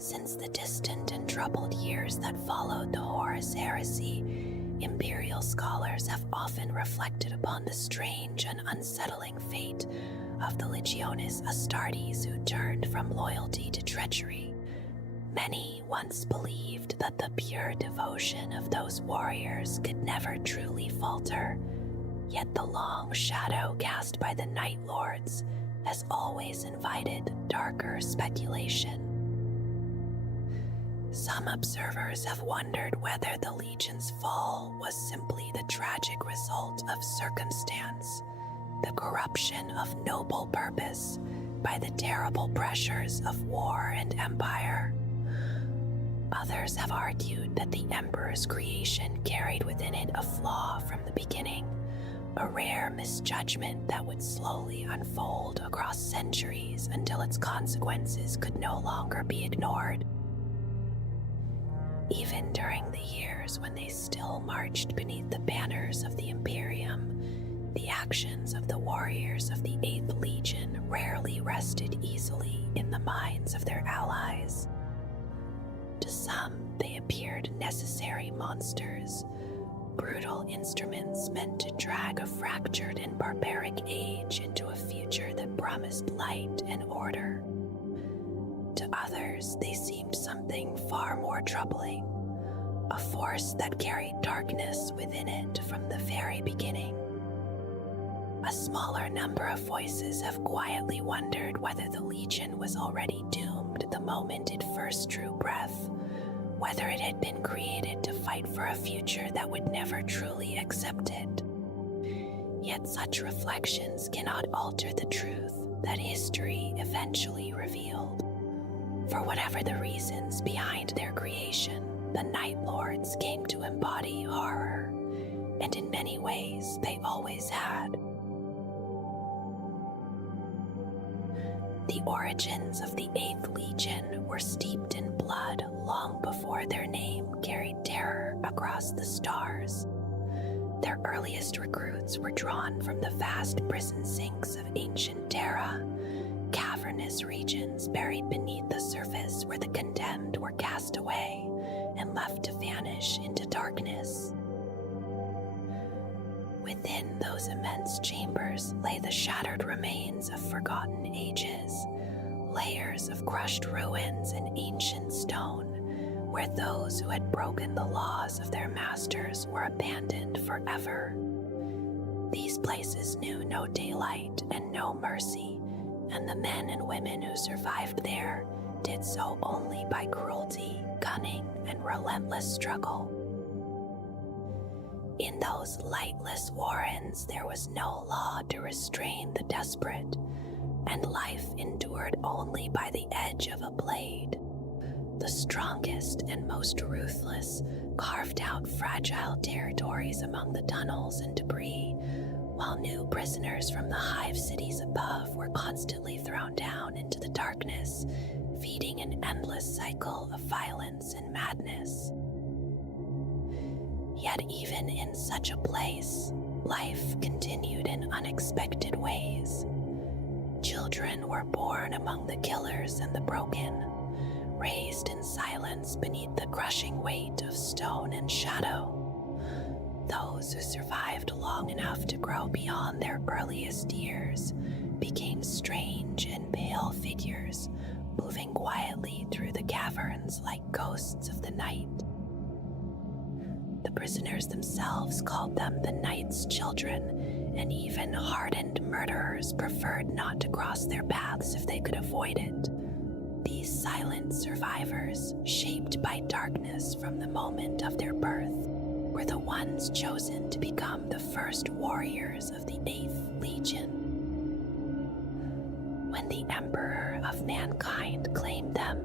Since the distant and troubled years that followed the Horus Heresy, Imperial scholars have often reflected upon the strange and unsettling fate of the Legiones Astartes who turned from loyalty to treachery. Many once believed that the pure devotion of those warriors could never truly falter, yet the long shadow cast by the Night Lords has always invited darker speculation. Some observers have wondered whether the Legion's fall was simply the tragic result of circumstance, the corruption of noble purpose by the terrible pressures of war and empire. Others have argued that the Emperor's creation carried within it a flaw from the beginning, a rare misjudgment that would slowly unfold across centuries until its consequences could no longer be ignored. Even during the years when they still marched beneath the banners of the Imperium, the actions of the warriors of the 8th Legion rarely rested easily in the minds of their allies. To some, they appeared necessary monsters, brutal instruments meant to drag a fractured and barbaric age into a future that promised light and order. To others, they seemed something far more troubling, a force that carried darkness within it from the very beginning. A smaller number of voices have quietly wondered whether the Legion was already doomed the moment it first drew breath, whether it had been created to fight for a future that would never truly accept it. Yet such reflections cannot alter the truth that history eventually revealed. For whatever the reasons behind their creation, the Night Lords came to embody horror, and in many ways they always had. The origins of the 8th Legion were steeped in blood long before their name carried terror across the stars. Their earliest recruits were drawn from the vast prison sinks of ancient Terra, cavernous regions buried beneath the surface where the condemned were cast away and left to vanish into darkness. Within those immense chambers lay the shattered remains of forgotten ages, layers of crushed ruins and ancient stone, where those who had broken the laws of their masters were abandoned forever. These places knew no daylight and no mercy, and the men and women who survived there did so only by cruelty, cunning, and relentless struggle. In those lightless warrens, there was no law to restrain the desperate, and life endured only by the edge of a blade. The strongest and most ruthless carved out fragile territories among the tunnels and debris, while new prisoners from the hive cities above were constantly thrown down into the darkness, feeding an endless cycle of violence and madness. Yet even in such a place, life continued in unexpected ways. Children were born among the killers and the broken, raised in silence beneath the crushing weight of stone and shadow. Those who survived long enough to grow beyond their earliest years became strange and pale figures, moving quietly through the caverns like ghosts of the night. The prisoners themselves called them the Night's Children, and even hardened murderers preferred not to cross their paths if they could avoid it. These silent survivors, shaped by darkness from the moment of their birth, were the ones chosen to become the first warriors of the 8th Legion. When the Emperor of Mankind claimed them,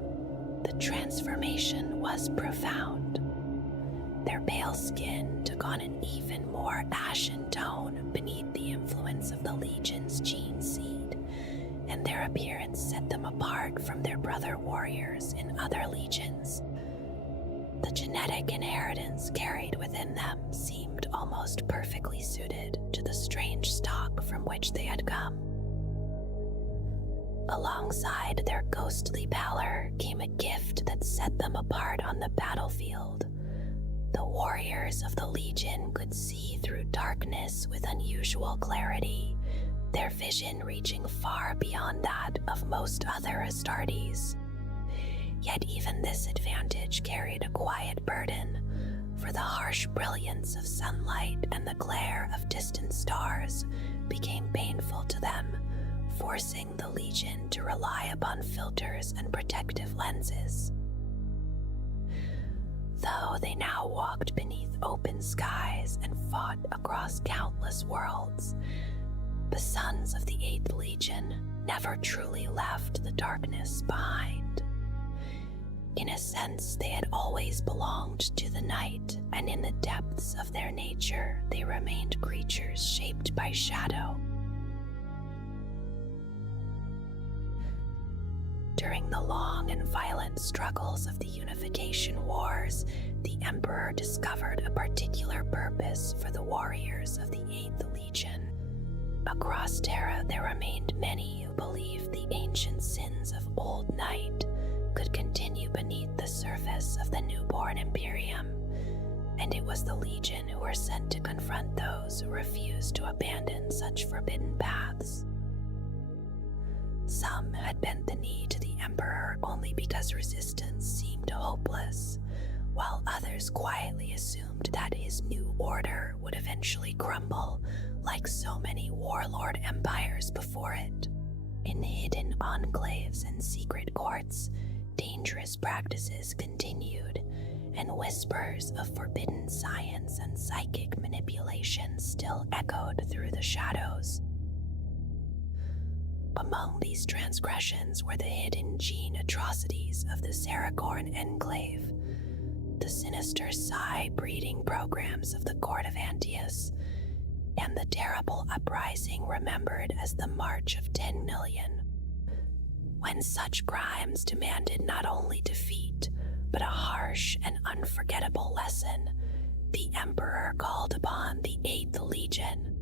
the transformation was profound. Their pale skin took on an even more ashen tone beneath the influence of the Legion's gene seed, and their appearance set them apart from their brother warriors in other legions. The genetic inheritance carried within them seemed almost perfectly suited to the strange stock from which they had come. Alongside their ghostly pallor came a gift that set them apart on the battlefield. The warriors of the Legion could see through darkness with unusual clarity, their vision reaching far beyond that of most other Astartes. Yet even this advantage carried a quiet burden, for the harsh brilliance of sunlight and the glare of distant stars became painful to them, forcing the Legion to rely upon filters and protective lenses. Though they now walked beneath open skies and fought across countless worlds, the sons of the 8th Legion never truly left the darkness behind. In a sense, they had always belonged to the night, and in the depths of their nature, they remained creatures shaped by shadow. During the long and violent struggles of the Unification Wars, the Emperor discovered a particular purpose for the warriors of the 8th Legion. Across Terra, there remained many who believed the ancient sins of Old Night could continue beneath the surface of the newborn Imperium, and it was the Legion who were sent to confront those who refused to abandon such forbidden paths. Some had bent the knee to the Emperor only because resistance seemed hopeless, while others quietly assumed that his new order would eventually crumble like so many warlord empires before it. In hidden enclaves and secret courts, dangerous practices continued, and whispers of forbidden science and psychic manipulation still echoed through the shadows. Among these transgressions were the hidden gene atrocities of the Saragorn Enclave, the sinister psi-breeding programs of the Court of Antius, and the terrible uprising remembered as the March of 10 Million. When such crimes demanded not only defeat, but a harsh and unforgettable lesson, the Emperor called upon the 8th Legion.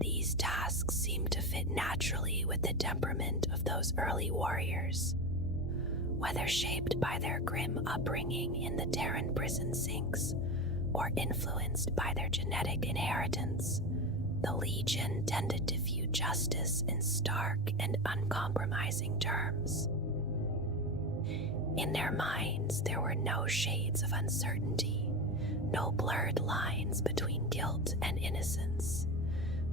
These tasks seemed to fit naturally with the temperament of those early warriors. Whether shaped by their grim upbringing in the Terran prison sinks, or influenced by their genetic inheritance, the Legion tended to view justice in stark and uncompromising terms. In their minds, there were no shades of uncertainty, no blurred lines between guilt and innocence.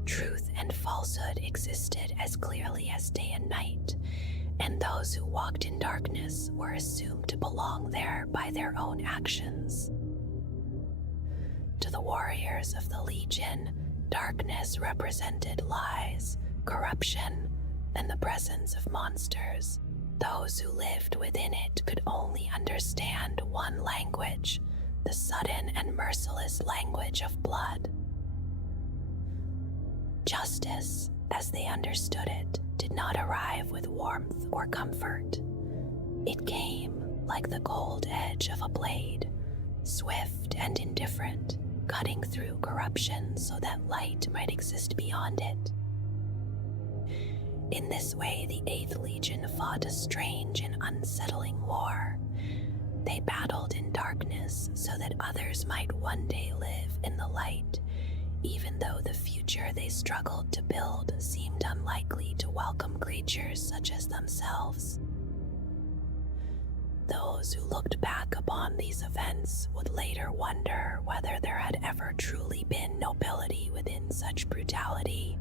Truth and falsehood existed as clearly as day and night, and those who walked in darkness were assumed to belong there by their own actions. To the warriors of the Legion, darkness represented lies, corruption, and the presence of monsters. Those who lived within it could only understand one language, the sudden and merciless language of blood. Justice, as they understood it, did not arrive with warmth or comfort. It came like the cold edge of a blade, swift and indifferent, cutting through corruption so that light might exist beyond it. In this way, the 8th Legion fought a strange and unsettling war. They battled in darkness so that others might one day live in the light, even though the future they struggled to build seemed unlikely to welcome creatures such as themselves. Those who looked back upon these events would later wonder whether there had ever truly been nobility within such brutality,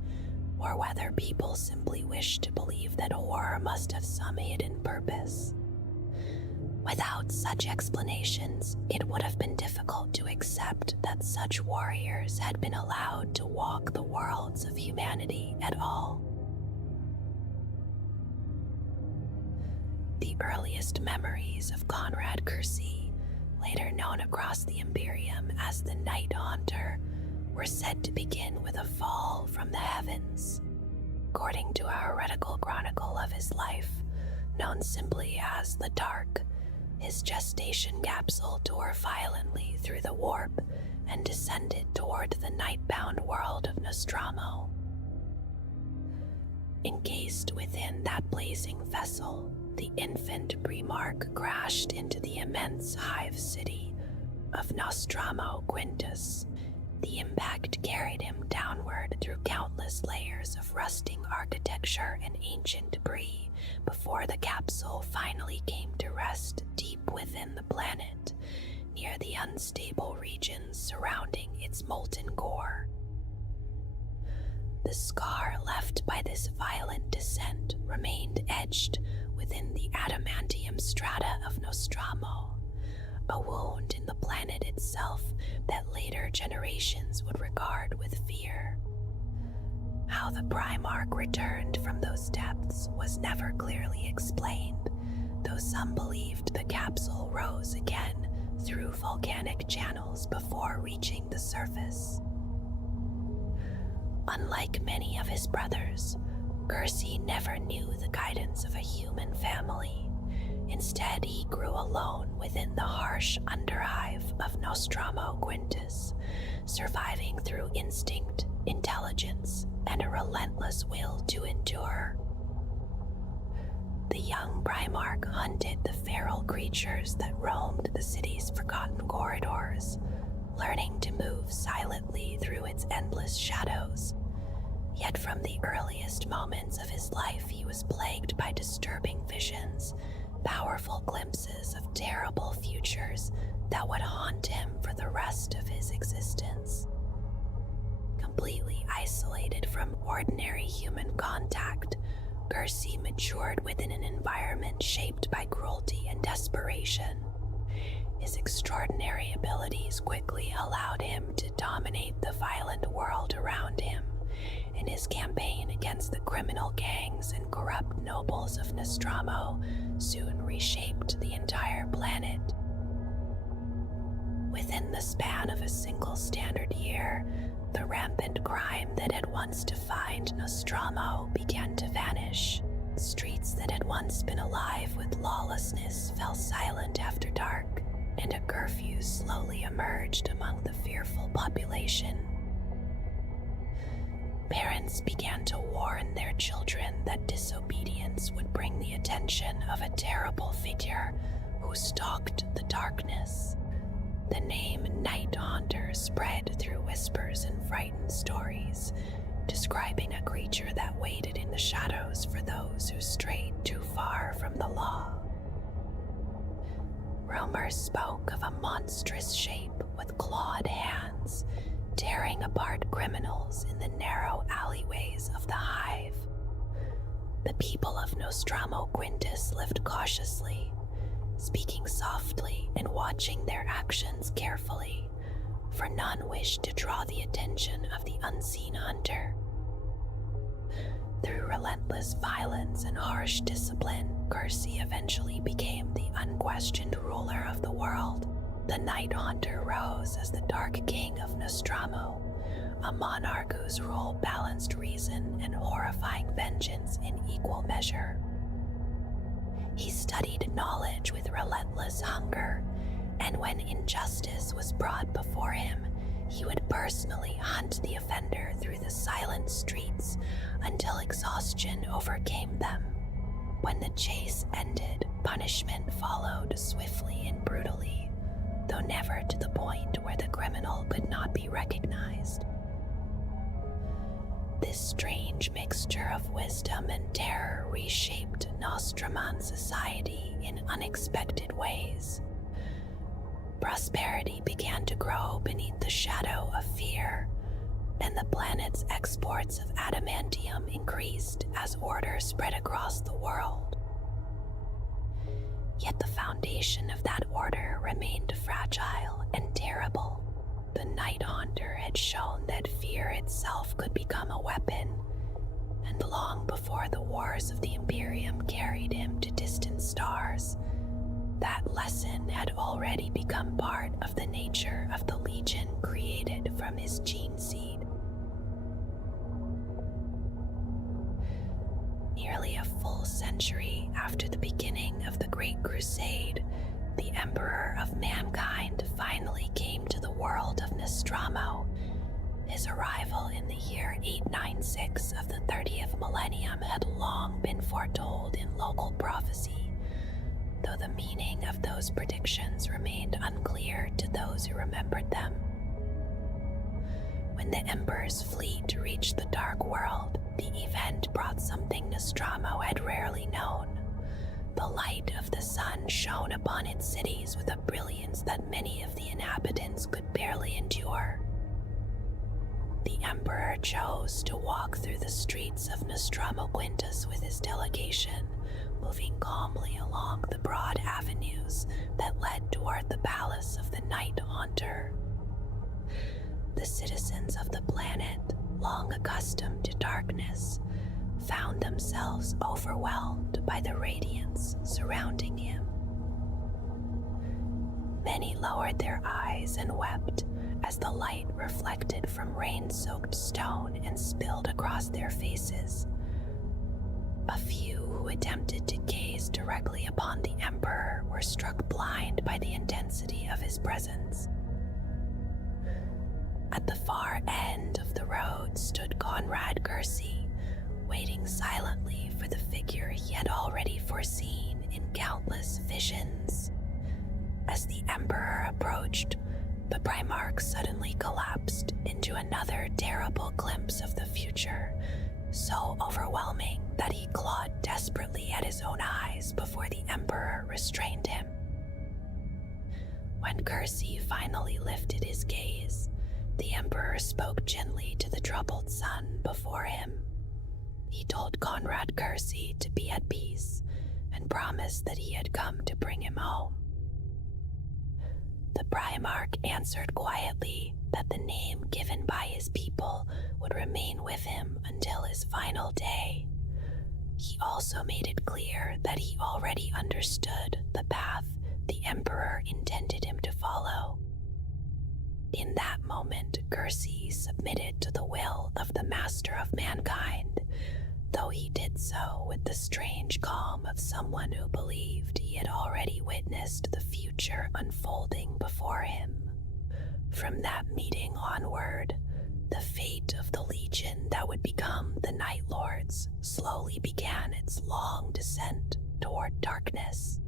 or whether people simply wished to believe that horror must have some hidden purpose. Without such explanations, it would have been difficult to accept that such warriors had been allowed to walk the worlds of humanity at all. The earliest memories of Conrad Kersey, later known across the Imperium as the Night Haunter, were said to begin with a fall from the heavens. According to a heretical chronicle of his life, known simply as the Dark, his gestation capsule tore violently through the warp and descended toward the night-bound world of Nostromo. Encased within that blazing vessel, the infant Primarch crashed into the immense hive city of Nostramo Quintus. The impact carried him downward through countless layers of rusting architecture and ancient debris before the capsule finally came to rest deep within the planet, near the unstable regions surrounding its molten core. The scar left by this violent descent remained etched within the adamantium strata of Nostramo, a wound in the planet itself that later generations would regard with fear. How the Primarch returned from those depths was never clearly explained, though some believed the capsule rose again through volcanic channels before reaching the surface. Unlike many of his brothers, Gersi never knew the guidance of a human family. Instead, he grew alone within the harsh underhive of Nostramo Quintus, surviving through instinct, intelligence, and a relentless will to endure. The young Primarch hunted the feral creatures that roamed the city's forgotten corridors, learning to move silently through its endless shadows. Yet from the earliest moments of his life, he was plagued by disturbing visions, powerful glimpses of terrible futures that would haunt him for the rest of his existence. Completely isolated from ordinary human contact, Gersi matured within an environment shaped by cruelty and desperation. His extraordinary abilities quickly allowed him to dominate the violent world around him, and his campaign against the criminal gangs and corrupt nobles of Nostramo soon reshaped the entire planet. Within the span of a single standard year, the rampant crime that had once defined Nostramo began to vanish. Streets that had once been alive with lawlessness fell silent after dark, and a curfew slowly emerged among the fearful population. Parents began to warn their children that disobedience would bring the attention of a terrible figure who stalked the darkness. The name Night Haunter spread through whispers and frightened stories, describing a creature that waited in the shadows for those who strayed too far from the law. Rumors spoke of a monstrous shape with clawed hands, tearing apart criminals in the narrow alleyways of the hive. The people of Nostramo Quintus lived cautiously, speaking softly and watching their actions carefully, for none wished to draw the attention of the unseen hunter. Through relentless violence and harsh discipline, Gersi eventually became the unquestioned ruler of the world. The Night Haunter rose as the Dark King of Nostramo, a monarch whose rule balanced reason and horrifying vengeance in equal measure. He studied knowledge with relentless hunger, and when injustice was brought before him, he would personally hunt the offender through the silent streets until exhaustion overcame them. When the chase ended, punishment followed swiftly and brutally, though never to the point where the criminal could not be recognized. This strange mixture of wisdom and terror reshaped Nostraman society in unexpected ways. Prosperity began to grow beneath the shadow of fear, and the planet's exports of adamantium increased as order spread across the world. Yet the foundation of that order remained fragile and terrible. The Night Haunter had shown that fear itself could become a weapon, and long before the wars of the Imperium carried him to distant stars, that lesson had already become part of the nature of the Legion created from his gene seed. Nearly a full century after the beginning of the Great Crusade, the Emperor of Mankind finally came to the world of Nostramo. His arrival in the year 896 of the 30th millennium had long been foretold in local prophecy, though the meaning of those predictions remained unclear to those who remembered them. When the Emperor's fleet reached the Dark World, the event brought something Nostromo had rarely known. The light of the sun shone upon its cities with a brilliance that many of the inhabitants could barely endure. The Emperor chose to walk through the streets of Nostromo Quintus with his delegation, moving calmly along the broad avenues that led toward the palace of the Night Haunter. The citizens of the planet, long accustomed to darkness, found themselves overwhelmed by the radiance surrounding him. Many lowered their eyes and wept as the light reflected from rain-soaked stone and spilled across their faces. A few who attempted to gaze directly upon the Emperor were struck blind by the intensity of his presence. At the far end of the road stood Conrad Kersey, waiting silently for the figure he had already foreseen in countless visions. As the Emperor approached, the Primarchs suddenly collapsed into another terrible glimpse of the future, so overwhelming that he clawed desperately at his own eyes before the Emperor restrained him. When Kersey finally lifted his gaze, the Emperor spoke gently to the troubled sun before him. He told Conrad Kersey to be at peace and promised that he had come to bring him home. The Primarch answered quietly that the name given by his people would remain with him until his final day. He also made it clear that he already understood the path the Emperor intended him to follow. In that moment, Kersey submitted to the will of the Master of Mankind, though he did so with the strange calm of someone who believed he had already witnessed the future unfolding before him. From that meeting onward, the fate of the Legion that would become the Night Lords slowly began its long descent toward darkness.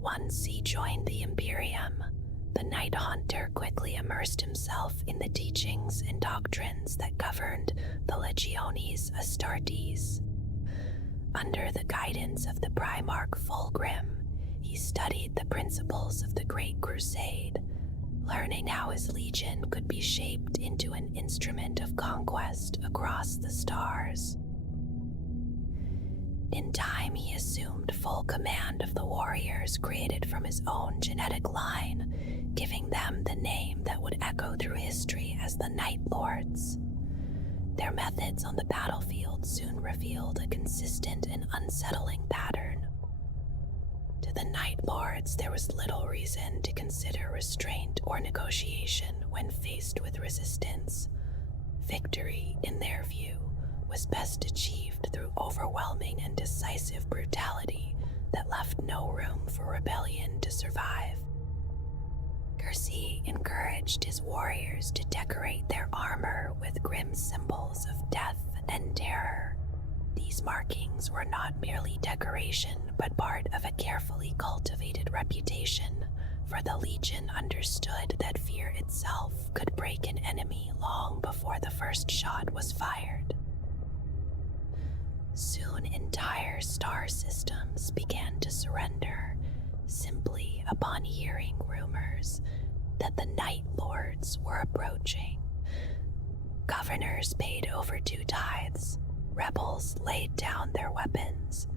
Once he joined the Imperium, the Night Haunter quickly immersed himself in the teachings and doctrines that governed the Legiones Astartes. Under the guidance of the Primarch Fulgrim, he studied the principles of the Great Crusade, learning how his legion could be shaped into an instrument of conquest across the stars. In time, he assumed full command of the warriors created from his own genetic line, giving them the name that would echo through history as the Night Lords. Their methods on the battlefield soon revealed a consistent and unsettling pattern. To the Night Lords, there was little reason to consider restraint or negotiation when faced with resistance. Victory, in their view, was best achieved through overwhelming and decisive brutality that left no room for rebellion to survive. Kersey encouraged his warriors to decorate their armor with grim symbols of death and terror. These markings were not merely decoration, but part of a carefully cultivated reputation, for the Legion understood that fear itself could break an enemy long before the first shot was fired. Soon entire star systems began to surrender, simply upon hearing rumors that the Night Lords were approaching. Governors paid overdue tithes, rebels laid down their weapons,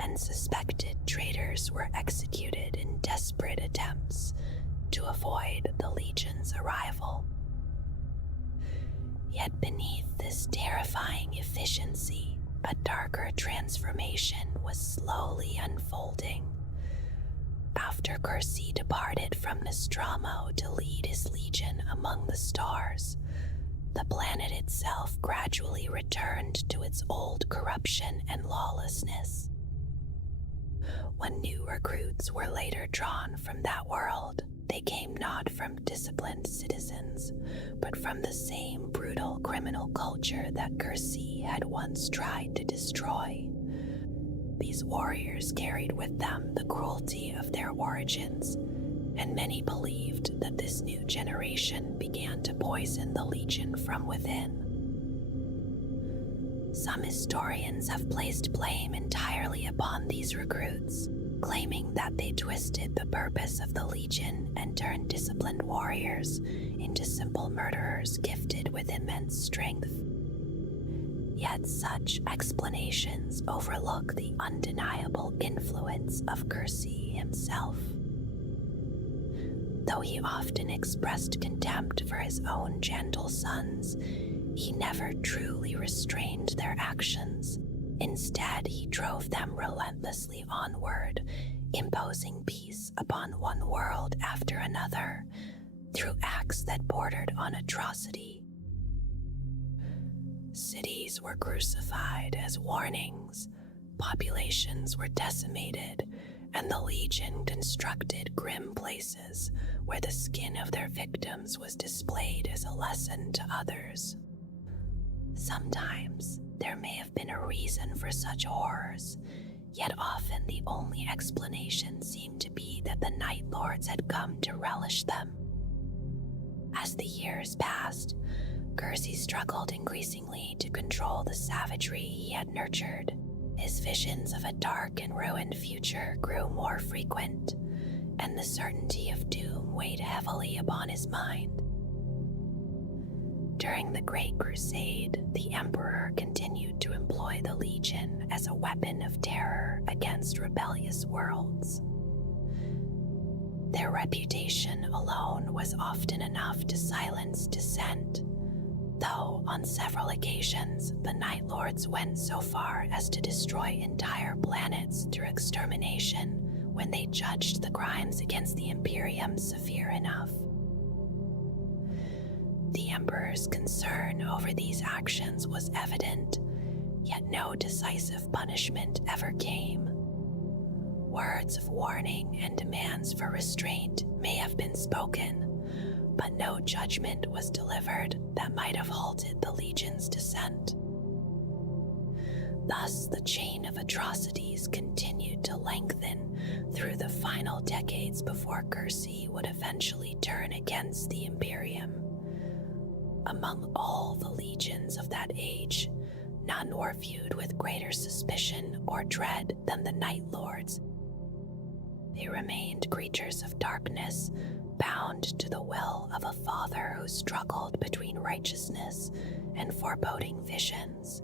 and suspected traitors were executed in desperate attempts to avoid the Legion's arrival. Yet beneath this terrifying efficiency, a darker transformation was slowly unfolding. After Kersey departed from Nostromo to lead his legion among the stars, the planet itself gradually returned to its old corruption and lawlessness. When new recruits were later drawn from that world, they came not from disciplined citizens, but from the same brutal criminal culture that Kersey had once tried to destroy. These warriors carried with them the cruelty of their origins, and many believed that this new generation began to poison the Legion from within. Some historians have placed blame entirely upon these recruits, claiming that they twisted the purpose of the Legion and turned disciplined warriors into simple murderers gifted with immense strength. Yet such explanations overlook the undeniable influence of Kursi himself. Though he often expressed contempt for his own gentle sons, he never truly restrained their actions. Instead, he drove them relentlessly onward, imposing peace upon one world after another, through acts that bordered on atrocity. Cities were crucified as warnings, populations were decimated, and the Legion constructed grim places where the skin of their victims was displayed as a lesson to others. Sometimes there may have been a reason for such horrors, yet often the only explanation seemed to be that the Night Lords had come to relish them. As the years passed, Kursi struggled increasingly to control the savagery he had nurtured. His visions of a dark and ruined future grew more frequent, and the certainty of doom weighed heavily upon his mind. During the Great Crusade, the Emperor continued to employ the Legion as a weapon of terror against rebellious worlds. Their reputation alone was often enough to silence dissent, though on several occasions the Night Lords went so far as to destroy entire planets through extermination when they judged the crimes against the Imperium severe enough. The Emperor's concern over these actions was evident, yet no decisive punishment ever came. Words of warning and demands for restraint may have been spoken, but no judgment was delivered that might have halted the Legion's descent. Thus, the chain of atrocities continued to lengthen through the final decades before Kursi would eventually turn against the Imperium. Among all the legions of that age, none were viewed with greater suspicion or dread than the Night Lords. They remained creatures of darkness, bound to the will of a father who struggled between righteousness and foreboding visions.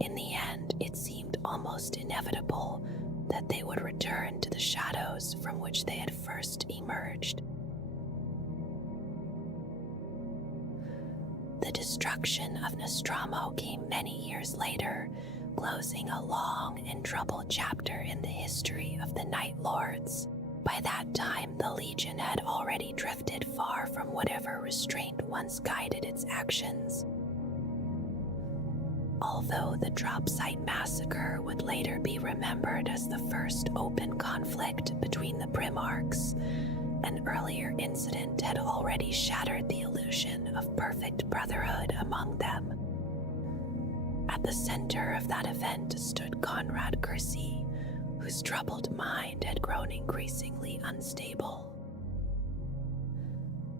In the end, it seemed almost inevitable that they would return to the shadows from which they had first emerged. The destruction of Nostromo came many years later, closing a long and troubled chapter in the history of the Night Lords. By that time, the Legion had already drifted far from whatever restraint once guided its actions. Although the drop site massacre would later be remembered as the first open conflict between the Primarchs, an earlier incident had already shattered the illusion of perfect brotherhood among them. At the center of that event stood Conrad Kursi, whose troubled mind had grown increasingly unstable.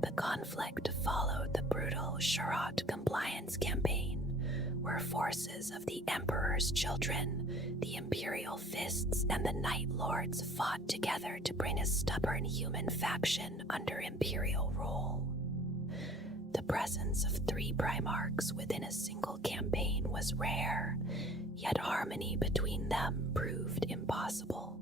The conflict followed the brutal Sherrod compliance campaign, where forces of the Emperor's children, the Imperial Fists, and the Night Lords fought together to bring a stubborn human faction under Imperial rule. The presence of 3 Primarchs within a single campaign was rare, yet harmony between them proved impossible.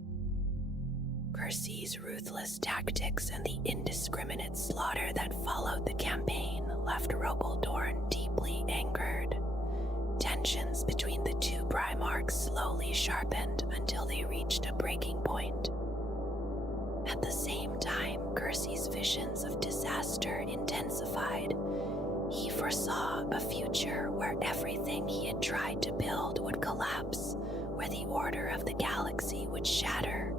Kursi's ruthless tactics and the indiscriminate slaughter that followed the campaign left Roboldorn deeply angered. Tensions between the 2 Primarchs slowly sharpened until they reached a breaking point. At the same time, Kursi's visions of disaster intensified. He foresaw a future where everything he had tried to build would collapse, where the order of the galaxy would shatter,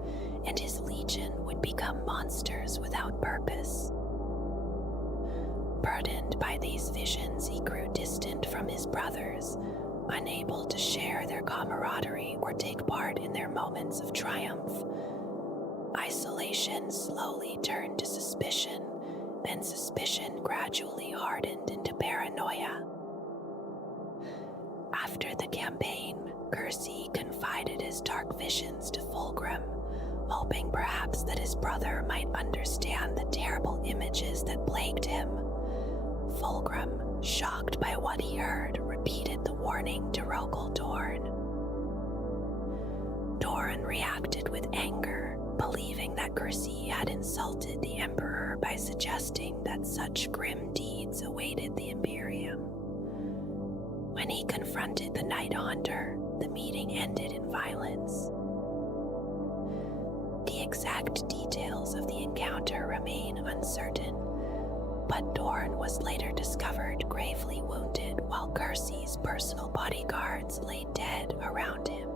and his legion would become monsters without purpose. Burdened by these visions, he grew distant from his brothers, unable to share their camaraderie or take part in their moments of triumph. Isolation slowly turned to suspicion, then suspicion gradually hardened into paranoia. After the campaign, Kersey confided his dark visions to Fulgrim, hoping perhaps that his brother might understand the terrible images that plagued him. Fulgrim, shocked by what he heard, repeated the warning to Rogel Dorn. Dorn reacted with anger, believing that Kersey had insulted the Emperor by suggesting that such grim deeds awaited the Imperium. When he confronted the Night Haunter, the meeting ended in violence. The exact details of the encounter remain uncertain, but Dorn was later discovered gravely wounded while Kersey's personal bodyguards lay dead around him.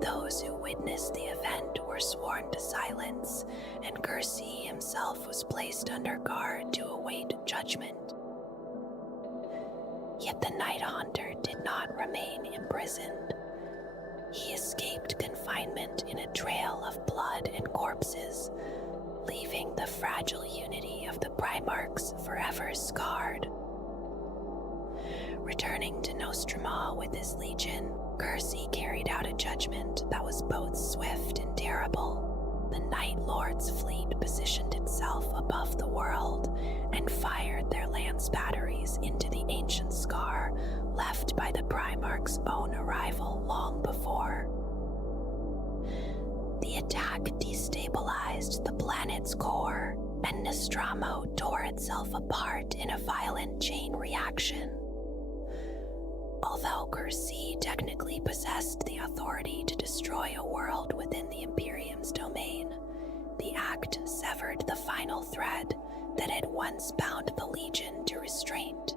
Those who witnessed the event were sworn to silence, and Kersey himself was placed under guard to await judgment. Yet the Night Haunter did not remain imprisoned. He escaped confinement in a trail of blood and corpses, leaving the fragile unity of the Primarchs forever scarred. Returning to Nostramaw with his legion, Kersey carried out a judgment that was both swift and terrible. The Night Lord's fleet positioned itself above the world and fired their lance batteries into the ancient scar left by the Primarch's own arrival long before. The attack destabilized the planet's core, and Nostromo tore itself apart in a violent chain reaction. Although Kersey technically possessed the authority to destroy a world within the Imperium's domain, the act severed the final thread that had once bound the Legion to restraint.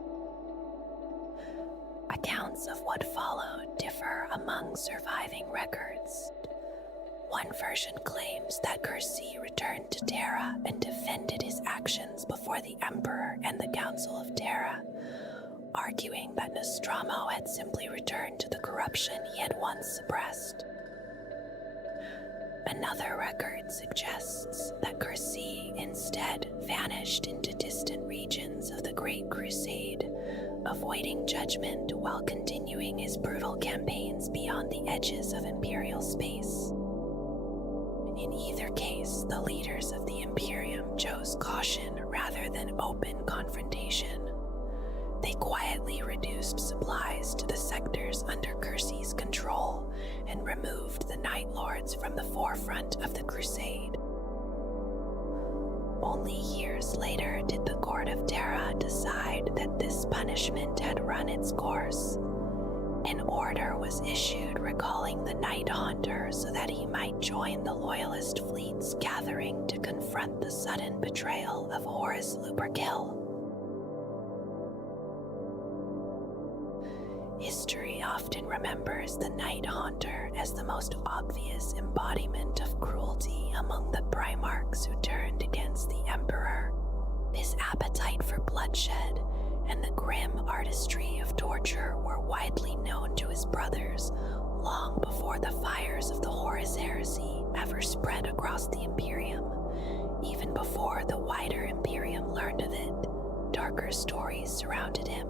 Accounts of what followed differ among surviving records. One version claims that Kersey returned to Terra and defended his actions before the Emperor and the Council of Terra, arguing that Nostromo had simply returned to the corruption he had once suppressed. Another record suggests that Kersey instead vanished into distant regions of the Great Crusade, avoiding judgment while continuing his brutal campaigns beyond the edges of Imperial space. In either case, the leaders of the Imperium chose caution rather than open confrontation. They quietly reduced supplies to the sectors under Kersey's control and removed the Night Lords from the forefront of the crusade. Only years later did the Court of Terra decide that this punishment had run its course. An order was issued recalling the Night Haunter so that he might join the Loyalist fleets gathering to confront the sudden betrayal of Horus Lupercal. History often remembers the Night Haunter as the most obvious embodiment of cruelty among the Primarchs who turned against the Emperor. His appetite for bloodshed and the grim artistry of torture were widely known to his brothers long before the fires of the Horus Heresy ever spread across the Imperium. Even before the wider Imperium learned of it, darker stories surrounded him.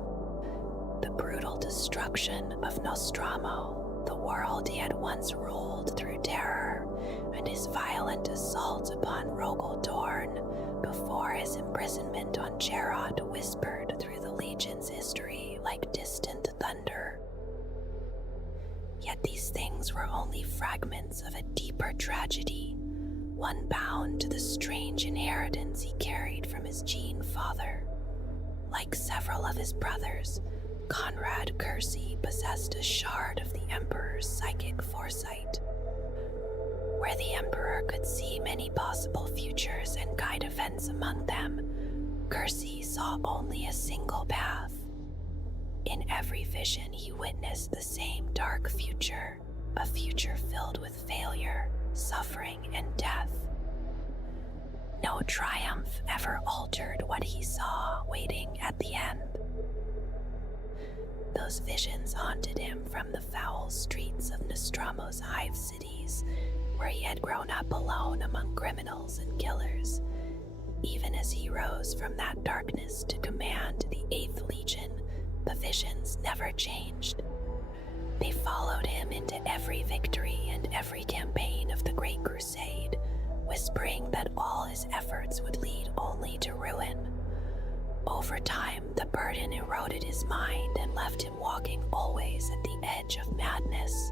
The brutal destruction of Nostromo, the world he had once ruled through terror, and his violent assault upon Rogel Dorn before his imprisonment on Gerod whispered through the Legion's history like distant thunder. Yet these things were only fragments of a deeper tragedy, one bound to the strange inheritance he carried from his Gene father. Like several of his brothers, Conrad Kersey possessed a shard of the Emperor's psychic foresight. Where the Emperor could see many possible futures and guide events among them, Kersey saw only a single path. In every vision, he witnessed the same dark future, a future filled with failure, suffering, and death. No triumph ever altered what he saw waiting at the end. Those visions haunted him from the foul streets of Nostromo's hive cities Knights, where he had grown up alone among criminals and killers. Even as he rose from that darkness to command the 8th Legion, the visions never changed. They followed him into every victory and every campaign of the Great Crusade, whispering that all his efforts would lead only to ruin. Over time, the burden eroded his mind and left him walking always at the edge of madness.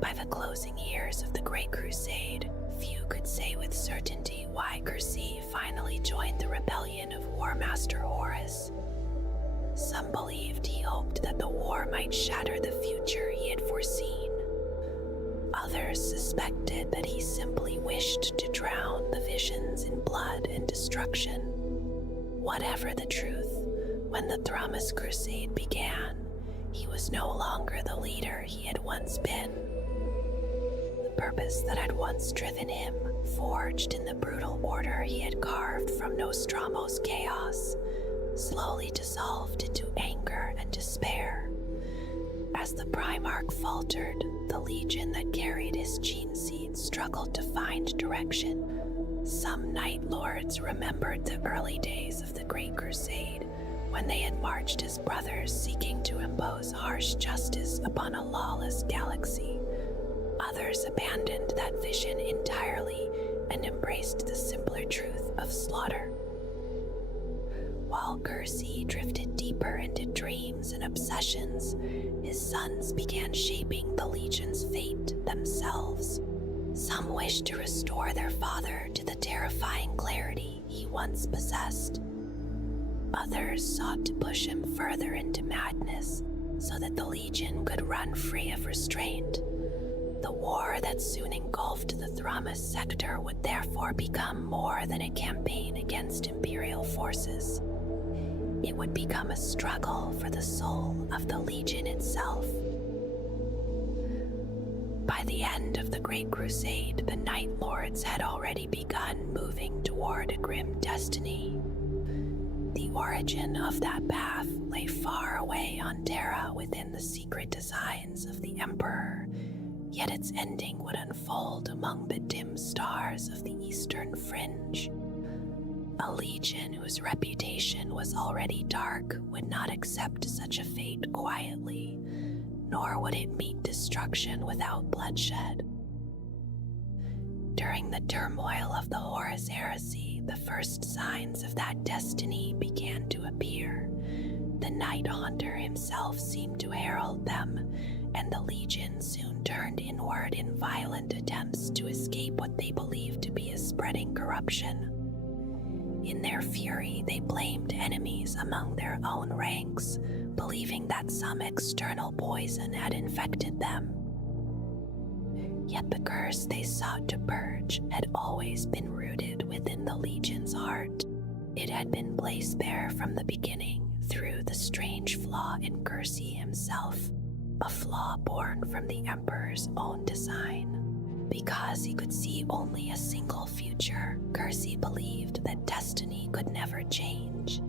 By the closing years of the Great Crusade, few could say with certainty why Cursi finally joined the rebellion of War Master Horus. Some believed he hoped that the war might shatter the future he had foreseen. Others suspected that he simply wished to drown the visions in blood and destruction. Whatever the truth, when the Thramas Crusade began, he was no longer the leader he had once been. The purpose that had once driven him, forged in the brutal order he had carved from Nostromo's chaos, slowly dissolved into anger and despair. As the Primarch faltered, the legion that carried his gene seed struggled to find direction. Some Night Lords remembered the early days of the Great Crusade, when they had marched as brothers seeking to impose harsh justice upon a lawless galaxy. Others abandoned that vision entirely and embraced the simpler truth of slaughter. While Cursi drifted deeper into dreams and obsessions, his sons began shaping the Legion's fate themselves. Some wished to restore their father to the terrifying clarity he once possessed. Others sought to push him further into madness so that the Legion could run free of restraint. The war that soon engulfed the Thramas sector would therefore become more than a campaign against Imperial forces. It would become a struggle for the soul of the Legion itself. By the end of the Great Crusade, the Night Lords had already begun moving toward a grim destiny. The origin of that path lay far away on Terra within the secret designs of the Emperor, yet its ending would unfold among the dim stars of the Eastern Fringe. A legion whose reputation was already dark would not accept such a fate quietly, nor would it meet destruction without bloodshed. During the turmoil of the Horus Heresy, the first signs of that destiny began to appear. The Night Haunter himself seemed to herald them, and the Legion soon turned inward in violent attempts to escape what they believed to be a spreading corruption. In their fury, they blamed enemies among their own ranks, believing that some external poison had infected them. Yet the curse they sought to purge had always been rooted within the Legion's heart. It had been placed there from the beginning through the strange flaw in Cursi himself, a flaw born from the Emperor's own design. Because he could see only a single future, Cursi believed that destiny could never change.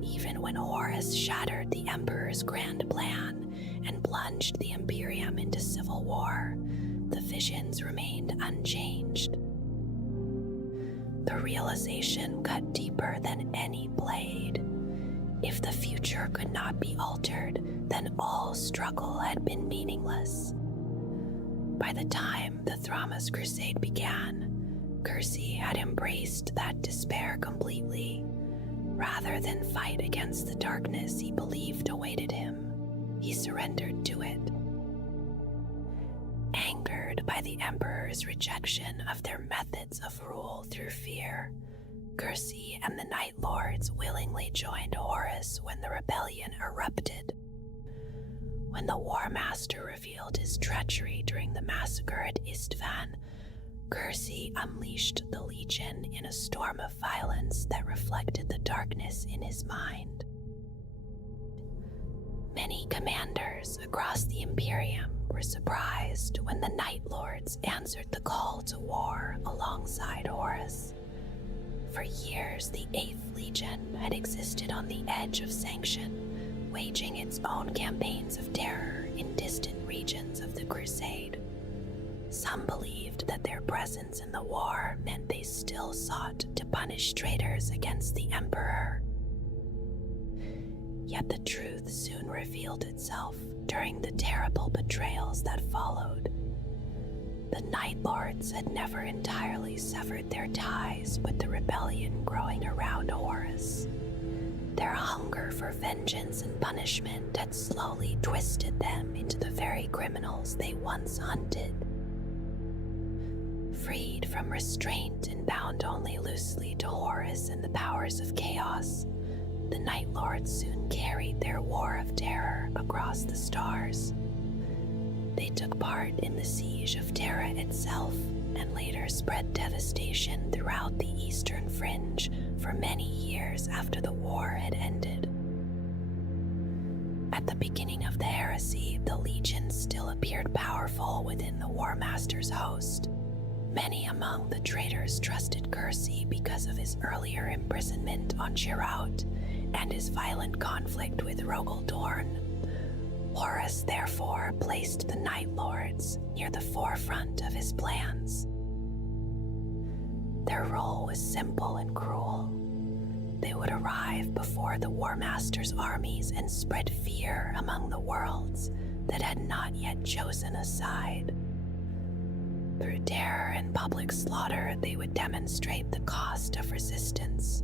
Even when Horus shattered the Emperor's grand plan and plunged the Imperium into civil war, the visions remained unchanged. The realization cut deeper than any blade. If the future could not be altered, then all struggle had been meaningless. By the time the Thramas Crusade began, Cursi had embraced that despair completely. Rather than fight against the darkness he believed awaited him, he surrendered to it. Angered by the Emperor's rejection of their methods of rule through fear, Cursi and the Night Lords willingly joined Horus when the rebellion erupted. When the War Master revealed his treachery during the massacre at Istvan, Cursi unleashed the Legion in a storm of violence that reflected the darkness in his mind. Many commanders across the Imperium were surprised when the Night Lords answered the call to war alongside Horus. For years, the 8th Legion had existed on the edge of sanction, waging its own campaigns of terror in distant regions of the Crusade. Some believed that their presence in the war meant they still sought to punish traitors against the Emperor. Yet the truth soon revealed itself during the terrible betrayals that followed. The Night Lords had never entirely severed their ties with the rebellion growing around Horus. Their hunger for vengeance and punishment had slowly twisted them into the very criminals they once hunted. Freed from restraint and bound only loosely to Horus and the powers of chaos, the Night Lords soon carried their war of terror across the stars. They took part in the siege of Terra itself and later spread devastation throughout the Eastern Fringe for many years after the war had ended. At the beginning of the heresy, the Legion still appeared powerful within the War Master's host. Many among the traitors trusted Kersey because of his earlier imprisonment on Shiraut and his violent conflict with Rogel Dorn. Horus therefore placed the Night Lords near the forefront of his plans. Their role was simple and cruel. They would arrive before the War Master's armies and spread fear among the worlds that had not yet chosen a side. Through terror and public slaughter, they would demonstrate the cost of resistance,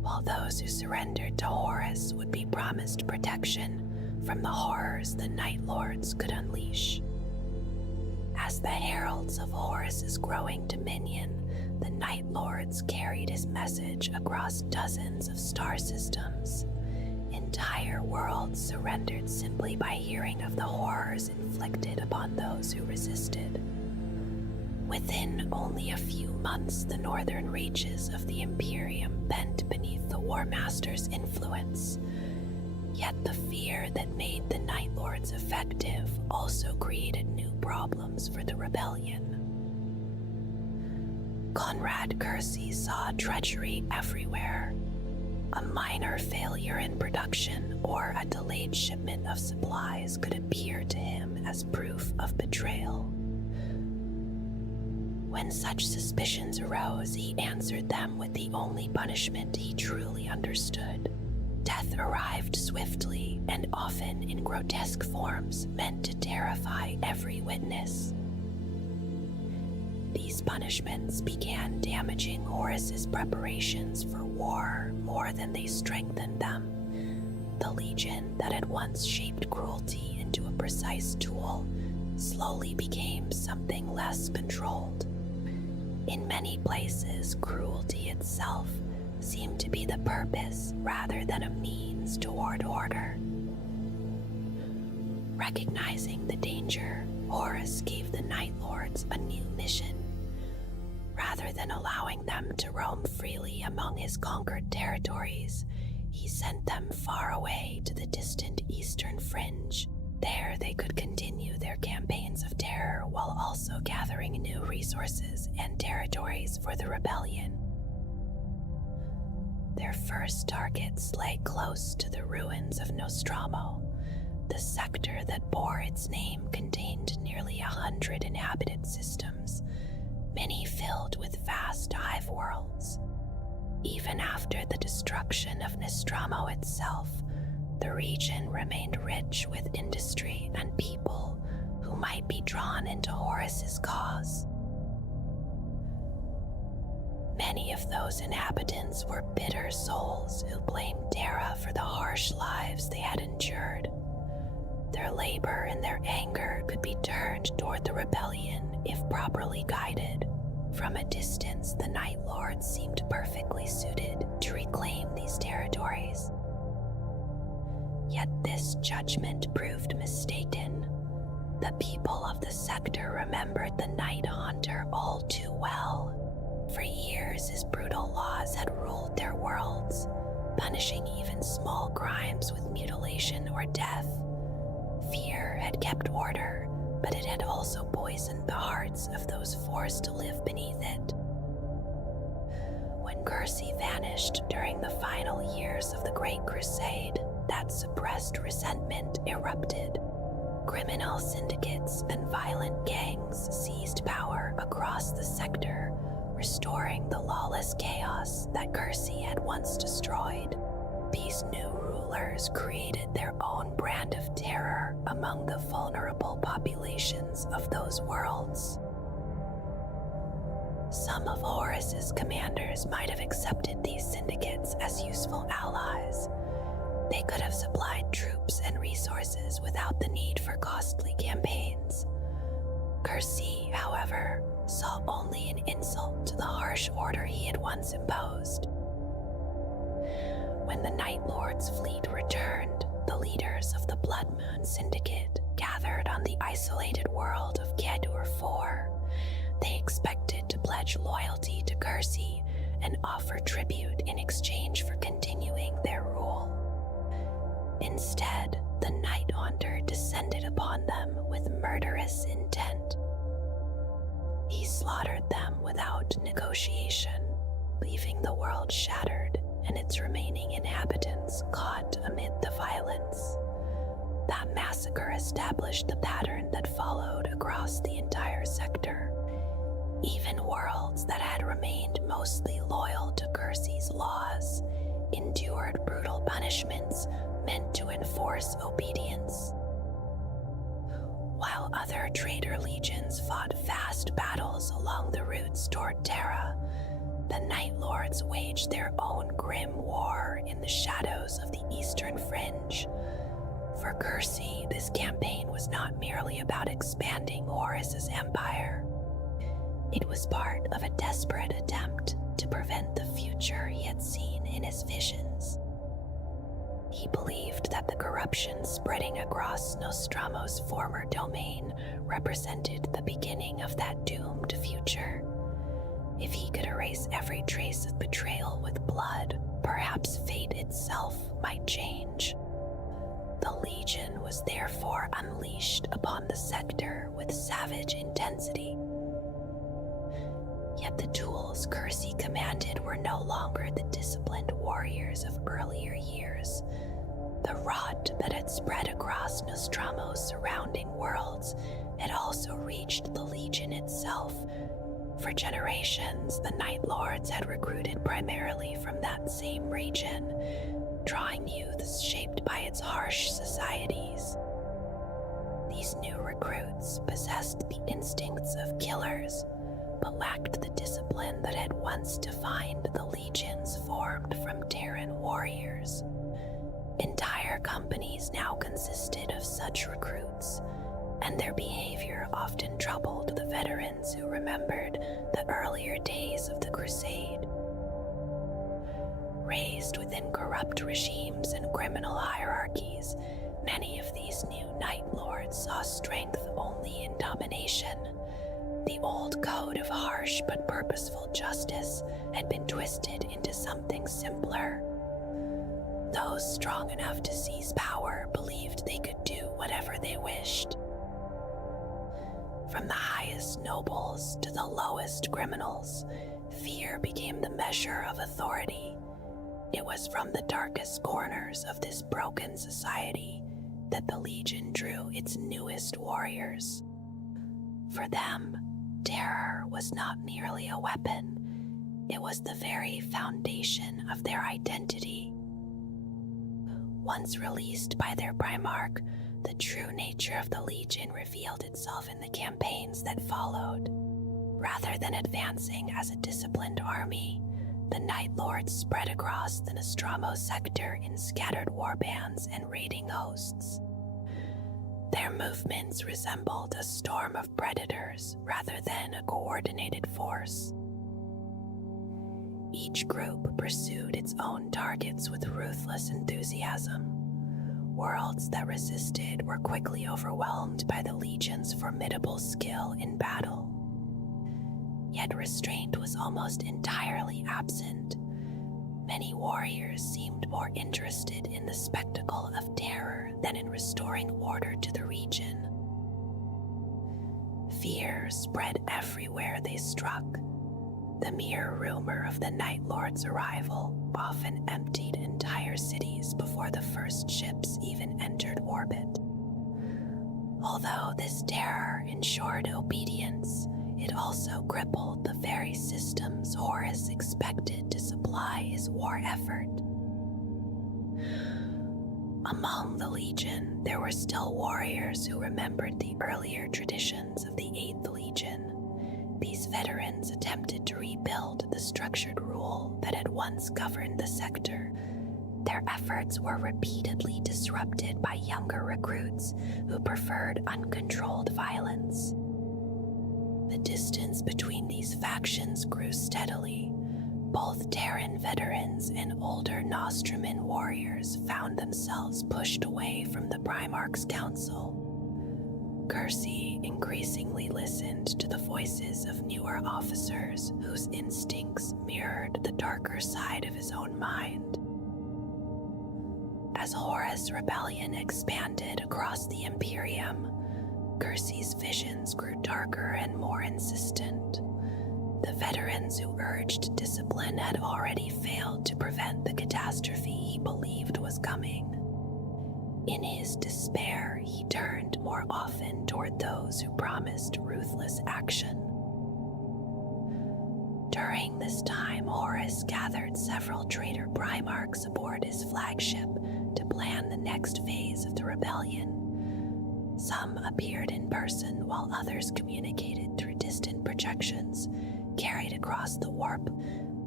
while those who surrendered to Horus would be promised protection from the horrors the Night Lords could unleash. As the heralds of Horus's growing dominion, the Night Lords carried his message across dozens of star systems. Entire worlds surrendered simply by hearing of the horrors inflicted upon those who resisted. Within only a few months, the northern reaches of the Imperium bent beneath the War Master's influence. Yet the fear that made the Night Lords effective also created new problems for the rebellion. Conrad Kersey saw treachery everywhere. A minor failure in production or a delayed shipment of supplies could appear to him as proof of betrayal. When such suspicions arose, he answered them with the only punishment he truly understood. Death arrived swiftly and often in grotesque forms meant to terrify every witness. These punishments began damaging Horus's preparations for war more than they strengthened them. The Legion that had once shaped cruelty into a precise tool slowly became something less controlled. In many places, cruelty itself seemed to be the purpose rather than a means toward order. Recognizing the danger, Horus gave the Night Lords a new mission. Rather than allowing them to roam freely among his conquered territories, he sent them far away to the distant Eastern Fringe. There they could continue their campaigns of terror while also gathering new resources and territories for the rebellion. Their first targets lay close to the ruins of Nostromo. The sector that bore its name contained nearly 100 inhabited systems, many filled with vast hive worlds. Even after the destruction of Nostromo itself, the region remained rich with industry and people who might be drawn into Horus's cause. Many of those inhabitants were bitter souls who blamed Terra for the harsh lives they had endured. Their labor and their anger could be turned toward the rebellion if properly guided. From a distance, the Night Lords seemed perfectly suited to reclaim these territories. Yet this judgment proved mistaken. The people of the sector remembered the Night Haunter all too well. For years, his brutal laws had ruled their worlds, punishing even small crimes with mutilation or death. Fear had kept order, but it had also poisoned the hearts of those forced to live beneath it. When Kersey vanished during the final years of the Great Crusade, that suppressed resentment erupted. Criminal syndicates and violent gangs seized power across the sector, restoring the lawless chaos that Kersey had once destroyed. These new rulers created their own brand of terror among the vulnerable populations of those worlds. Some of Horus's commanders might have accepted these syndicates as useful allies. They could have supplied troops and resources without the need for costly campaigns. Kersey, however, saw only an insult to the harsh order he had once imposed. When the Night Lord's fleet returned, the leaders of the Blood Moon Syndicate gathered on the isolated world of Kedur IV. They expected to pledge loyalty to Kersey and offer tribute in exchange for continuing their rule. Instead, the Night Haunter descended upon them with murderous intent. He slaughtered them without negotiation, leaving the world shattered and its remaining inhabitants caught amid the violence. That massacre established the pattern that followed across the entire sector. Even worlds that had remained mostly loyal to Kersey's laws endured brutal punishments meant to enforce obedience. While other traitor legions fought vast battles along the routes toward Terra, the Night Lords waged their own grim war in the shadows of the Eastern Fringe. For Kersey, this campaign was not merely about expanding Horus's empire. It was part of a desperate attempt to prevent the future he had seen in his visions. He believed that the corruption spreading across Nostromo's former domain represented the beginning of that doomed future. If he could erase every trace of betrayal with blood, perhaps fate itself might change. The Legion was therefore unleashed upon the sector with savage intensity. Yet the tools Kersey commanded were no longer the disciplined warriors of earlier years. The rot that had spread across Nostromo's surrounding worlds had also reached the Legion itself. For generations, the Night Lords had recruited primarily from that same region, drawing youths shaped by its harsh societies. These new recruits possessed the instincts of killers, but lacked the discipline that had once defined the legions formed from Terran warriors. Entire companies now consisted of such recruits, and their behavior often troubled the veterans who remembered the earlier days of the Crusade. Raised within corrupt regimes and criminal hierarchies, many of these new Night Lords saw strength only in domination. The old code of harsh but purposeful justice had been twisted into something simpler. Those strong enough to seize power believed they could do whatever they wished. From the highest nobles to the lowest criminals, fear became the measure of authority. It was from the darkest corners of this broken society that the Legion drew its newest warriors. For them, terror was not merely a weapon, it was the very foundation of their identity. Once released by their Primarch, the true nature of the Legion revealed itself in the campaigns that followed. Rather than advancing as a disciplined army, the Night Lords spread across the Nostromo sector in scattered warbands and raiding hosts. Their movements resembled a storm of predators rather than a coordinated force. Each group pursued its own targets with ruthless enthusiasm. Worlds that resisted were quickly overwhelmed by the Legion's formidable skill in battle. Yet restraint was almost entirely absent. Many warriors seemed more interested in the spectacle of terror than in restoring order to the region. Fear spread everywhere they struck. The mere rumor of the Night Lord's arrival often emptied entire cities before the first ships even entered orbit. Although this terror ensured obedience, it also crippled the very systems Horus expected to supply his war effort. Among the Legion, there were still warriors who remembered the earlier traditions of the 8th Legion. These veterans attempted to rebuild the structured rule that had once governed the sector. Their efforts were repeatedly disrupted by younger recruits who preferred uncontrolled violence. The distance between these factions grew steadily. Both Terran veterans and older Nostraman warriors found themselves pushed away from the Primarchs' council. Kersey increasingly listened to the voices of newer officers whose instincts mirrored the darker side of his own mind. As Horus' rebellion expanded across the Imperium, Kersey's visions grew darker and more insistent. The veterans who urged discipline had already failed to prevent the catastrophe he believed was coming. In his despair, he turned more often toward those who promised ruthless action. During this time, Horus gathered several traitor Primarchs aboard his flagship to plan the next phase of the rebellion. Some appeared in person while others communicated through distant projections carried across the warp.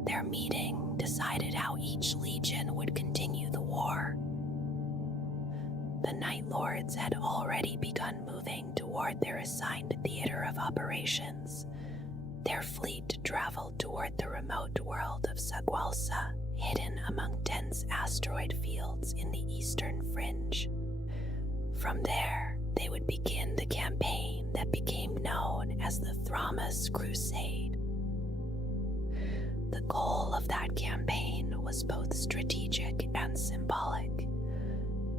Their meeting decided how each legion would continue the war. The Night Lords had already begun moving toward their assigned theater of operations. Their fleet traveled toward the remote world of Sagwalsa, hidden among dense asteroid fields in the eastern fringe. From there, they would begin the campaign that became known as the Thramas Crusade. The goal of that campaign was both strategic and symbolic.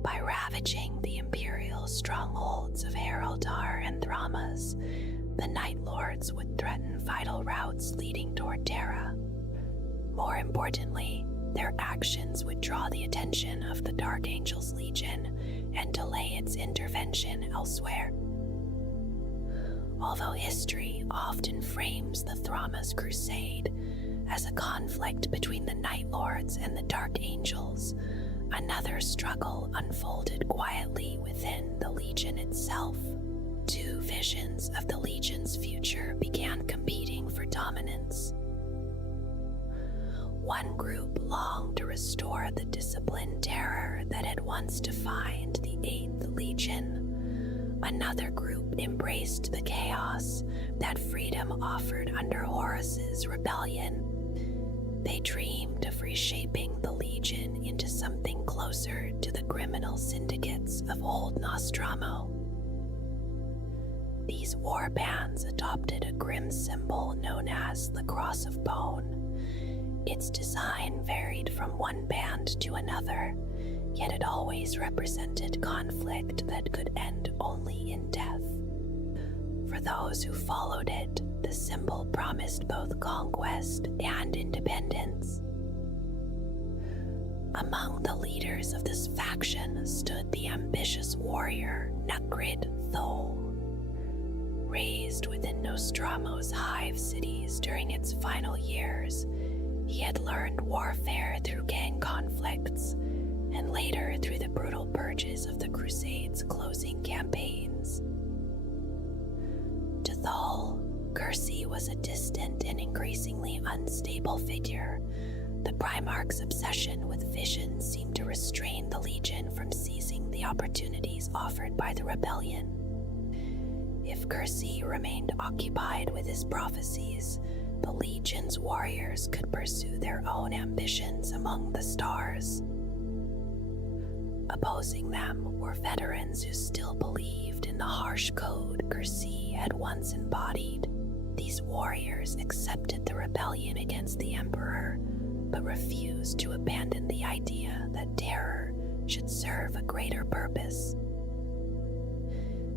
By ravaging the Imperial strongholds of Heraldar and Thramas, the Night Lords would threaten vital routes leading toward Terra. More importantly, their actions would draw the attention of the Dark Angel's Legion and delay its intervention elsewhere. Although history often frames the Thramas Crusade as a conflict between the Night Lords and the Dark Angels, another struggle unfolded quietly within the Legion itself. Two visions of the Legion's future began competing for dominance. One group longed to restore the disciplined terror that had once defined the 8th Legion. Another group embraced the chaos that freedom offered under Horus's rebellion. They dreamed of reshaping the Legion into something closer to the criminal syndicates of old Nostromo. These war bands adopted a grim symbol known as the Cross of Bone. Its design varied from one band to another, yet it always represented conflict that could end only in death. For those who followed it, the symbol promised both conquest and independence. Among the leaders of this faction stood the ambitious warrior Necrid Thol. Raised within Nostromo's hive cities during its final years, he had learned warfare through gang conflicts, and later through the brutal purges of the Crusade's closing campaigns. To Thol, Kersey was a distant and increasingly unstable figure. The Primarch's obsession with vision seemed to restrain the Legion from seizing the opportunities offered by the rebellion. If Kersey remained occupied with his prophecies, the Legion's warriors could pursue their own ambitions among the stars. Opposing them were veterans who still believed in the harsh code Kersey had once embodied. These warriors accepted the rebellion against the Emperor, but refused to abandon the idea that terror should serve a greater purpose.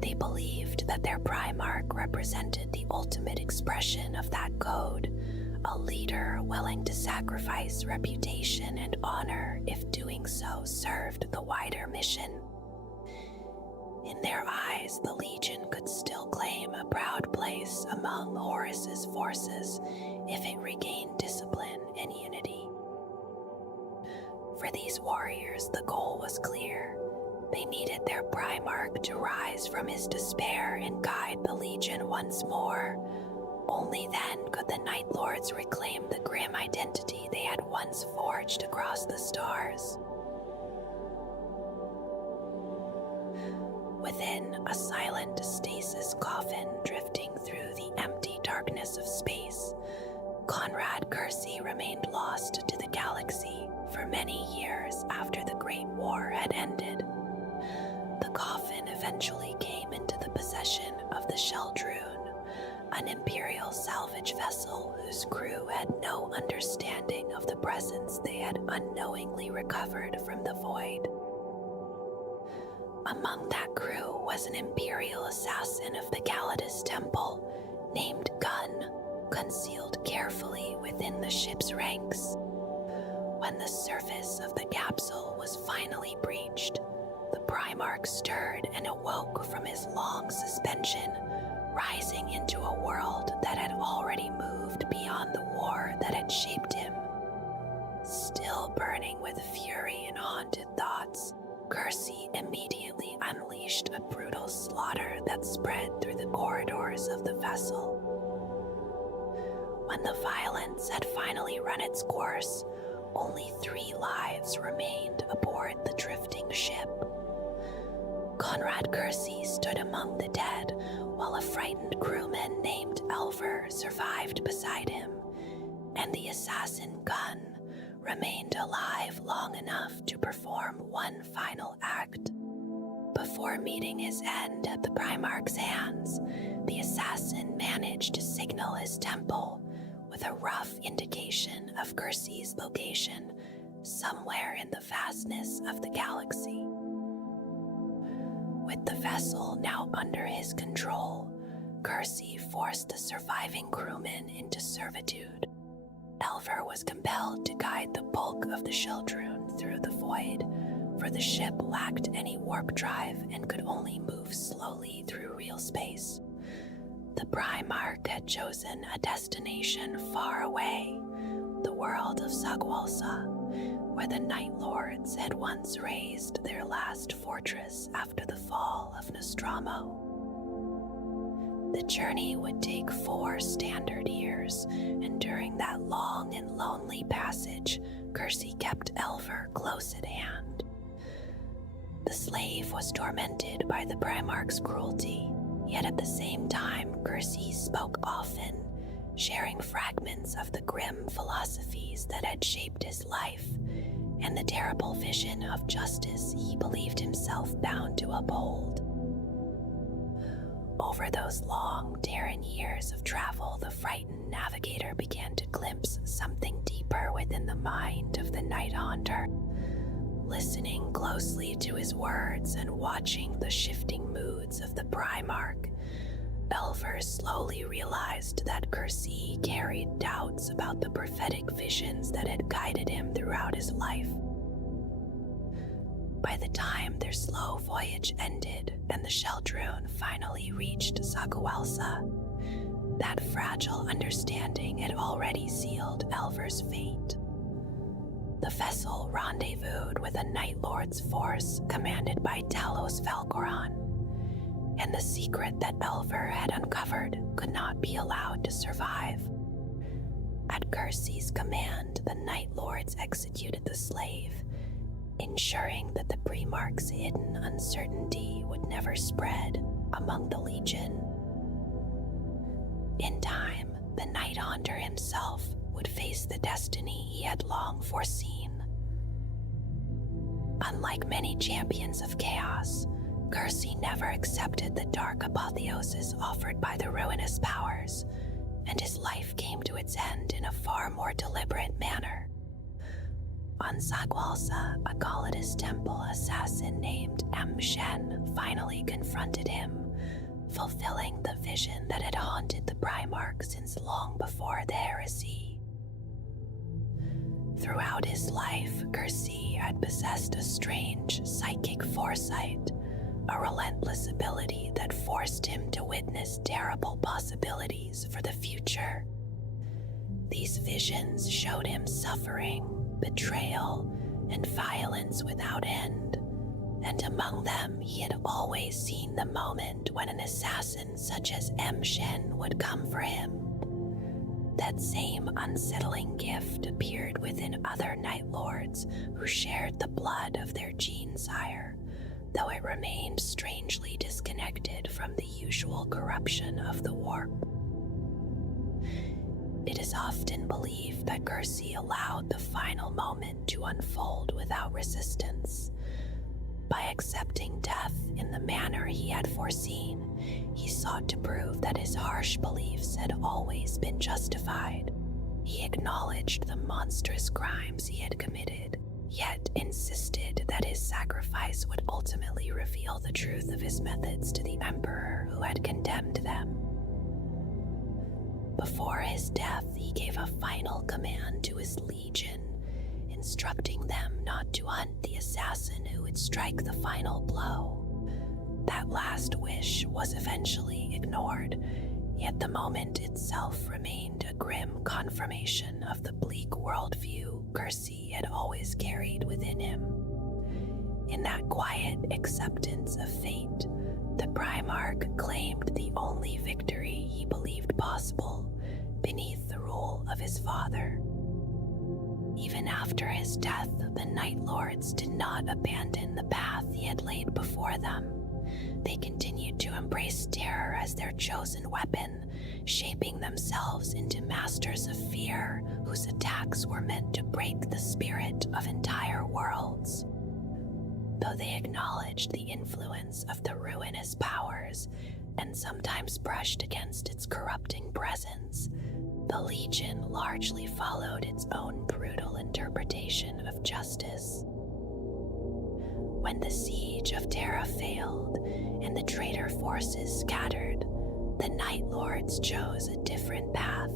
They believed that their Primarch represented the ultimate expression of that code, a leader willing to sacrifice reputation and honor if doing so served the wider mission. In their eyes, the Legion could still claim a proud place among Horus's forces if it regained discipline and unity. For these warriors, the goal was clear. They needed their Primarch to rise from his despair and guide the Legion once more. Only then could the Night Lords reclaim the grim identity they had once forged across the stars. Within a silent stasis coffin drifting through the empty darkness of space, Conrad Kersey remained lost to the galaxy for many years after the Great War had ended. The coffin eventually came into the possession of the Sheldrune, an Imperial salvage vessel whose crew had no understanding of the presence they had unknowingly recovered from the void. Among that crew was an Imperial assassin of the Calidus Temple named Gunn, concealed carefully within the ship's ranks. When the surface of the capsule was finally breached, the Primarch stirred and awoke from his long suspension, rising into a world that had already moved beyond the war that had shaped him. Still burning with fury and haunted thoughts, Kersey immediately unleashed a brutal slaughter that spread through the corridors of the vessel. When the violence had finally run its course, only 3 lives remained aboard the drifting ship. Conrad Kersey stood among the dead, while a frightened crewman named Elver survived beside him, and the assassin Gunn remained alive long enough to perform one final act. Before meeting his end at the Primarch's hands, the assassin managed to signal his temple with a rough indication of Kersey's location somewhere in the vastness of the galaxy. With the vessel now under his control, Kersey forced the surviving crewmen into servitude. Elver was compelled to guide the bulk of the Sheldrune through the void, for the ship lacked any warp drive and could only move slowly through real space. The Primarch had chosen a destination far away, the world of Sagwalsa, where the Night Lords had once raised their last fortress after the fall of Nostromo. The journey would take 4 standard years, and during that long and lonely passage, Kersey kept Elver close at hand. The slave was tormented by the Primarch's cruelty, yet at the same time, Kersey spoke often, sharing fragments of the grim philosophies that had shaped his life, and the terrible vision of justice he believed himself bound to uphold. Over those long, Terran years of travel, the frightened navigator began to glimpse something deeper within the mind of the Night Haunter. Listening closely to his words and watching the shifting moods of the Primarch, Elver slowly realized that Kersey carried doubts about the prophetic visions that had guided him throughout his life. By the time their slow voyage ended and the Sheldrune finally reached Sagawalsa, that fragile understanding had already sealed Elver's fate. The vessel rendezvoused with a Night Lord's force commanded by Talos Valgoran, and the secret that Elver had uncovered could not be allowed to survive. At Kersey's command, the Night Lords executed the slave, ensuring that the Primarch's hidden uncertainty would never spread among the Legion. In time, the Night Haunter himself would face the destiny he had long foreseen. Unlike many champions of chaos, Kersey never accepted the dark apotheosis offered by the ruinous powers, and his life came to its end in a far more deliberate manner. On Sagwalsa, a Calidus Temple assassin named M. Shen finally confronted him, fulfilling the vision that had haunted the Primarch since long before the heresy. Throughout his life, Kersey had possessed a strange psychic foresight, a relentless ability that forced him to witness terrible possibilities for the future. These visions showed him suffering, betrayal, and violence without end, and among them he had always seen the moment when an assassin such as Shen would come for him. That same unsettling gift appeared within other Night Lords who shared the blood of their gene sire, though it remained strangely disconnected from the usual corruption of the warp. It is often believed that Kersey allowed the final moment to unfold without resistance. By accepting death in the manner he had foreseen, he sought to prove that his harsh beliefs had always been justified. He acknowledged the monstrous crimes he had committed, yet insisted that his sacrifice would ultimately reveal the truth of his methods to the Emperor who had condemned them. Before his death, he gave a final command to his legion, instructing them not to hunt the assassin who would strike the final blow. That last wish was eventually ignored, yet the moment itself remained a grim confirmation of the bleak worldview Kersey had always carried within him. In that quiet acceptance of fate, the Primarch claimed the only victory he believed possible beneath the rule of his father. Even after his death, the Night Lords did not abandon the path he had laid before them. They continued to embrace terror as their chosen weapon, shaping themselves into masters of fear whose attacks were meant to break the spirit of entire worlds. Though they acknowledged the influence of the ruinous powers and sometimes brushed against its corrupting presence, the Legion largely followed its own brutal interpretation of justice. When the siege of Terra failed and the traitor forces scattered, the Night Lords chose a different path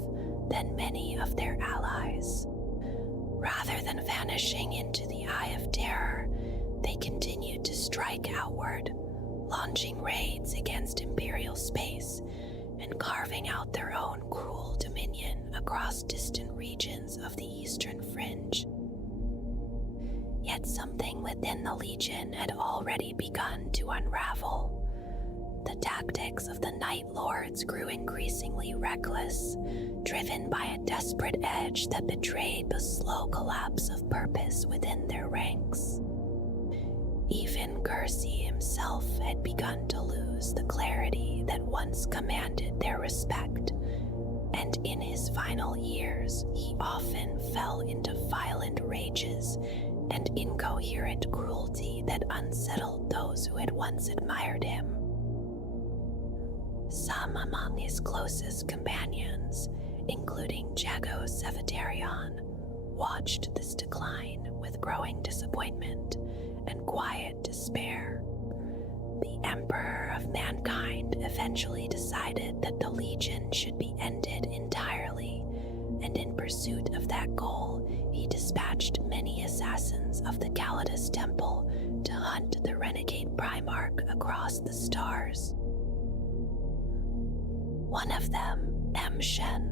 than many of their allies. Rather than vanishing into the Eye of Terror, they continued to strike outward, launching raids against Imperial space and carving out their own cruel dominion across distant regions of the Eastern Fringe. Yet something within the Legion had already begun to unravel. The tactics of the Night Lords grew increasingly reckless, driven by a desperate edge that betrayed the slow collapse of purpose within their ranks. Even Kersey himself had begun to lose the clarity that once commanded their respect, and in his final years, he often fell into violent rages and incoherent cruelty that unsettled those who had once admired him. Some among his closest companions, including Jago Sevatarion, watched this decline with growing disappointment and quiet despair. The Emperor of Mankind eventually decided that the Legion should be ended entirely, and in pursuit of that goal, he dispatched many assassins of the Calidus Temple to hunt the renegade Primarch across the stars. One of them, Shen,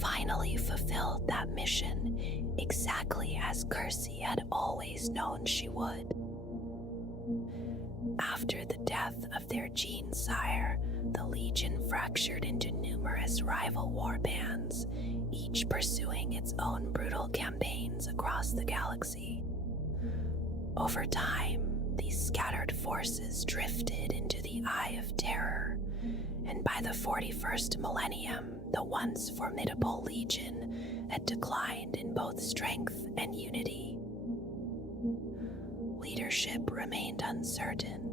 finally fulfilled that mission exactly as Kersey had always known she would. After the death of their gene sire, the Legion fractured into numerous rival warbands, each pursuing its own brutal campaigns across the galaxy. Over time, these scattered forces drifted into the Eye of Terror, and by the 41st millennium, the once formidable Legion had declined in both strength and unity. Leadership remained uncertain,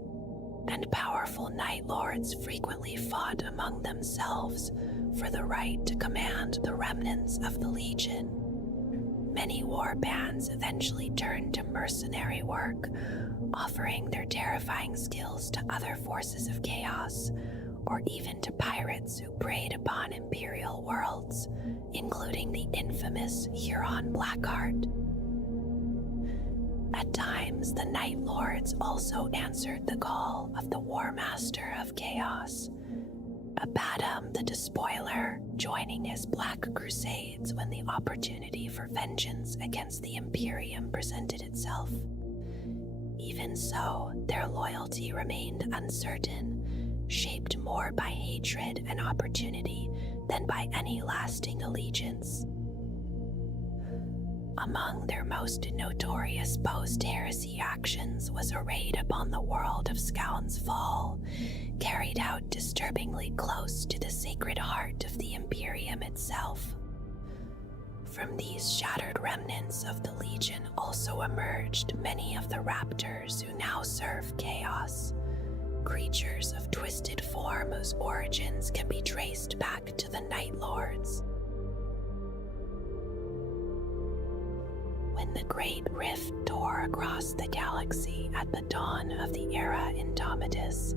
and powerful Night Lords frequently fought among themselves for the right to command the remnants of the Legion. Many war bands eventually turned to mercenary work, offering their terrifying skills to other forces of chaos, or even to pirates who preyed upon Imperial worlds, including the infamous Huron Blackheart. At times, the Night Lords also answered the call of the War Master of Chaos, Abaddon the Despoiler, joining his Black Crusades when the opportunity for vengeance against the Imperium presented itself. Even so, their loyalty remained uncertain, shaped more by hatred and opportunity than by any lasting allegiance. Among their most notorious post-heresy actions was a raid upon the world of Scound's Fall, carried out disturbingly close to the sacred heart of the Imperium itself. From these shattered remnants of the Legion also emerged many of the raptors who now serve Chaos, creatures of twisted form whose origins can be traced back to the Night Lords. When the Great Rift tore across the galaxy at the dawn of the Era Indomitus,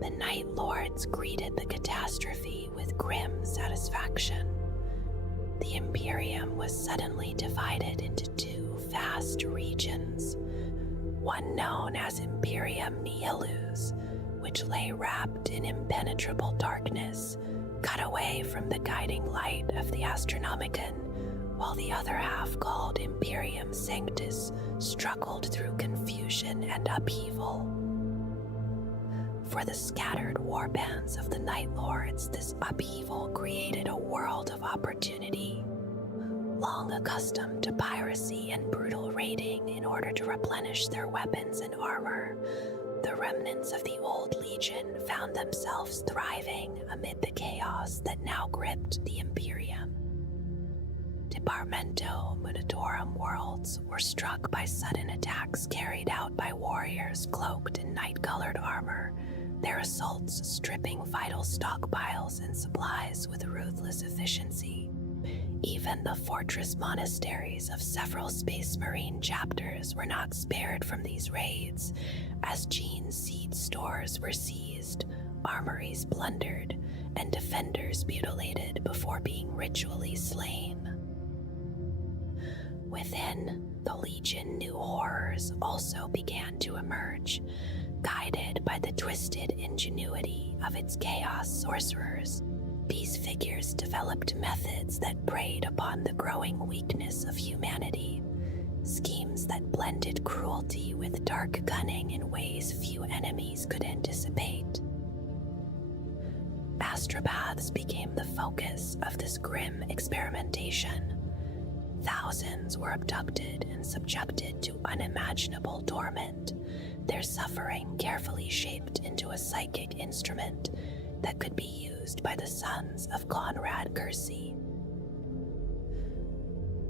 the Night Lords greeted the catastrophe with grim satisfaction. The Imperium was suddenly divided into two vast regions, one known as Imperium Nihilus, which lay wrapped in impenetrable darkness, cut away from the guiding light of the Astronomicon, while the other half, called Imperium Sanctus, struggled through confusion and upheaval. For the scattered warbands of the Night Lords, this upheaval created a world of opportunity. Long accustomed to piracy and brutal raiding in order to replenish their weapons and armor, the remnants of the old Legion found themselves thriving amid the chaos that now gripped the Imperium. Departamento Munitorum worlds were struck by sudden attacks carried out by warriors cloaked in night-colored armor, their assaults stripping vital stockpiles and supplies with ruthless efficiency. Even the fortress monasteries of several Space Marine chapters were not spared from these raids, as Gene seed stores were seized, armories plundered, and defenders mutilated before being ritually slain. Within, the Legion new horrors also began to emerge, guided by the twisted ingenuity of its chaos sorcerers. These figures developed methods that preyed upon the growing weakness of humanity, schemes that blended cruelty with dark cunning in ways few enemies could anticipate. Astropaths became the focus of this grim experimentation. Thousands were abducted and subjected to unimaginable torment, their suffering carefully shaped into a psychic instrument that could be used by the sons of Conrad Kersey.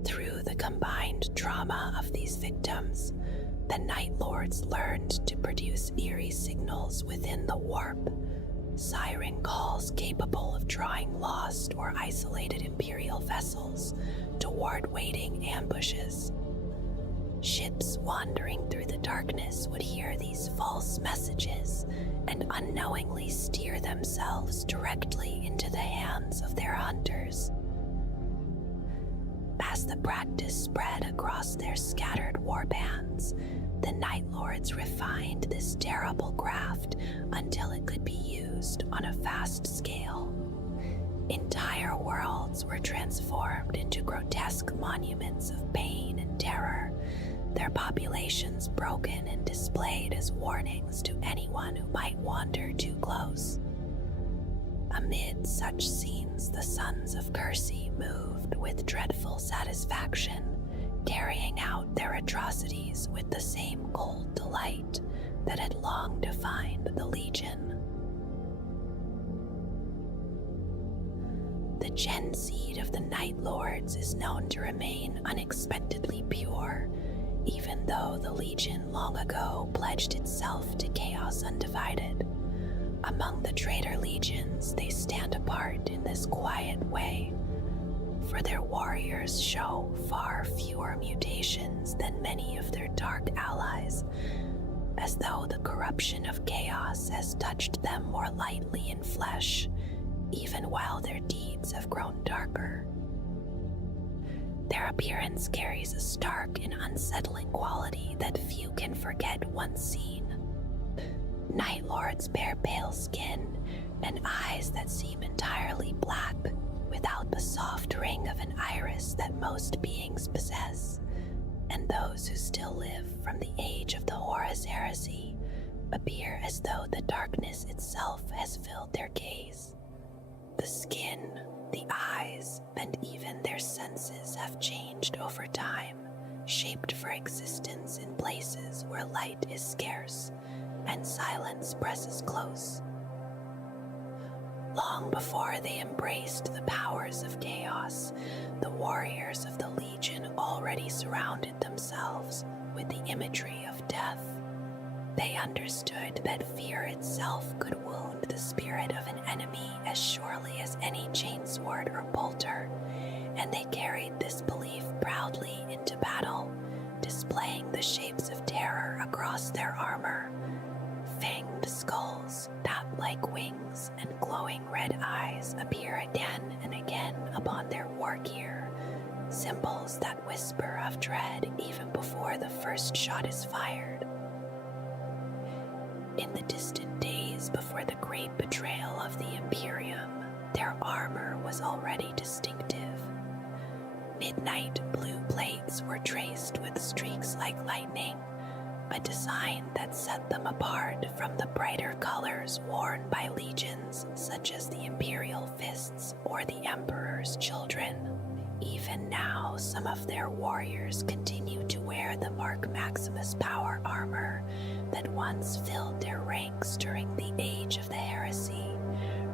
Through the combined trauma of these victims, the Night Lords learned to produce eerie signals within the warp, siren calls capable of drawing lost or isolated Imperial vessels toward waiting ambushes. Ships wandering through the darkness would hear these false messages and unknowingly steer themselves directly into the hands of their hunters. As the practice spread across their scattered warbands, the Night Lords refined this terrible craft until it could be used on a vast scale. Entire worlds were transformed into grotesque monuments of pain and terror, their populations broken and displayed as warnings to anyone who might wander too close. Amid such scenes, the sons of Kersey moved with dreadful satisfaction, carrying out their atrocities with the same cold delight that had long defined the Legion. The gen seed of the Night Lords is known to remain unexpectedly pure, even though the Legion long ago pledged itself to chaos undivided. Among the traitor legions, they stand apart in this quiet way, for their warriors show far fewer mutations than many of their dark allies, as though the corruption of chaos has touched them more lightly in flesh, even while their deeds have grown darker. Their appearance carries a stark and unsettling quality that few can forget once seen. Night Lords bear pale skin and eyes that seem entirely black, without the soft ring of an iris that most beings possess, and those who still live from the age of the Horus Heresy appear as though the darkness itself has filled their gaze. The skin, the eyes, and even their senses have changed over time, shaped for existence in places where light is scarce and silence presses close. Long before they embraced the powers of chaos, the warriors of the Legion already surrounded themselves with the imagery of death. They understood that fear itself could wound the spirit of an enemy as surely as any chainsword or bolter, and they carried this belief proudly into battle, displaying the shapes of terror across their armor. Fanged skulls that, like wings and glowing red eyes, appear again and again upon their war gear, symbols that whisper of dread even before the first shot is fired. In the distant days before the great betrayal of the Imperium, their armor was already distinctive. Midnight blue plates were traced with streaks like lightning, a design that set them apart from the brighter colors worn by legions such as the Imperial Fists or the Emperor's Children. Even now, some of their warriors continue to wear the Mark Maximus power armor that once filled their ranks during the age of the heresy,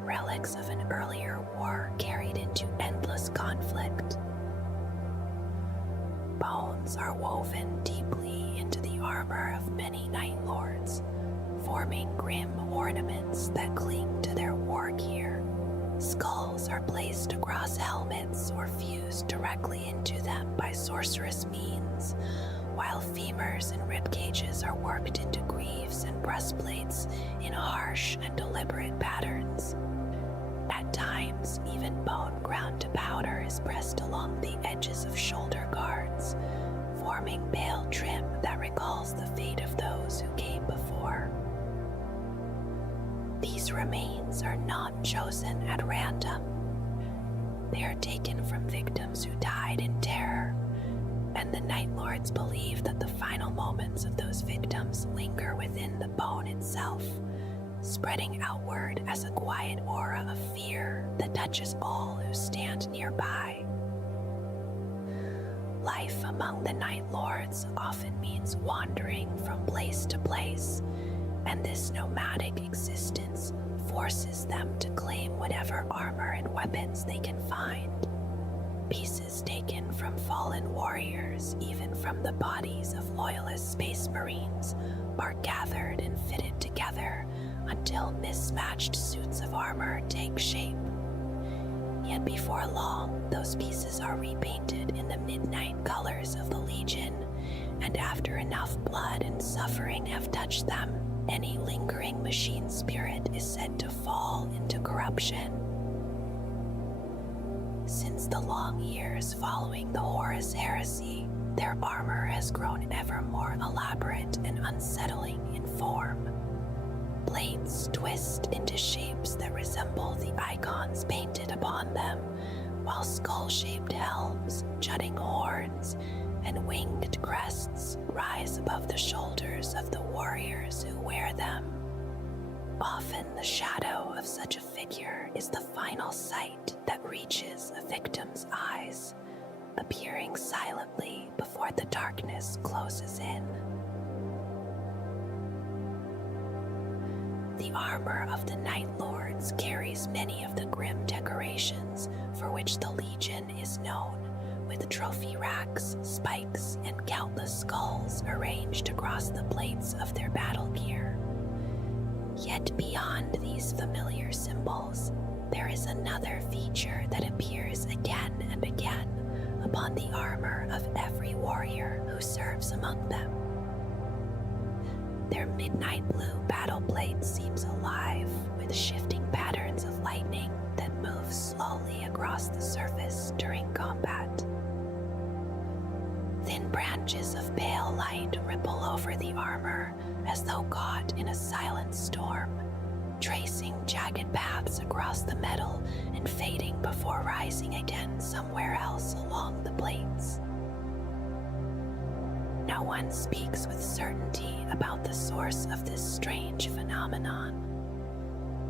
relics of an earlier war carried into endless conflict. Bones are woven deeply into the armor of many Night Lords, forming grim ornaments that cling to their war gear. Skulls are placed across helmets or fused directly into them by sorcerous means, while femurs and ribcages are worked into greaves and breastplates in harsh and deliberate patterns. At times, even bone ground to powder is pressed along the edges of shoulder guards, forming pale trim that recalls the fate of those who came before. These remains are not chosen at random. They are taken from victims who died in terror, and the Night Lords believe that the final moments of those victims linger within the bone itself, spreading outward as a quiet aura of fear that touches all who stand nearby. Life among the Night Lords often means wandering from place to place, and this nomadic existence forces them to claim whatever armor and weapons they can find. Pieces taken from fallen warriors, even from the bodies of loyalist space marines, are gathered and fitted together until mismatched suits of armor take shape. Yet before long, those pieces are repainted in the midnight colors of the Legion, and after enough blood and suffering have touched them, any lingering machine spirit is said to fall into corruption. Since the long years following the Horus Heresy, their armor has grown ever more elaborate and unsettling in form. Plates twist into shapes that resemble the icons painted upon them, while skull-shaped helms, jutting horns, and winged crests rise above the shoulders of the warriors who wear them. Often the shadow of such a figure is the final sight that reaches a victim's eyes, appearing silently before the darkness closes in. The armor of the Night Lords carries many of the grim decorations for which the Legion is known, with trophy racks, spikes, and countless skulls arranged across the plates of their battle gear. Yet beyond these familiar symbols, there is another feature that appears again and again upon the armor of every warrior who serves among them. Their midnight blue battle plate seems alive with shifting patterns of lightning that move slowly across the surface during combat. branches of pale light ripple over the armor as though caught in a silent storm, tracing jagged paths across the metal and fading before rising again somewhere else along the plates. No one speaks with certainty about the source of this strange phenomenon.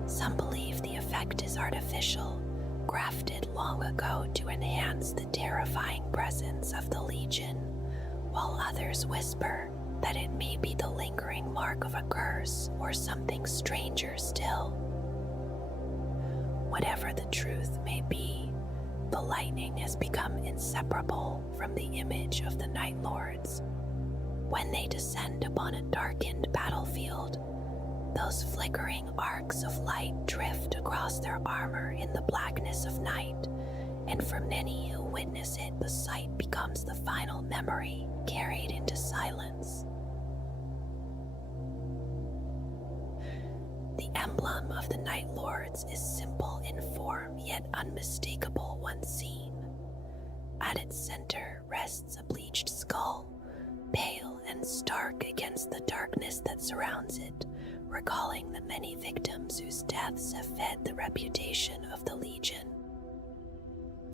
Some believe the effect is artificial, crafted long ago to enhance the terrifying presence of the Legion, while others whisper that it may be the lingering mark of a curse or something stranger still. Whatever the truth may be, the lightning has become inseparable from the image of the Night Lords. When they descend upon a darkened battlefield, those flickering arcs of light drift across their armor in the blackness of night, and for many who witness it, the sight becomes the final memory carried into silence. The emblem of the Night Lords is simple in form, yet unmistakable once seen. At its center rests a bleached skull, pale and stark against the darkness that surrounds it, recalling the many victims whose deaths have fed the reputation of the Legion.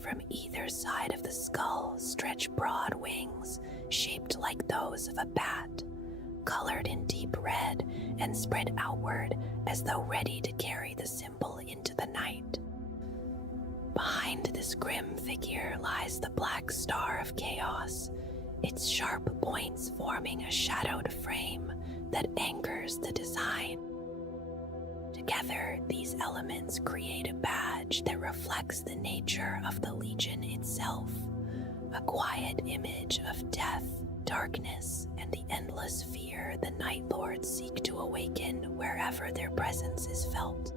From either side of the skull stretch broad wings, shaped like those of a bat, colored in deep red and spread outward as though ready to carry the symbol into the night. Behind this grim figure lies the black star of chaos, its sharp points forming a shadowed frame that anchors the design. Together, these elements create a badge that reflects the nature of the Legion itself, a quiet image of death, darkness, and the endless fear the Night Lords seek to awaken wherever their presence is felt.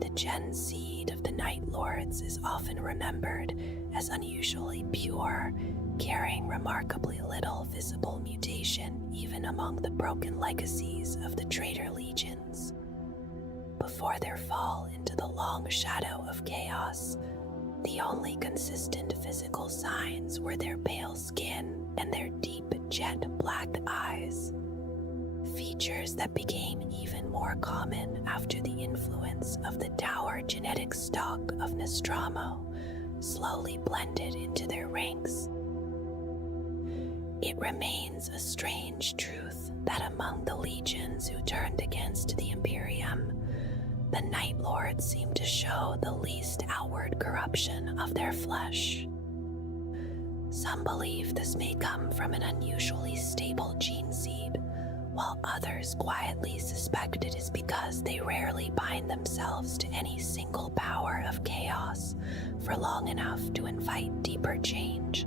The gen seed of the Night Lords is often remembered as unusually pure, carrying remarkably little visible mutation even among the broken legacies of the traitor legions. Before their fall into the long shadow of chaos, the only consistent physical signs were their pale skin and their deep jet black eyes, features that became even more common after the influence of the dour genetic stock of Nostromo slowly blended into their ranks. It remains a strange truth that among the legions who turned against the Imperium, the Night Lords seem to show the least outward corruption of their flesh. Some believe this may come from an unusually stable gene seed, while others quietly suspect it is because they rarely bind themselves to any single power of chaos for long enough to invite deeper change.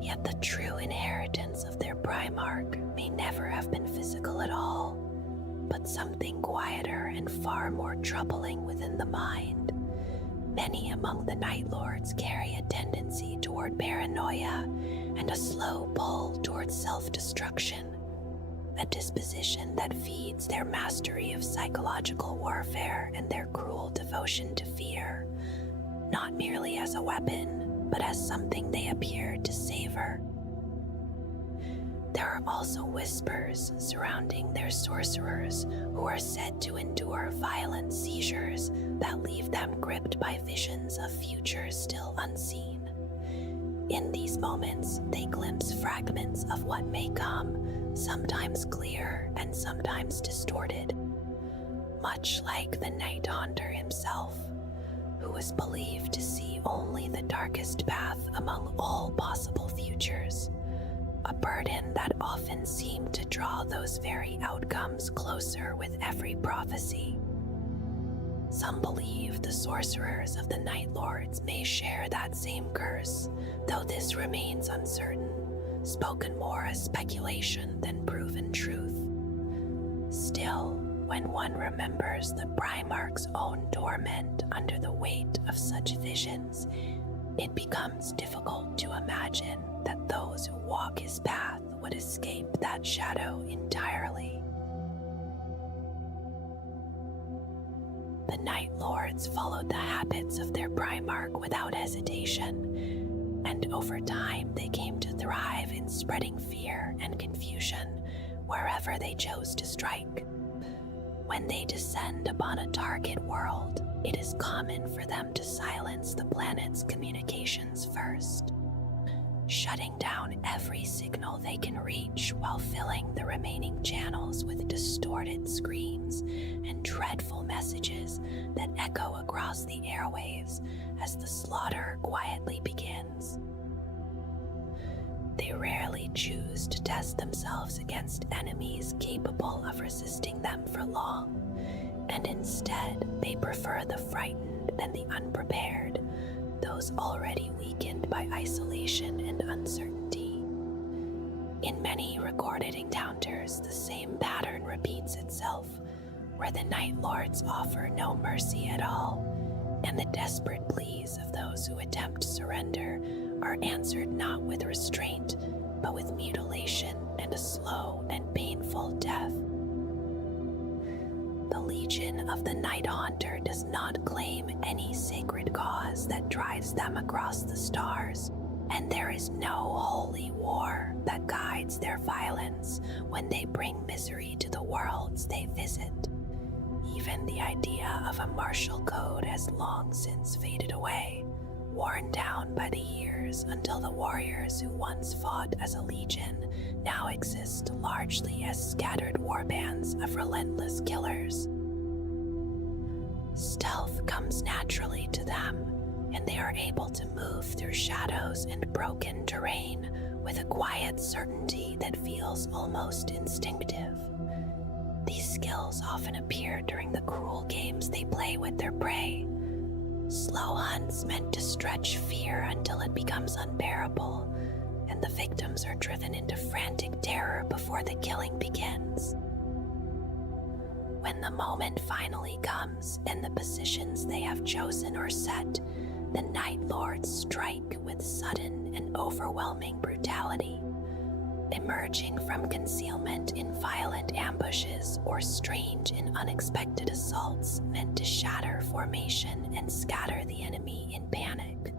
Yet the true inheritance of their Primarch may never have been physical at all, but something quieter and far more troubling within the mind. Many among the Night Lords carry a tendency toward paranoia and a slow pull towards self-destruction, a disposition that feeds their mastery of psychological warfare and their cruel devotion to fear, not merely as a weapon, but as something they appear to savor. There are also whispers surrounding their sorcerers who are said to endure violent seizures that leave them gripped by visions of futures still unseen. In these moments, they glimpse fragments of what may come, sometimes clear and sometimes distorted, much like the Night Haunter himself, who was believed to see only the darkest path among all possible futures, a burden that often seemed to draw those very outcomes closer with every prophecy. Some believe the sorcerers of the Night Lords may share that same curse, though this remains uncertain, spoken more as speculation than proven truth. Still, when one remembers the Primarch's own torment under the weight of such visions, it becomes difficult to imagine that those who walk his path would escape that shadow entirely. The Night Lords followed the habits of their Primarch without hesitation, and over time they came to thrive in spreading fear and confusion wherever they chose to strike. When they descend upon a target world, it is common for them to silence the planet's communications first, shutting down every signal they can reach while filling the remaining channels with distorted screams and dreadful messages that echo across the airwaves as the slaughter quietly begins. They rarely choose to test themselves against enemies capable of resisting them for long, and instead they prefer the frightened and the unprepared, those already weakened by isolation and uncertainty. In many recorded encounters, the same pattern repeats itself, where the Night Lords offer no mercy at all, and the desperate pleas of those who attempt surrender are answered not with restraint, but with mutilation and a slow and painful death. The Legion of the Night Haunter does not claim any sacred cause that drives them across the stars, and there is no holy war that guides their violence when they bring misery to the worlds they visit. Even the idea of a martial code has long since faded away, worn down by the years until the warriors who once fought as a legion now exist largely as scattered warbands of relentless killers. Stealth comes naturally to them, and they are able to move through shadows and broken terrain with a quiet certainty that feels almost instinctive. These skills often appear during the cruel games they play with their prey, slow hunts meant to stretch fear until it becomes unbearable, and the victims are driven into frantic terror before the killing begins. When the moment finally comes and the positions they have chosen are set, the Night Lords strike with sudden and overwhelming brutality, emerging from concealment in violent ambushes or strange and unexpected assaults meant to shatter formation and scatter the enemy in panic.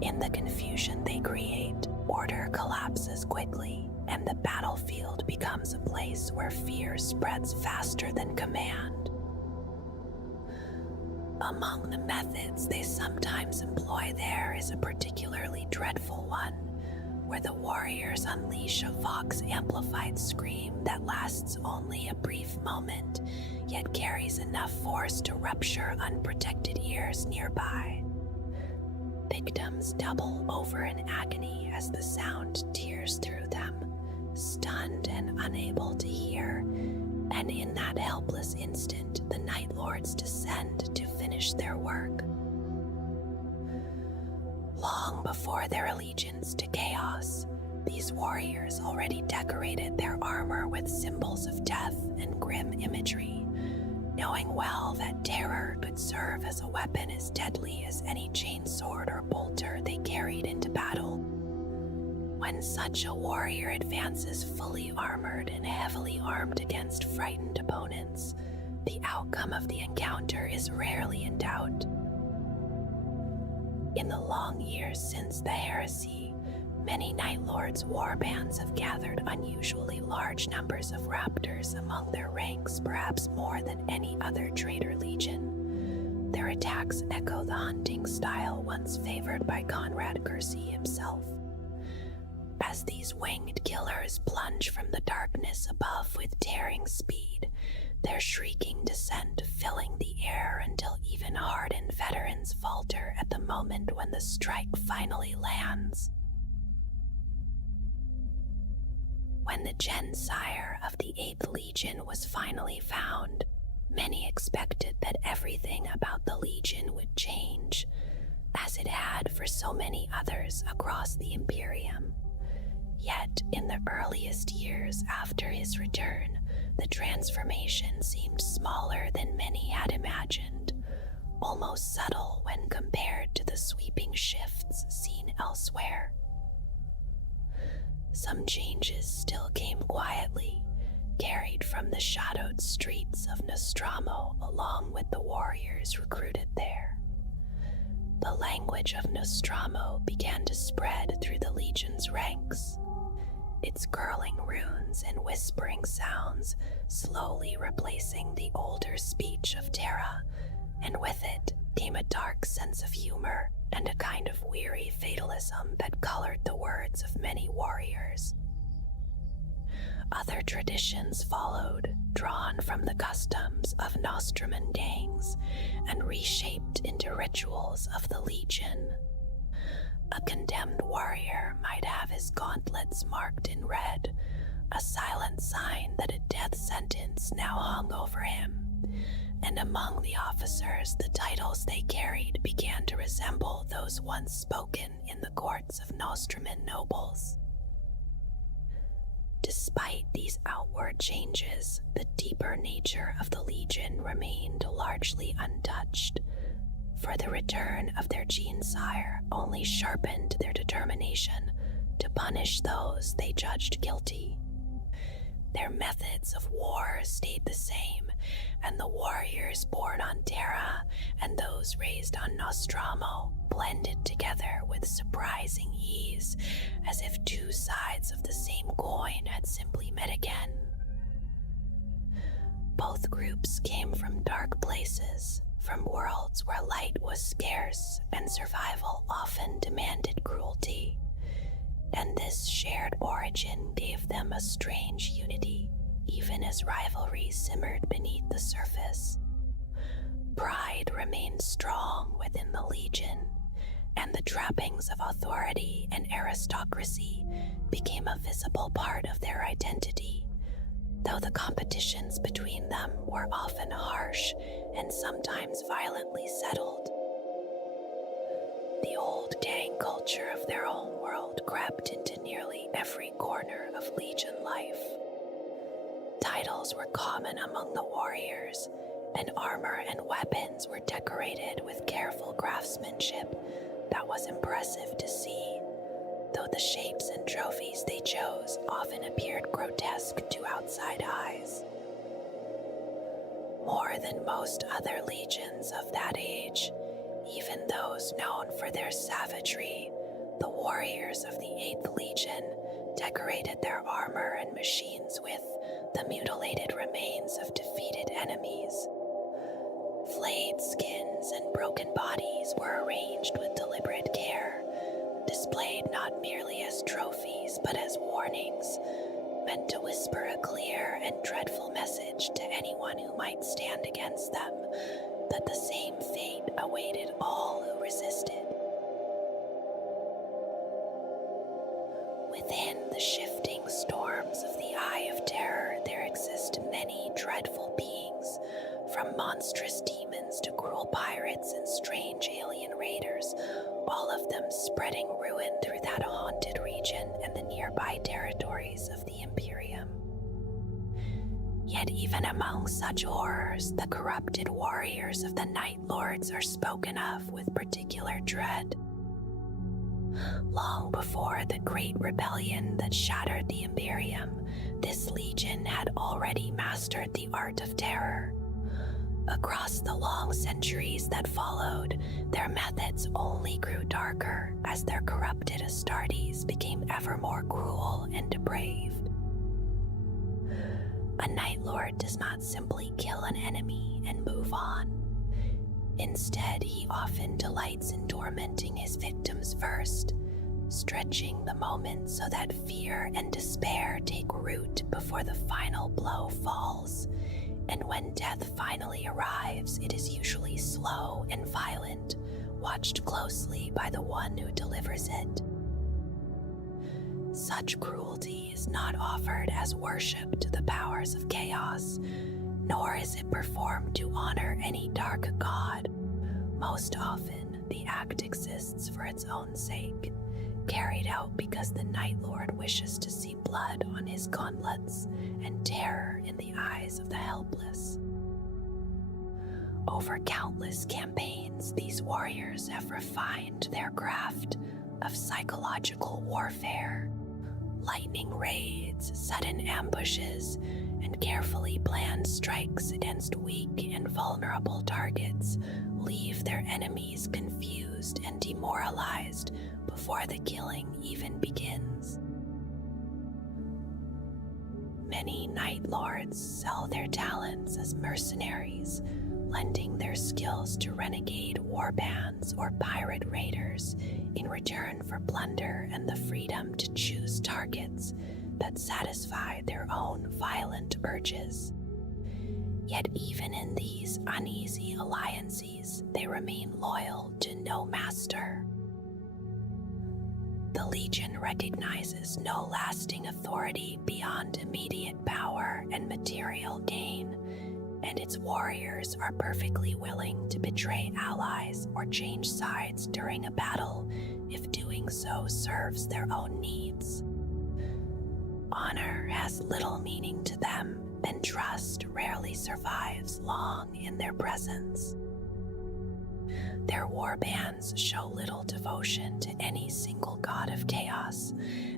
In the confusion they create, order collapses quickly, and the battlefield becomes a place where fear spreads faster than command. Among the methods they sometimes employ there is a particularly dreadful one, where the warriors unleash a vox-amplified scream that lasts only a brief moment, yet carries enough force to rupture unprotected ears nearby. Victims double over in agony as the sound tears through them, stunned and unable to hear, and in that helpless instant, the Night Lords descend to finish their work. Long before their allegiance to chaos, these warriors already decorated their armor with symbols of death and grim imagery, knowing well that terror could serve as a weapon as deadly as any chainsword or bolter they carried into battle. When such a warrior advances fully armored and heavily armed against frightened opponents, the outcome of the encounter is rarely in doubt. In the long years since the heresy, many Night Lords' warbands have gathered unusually large numbers of raptors among their ranks, perhaps more than any other traitor legion. Their attacks echo the hunting style once favored by Conrad Kersey himself. As these winged killers plunge from the darkness above with tearing speed, their shrieking descent filling the air until even hardened veterans falter at the moment when the strike finally lands. When the Gensire of the 8th Legion was finally found, many expected that everything about the Legion would change, as it had for so many others across the Imperium. Yet, in the earliest years after his return, the transformation seemed smaller than many had imagined, almost subtle when compared to the sweeping shifts seen elsewhere. Some changes still came quietly, carried from the shadowed streets of Nostromo along with the warriors recruited there. The language of Nostromo began to spread through the Legion's ranks, its gurling runes and whispering sounds slowly replacing the older speech of Terra, and with it came a dark sense of humor and a kind of weary fatalism that colored the words of many warriors. Other traditions followed, drawn from the customs of Nostraman gangs and reshaped into rituals of the Legion. A condemned warrior might have his gauntlets marked in red, a silent sign that a death sentence now hung over him, and among the officers the titles they carried began to resemble those once spoken in the courts of Nostraman nobles. Despite these outward changes, the deeper nature of the Legion remained largely untouched, for the return of their Genesire only sharpened their determination to punish those they judged guilty. Their methods of war stayed the same, and the warriors born on Terra and those raised on Nostromo blended together with surprising ease, as if two sides of the same coin had simply met again. Both groups came from dark places, from worlds where light was scarce and survival often demanded cruelty, and this shared origin gave them a strange unity, even as rivalry simmered beneath the surface. Pride remained strong within the Legion, and the trappings of authority and aristocracy became a visible part of their identity, though the competitions between them were often harsh and sometimes violently settled. The old gang culture of their own world crept into nearly every corner of Legion life. Titles were common among the warriors, and armor and weapons were decorated with careful craftsmanship that was impressive to see, though the shapes and trophies they chose often appeared grotesque to outside eyes. More than most other legions of that age, even those known for their savagery, the warriors of the 8th Legion decorated their armor and machines with the mutilated remains of defeated enemies. Flayed skins and broken bodies were arranged with deliberate care, displayed not merely as trophies but as warnings, meant to whisper a clear and dreadful message to anyone who might stand against them, that the same fate awaited all who resisted. Within the shifting storms of the Eye of Terror there exist many dreadful beings, from monstrous demons to cruel pirates and strange alien raiders, all of them spreading ruin through that haunted region and the nearby territories of the Imperium. Yet even among such horrors, the corrupted warriors of the Night Lords are spoken of with particular dread. Long before the Great Rebellion that shattered the Imperium, this legion had already mastered the art of terror. Across the long centuries that followed, their methods only grew darker as their corrupted Astartes became ever more cruel and depraved. A Night Lord does not simply kill an enemy and move on. Instead, he often delights in tormenting his victims first, stretching the moment so that fear and despair take root before the final blow falls. And when death finally arrives, it is usually slow and violent, watched closely by the one who delivers it. Such cruelty is not offered as worship to the powers of chaos, nor is it performed to honor any dark god. Most often, the act exists for its own sake, carried out because the Night Lord wishes to see blood on his gauntlets and terror in the eyes of the helpless. Over countless campaigns, these warriors have refined their craft of psychological warfare, Lightning raids, sudden ambushes, and carefully planned strikes against weak and vulnerable targets leave their enemies confused and demoralized before the killing even begins. Many Night Lords sell their talents as mercenaries, lending their skills to renegade warbands or pirate raiders in return for plunder and the freedom to choose targets that satisfy their own violent urges. Yet even in these uneasy alliances, they remain loyal to no master. The Legion recognizes no lasting authority beyond immediate power and material gain, and its warriors are perfectly willing to betray allies or change sides during a battle if doing so serves their own needs. Honor has little meaning to them, and trust rarely survives long in their presence. Their warbands show little devotion to any single god of chaos,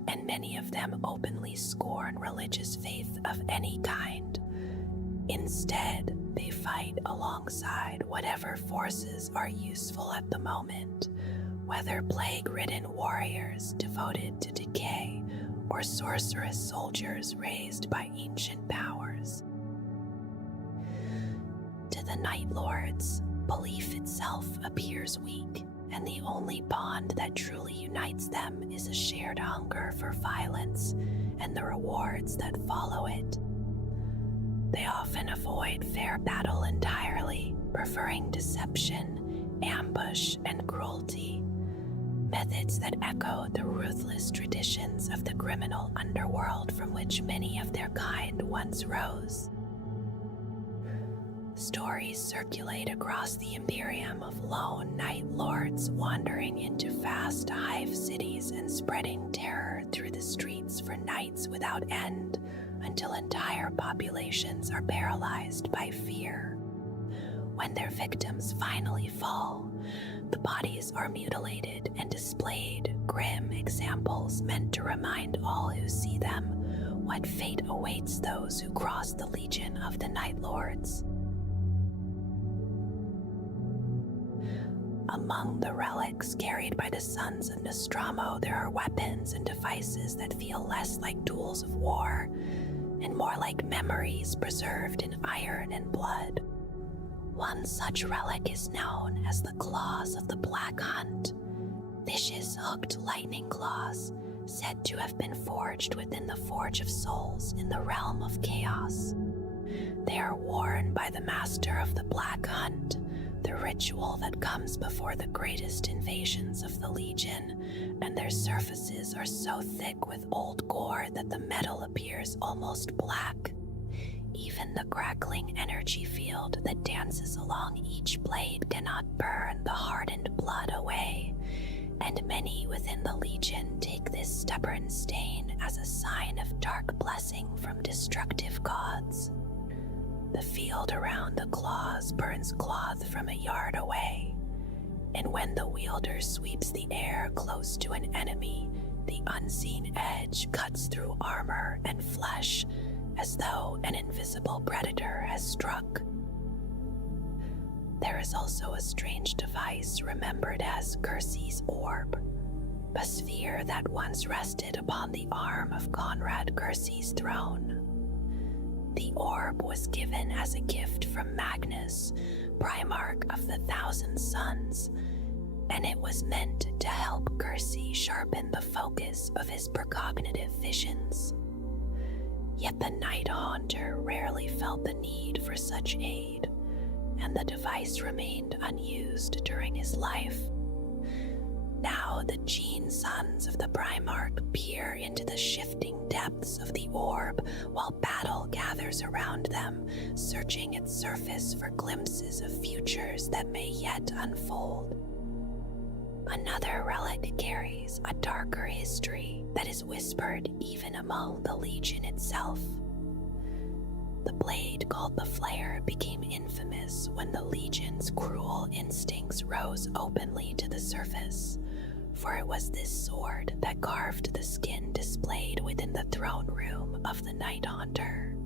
and many of them openly scorn religious faith of any kind. Instead, they fight alongside whatever forces are useful at the moment, whether plague-ridden warriors devoted to decay or sorcerous soldiers raised by ancient powers. To the Night Lords, belief itself appears weak, and the only bond that truly unites them is a shared hunger for violence and the rewards that follow it. They often avoid fair battle entirely, preferring deception, ambush, and cruelty, methods that echo the ruthless traditions of the criminal underworld from which many of their kind once rose. Stories circulate across the Imperium of lone Night Lords wandering into vast hive cities and spreading terror through the streets for nights without end until entire populations are paralyzed by fear. When their victims finally fall, the bodies are mutilated and displayed, grim examples meant to remind all who see them what fate awaits those who cross the Legion of the Night Lords. Among the relics carried by the sons of Nostromo, there are weapons and devices that feel less like tools of war and more like memories preserved in iron and blood. One such relic is known as the Claws of the Black Hunt, vicious hooked lightning claws said to have been forged within the Forge of Souls in the realm of chaos. They are worn by the Master of the Black Hunt, the ritual that comes before the greatest invasions of the Legion, and their surfaces are so thick with old gore that the metal appears almost black. Even the crackling energy field that dances along each blade cannot burn the hardened blood away, and many within the Legion take this stubborn stain as a sign of dark blessing from destructive gods. The field around the claws burns cloth from a yard away, and when the wielder sweeps the air close to an enemy, the unseen edge cuts through armor and flesh as though an invisible predator has struck. There is also a strange device remembered as Kersey's Orb, a sphere that once rested upon the arm of Conrad Kersey's throne. The orb was given as a gift from Magnus, Primarch of the Thousand Suns, and it was meant to help Kersey sharpen the focus of his precognitive visions. Yet the Night Haunter rarely felt the need for such aid, and the device remained unused during his life. Now the Gene Sons of the Primarch peer into the shifting depths of the orb while battle gathers around them, searching its surface for glimpses of futures that may yet unfold. Another relic carries a darker history that is whispered even among the Legion itself. The blade called the Flayer became infamous when the Legion's cruel instincts rose openly to the surface, for it was this sword that carved the skin displayed within the throne room of the Night Haunter.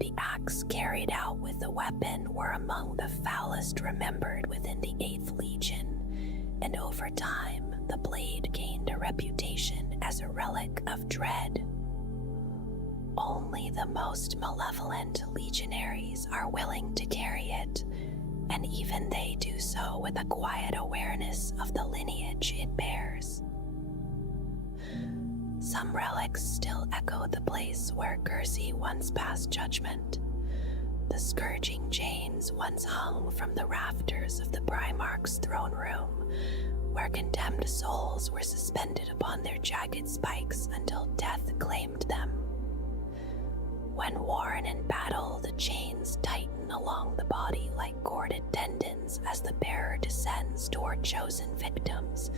The acts carried out with the weapon were among the foulest remembered within the 8th Legion, and over time the blade gained a reputation as a relic of dread. Only the most malevolent legionaries are willing to carry it, and even they do so with a quiet awareness of the lineage it bears. Some relics still echo the place where Gersi once passed judgment. The scourging chains once hung from the rafters of the Primarchs' throne room, where condemned souls were suspended upon their jagged spikes until death claimed them. When worn in battle, the chains tighten along the body like corded tendons as the bearer descends toward chosen victims,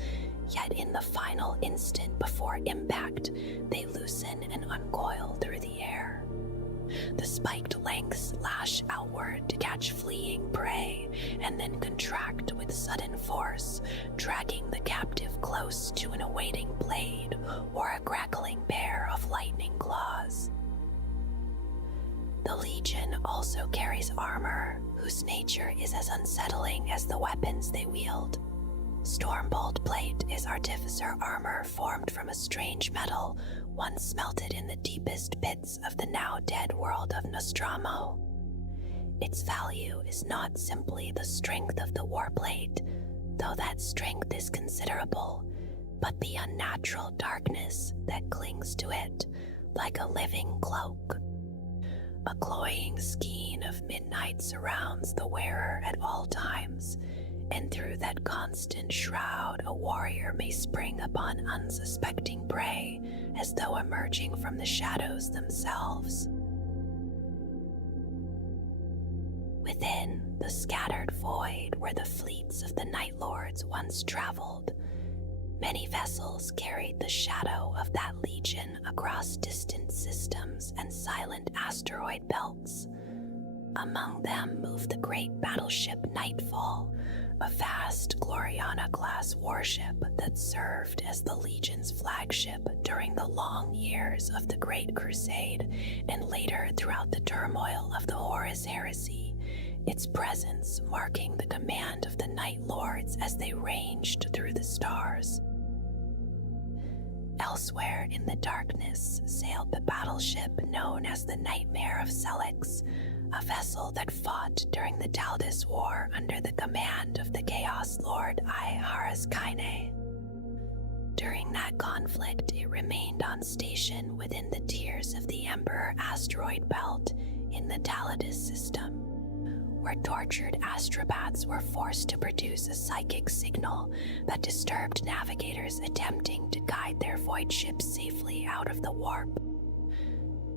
yet in the final instant before impact, they loosen and uncoil through the air. The spiked lengths lash outward to catch fleeing prey, and then contract with sudden force, dragging the captive close to an awaiting blade or a crackling pair of lightning claws. The Legion also carries armor, whose nature is as unsettling as the weapons they wield. Stormbolt plate is artificer armor formed from a strange metal once smelted in the deepest pits of the now dead world of Nostromo. Its value is not simply the strength of the warplate, though that strength is considerable, but the unnatural darkness that clings to it like a living cloak. A cloying skein of midnight surrounds the wearer at all times, and through that constant shroud a warrior may spring upon unsuspecting prey as though emerging from the shadows themselves. Within the scattered void where the fleets of the Night Lords once traveled, many vessels carried the shadow of that legion across distant systems and silent asteroid belts. Among them moved the great battleship Nightfall, a vast Gloriana-class warship that served as the Legion's flagship during the long years of the Great Crusade and later throughout the turmoil of the Horus Heresy, its presence marking the command of the Night Lords as they ranged through the stars. Elsewhere in the darkness sailed the battleship known as the Nightmare of Celix, a vessel that fought during the Taldus War under the command of the Chaos Lord Haraskaine. During that conflict, it remained on station within the tiers of the Emperor asteroid belt in the Taladus system, where tortured astrobats were forced to produce a psychic signal that disturbed navigators attempting to guide their void ships safely out of the warp.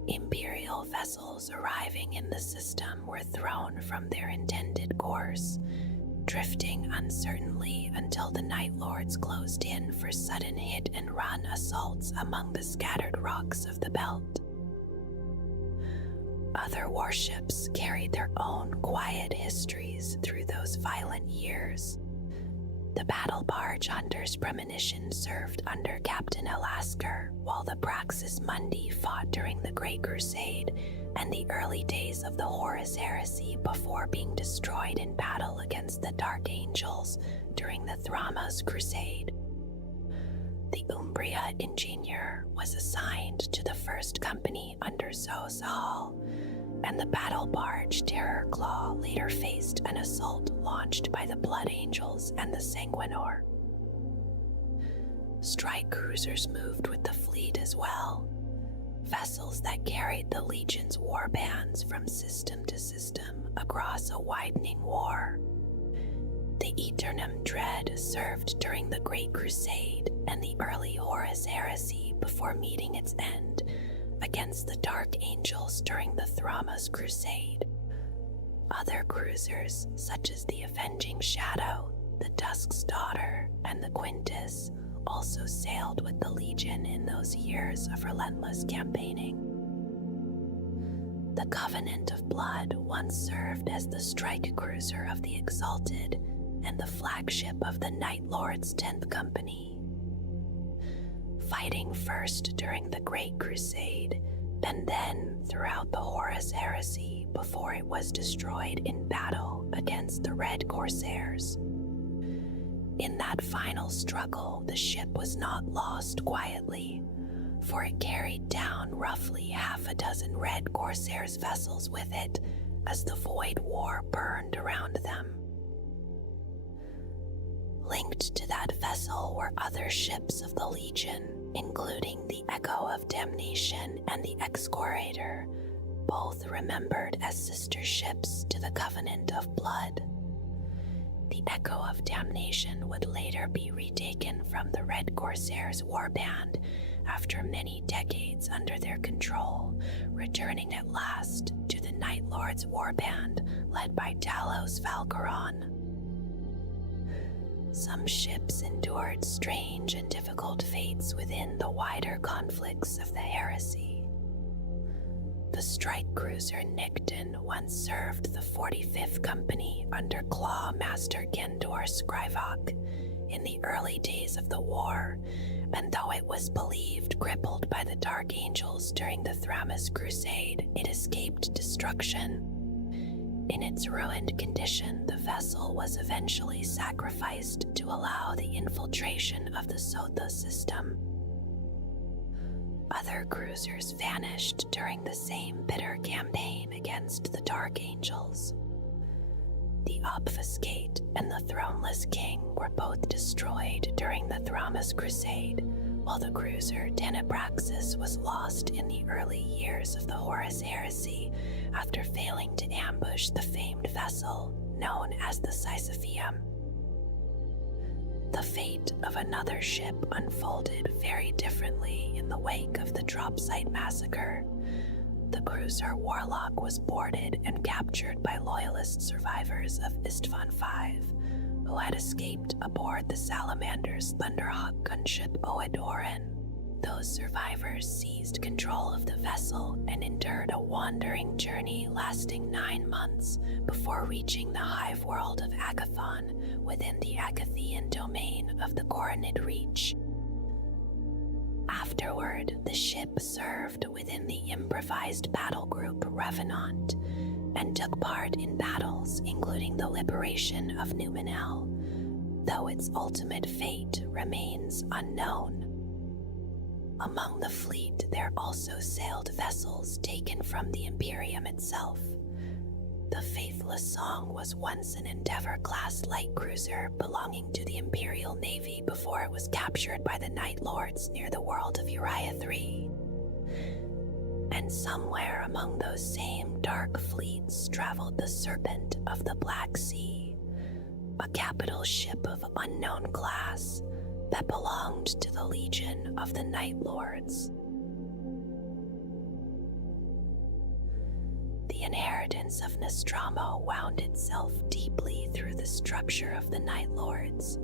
Imperial vessels arriving in the system were thrown from their intended course, drifting uncertainly until the Night Lords closed in for sudden hit-and-run assaults among the scattered rocks of the belt. Other warships carried their own quiet histories through those violent years. The battle barge Hunter's Premonition served under Captain Alasker, while the Praxis Mundi fought during the Great Crusade and the early days of the Horus Heresy before being destroyed in battle against the Dark Angels during the Thramas Crusade. The Umbria Ingenieur was assigned to the first company under Zosal, and the battle barge Terrorclaw later faced an assault launched by the Blood Angels and the Sanguinor. Strike cruisers moved with the fleet as well, vessels that carried the Legion's warbands from system to system across a widening war. The Eternum Dread served during the Great Crusade and the early Horus Heresy before meeting its end against the Dark Angels during the Thramas Crusade. Other cruisers, such as the Avenging Shadow, the Dusk's Daughter, and the Quintus, also sailed with the Legion in those years of relentless campaigning. The Covenant of Blood once served as the strike cruiser of the Exalted, and the flagship of the Night Lord's 10th Company. Fighting first during the Great Crusade, and then throughout the Horus Heresy before it was destroyed in battle against the Red Corsairs. In that final struggle, the ship was not lost quietly, for it carried down roughly half a dozen Red Corsairs' vessels with it as the Void War burned around them. Linked to that vessel were other ships of the Legion, including the Echo of Damnation and the Excoriator, both remembered as sister ships to the Covenant of Blood. The Echo of Damnation would later be retaken from the Red Corsairs warband after many decades under their control, returning at last to the Night Lord's warband led by Talos Valkyron. Some ships endured strange and difficult fates within the wider conflicts of the heresy. The strike cruiser Nicton once served the 45th Company under Claw Master Gendor Scrivok in the early days of the war, and though it was believed crippled by the Dark Angels during the Thramas Crusade, it escaped destruction. In its ruined condition, the vessel was eventually sacrificed to allow the infiltration of the Sotha system. Other cruisers vanished during the same bitter campaign against the Dark Angels. The Obfuscate and the Throneless King were both destroyed during the Thramas Crusade, while the cruiser Tenebraxis was lost in the early years of the Horus Heresy after failing to ambush the famed vessel known as the Sisypheum. The fate of another ship unfolded very differently in the wake of the Drop Site Massacre. The cruiser Warlock was boarded and captured by loyalist survivors of Istvan V, who had escaped aboard the Salamander's Thunderhawk gunship Oedoran. Those survivors seized control of the vessel and endured a wandering journey lasting 9 months before reaching the hive world of Agathon within the Agathian domain of the Coronid Reach. Afterward, the ship served within the improvised battle group Revenant and took part in battles including the liberation of Numenel, though its ultimate fate remains unknown. Among the fleet, there also sailed vessels taken from the Imperium itself. The Faithless Song was once an Endeavour-class light cruiser belonging to the Imperial Navy before it was captured by the Night Lords near the world of Uriah III. And somewhere among those same dark fleets traveled the Serpent of the Black Sea, a capital ship of unknown class that belonged to the Legion of the Night Lords. The inheritance of Nostromo wound itself deeply through the structure of the Night Lords,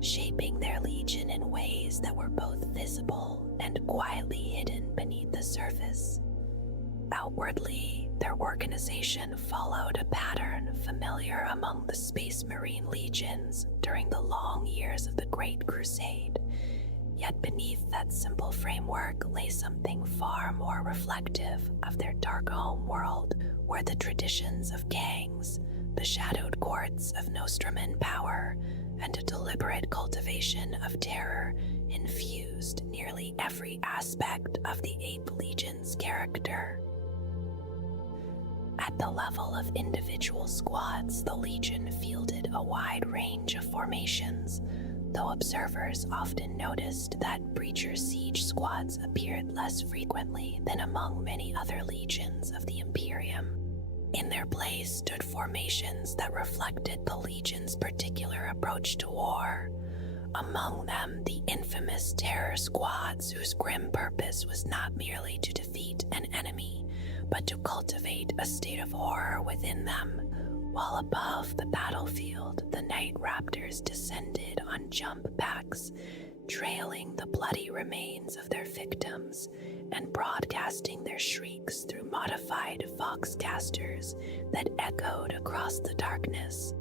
shaping their legion in ways that were both visible and quietly hidden beneath the surface. Outwardly, their organization followed a pattern familiar among the Space Marine legions during the long years of the Great Crusade, yet beneath that simple framework lay something far more reflective of their dark home world, where the traditions of gangs, the shadowed courts of Nostraman power, and a deliberate cultivation of terror infused nearly every aspect of the 8th Legion's character. At the level of individual squads, the Legion fielded a wide range of formations, though observers often noticed that Breacher Siege squads appeared less frequently than among many other legions of the Imperium. In their place stood formations that reflected the Legion's particular approach to war. Among them, the infamous terror squads whose grim purpose was not merely to defeat an enemy, but to cultivate a state of horror within them. While above the battlefield, the Night Raptors descended on jump packs, trailing the bloody remains of their victims and broadcasting their shrieks through modified voxcasters that echoed across the darkness.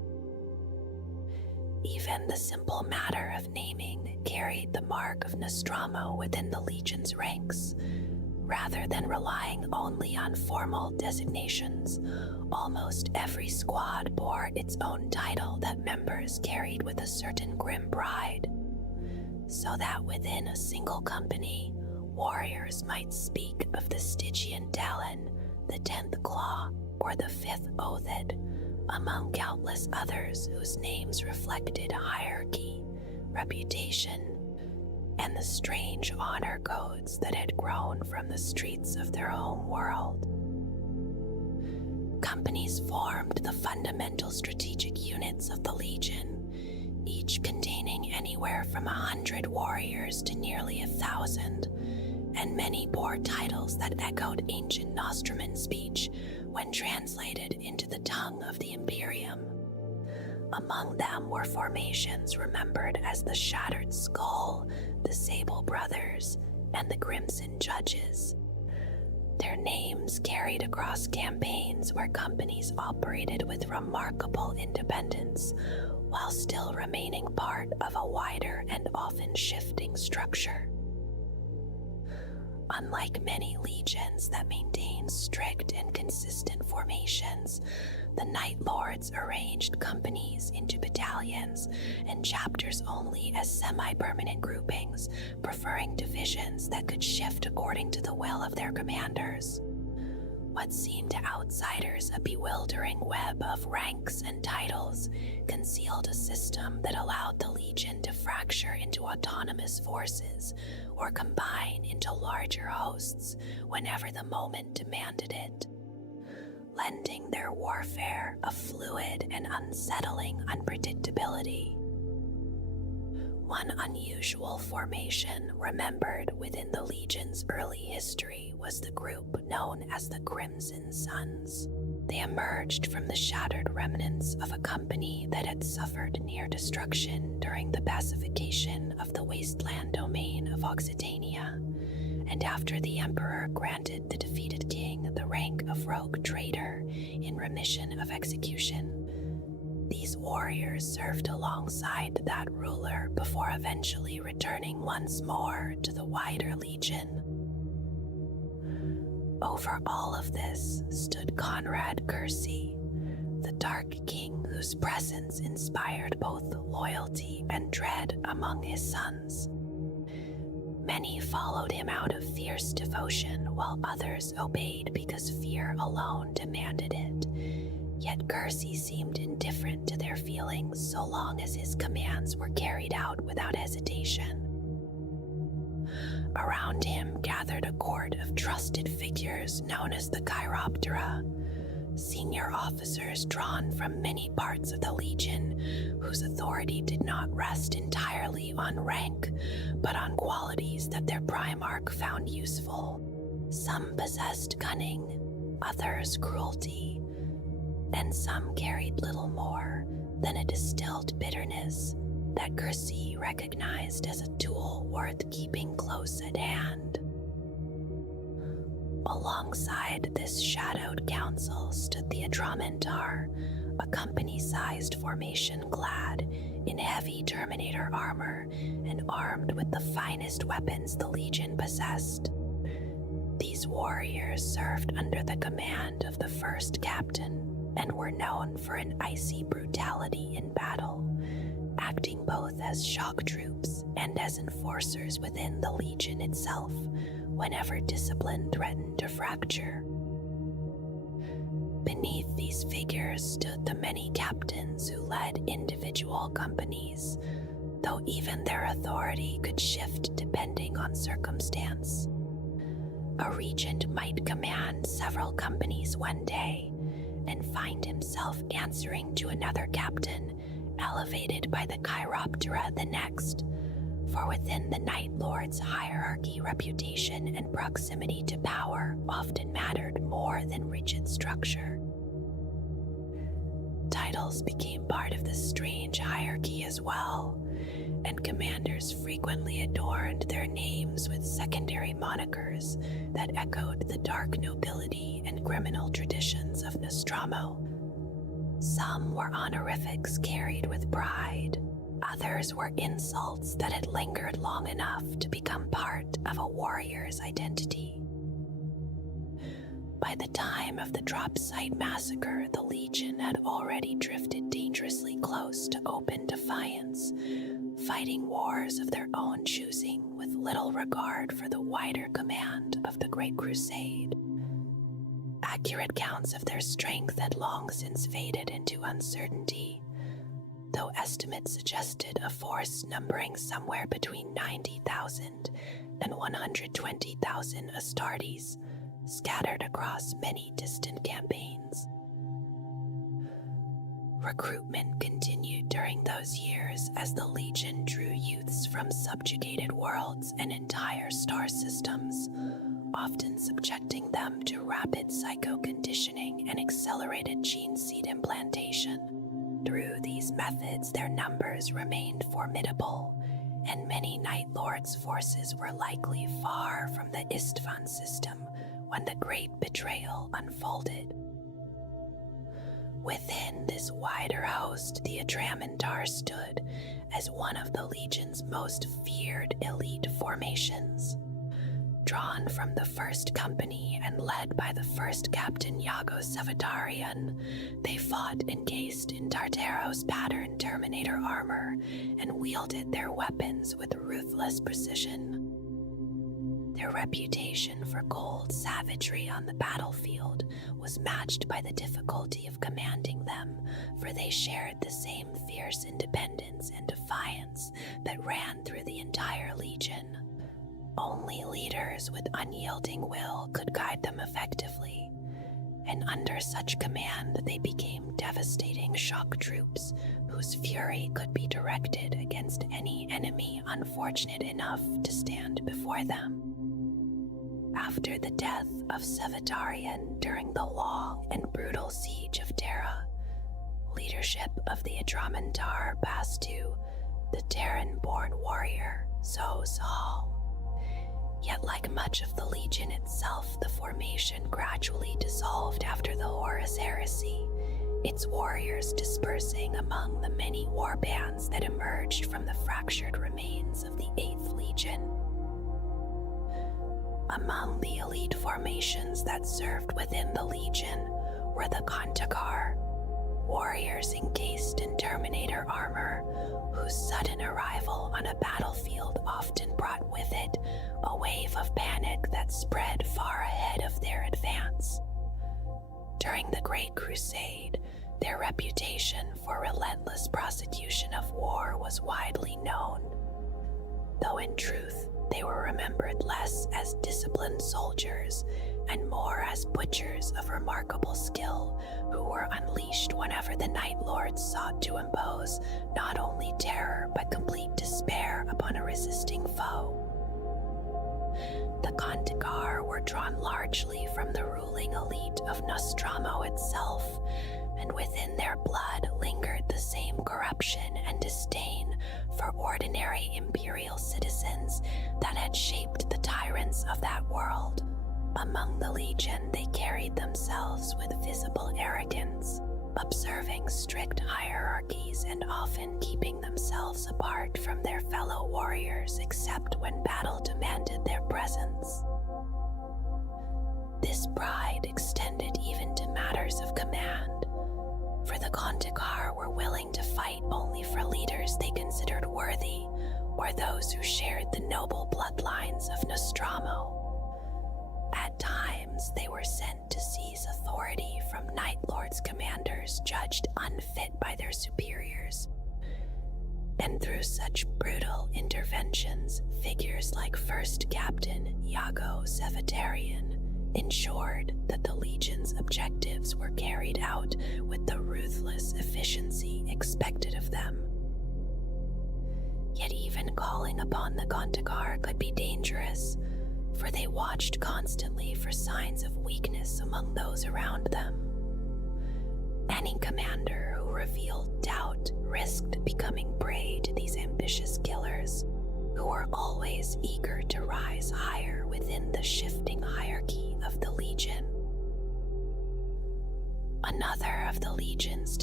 Even the simple matter of naming carried the mark of Nostromo within the Legion's ranks. Rather than relying only on formal designations, almost every squad bore its own title that members carried with a certain grim pride, so that within a single company, warriors might speak of the Stygian Talon, the 10th Claw, or the 5th Oathid, among countless others whose names reflected hierarchy, reputation, and the strange honor codes that had grown from the streets of their home world. Companies formed the fundamental strategic units of the Legion, each containing anywhere from 100 warriors to nearly 1,000, and many bore titles that echoed ancient Nostraman speech when translated into the tongue of the Imperium. Among them were formations remembered as the Shattered Skull, the Sable Brothers, and the Crimson Judges. Their names carried across campaigns where companies operated with remarkable independence, while still remaining part of a wider and often shifting structure. Unlike many legions that maintain strict and consistent formations, the Night Lords arranged companies into battalions and chapters only as semi-permanent groupings, preferring divisions that could shift according to the will of their commanders. What seemed to outsiders a bewildering web of ranks and titles concealed a system that allowed the Legion to fracture into autonomous forces or combine into larger hosts whenever the moment demanded it, lending their warfare a fluid and unsettling unpredictability. One unusual formation remembered within the Legion's early history was the group known as the Crimson Sons. They emerged from the shattered remnants of a company that had suffered near destruction during the pacification of the wasteland domain of Occitania, and after the Emperor granted the defeated king the rank of rogue traitor in remission of execution. These warriors served alongside that ruler before eventually returning once more to the wider Legion. Over all of this stood Conrad Kersey, the Dark King whose presence inspired both loyalty and dread among his sons. Many followed him out of fierce devotion, while others obeyed because fear alone demanded it. Yet Kersey seemed indifferent to their feelings so long as his commands were carried out without hesitation. Around him gathered a court of trusted figures known as the Chiroptera, senior officers drawn from many parts of the Legion whose authority did not rest entirely on rank, but on qualities that their Primarch found useful. Some possessed cunning, others cruelty, and some carried little more than a distilled bitterness that Kersey recognized as a tool worth keeping close at hand. Alongside this shadowed council stood the Adramentar, a company-sized formation clad in heavy Terminator armor and armed with the finest weapons the Legion possessed. These warriors served under the command of the first captain and were known for an icy brutality in battle, acting both as shock troops and as enforcers within the Legion itself whenever discipline threatened to fracture. Beneath these figures stood the many captains who led individual companies, though even their authority could shift depending on circumstance. A regent might command several companies one day and find himself answering to another captain, elevated by the Chiroptera the next, for within the Night Lord's hierarchy, reputation and proximity to power often mattered more than rigid structure. Titles became part of this strange hierarchy as well, and commanders frequently adorned their names with secondary monikers that echoed the dark nobility and criminal traditions of Nostromo. Some were honorifics carried with pride. Others were insults that had lingered long enough to become part of a warrior's identity. By the time of the drop site massacre, the Legion had already drifted dangerously close to open defiance, fighting wars of their own choosing with little regard for the wider command of the Great Crusade. Accurate counts of their strength had long since faded into uncertainty, though estimates suggested a force numbering somewhere between 90,000 and 120,000 Astartes, scattered across many distant campaigns. Recruitment continued during those years as the Legion drew youths from subjugated worlds and entire star systems, often subjecting them to rapid psycho-conditioning and accelerated gene seed implantation. Through these methods, their numbers remained formidable, and many Night Lords' forces were likely far from the Istvan system when the Great Betrayal unfolded. Within this wider host, the Adramantar stood as one of the Legion's most feared elite formations. Drawn from the First Company and led by the first Captain Iago Sevatarian, they fought encased in Tartaros pattern Terminator armor and wielded their weapons with ruthless precision. Their reputation for cold savagery on the battlefield was matched by the difficulty of commanding them, for they shared the same fierce independence and defiance that ran through the entire Legion. Only leaders with unyielding will could guide them effectively, and under such command they became devastating shock troops whose fury could be directed against any enemy unfortunate enough to stand before them. After the death of Sevatarian during the long and brutal siege of Terra, leadership of the Adramantar passed to the Terran-born warrior, Zol. Yet like much of the Legion itself, the formation gradually dissolved after the Horus Heresy, its warriors dispersing among the many war bands that emerged from the fractured remains of the 8th Legion. Among the elite formations that served within the Legion were the Kantakar, warriors encased in Terminator armor, whose sudden arrival on a battlefield often brought with it a wave of panic that spread far ahead of their advance. During the Great Crusade, their reputation for relentless prosecution of war was widely known, though in truth they were remembered less as disciplined soldiers and more as butchers of remarkable skill who were unleashed whenever the Night Lords sought to impose not only terror but complete despair upon a resisting foe. The Kantakar were drawn largely from the ruling elite of Nostromo itself, and within their blood lingered the same corruption and disdain for ordinary imperial citizens that had shaped the tyrants of that world. Among the Legion, they carried themselves with visible arrogance, observing strict hierarchies and often keeping themselves apart from their fellow warriors except when battle demanded their presence. This pride extended even to matters of command, for the Kantakar were willing to fight only for leaders they considered worthy or those who shared the noble bloodlines of Nostromo. At times, they were sent to seize authority from Night Lords commanders judged unfit by their superiors. And through such brutal interventions, figures like First Captain Iago Sevatarian ensured that the Legion's objectives were carried out with the ruthless efficiency expected of them. Yet even calling upon the Kantakar could be dangerous, for they watched constantly for signs of weakness among those around them. Any commander who revealed doubt risked becoming prey to these ambitious killers, who were always eager to rise higher within the shifting hierarchy of the Legion. Another of the Legion's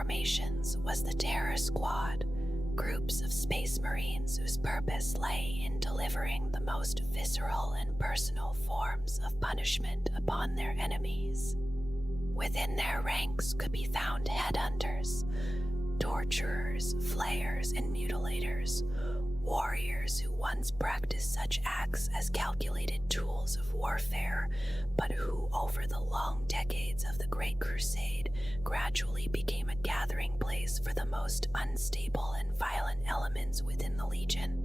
formations was the Terror Squad, groups of Space Marines whose purpose lay in delivering the most visceral and personal forms of punishment upon their enemies. Within their ranks could be found headhunters, torturers, flayers, and mutilators, warriors who once practiced such acts as calculated tools of warfare, but who, over the long decades of the Great Crusade, gradually became a gathering place for the most unstable and violent elements within the Legion.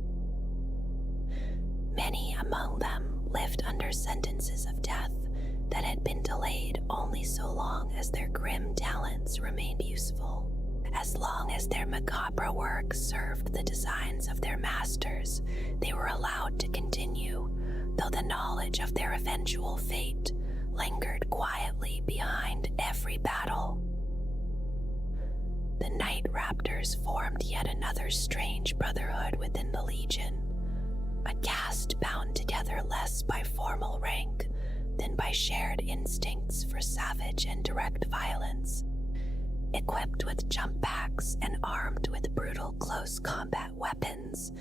Many among them lived under sentences of death that had been delayed only so long as their grim talents remained useful. As long as their macabre work served the designs of their masters, they were allowed to continue, though the knowledge of their eventual fate lingered quietly behind every battle. The Night Raptors formed yet another strange brotherhood within the Legion, a caste bound together less by formal rank than by shared instincts for savage and direct violence. Equipped with jump packs and armed with brutal close combat weapons,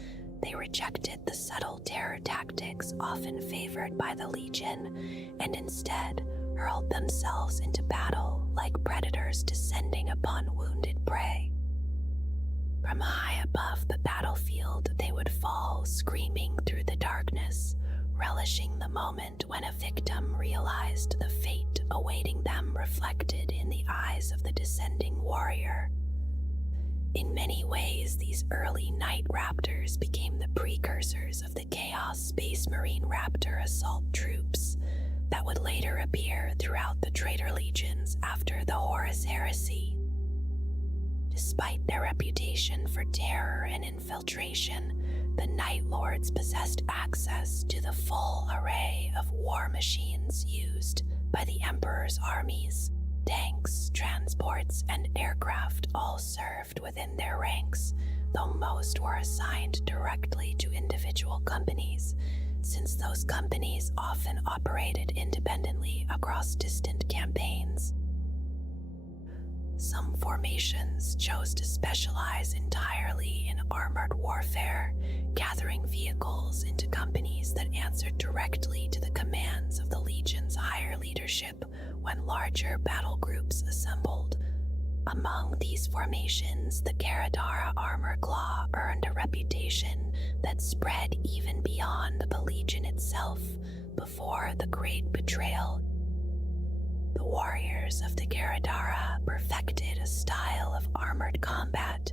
they rejected the subtle terror tactics often favored by the Legion and instead hurled themselves into battle like predators descending upon wounded prey. From high above the battlefield, they would fall screaming through the darkness, relishing the moment when a victim realized the fate awaiting them reflected in the eyes of the descending warrior. In many ways, these early Night Raptors became the precursors of the Chaos Space Marine Raptor assault troops that would later appear throughout the Traitor Legions after the Horus Heresy. Despite their reputation for terror and infiltration, the Night Lords possessed access to the full array of war machines used by the Emperor's armies. Tanks, transports, and aircraft all served within their ranks, though most were assigned directly to individual companies, since those companies often operated independently across distant campaigns. Some formations chose to specialize entirely in armored warfare, gathering vehicles into companies that answered directly to the commands of the Legion's higher leadership when larger battle groups assembled. Among these formations, the Caradara Armor Claw earned a reputation that spread even beyond the Legion itself before the Great Betrayal. The warriors of the Caradara perfected a style of armored combat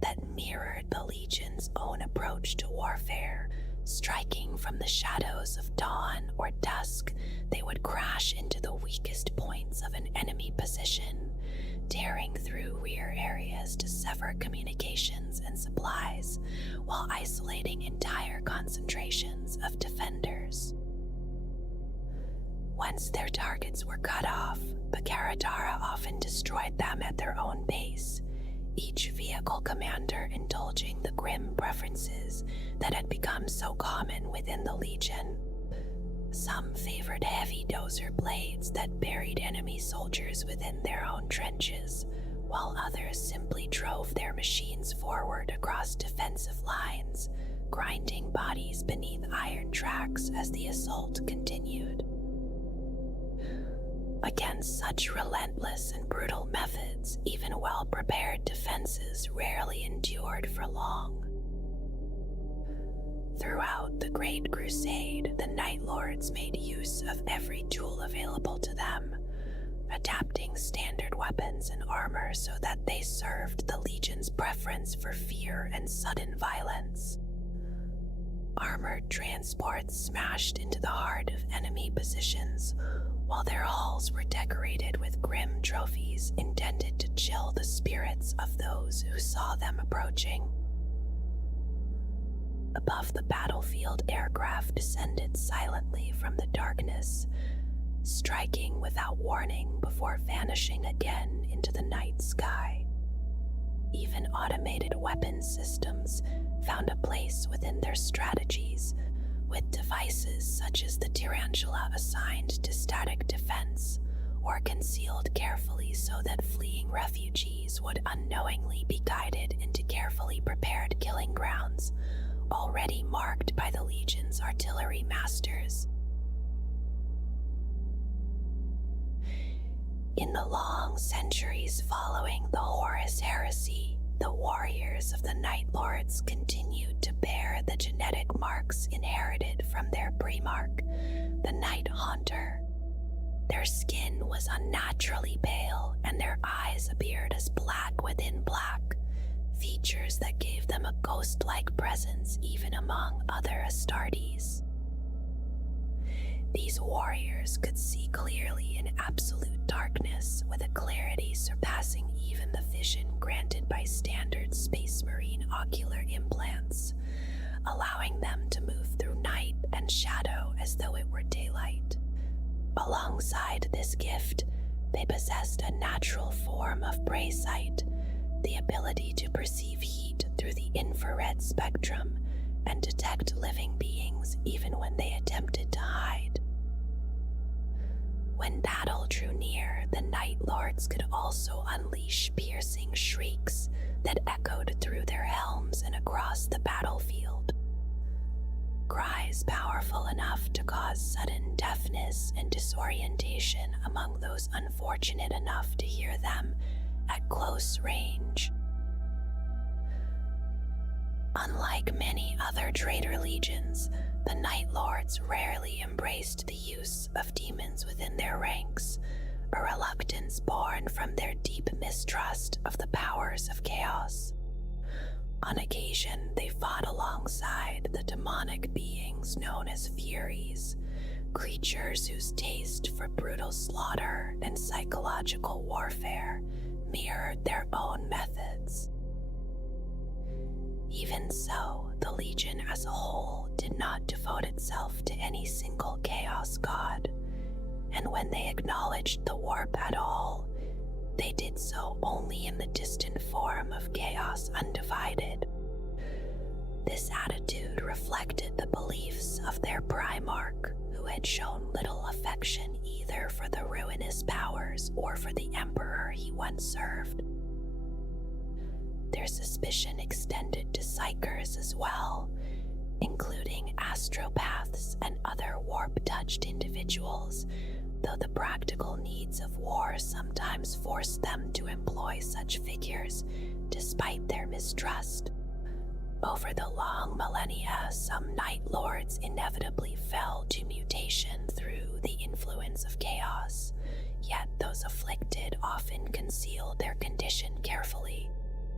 that mirrored the Legion's own approach to warfare. Striking from the shadows of dawn or dusk, they would crash into the weakest points of an enemy position, tearing through rear areas to sever communications and supplies, while isolating entire concentrations of defenders. Once their targets were cut off, the Caradara often destroyed them at their own pace, each vehicle commander indulging the grim preferences that had become so common within the Legion. Some favored heavy dozer blades that buried enemy soldiers within their own trenches, while others simply drove their machines forward across defensive lines, grinding bodies beneath iron tracks as the assault continued. Against such relentless and brutal methods, even well-prepared defenses rarely endured for long. Throughout the Great Crusade, the Night Lords made use of every tool available to them, adapting standard weapons and armor so that they served the Legion's preference for fear and sudden violence. Armored transports smashed into the heart of enemy positions, while their hulls were decorated with grim trophies intended to chill the spirits of those who saw them approaching. Above the battlefield, aircraft descended silently from the darkness, striking without warning before vanishing again into the night sky. Even automated weapons systems found a place within their strategies, with devices such as the Tarantula assigned to static defense, were concealed carefully so that fleeing refugees would unknowingly be guided into carefully prepared killing grounds, already marked by the Legion's artillery masters. In the long centuries following the Horus Heresy, the warriors of the Night Lords continued to bear the genetic marks inherited from their Primarch, the Night Haunter. Their skin was unnaturally pale, and their eyes appeared as black within black, features that gave them a ghost-like presence even among other Astartes. These warriors could see clearly in absolute darkness with a clarity surpassing even the vision granted by standard Space Marine ocular implants, allowing them to move through night and shadow as though it were daylight. Alongside this gift, they possessed a natural form of prey sight, the ability to perceive heat through the infrared spectrum and detect living beings even when they attempted to hide. When battle drew near, the Night Lords could also unleash piercing shrieks that echoed through their helms and across the battlefield. Cries powerful enough to cause sudden deafness and disorientation among those unfortunate enough to hear them at close range. Unlike many other traitor legions, the Night Lords rarely embraced the use of demons within their ranks, a reluctance born from their deep mistrust of the powers of chaos. On occasion, they fought alongside the demonic beings known as Furies, creatures whose taste for brutal slaughter and psychological warfare mirrored their own methods. Even so, the Legion as a whole did not devote itself to any single chaos god, and when they acknowledged the warp at all, they did so only in the distant form of chaos undivided. This attitude reflected the beliefs of their Primarch, who had shown little affection either for the ruinous powers or for the Emperor he once served. Their suspicion extended to psychers as well, including astropaths and other warp-touched individuals, though the practical needs of war sometimes forced them to employ such figures despite their mistrust. Over the long millennia, some Night Lords inevitably fell to mutation through the influence of chaos, yet those afflicted often concealed their condition carefully,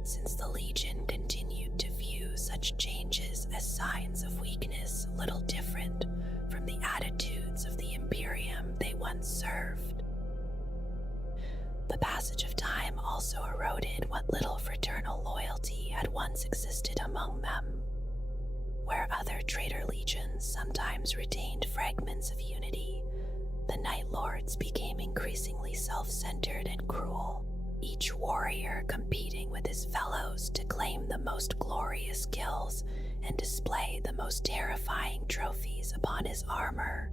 since the Legion continued to view such changes as signs of weakness little different from the attitudes of the Imperium they once served. The passage of time also eroded what little fraternal loyalty had once existed among them. Where other traitor legions sometimes retained fragments of unity, the Night Lords became increasingly self-centered and cruel, each warrior competing with his fellows to claim the most glorious kills and display the most terrifying trophies upon his armor.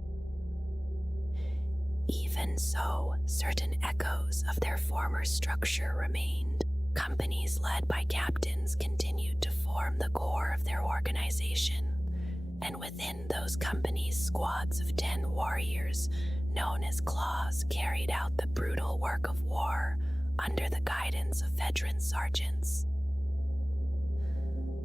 Even so, certain echoes of their former structure remained. Companies led by captains continued to form the core of their organization, and within those companies, squads of 10 warriors, known as Claws, carried out the brutal work of war under the guidance of veteran sergeants.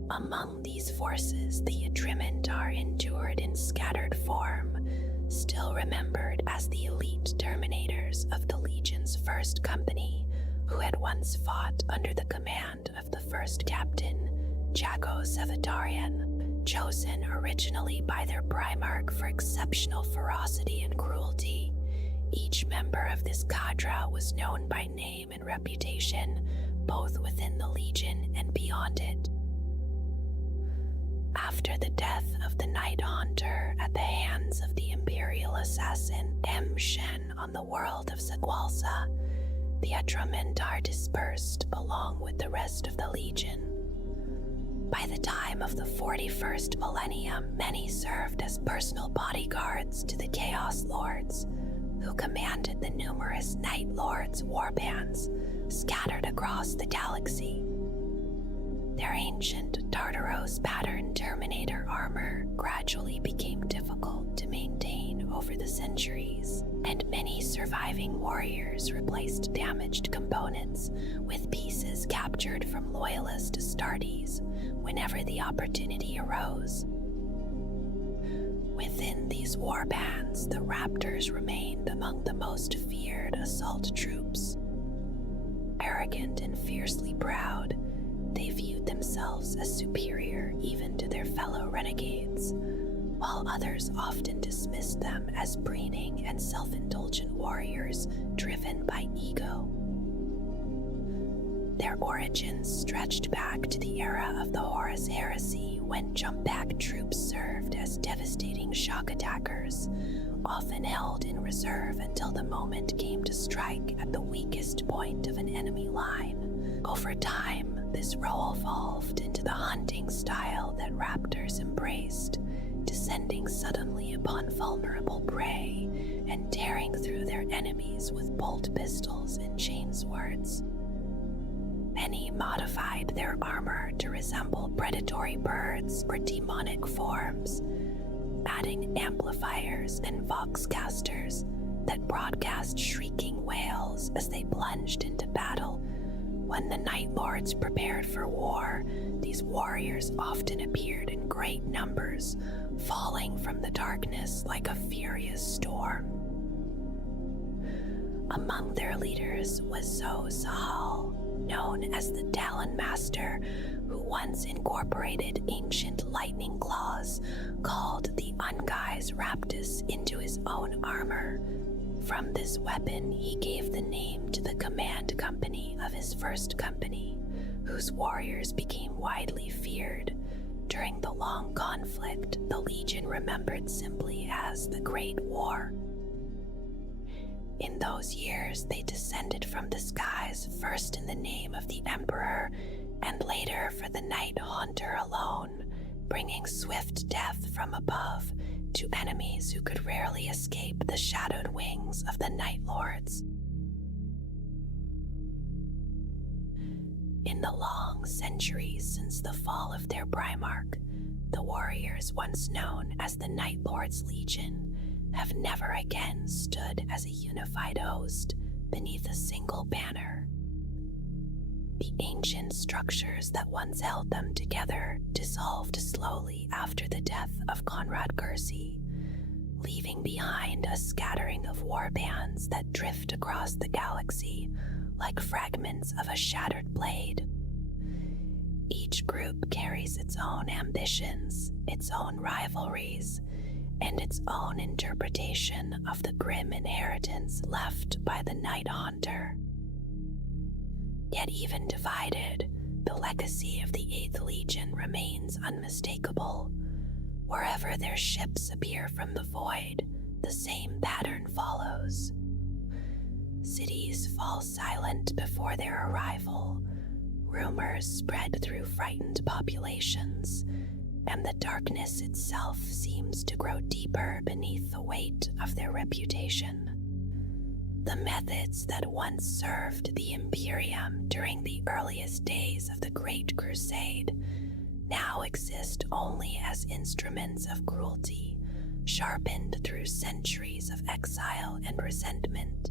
Among these forces, the Atrimentar endured in scattered form, still remembered as the elite Terminators of the Legion's first company, who had once fought under the command of the first captain, Jago Sevatarian, chosen originally by their Primarch for exceptional ferocity and cruelty. Each member of this cadre was known by name and reputation, both within the Legion and beyond it. After the death of the Night Haunter at the hands of the Imperial assassin M. Shen on the world of Segualsa, the Atromentar dispersed along with the rest of the Legion. By the time of the 41st millennium, many served as personal bodyguards to the Chaos Lords, who commanded the numerous Night Lords' warbands scattered across the galaxy. Their ancient Tartaros pattern Terminator armor gradually became difficult to maintain over the centuries, and many surviving warriors replaced damaged components with pieces captured from loyalist Astartes whenever the opportunity arose. Within these warbands, the Raptors remained among the most feared assault troops. Arrogant and fiercely proud, they viewed themselves as superior even to their fellow renegades, while others often dismissed them as preening and self-indulgent warriors driven by ego. Their origins stretched back to the era of the Horus Heresy, when jump-back troops served as devastating shock attackers, often held in reserve until the moment came to strike at the weakest point of an enemy line. Over time, this role evolved into the hunting style that Raptors embraced, descending suddenly upon vulnerable prey and tearing through their enemies with bolt pistols and chainswords. Many modified their armor to resemble predatory birds or demonic forms, adding amplifiers and voxcasters that broadcast shrieking wails as they plunged into battle. When the Night Lords prepared for war, these warriors often appeared in great numbers, falling from the darkness like a furious storm. Among their leaders was Zo Sahal, known as the Talon Master, who once incorporated ancient lightning claws called the Ungai's Raptus into his own armor. From this weapon, he gave the name to the command company of his first company, whose warriors became widely feared. During the long conflict, the Legion remembered simply as the Great War. In those years, they descended from the skies, first in the name of the Emperor, and later for the Night Haunter alone, bringing swift death from above to enemies who could rarely escape the shadowed wings of the Night Lords. In the long centuries since the fall of their Primarch, the warriors once known as the Night Lords Legion have never again stood as a unified host beneath a single banner. The ancient structures that once held them together dissolved slowly after the death of Conrad Kersey, leaving behind a scattering of warbands that drift across the galaxy like fragments of a shattered blade. Each group carries its own ambitions, its own rivalries, and its own interpretation of the grim inheritance left by the Night Haunter. Yet even divided, the legacy of the 8th Legion remains unmistakable. Wherever their ships appear from the void, the same pattern follows. Cities fall silent before their arrival, rumors spread through frightened populations, and the darkness itself seems to grow deeper beneath the weight of their reputation. The methods that once served the Imperium during the earliest days of the Great Crusade now exist only as instruments of cruelty, sharpened through centuries of exile and resentment.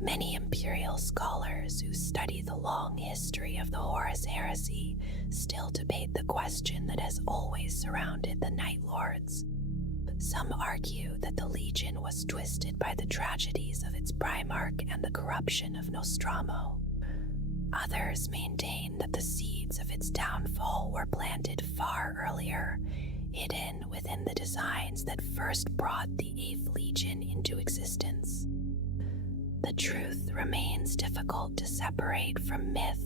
Many Imperial scholars who study the long history of the Horus Heresy still debate the question that has always surrounded the Night Lords. Some argue that the Legion was twisted by the tragedies of its Primarch and the corruption of Nostramo. Others maintain that the seeds of its downfall were planted far earlier, hidden within the designs that first brought the 8th Legion into existence. The truth remains difficult to separate from myth,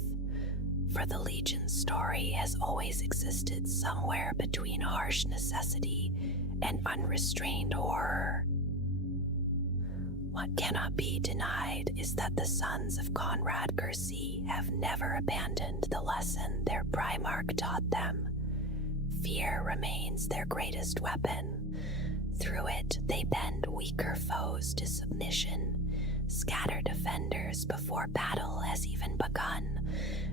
for the Legion's story has always existed somewhere between harsh necessity and unrestrained horror. What cannot be denied is that the sons of Conrad Kersey have never abandoned the lesson their Primarch taught them. Fear remains their greatest weapon. Through it, they bend weaker foes to submission, scatter defenders before battle has even begun,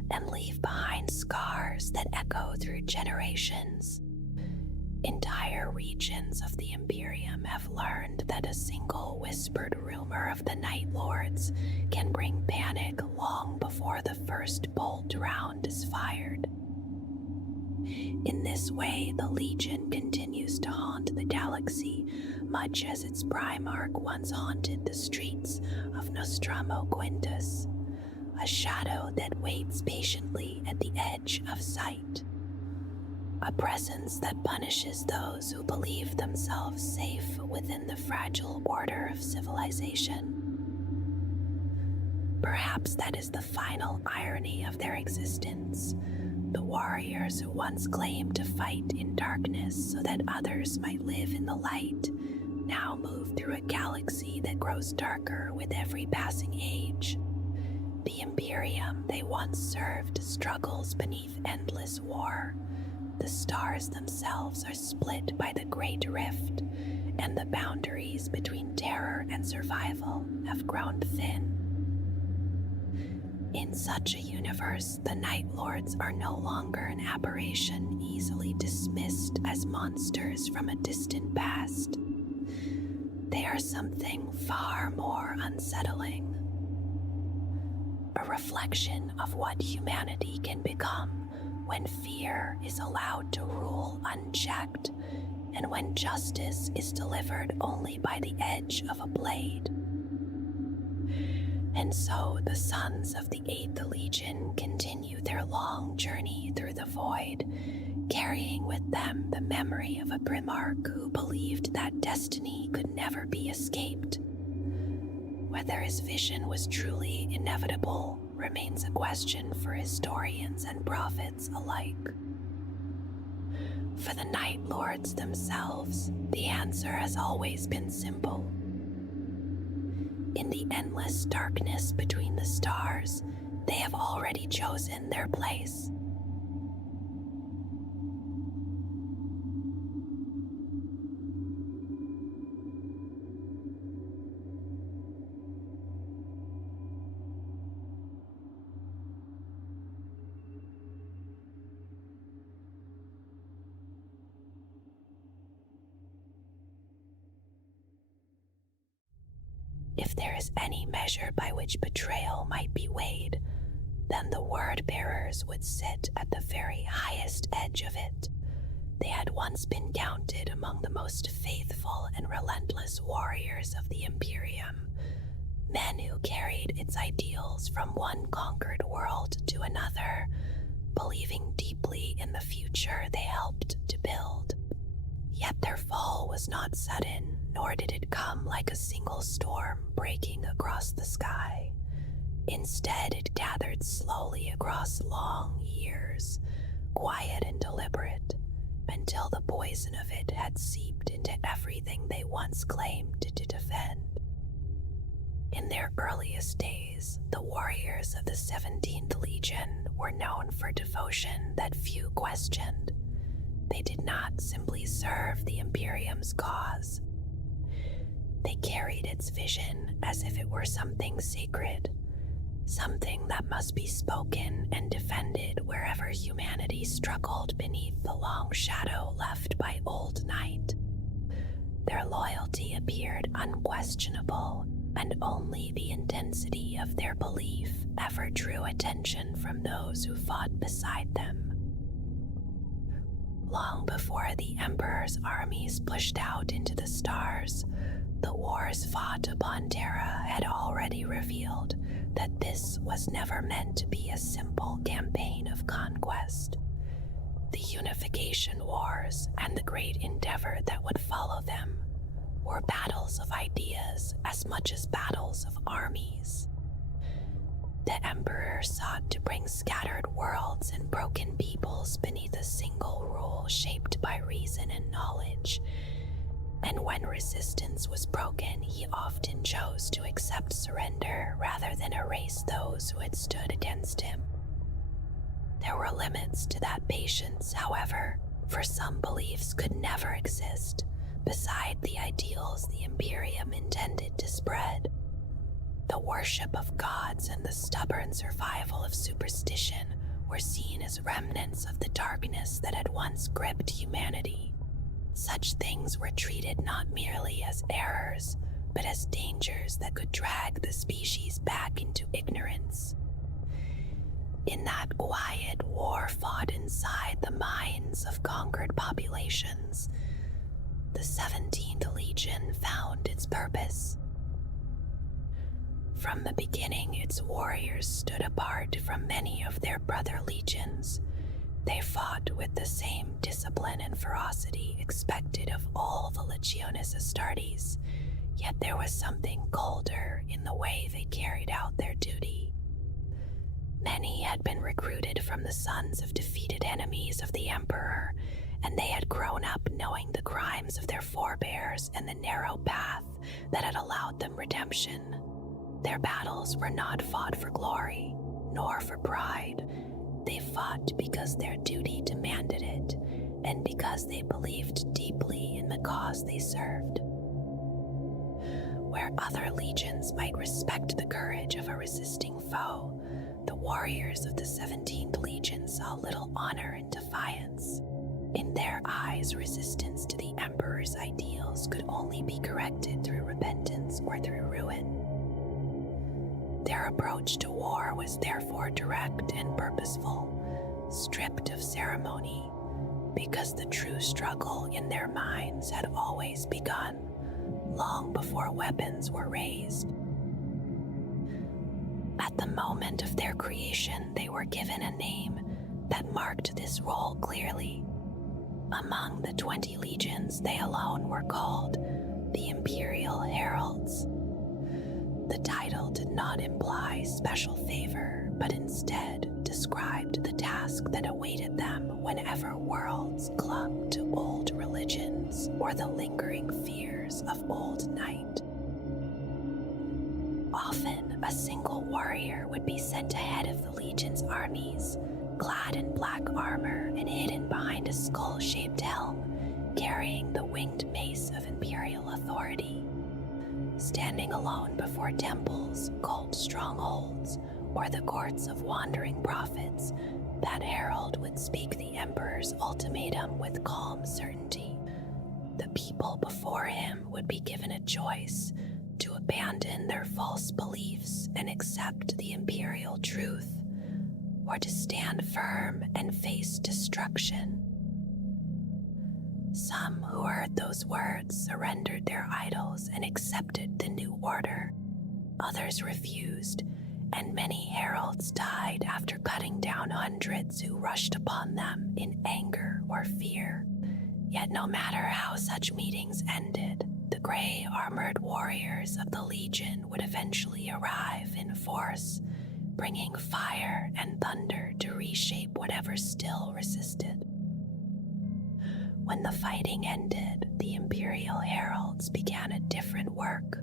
and leave behind scars that echo through generations. Entire regions of the Imperium have learned that a single whispered rumor of the Night Lords can bring panic long before the first bolt round is fired. In this way, the Legion continues to haunt the galaxy, much as its Primarch once haunted the streets of Nostromo Quintus, a shadow that waits patiently at the edge of sight. A presence that punishes those who believe themselves safe within the fragile order of civilization. Perhaps that is the final irony of their existence. The warriors who once claimed to fight in darkness so that others might live in the light now move through a galaxy that grows darker with every passing age. The Imperium they once served struggles beneath endless war. The stars themselves are split by the Great Rift, and the boundaries between terror and survival have grown thin. In such a universe, the Night Lords are no longer an aberration easily dismissed as monsters from a distant past. They are something far more unsettling. A reflection of what humanity can become when fear is allowed to rule unchecked, and when justice is delivered only by the edge of a blade. And so the sons of the 8th Legion continue their long journey through the void, carrying with them the memory of a Primarch who believed that destiny could never be escaped. Whether his vision was truly inevitable remains a question for historians and prophets alike. For the Night Lords themselves, the answer has always been simple. In the endless darkness between the stars, they have already chosen their place. If there is any measure by which betrayal might be weighed, then the word-bearers would sit at the very highest edge of it. They had once been counted among the most faithful and relentless warriors of the Imperium, men who carried its ideals from one conquered world to another, believing deeply in the future they helped to build. Yet their fall was not sudden, nor did it come like a single storm breaking across the sky. Instead, it gathered slowly across long years, quiet and deliberate, until the poison of it had seeped into everything they once claimed to defend. In their earliest days, the warriors of the 17th Legion were known for devotion that few questioned. They did not simply serve the Imperium's cause. They carried its vision as if it were something sacred, something that must be spoken and defended wherever humanity struggled beneath the long shadow left by Old Night. Their loyalty appeared unquestionable, and only the intensity of their belief ever drew attention from those who fought beside them. Long before the Emperor's armies pushed out into the stars, the wars fought upon Terra had already revealed that this was never meant to be a simple campaign of conquest. The Unification Wars and the great endeavor that would follow them were battles of ideas as much as battles of armies. The Emperor sought to bring scattered worlds and broken peoples beneath a single rule shaped by reason and knowledge. And when resistance was broken, he often chose to accept surrender rather than erase those who had stood against him. There were limits to that patience, however, for some beliefs could never exist beside the ideals the Imperium intended to spread. The worship of gods and the stubborn survival of superstition were seen as remnants of the darkness that had once gripped humanity. Such things were treated not merely as errors, but as dangers that could drag the species back into ignorance. In that quiet war fought inside the minds of conquered populations, the 17th Legion found its purpose. From the beginning, its warriors stood apart from many of their brother legions. They fought with the same discipline and ferocity expected of all the Legiones Astartes, yet there was something colder in the way they carried out their duty. Many had been recruited from the sons of defeated enemies of the Emperor, and they had grown up knowing the crimes of their forebears and the narrow path that had allowed them redemption. Their battles were not fought for glory, nor for pride. They fought because their duty demanded it, and because they believed deeply in the cause they served. Where other legions might respect the courage of a resisting foe, the warriors of the 17th Legion saw little honor in defiance. In their eyes, resistance to the Emperor's ideals could only be corrected through repentance or through ruin. Their approach to war was therefore direct and purposeful, stripped of ceremony, because the true struggle in their minds had always begun, long before weapons were raised. At the moment of their creation, they were given a name that marked this role clearly. Among the 20 legions, they alone were called the Imperial Heralds. The title did not imply special favor, but instead described the task that awaited them whenever worlds clung to old religions or the lingering fears of old night. Often, a single warrior would be sent ahead of the legion's armies, clad in black armor and hidden behind a skull-shaped helm, carrying the winged mace of imperial authority. Standing alone before temples, cult strongholds, or the courts of wandering prophets, that herald would speak the emperor's ultimatum with calm certainty. The people before him would be given a choice to abandon their false beliefs and accept the imperial truth, or to stand firm and face destruction. Some who heard those words surrendered their idols and accepted the new order. Others refused, and many heralds died after cutting down hundreds who rushed upon them in anger or fear. Yet no matter how such meetings ended, the gray-armored warriors of the Legion would eventually arrive in force, bringing fire and thunder to reshape whatever still resisted. When the fighting ended, the Imperial Heralds began a different work.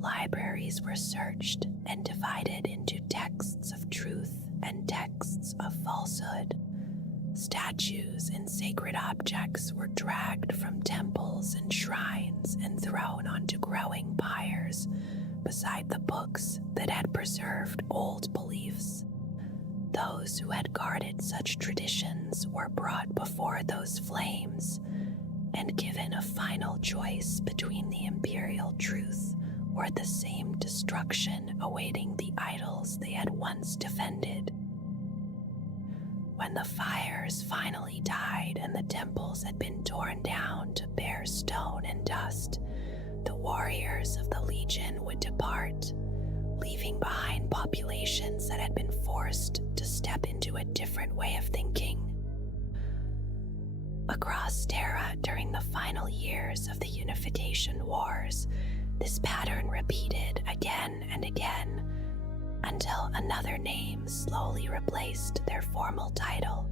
Libraries were searched and divided into texts of truth and texts of falsehood. Statues and sacred objects were dragged from temples and shrines and thrown onto growing pyres beside the books that had preserved old beliefs. Those who had guarded such traditions were brought before those flames and given a final choice between the imperial truth or the same destruction awaiting the idols they had once defended. When the fires finally died and the temples had been torn down to bare stone and dust, the warriors of the Legion would depart, leaving behind populations that had been forced to step into a different way of thinking. Across Terra during the final years of the Unification Wars, this pattern repeated again and again, until another name slowly replaced their formal title.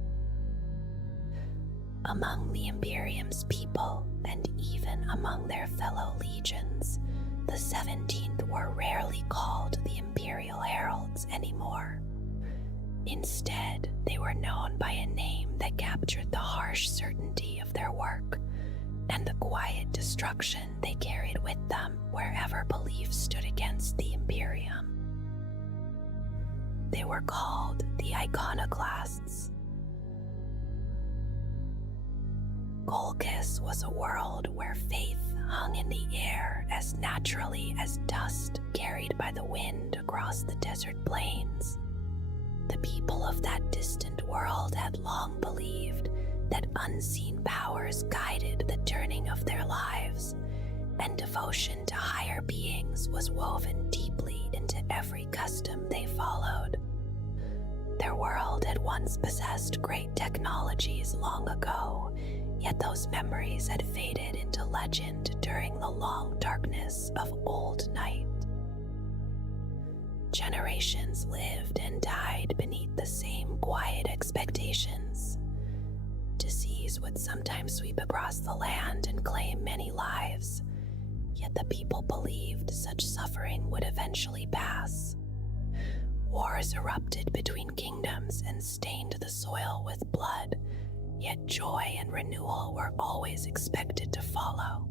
Among the Imperium's people, and even among their fellow legions, the 17th were rarely called the Imperial Heralds anymore. Instead, they were known by a name that captured the harsh certainty of their work, and the quiet destruction they carried with them wherever belief stood against the Imperium. They were called the Iconoclasts. Colchis was a world where faith hung in the air as naturally as dust carried by the wind across the desert plains. The people of that distant world had long believed that unseen powers guided the turning of their lives, and devotion to higher beings was woven deeply into every custom they followed. Their world had once possessed great technologies long ago, yet those memories had faded into legend during the long darkness of old night. Generations lived and died beneath the same quiet expectations. Disease would sometimes sweep across the land and claim many lives, yet the people believed such suffering would eventually pass. Wars erupted between kingdoms and stained the soil with blood, yet joy and renewal were always expected to follow.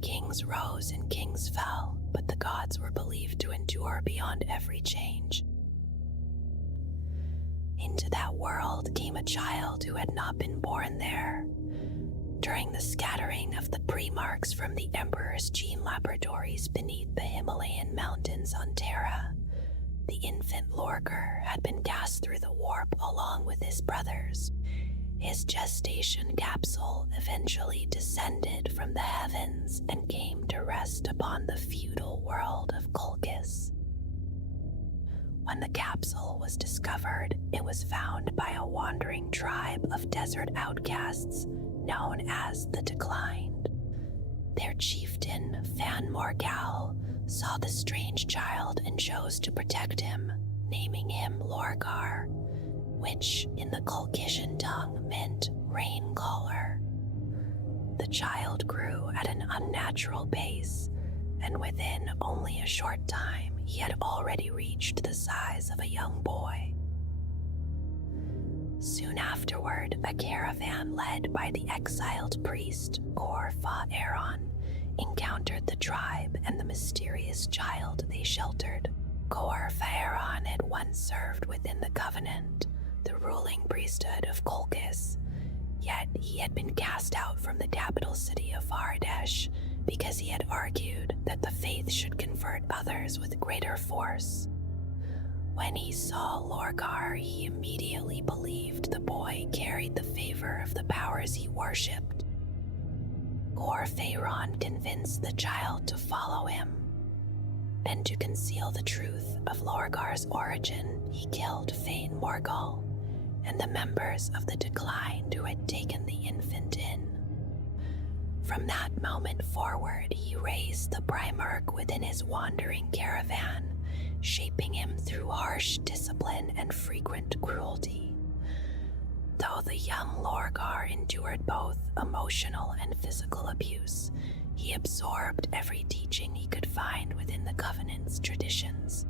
Kings rose and kings fell, but the gods were believed to endure beyond every change. Into that world came a child who had not been born there. During the scattering of the Primarchs from the Emperor's gene laboratories beneath the Himalayan mountains on Terra, the infant Lorgar had been cast through the warp along with his brothers. His gestation capsule eventually descended from the heavens and came to rest upon the feudal world of Colchis. When the capsule was discovered, it was found by a wandering tribe of desert outcasts known as the Declined. Their chieftain, Fan Morgal, saw the strange child and chose to protect him, naming him Lorgar, which in the Colchisian tongue meant rain caller. The child grew at an unnatural pace, and within only a short time he had already reached the size of a young boy. Soon afterward, a caravan led by the exiled priest Kor Fa Eron encountered the tribe and the mysterious child they sheltered. Kor Fa Eron had once served within the Covenant, the ruling priesthood of Colchis, yet he had been cast out from the capital city of Vardesh because he had argued that the faith should convert others with greater force. When he saw Lorgar, he immediately believed the boy carried the favor of the powers he worshipped. Kor Phaeron convinced the child to follow him, and to conceal the truth of Lorgar's origin, he killed Fane Morgal and the members of the Declined who had taken the infant in. From that moment forward, he raised the Primarch within his wandering caravan, shaping him through harsh discipline and frequent cruelty. Though the young Lorgar endured both emotional and physical abuse, he absorbed every teaching he could find within the Covenant's traditions.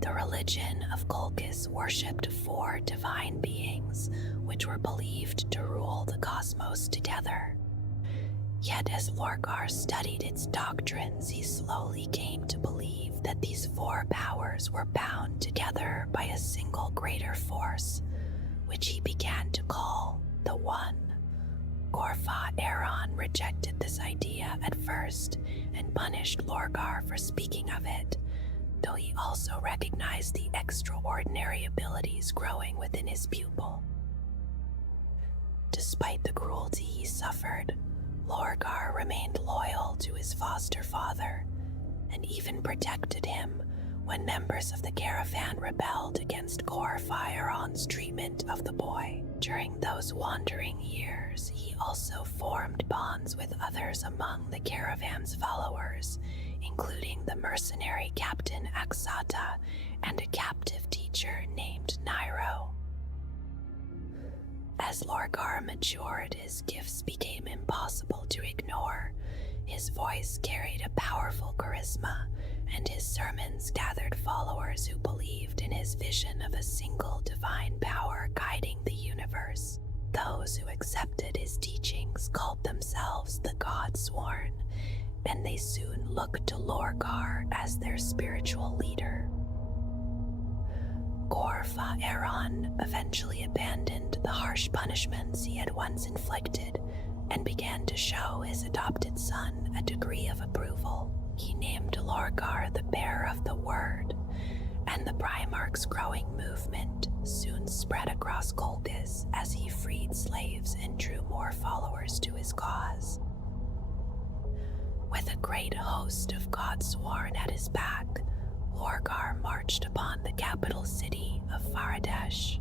The religion of Colchis worshipped 4 divine beings, which were believed to rule the cosmos together. Yet as Lorgar studied its doctrines, he slowly came to believe that these 4 powers were bound together by a single greater force, which he began to call the One. Kor Fa Eron rejected this idea at first and punished Lorgar for speaking of it, though he also recognized the extraordinary abilities growing within his pupil. Despite the cruelty he suffered, Lorgar remained loyal to his foster father and even protected him when members of the caravan rebelled against Kor Fa Eron's treatment of the boy. During those wandering years, he also formed bonds with others among the caravan's followers, including the mercenary captain Axata and a captive teacher named Nairo. As Lorgar matured, his gifts became impossible to ignore. His voice carried a powerful charisma, and his sermons gathered followers who believed in his vision of a single divine power guiding the universe. Those who accepted his teachings called themselves the Godsworn, and they soon looked to Lorgar as their spiritual leader. Gorfa-Aron eventually abandoned the harsh punishments he had once inflicted and began to show his adopted son a degree of approval. He named Lorgar the Bearer of the Word, and the Primarchs' growing movement soon spread across Colchis as he freed slaves and drew more followers to his cause. With a great host of Godsworn at his back, Lorgar marched upon the capital city of Faradesh.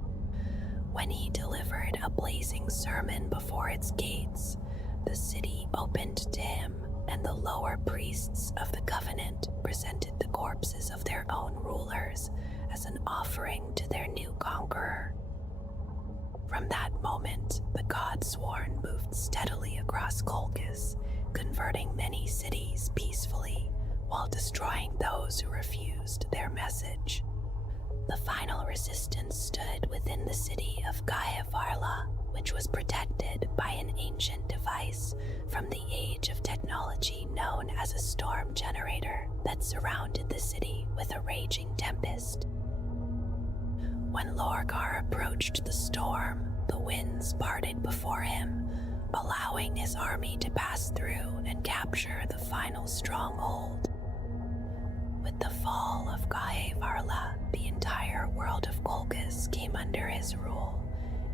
When he delivered a blazing sermon before its gates, the city opened to him, and the lower priests of the Covenant presented the corpses of their own rulers as an offering to their new conqueror. From that moment, the Godsworn moved steadily across Colchis, converting many cities peacefully while destroying those who refused their message. The final resistance stood within the city of Gaia-Varla, which was protected by an ancient device from the age of technology known as a storm generator that surrounded the city with a raging tempest. When Lorgar approached the storm, the winds parted before him, allowing his army to pass through and capture the final stronghold. With the fall of Gaia-Varla, the entire world of Colchis came under his rule,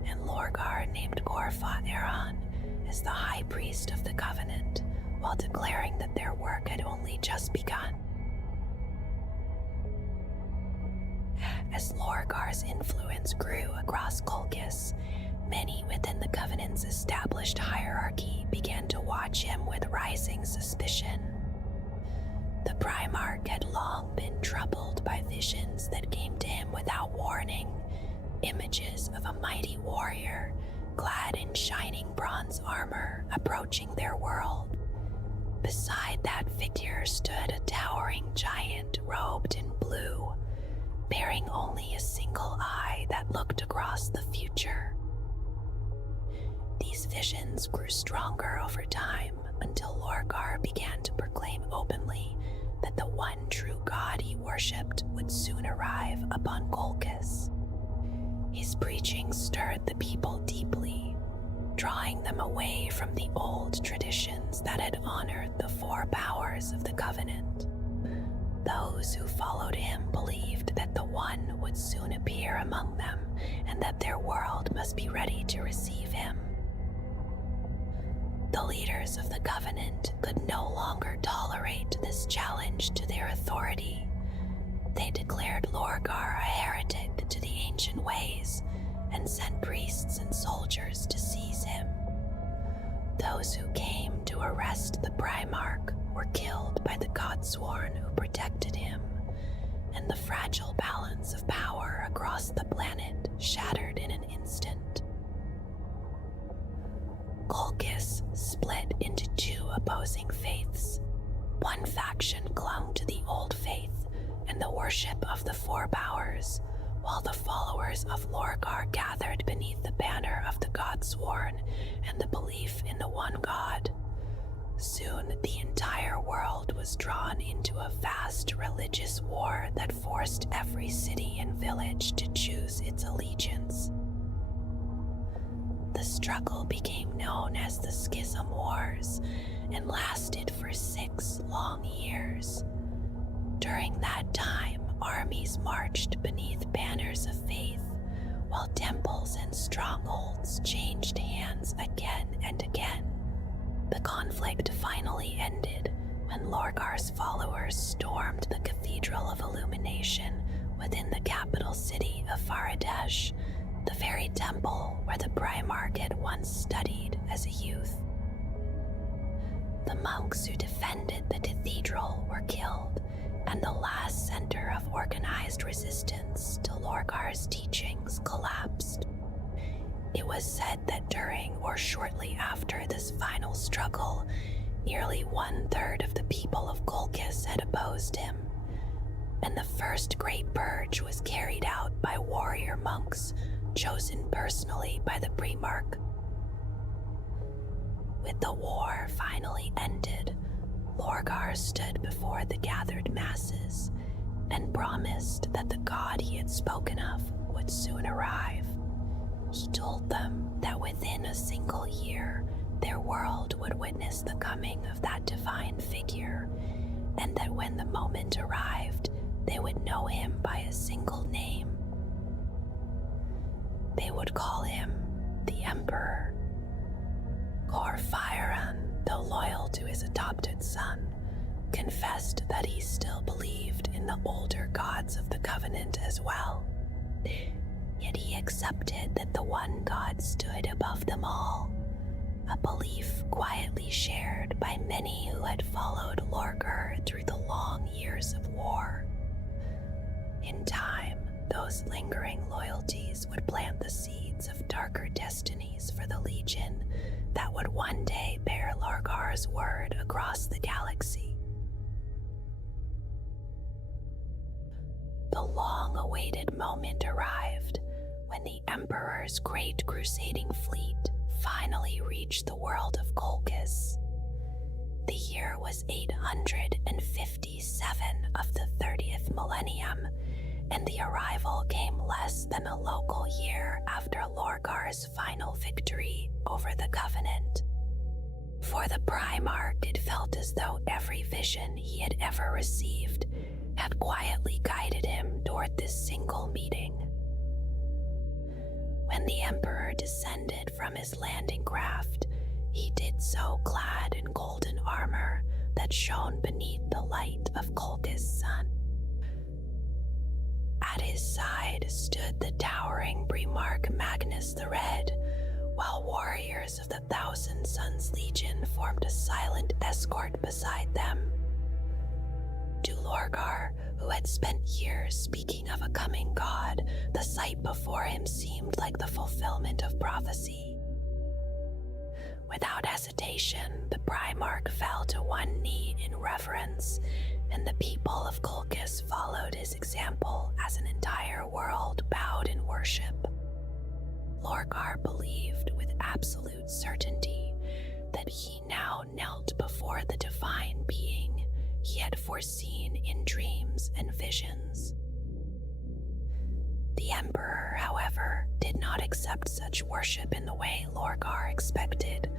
and Lorgar named Gorfa-Aron as the High Priest of the Covenant, while declaring that their work had only just begun. As Lorgar's influence grew across Colchis, many within the Covenant's established hierarchy began to watch him with rising suspicion. The Primarch had long been troubled by visions that came to him without warning, images of a mighty warrior clad in shining bronze armor approaching their world. Beside that figure stood a towering giant robed in blue, bearing only a single eye that looked across the future. These visions grew stronger over time until Lorgar began to proclaim openly that the one true god he worshipped would soon arrive upon Colchis. His preaching stirred the people deeply, drawing them away from the old traditions that had honored the four powers of the Covenant. Those who followed him believed that the One would soon appear among them and that their world must be ready to receive him. The leaders of the Covenant could no longer tolerate this challenge to their authority. They declared Lorgar a heretic to the ancient ways and sent priests and soldiers to seize him. Those who came to arrest the Primarch were killed by the Godsworn who protected him, and the fragile balance of power across the planet shattered in an instant. Colchis split into two opposing faiths. One faction clung to the old faith and the worship of the four powers, while the followers of Lorgar gathered beneath the banner of the Godsworn and the belief in the one god. Soon, the entire world was drawn into a vast religious war that forced every city and village to choose its allegiance. The struggle became known as the Schism Wars and lasted for 6 long years. During that time, armies marched beneath banners of faith, while temples and strongholds changed hands again and again. The conflict finally ended when Lorgar's followers stormed the Cathedral of Illumination within the capital city of Faradesh, the very temple where the Primarch had once studied as a youth. The monks who defended the cathedral were killed, and the last center of organized resistance to Lorgar's teachings collapsed. It was said that during or shortly after this final struggle, nearly 1/3 of the people of Colchis had opposed him, and the first great purge was carried out by warrior monks chosen personally by the Primarch With the war finally ended, Lorgar stood before the gathered masses and promised that the god he had spoken of would soon arrive. He told them that within a single year, their world would witness the coming of that divine figure, and that when the moment arrived, they would know him by a single name. They would call him the Emperor. Corfiran, though loyal to his adopted son, confessed that he still believed in the older gods of the Covenant as well. Yet he accepted that the one god stood above them all, a belief quietly shared by many who had followed Lorgar through the long years of war. In time, those lingering loyalties would plant the seeds of darker destinies for the Legion that would one day bear Lorgar's word across the galaxy. The long-awaited moment arrived when the Emperor's great crusading fleet finally reached the world of Colchis. The year was 857 of the 30th millennium, and the arrival came less than a local year after Lorgar's final victory over the Covenant. For the Primarch, it felt as though every vision he had ever received had quietly guided him toward this single meeting. When the Emperor descended from his landing craft, he did so clad in golden armor that shone beneath the light of Colchis' sun. At his side stood the towering Primarch Magnus the Red, while warriors of the Thousand Suns Legion formed a silent escort beside them. To Lorgar, who had spent years speaking of a coming god, the sight before him seemed like the fulfillment of prophecy. Without hesitation, the Primarch fell to one knee in reverence, and the people of Colchis followed his example as an entire world bowed in worship. Lorgar believed with absolute certainty that he now knelt before the divine being he had foreseen in dreams and visions. The Emperor, however, did not accept such worship in the way Lorgar expected.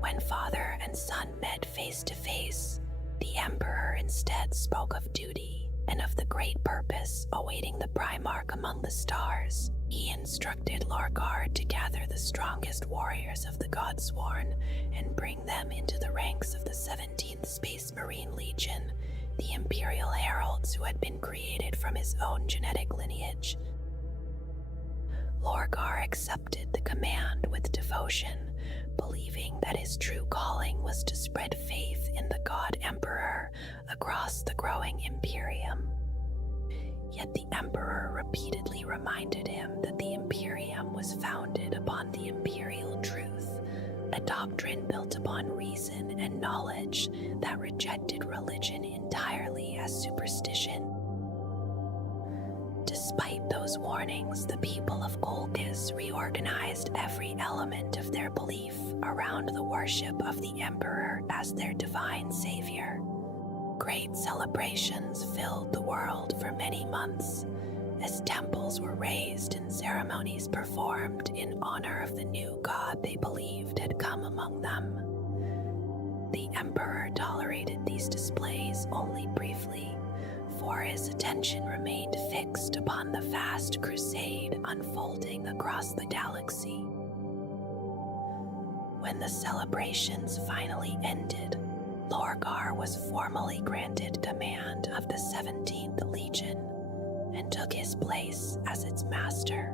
When father and son met face to face, the Emperor instead spoke of duty and of the great purpose awaiting the Primarch among the stars. He instructed Lorgar to gather the strongest warriors of the Godsworn and bring them into the ranks of the 17th Space Marine Legion, the Imperial Heralds who had been created from his own genetic lineage. Lorgar accepted the command with devotion, believing that his true calling was to spread faith in the God Emperor across the growing Imperium. Yet the Emperor repeatedly reminded him that the Imperium was founded upon the imperial truth, a doctrine built upon reason and knowledge that rejected religion entirely as superstition. Despite those warnings, the people of Colchis reorganized every element of their belief around the worship of the Emperor as their divine savior. Great celebrations filled the world for many months, as temples were raised and ceremonies performed in honor of the new god they believed had come among them. The Emperor tolerated these displays only briefly, for his attention remained fixed upon the vast crusade unfolding across the galaxy. When the celebrations finally ended, Lorgar was formally granted command of the 17th Legion and took his place as its master.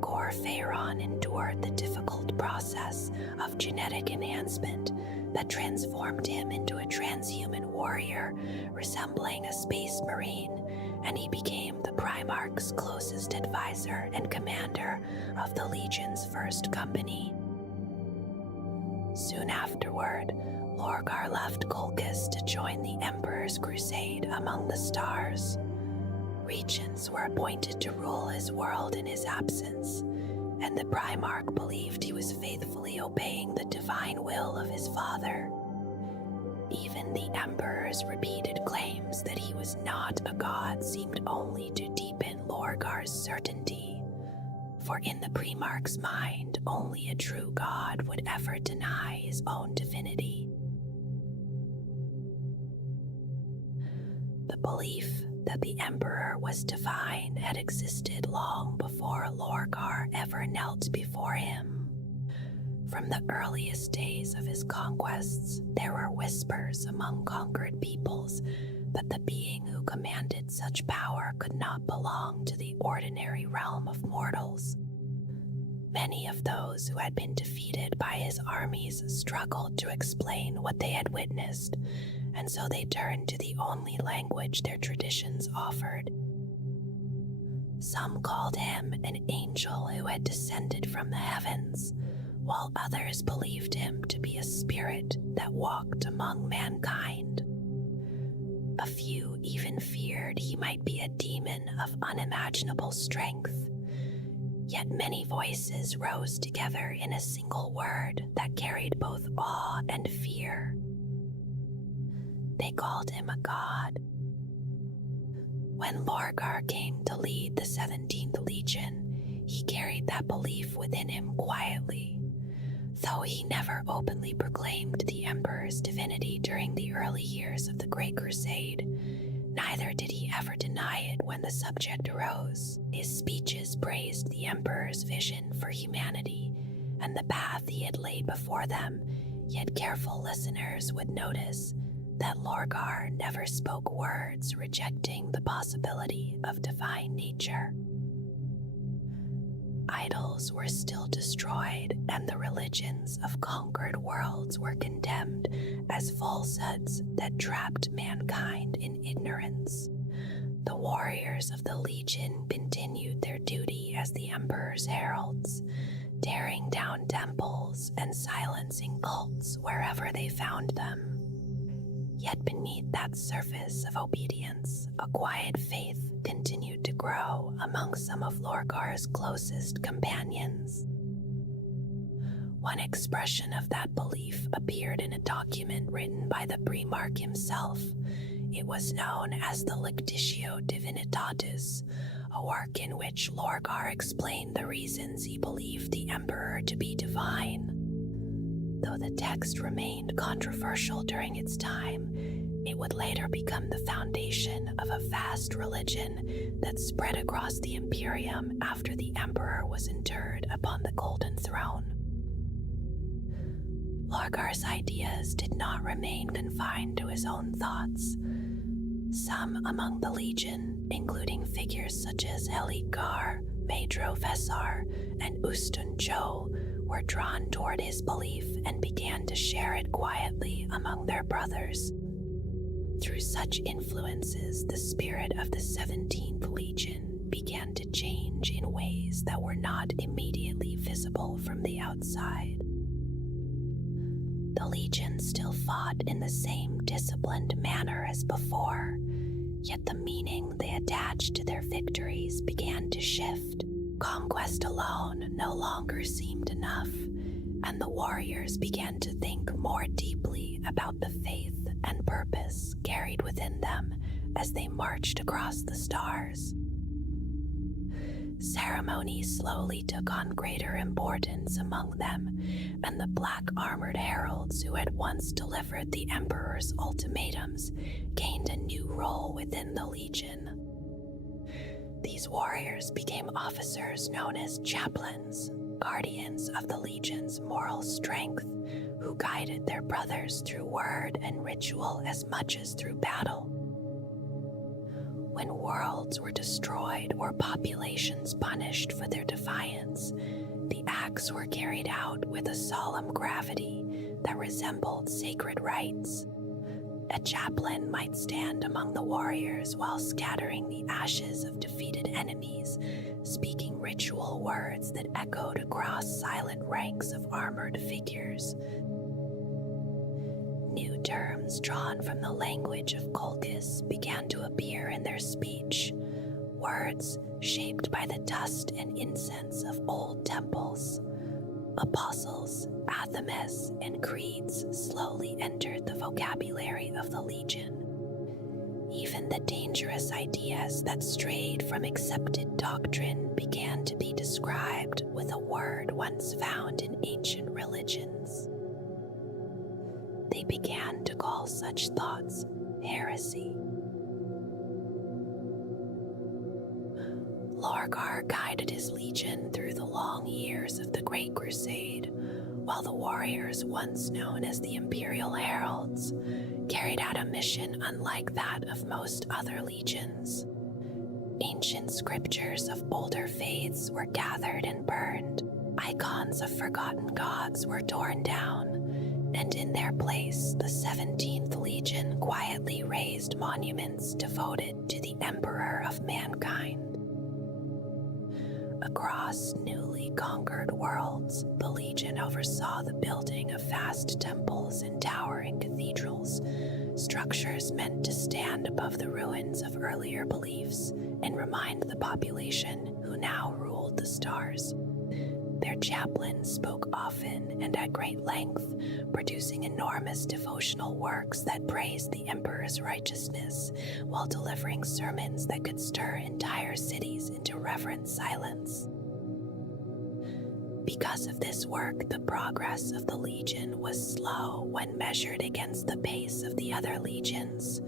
Corfiran endured the difficult process of genetic enhancement that transformed him into a transhuman warrior resembling a space marine, and he became the Primarch's closest advisor and commander of the Legion's first company. Soon afterward, Lorgar left Colchis to join the Emperor's crusade among the stars. Regents were appointed to rule his world in his absence, and the Primarch believed he was faithfully obeying the divine will of his father. Even the Emperor's repeated claims that he was not a god seemed only to deepen Lorgar's certainty, for in the Primarch's mind, only a true god would ever deny his own divinity. The belief that the Emperor was divine had existed long before Lorgar ever knelt before him. From the earliest days of his conquests, there were whispers among conquered peoples that the being who commanded such power could not belong to the ordinary realm of mortals. Many of those who had been defeated by his armies struggled to explain what they had witnessed, and so they turned to the only language their traditions offered. Some called him an angel who had descended from the heavens, while others believed him to be a spirit that walked among mankind. A few even feared he might be a demon of unimaginable strength. Yet many voices rose together in a single word that carried both awe and fear. They called him a god. When Lorgar came to lead the 17th Legion, he carried that belief within him quietly. Though he never openly proclaimed the Emperor's divinity during the early years of the Great Crusade, neither did he ever deny it when the subject arose. His speeches praised the Emperor's vision for humanity and the path he had laid before them, yet careful listeners would notice that Lorgar never spoke words rejecting the possibility of divine nature. Idols were still destroyed, and the religions of conquered worlds were condemned as falsehoods that trapped mankind in ignorance. The warriors of the Legion continued their duty as the Emperor's heralds, tearing down temples and silencing cults wherever they found them. Yet beneath that surface of obedience, a quiet faith continued to grow among some of Lorgar's closest companions. One expression of that belief appeared in a document written by the Primarch himself. It was known as the Lictitio Divinitatis, a work in which Lorgar explained the reasons he believed the Emperor to be divine. Though the text remained controversial during its time, it would later become the foundation of a vast religion that spread across the Imperium after the Emperor was interred upon the Golden Throne. Lorgar's ideas did not remain confined to his own thoughts. Some among the Legion, including figures such as Heligar, Maedro Vesar, and Ustun Jo, were drawn toward his belief and began to share it quietly among their brothers. Through such influences, the spirit of the 17th Legion began to change in ways that were not immediately visible from the outside. The Legion still fought in the same disciplined manner as before, yet the meaning they attached to their victories began to shift. Conquest alone no longer seemed enough, and the warriors began to think more deeply about the faith and purpose carried within them as they marched across the stars. Ceremony slowly took on greater importance among them, and the black-armored heralds who had once delivered the Emperor's ultimatums gained a new role within the Legion. These warriors became officers known as chaplains, guardians of the Legion's moral strength, who guided their brothers through word and ritual as much as through battle. When worlds were destroyed or populations punished for their defiance, the acts were carried out with a solemn gravity that resembled sacred rites. A chaplain might stand among the warriors while scattering the ashes of defeated enemies, speaking ritual words that echoed across silent ranks of armored figures. New terms drawn from the language of Colchis began to appear in their speech: words shaped by the dust and incense of old temples. Apostles, athemes, and creeds slowly entered the vocabulary of the Legion. Even the dangerous ideas that strayed from accepted doctrine began to be described with a word once found in ancient religions. They began to call such thoughts heresy. Lorgar guided his legion through the long years of the Great Crusade, while the warriors, once known as the Imperial Heralds, carried out a mission unlike that of most other legions. Ancient scriptures of older faiths were gathered and burned, icons of forgotten gods were torn down, and in their place, the 17th Legion quietly raised monuments devoted to the Emperor of Mankind. Across newly conquered worlds, the Legion oversaw the building of vast temples and towering cathedrals, structures meant to stand above the ruins of earlier beliefs and remind the population who now ruled the stars. Their chaplains spoke often and at great length, producing enormous devotional works that praised the Emperor's righteousness, while delivering sermons that could stir entire cities into reverent silence. Because of this work, the progress of the Legion was slow when measured against the pace of the other legions.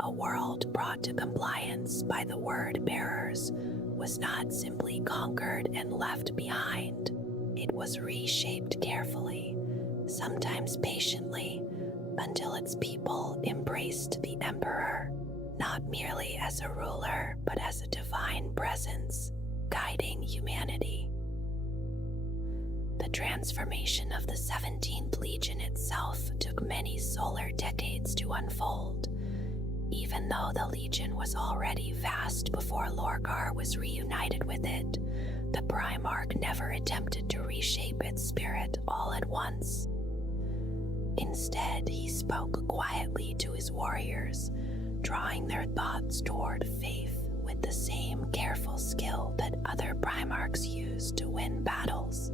A world brought to compliance by the word-bearers was not simply conquered and left behind. It was reshaped carefully, sometimes patiently, until its people embraced the Emperor, not merely as a ruler, but as a divine presence, guiding humanity. The transformation of the 17th Legion itself took many solar decades to unfold. Even though the Legion was already vast before Lorgar was reunited with it, the Primarch never attempted to reshape its spirit all at once. Instead, he spoke quietly to his warriors, drawing their thoughts toward faith with the same careful skill that other Primarchs used to win battles.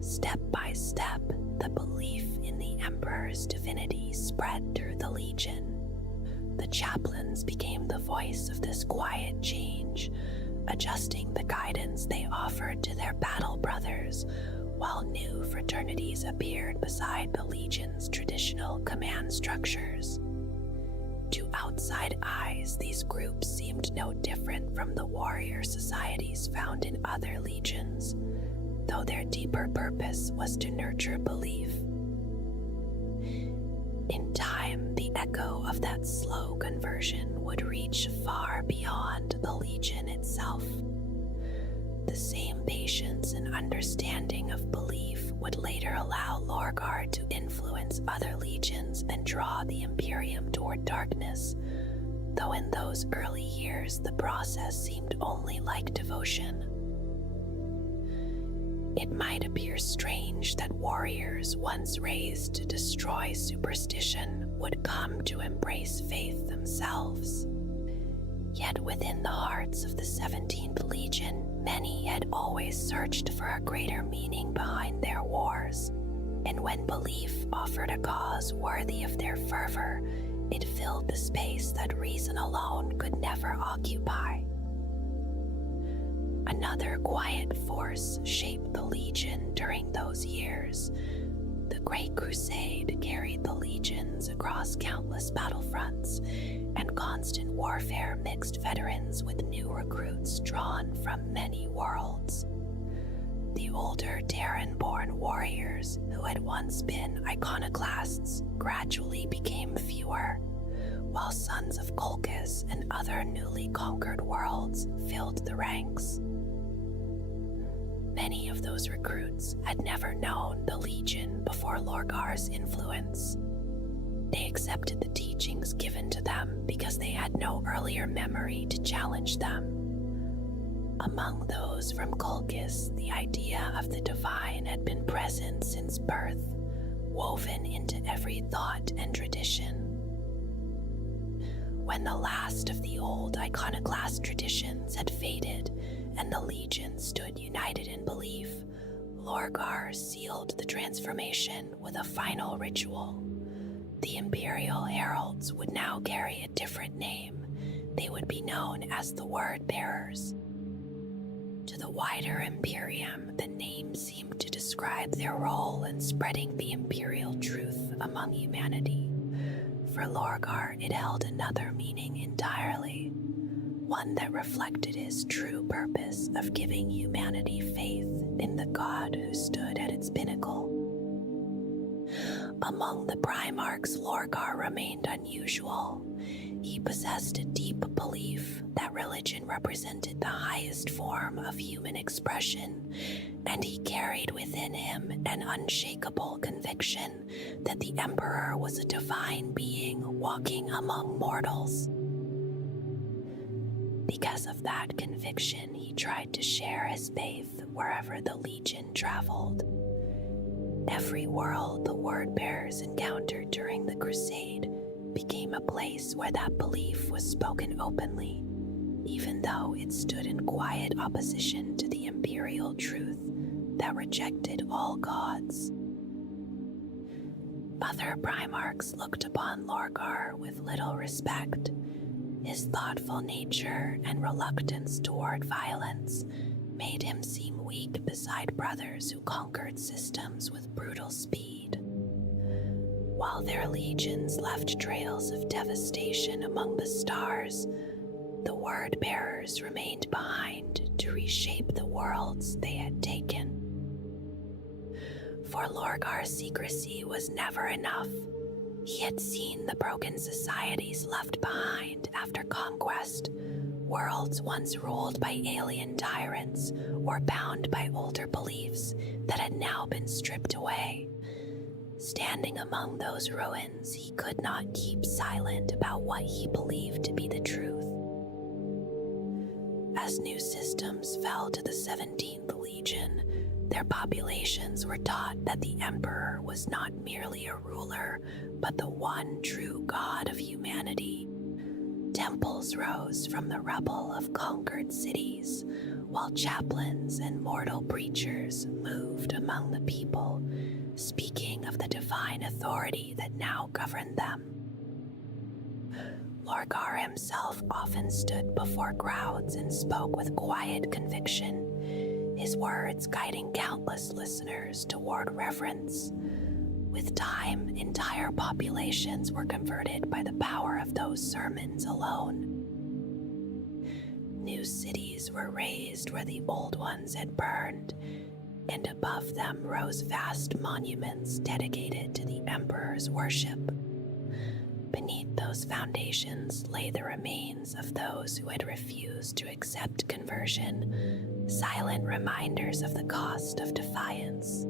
Step by step, the belief in the Emperor's divinity spread through the Legion. The chaplains became the voice of this quiet change, adjusting the guidance they offered to their battle brothers, while new fraternities appeared beside the Legion's traditional command structures. To outside eyes, these groups seemed no different from the warrior societies found in other legions, though their deeper purpose was to nurture belief. In time, the echo of that slow conversion would reach far beyond the Legion itself. The same patience and understanding of belief would later allow Lorgar to influence other legions and draw the Imperium toward darkness, though in those early years the process seemed only like devotion. It might appear strange that warriors once raised to destroy superstition would come to embrace faith themselves. Yet within the hearts of the 17th Legion, many had always searched for a greater meaning behind their wars, and when belief offered a cause worthy of their fervor, it filled the space that reason alone could never occupy. Another quiet force shaped the Legion during those years. The Great Crusade carried the legions across countless battlefronts, and constant warfare mixed veterans with new recruits drawn from many worlds. The older Terran-born warriors, who had once been iconoclasts, gradually became fewer, while sons of Colchis and other newly conquered worlds filled the ranks. Many of those recruits had never known the Legion before Lorgar's influence. They accepted the teachings given to them because they had no earlier memory to challenge them. Among those from Colchis, the idea of the divine had been present since birth, woven into every thought and tradition. When the last of the old iconoclast traditions had faded and the Legion stood united in belief, Lorgar sealed the transformation with a final ritual. The Imperial Heralds would now carry a different name. They would be known as the Word Bearers. To the wider Imperium, the name seemed to describe their role in spreading the Imperial truth among humanity. For Lorgar, it held another meaning entirely, one that reflected his true purpose of giving humanity faith in the God who stood at its pinnacle. Among the Primarchs, Lorgar remained unusual. He possessed a deep belief that religion represented the highest form of human expression, and he carried within him an unshakable conviction that the Emperor was a divine being walking among mortals. Because of that conviction, he tried to share his faith wherever the Legion traveled. Every world the Word-Bearers encountered during the Crusade became a place where that belief was spoken openly, even though it stood in quiet opposition to the Imperial truth that rejected all gods. Other Primarchs looked upon Lorgar with little respect. His thoughtful nature and reluctance toward violence made him seem weak beside brothers who conquered systems with brutal speed. While their legions left trails of devastation among the stars, the Word-Bearers remained behind to reshape the worlds they had taken. For Lorgar's secrecy was never enough. He had seen the broken societies left behind after conquest, worlds once ruled by alien tyrants or bound by older beliefs that had now been stripped away. Standing among those ruins, he could not keep silent about what he believed to be the truth. As new systems fell to the 17th Legion, their populations were taught that the Emperor was not merely a ruler, but the one true God of humanity. Temples rose from the rubble of conquered cities, while chaplains and mortal preachers moved among the people, speaking of the divine authority that now governed them. Lorgar himself often stood before crowds and spoke with quiet conviction, his words guiding countless listeners toward reverence. With time, entire populations were converted by the power of those sermons alone. New cities were raised where the old ones had burned, and above them rose vast monuments dedicated to the Emperor's worship. Beneath those foundations lay the remains of those who had refused to accept conversion, silent reminders of the cost of defiance.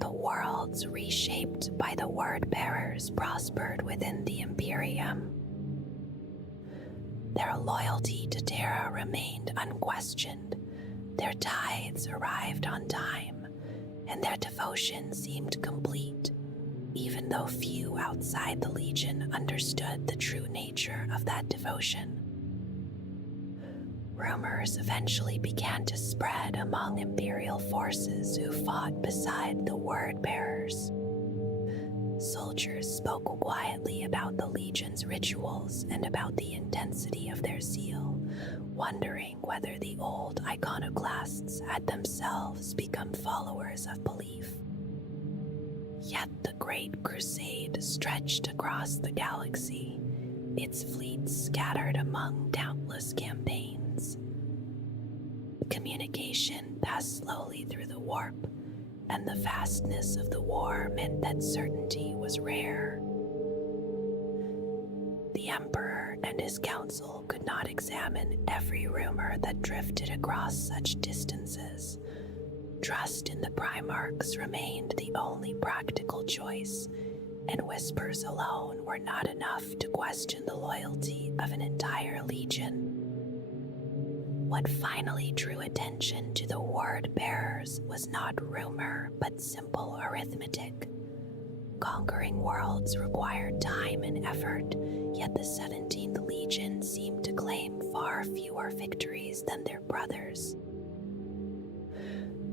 The worlds reshaped by the Word-Bearers prospered within the Imperium. Their loyalty to Terra remained unquestioned. Their tithes arrived on time, and their devotion seemed complete, even though few outside the Legion understood the true nature of that devotion. Rumors eventually began to spread among Imperial forces who fought beside the Word-Bearers. Soldiers spoke quietly about the Legion's rituals and about the intensity of their zeal, wondering whether the old iconoclasts had themselves become followers of belief. Yet the Great Crusade stretched across the galaxy, its fleets scattered among countless campaigns. Communication passed slowly through the warp, and the vastness of the war meant that certainty was rare. The Emperor and his council could not examine every rumor that drifted across such distances. Trust in the Primarchs remained the only practical choice, and whispers alone were not enough to question the loyalty of an entire legion. What finally drew attention to the Word-Bearers was not rumor, but simple arithmetic. Conquering worlds required time and effort, yet the 17th Legion seemed to claim far fewer victories than their brothers.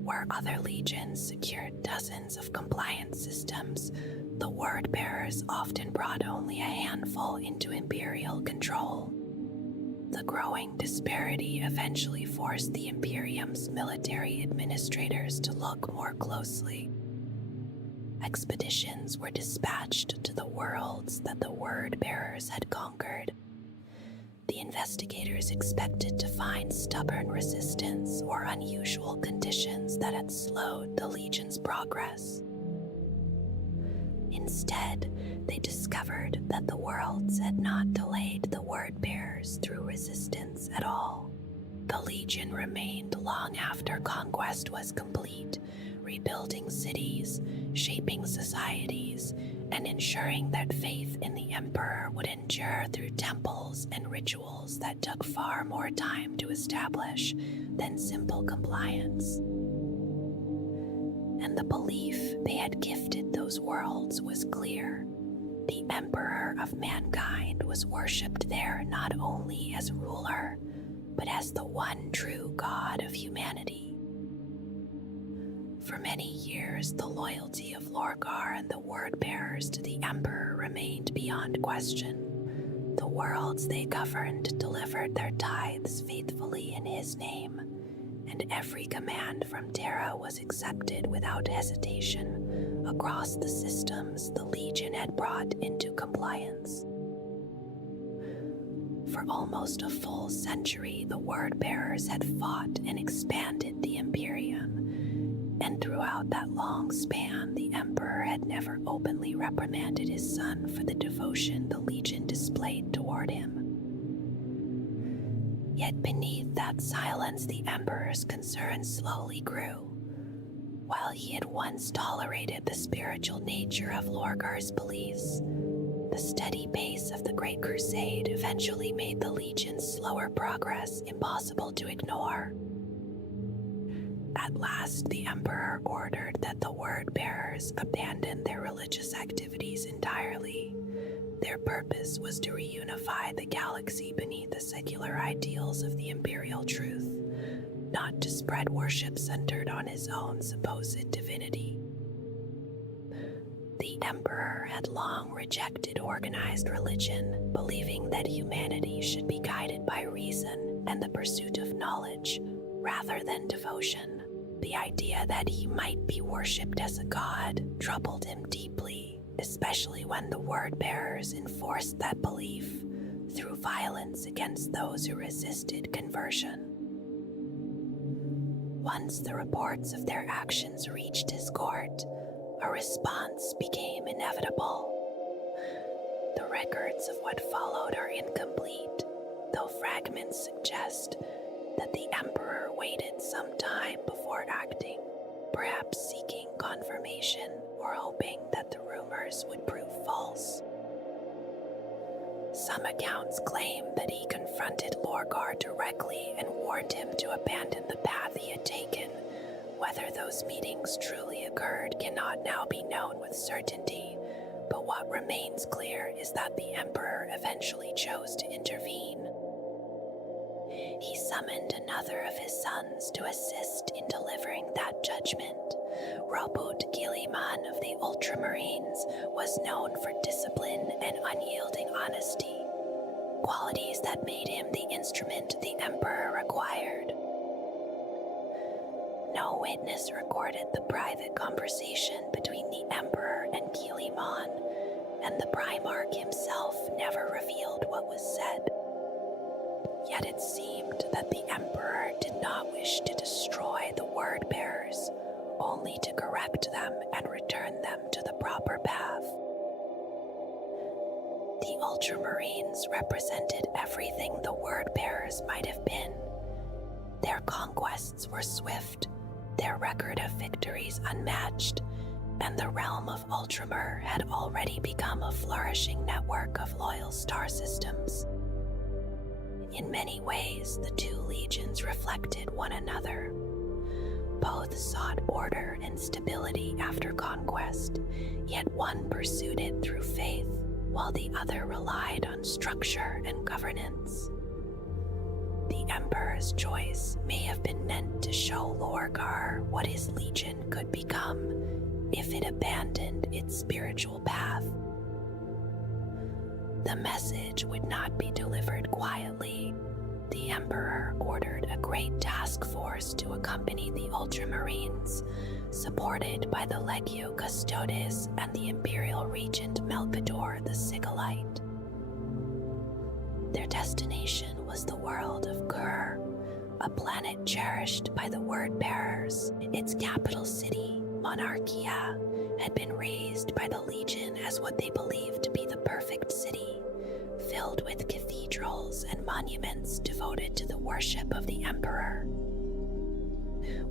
Where other legions secured dozens of compliance systems, the word-bearers often brought only a handful into Imperial control. The growing disparity eventually forced the Imperium's military administrators to look more closely. Expeditions were dispatched to the worlds that the word-bearers had conquered. The investigators expected to find stubborn resistance or unusual conditions that had slowed the Legion's progress. Instead, they discovered that the worlds had not delayed the word-bearers through resistance at all. The Legion remained long after conquest was complete, rebuilding cities, shaping societies, and ensuring that faith in the Emperor would endure through temples and rituals that took far more time to establish than simple compliance. And the belief they had gifted those worlds was clear. The Emperor of mankind was worshipped there not only as ruler, but as the one true God of humanity. For many years, the loyalty of Lorgar and the word-bearers to the Emperor remained beyond question. The worlds they governed delivered their tithes faithfully in his name, and every command from Terra was accepted without hesitation across the systems the Legion had brought into compliance. For almost a full century, the word-bearers had fought and expanded the Imperium, and throughout that long span, the Emperor had never openly reprimanded his son for the devotion the Legion displayed toward him. Yet beneath that silence, the Emperor's concern slowly grew. While he had once tolerated the spiritual nature of Lorgar's beliefs, the steady pace of the Great Crusade eventually made the Legion's slower progress impossible to ignore. At last, the Emperor ordered that the word-bearers abandon their religious activities entirely. Their purpose was to reunify the galaxy beneath the secular ideals of the Imperial truth, not to spread worship centered on his own supposed divinity. The Emperor had long rejected organized religion, believing that humanity should be guided by reason and the pursuit of knowledge, rather than devotion. The idea that he might be worshipped as a god troubled him deeply, especially when the word-bearers enforced that belief through violence against those who resisted conversion. Once the reports of their actions reached his court, a response became inevitable. The records of what followed are incomplete, though fragments suggest that the Emperor waited some time before acting, perhaps seeking confirmation or hoping that the rumors would prove false. Some accounts claim that he confronted Lorgar directly and warned him to abandon the path he had taken. Whether those meetings truly occurred cannot now be known with certainty, but what remains clear is that the Emperor eventually chose to intervene. He summoned another of his sons to assist in delivering that judgment. Robot Guilliman of the Ultramarines was known for discipline and unyielding honesty, qualities that made him the instrument the Emperor required. No witness recorded the private conversation between the Emperor and Guilliman, and the Primarch himself never revealed what was said. Yet it seemed that the Emperor did not wish to destroy the word-bearers, only to correct them and return them to the proper path. The Ultramarines represented everything the word-bearers might have been. Their conquests were swift, their record of victories unmatched, and the realm of Ultramar had already become a flourishing network of loyal star systems. In many ways, the two legions reflected one another. Both sought order and stability after conquest, yet one pursued it through faith, while the other relied on structure and governance. The Emperor's choice may have been meant to show Lorgar what his legion could become if it abandoned its spiritual path. The message would not be delivered quietly. The Emperor ordered a great task force to accompany the Ultramarines, supported by the Legio Custodes and the Imperial Regent Melkador the Sigillite. Their destination was the world of Kur, a planet cherished by the Word-bearers. Its capital city, Monarchia, had been raised by the Legion as what they believed to be the perfect city, filled with cathedrals and monuments devoted to the worship of the Emperor.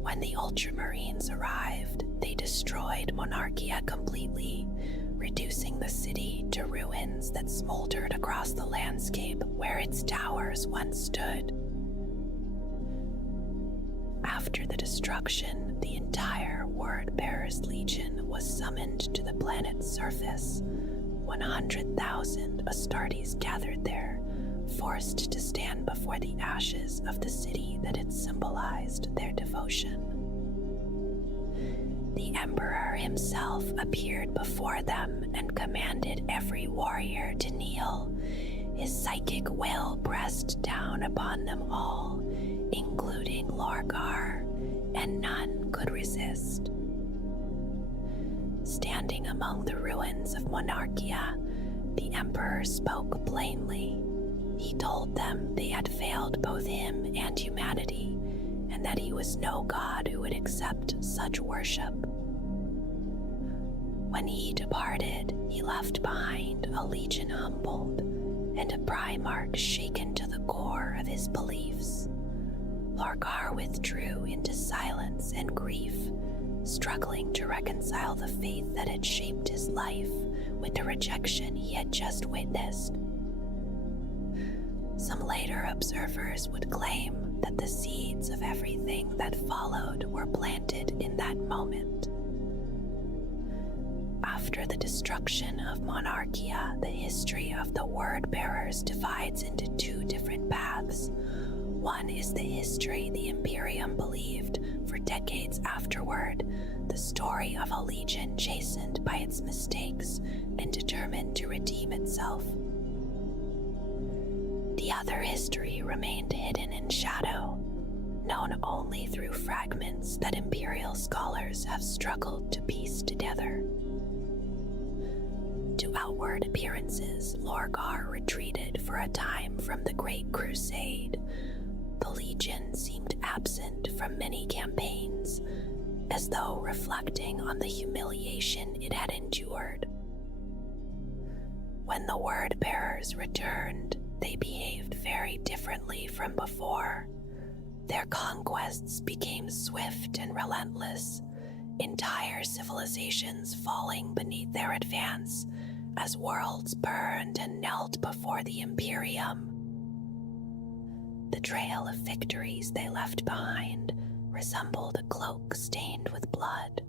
When the Ultramarines arrived, they destroyed Monarchia completely, reducing the city to ruins that smoldered across the landscape where its towers once stood. After the destruction, the entire Word-bearers Legion was summoned to the planet's surface. 100,000 Astartes gathered there, forced to stand before the ashes of the city that had symbolized their devotion. The Emperor himself appeared before them and commanded every warrior to kneel. His psychic will pressed down upon them all, including Lorgar, and none could resist. Standing among the ruins of Monarchia, the Emperor spoke plainly. He told them they had failed both him and humanity, and that he was no god who would accept such worship. When he departed, he left behind a legion humbled and a Primarch shaken to the core of his beliefs. Lorgar withdrew into silence and grief, struggling to reconcile the faith that had shaped his life with the rejection he had just witnessed. Some later observers would claim that the seeds of everything that followed were planted in that moment. After the destruction of Monarchia, the history of the Word-bearers divides into two different paths. One is the history the Imperium believed for decades afterward, the story of a legion chastened by its mistakes and determined to redeem itself. The other history remained hidden in shadow, known only through fragments that Imperial scholars have struggled to piece together. To outward appearances, Lorgar retreated for a time from the Great Crusade. The Legion seemed absent from many campaigns, as though reflecting on the humiliation it had endured. When the Word-bearers returned, they behaved very differently from before. Their conquests became swift and relentless, entire civilizations falling beneath their advance as worlds burned and knelt before the Imperium. The trail of victories they left behind resembled a cloak stained with blood.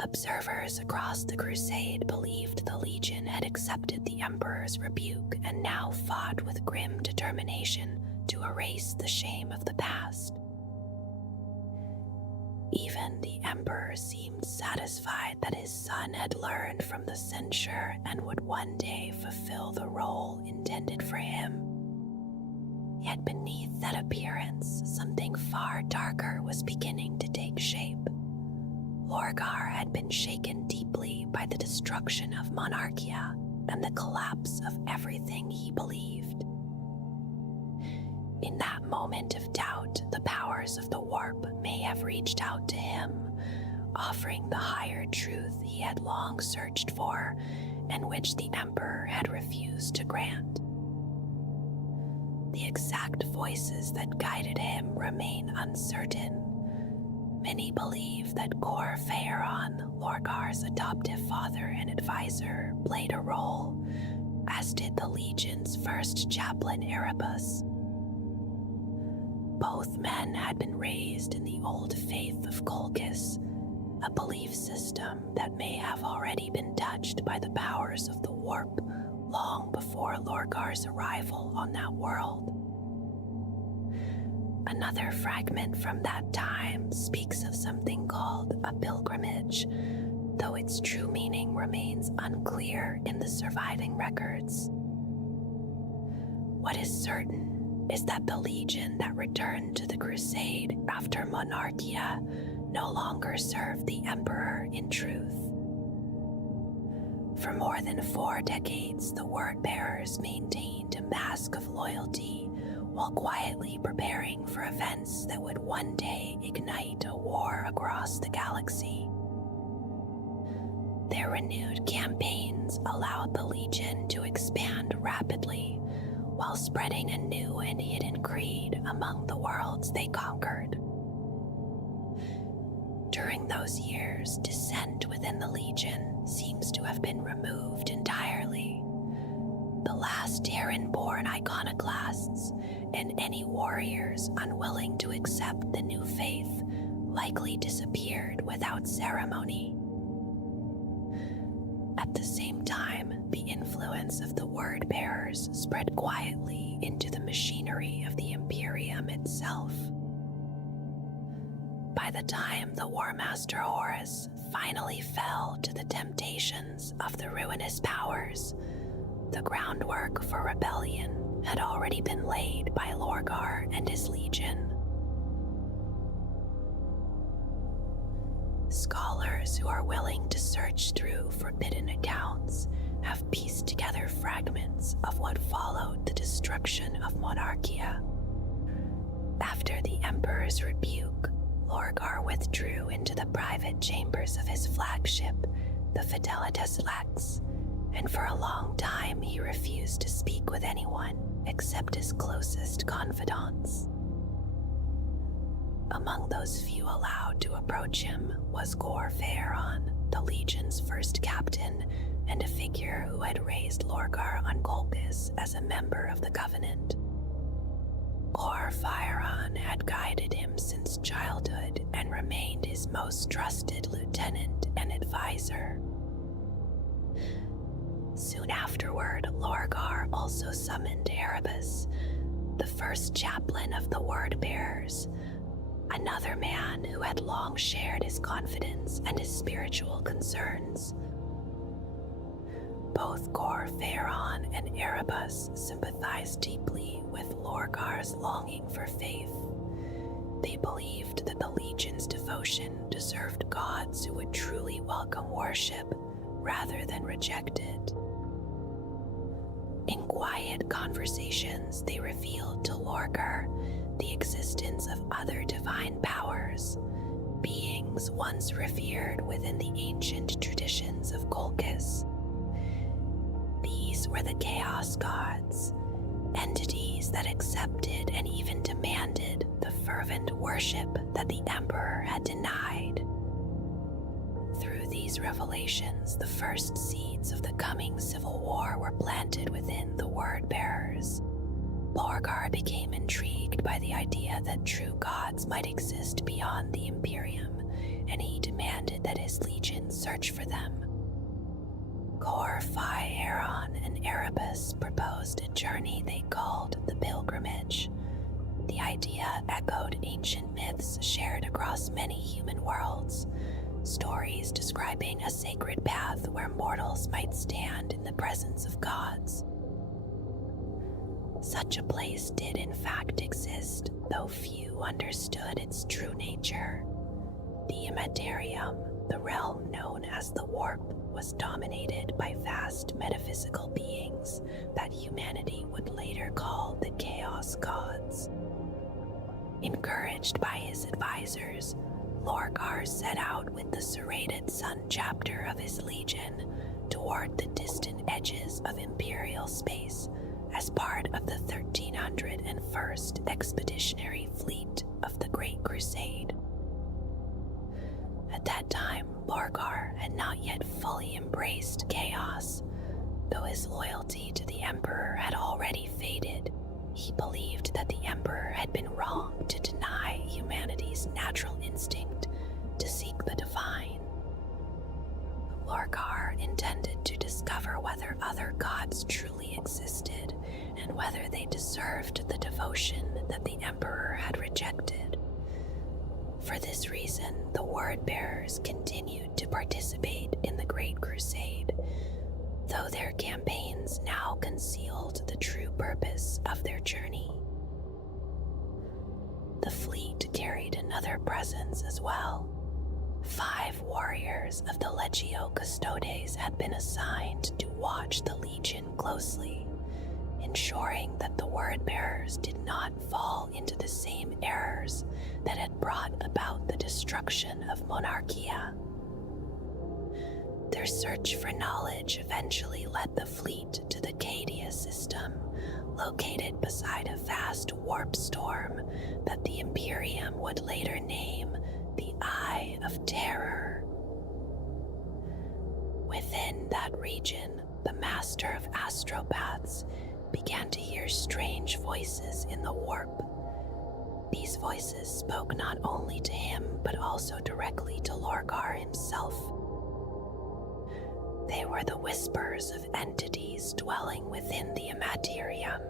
Observers across the crusade believed the Legion had accepted the Emperor's rebuke and now fought with grim determination to erase the shame of the past. Even the Emperor seemed satisfied that his son had learned from the censure and would one day fulfill the role intended for him. Yet beneath that appearance, something far darker was beginning to take shape. Lorgar had been shaken deeply by the destruction of Monarchia and the collapse of everything he believed. In that moment of doubt, the powers of the warp may have reached out to him, offering the higher truth he had long searched for and which the Emperor had refused to grant. The exact voices that guided him remain uncertain. Many believe that Cor Phaeron, Lorgar's adoptive father and advisor, played a role, as did the Legion's first chaplain Erebus. Both men had been raised in the old faith of Colchis, a belief system that may have already been touched by the powers of the warp long before Lorgar's arrival on that world. Another fragment from that time speaks of something called a pilgrimage, though its true meaning remains unclear in the surviving records. What is certain is that the legion that returned to the crusade after Monarchia no longer served the emperor in truth. For more than 4 decades, the word-bearers maintained a mask of loyalty while quietly preparing for events that would one day ignite a war across the galaxy. Their renewed campaigns allowed the Legion to expand rapidly while spreading a new and hidden creed among the worlds they conquered. During those years, dissent within the Legion seems to have been removed entirely. The last Terran-born iconoclasts and any warriors unwilling to accept the new faith likely disappeared without ceremony. At the same time, the influence of the word-bearers spread quietly into the machinery of the Imperium itself. By the time the War Master Horus finally fell to the temptations of the ruinous powers, the groundwork for rebellion had already been laid by Lorgar and his legion. Scholars who are willing to search through forbidden accounts have pieced together fragments of what followed the destruction of Monarchia. After the Emperor's rebuke, Lorgar withdrew into the private chambers of his flagship, the Fidelitas Lex, and for a long time he refused to speak with anyone except his closest confidants. Among those few allowed to approach him was Gor Phaeron, the Legion's first captain, and a figure who had raised Lorgar on Colchis as a member of the Covenant. Gor Phaeron had guided him since childhood and remained his most trusted lieutenant and advisor. Soon afterward, Lorgar also summoned Erebus, the first chaplain of the Word-Bearers, another man who had long shared his confidence and his spiritual concerns. Both Gor Phaeron and Erebus sympathized deeply with Lorgar's longing for faith. They believed that the Legion's devotion deserved gods who would truly welcome worship rather than reject it. In quiet conversations, they revealed to Lorgar the existence of other divine powers, beings once revered within the ancient traditions of Colchis. These were the Chaos Gods, entities that accepted and even demanded the fervent worship that the Emperor had denied. Through these revelations, the first seeds of the coming civil war were planted within the Word-Bearers. Lorgar became intrigued by the idea that true gods might exist beyond the Imperium, and he demanded that his legion search for them. Gor Phaeron and Erebus proposed a journey they called the Pilgrimage. The idea echoed ancient myths shared across many human worlds, stories describing a sacred path where mortals might stand in the presence of gods. Such a place did in fact exist, though few understood its true nature. The Immaterium, the realm known as the Warp, was dominated by vast metaphysical beings that humanity would later call the Chaos Gods. Encouraged by his advisors, Lorgar set out with the serrated sun chapter of his legion toward the distant edges of Imperial space as part of the 1301st Expeditionary Fleet of the Great Crusade. At that time, Lorgar had not yet fully embraced chaos. Though his loyalty to the Emperor had already faded, he believed that the Emperor had been wrong humanity's natural instinct to seek the divine. Lorgar intended to discover whether other gods truly existed and whether they deserved the devotion that the Emperor had rejected. For this reason, the Word-bearers continued to participate in the Great Crusade, though their campaigns now concealed the true purpose of their journey. The fleet carried another presence as well. 5 warriors of the Legio Custodes had been assigned to watch the Legion closely, ensuring that the Word-bearers did not fall into the same errors that had brought about the destruction of Monarchia. Their search for knowledge eventually led the fleet to the Cadia system, located beside a vast warp storm that the Imperium would later name the Eye of Terror. Within that region, the Master of Astropaths began to hear strange voices in the warp. These voices spoke not only to him, but also directly to Lorgar himself. They were the whispers of entities dwelling within the Immaterium,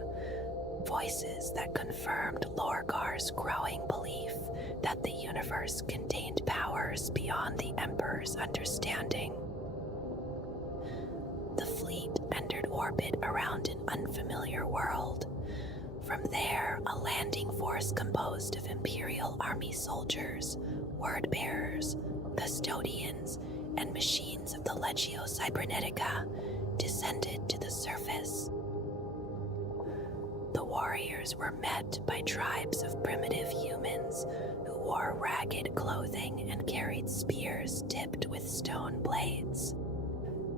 voices that confirmed Lorgar's growing belief that the universe contained powers beyond the Emperor's understanding. The fleet entered orbit around an unfamiliar world. From there, a landing force composed of Imperial Army soldiers, word-bearers, custodians, and machines of the Legio Cybernetica descended to the surface. The warriors were met by tribes of primitive humans who wore ragged clothing and carried spears tipped with stone blades.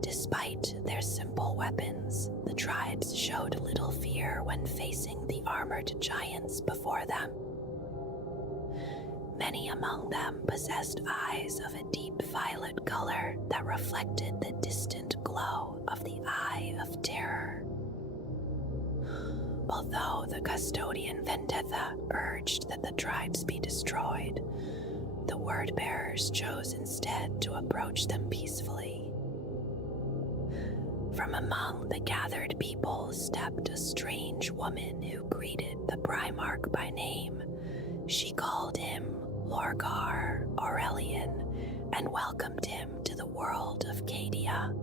Despite their simple weapons, the tribes showed little fear when facing the armored giants before them. Many among them possessed eyes of a deep violet color that reflected the distant glow of the Eye of Terror. Although the custodian Vendetta urged that the tribes be destroyed, the word-bearers chose instead to approach them peacefully. From among the gathered people stepped a strange woman who greeted the Primarch by name. She called him Lorgar Aurelian and welcomed him to the world of Cadia.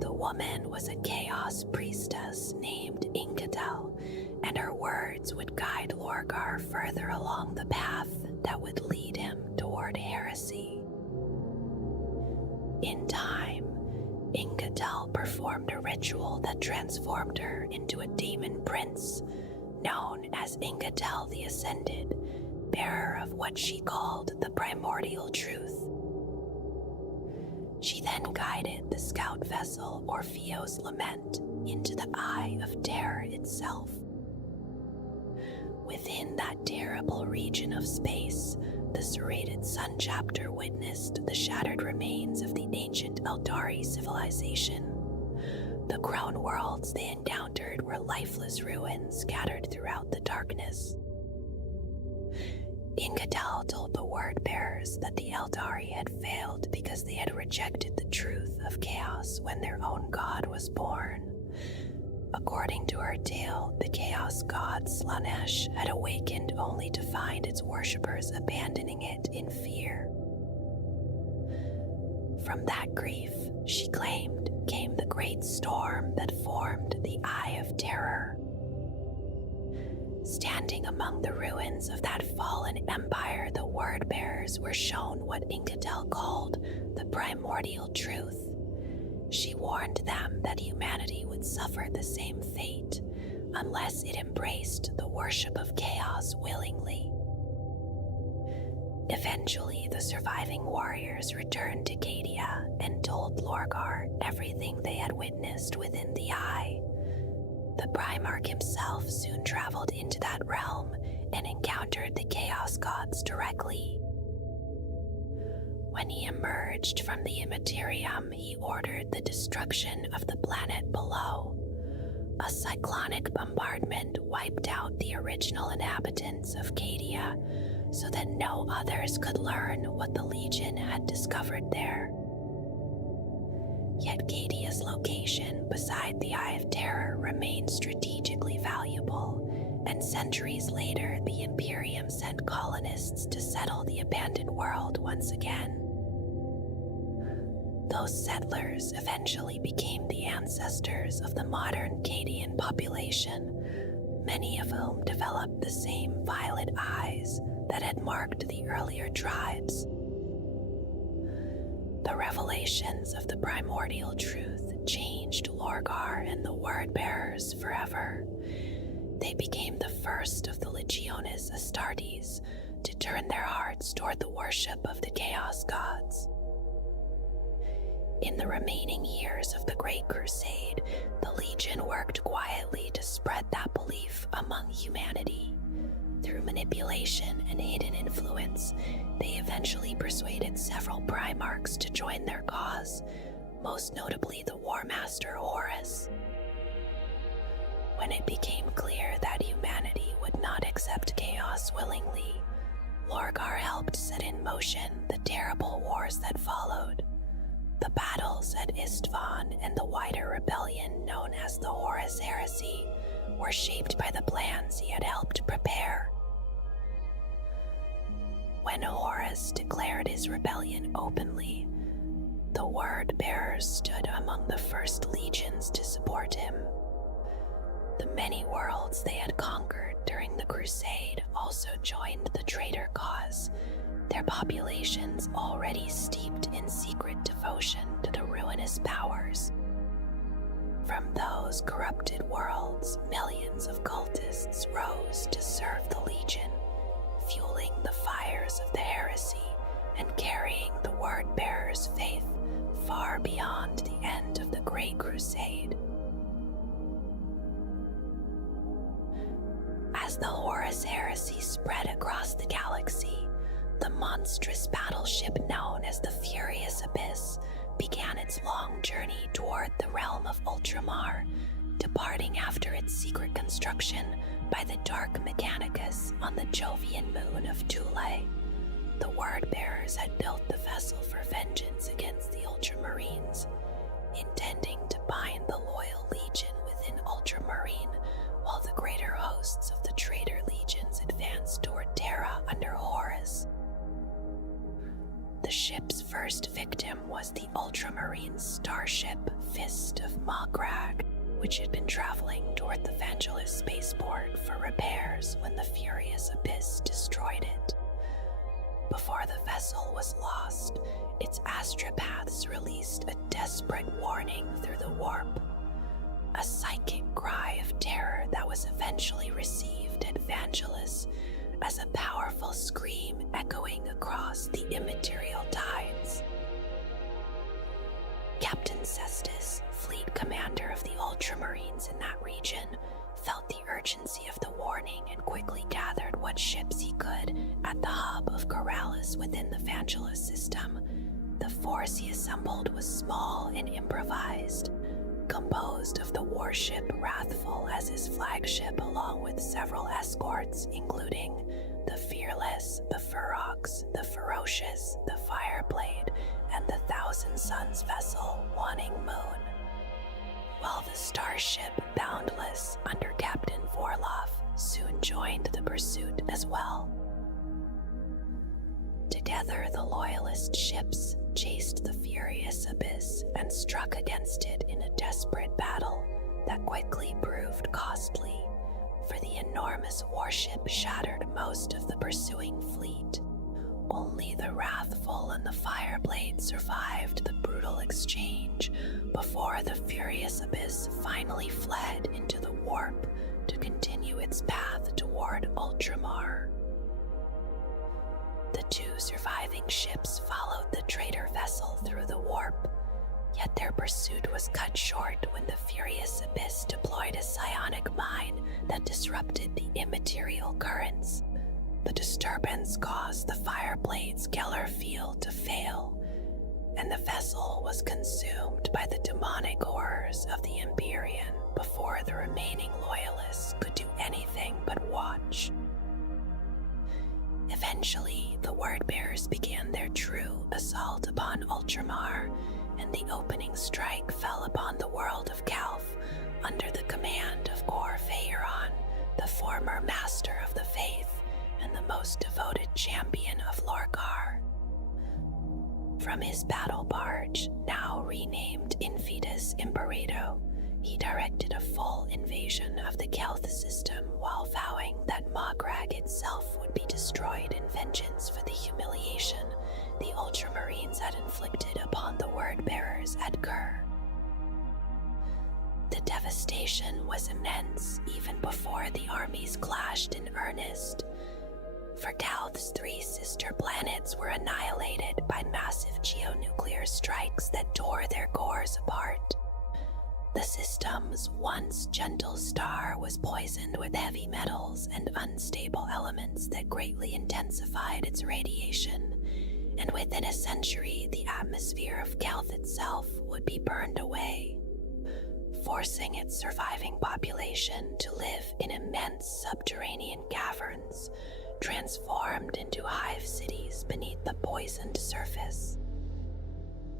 The woman was a chaos priestess named Ingadel, and her words would guide Lorgar further along the path that would lead him toward heresy. In time, Ingadel performed a ritual that transformed her into a demon prince, known as Ingadel the Ascended, bearer of what she called the primordial truth. She then guided the scout vessel Orfeo's Lament into the Eye of Terror itself. Within that terrible region of space, the serrated Sun Chapter witnessed the shattered remains of the ancient Eldari civilization. The Crone worlds they encountered were lifeless ruins scattered throughout the darkness. Ingadel told the word-bearers that the Eldari had failed because they had rejected the truth of chaos when their own god was born. According to her tale, the chaos god Slanesh had awakened only to find its worshippers abandoning it in fear. From that grief, she claimed, came the great storm that formed the Eye of Terror. Standing among the ruins of that fallen empire, the word-bearers were shown what Ingadel called the primordial truth. She warned them that humanity would suffer the same fate unless it embraced the worship of chaos willingly. Eventually, the surviving warriors returned to Cadia and told Lorgar everything they had witnessed within the Eye. The Primarch himself soon traveled into that realm and encountered the Chaos Gods directly. When he emerged from the Immaterium, he ordered the destruction of the planet below. A cyclonic bombardment wiped out the original inhabitants of Cadia, so that no others could learn what the Legion had discovered there. Yet Cadia's location beside the Eye of Terror remained strategically valuable, and centuries later the Imperium sent colonists to settle the abandoned world once again. Those settlers eventually became the ancestors of the modern Cadian population, many of whom developed the same violet eyes that had marked the earlier tribes. The revelations of the primordial truth changed Lorgar and the Word-Bearers forever. They became the first of the Legiones Astartes to turn their hearts toward the worship of the Chaos Gods. In the remaining years of the Great Crusade, the Legion worked quietly to spread that belief among humanity. Through manipulation and hidden influence, they eventually persuaded several Primarchs to join their cause, most notably the War Master Horus. When it became clear that humanity would not accept chaos willingly, Lorgar helped set in motion the terrible wars that followed. The battles at Istvan and the wider rebellion known as the Horus Heresy were shaped by the plans he had helped prepare. When Horus declared his rebellion openly, the Word-Bearers stood among the first legions to support him. The many worlds they had conquered during the Crusade also joined the traitor cause, their populations already steeped in secret devotion to the ruinous powers. From those corrupted worlds, millions of cultists rose to serve the Legion, fueling the fires of the heresy and carrying the Word-Bearers' faith far beyond the end of the Great Crusade. As the Horus Heresy spread across the galaxy, the monstrous battleship known as the Furious Abyss began its long journey toward the realm of Ultramar, departing after its secret construction by the Dark Mechanicus on the Jovian moon of Thule. The Word-Bearers had built the vessel for vengeance against the Ultramarines, intending to bind the loyal legion within Ultramarine while the greater hosts of the traitor legions advanced toward Terra under Horus. The ship's first victim was the Ultramarine starship Fist of Magrag, which had been traveling toward the Vangelis spaceport for repairs when the Furious Abyss destroyed it. Before the vessel was lost, its astropaths released a desperate warning through the warp, a psychic cry of terror that was eventually received at Vangelis as a powerful scream echoing across the immaterial tides. Captain Cestus, fleet commander of the Ultramarines in that region, felt the urgency of the warning and quickly gathered what ships he could at the hub of Corrales within the Vangelis system. The force he assembled was small and improvised, composed of the warship Wrathful as his flagship along with several escorts including the Fearless, the Ferox, the Ferocious, the Fireblade, and the Thousand Suns vessel Waning Moon, while the starship Boundless under Captain Vorloff soon joined the pursuit as well. Together, the Loyalist ships chased the Furious Abyss and struck against it in a desperate battle that quickly proved costly, for the enormous warship shattered most of the pursuing fleet. Only the Wrathful and the Fireblade survived the brutal exchange before the Furious Abyss finally fled into the warp to continue its path toward Ultramar. The two surviving ships followed the traitor vessel through the warp, yet their pursuit was cut short when the Furious Abyss deployed a psionic mine that disrupted the immaterial currents. The disturbance caused the Fireblade's Keller field to fail, and the vessel was consumed by the demonic horrors of the Empyrean before the remaining loyalists could do anything but watch. Eventually, the Wordbearers began their true assault upon Ultramar, and the opening strike fell upon the world of Calth under the command of Gorfeiron, the former Master of the Faith and the most devoted champion of Lorgar. From his battle barge, now renamed Infidus Imperato, he directed a full invasion of the Calth system while vowing that Mograg itself would be destroyed in vengeance for the humiliation the Ultramarines had inflicted upon the Wordbearers at Ker. The devastation was immense even before the armies clashed in earnest. For Calth's 3 sister planets were annihilated by massive geonuclear strikes that tore their cores apart. The system's once gentle star was poisoned with heavy metals and unstable elements that greatly intensified its radiation, and within a century the atmosphere of Calth itself would be burned away, forcing its surviving population to live in immense subterranean caverns, transformed into hive cities beneath the poisoned surface.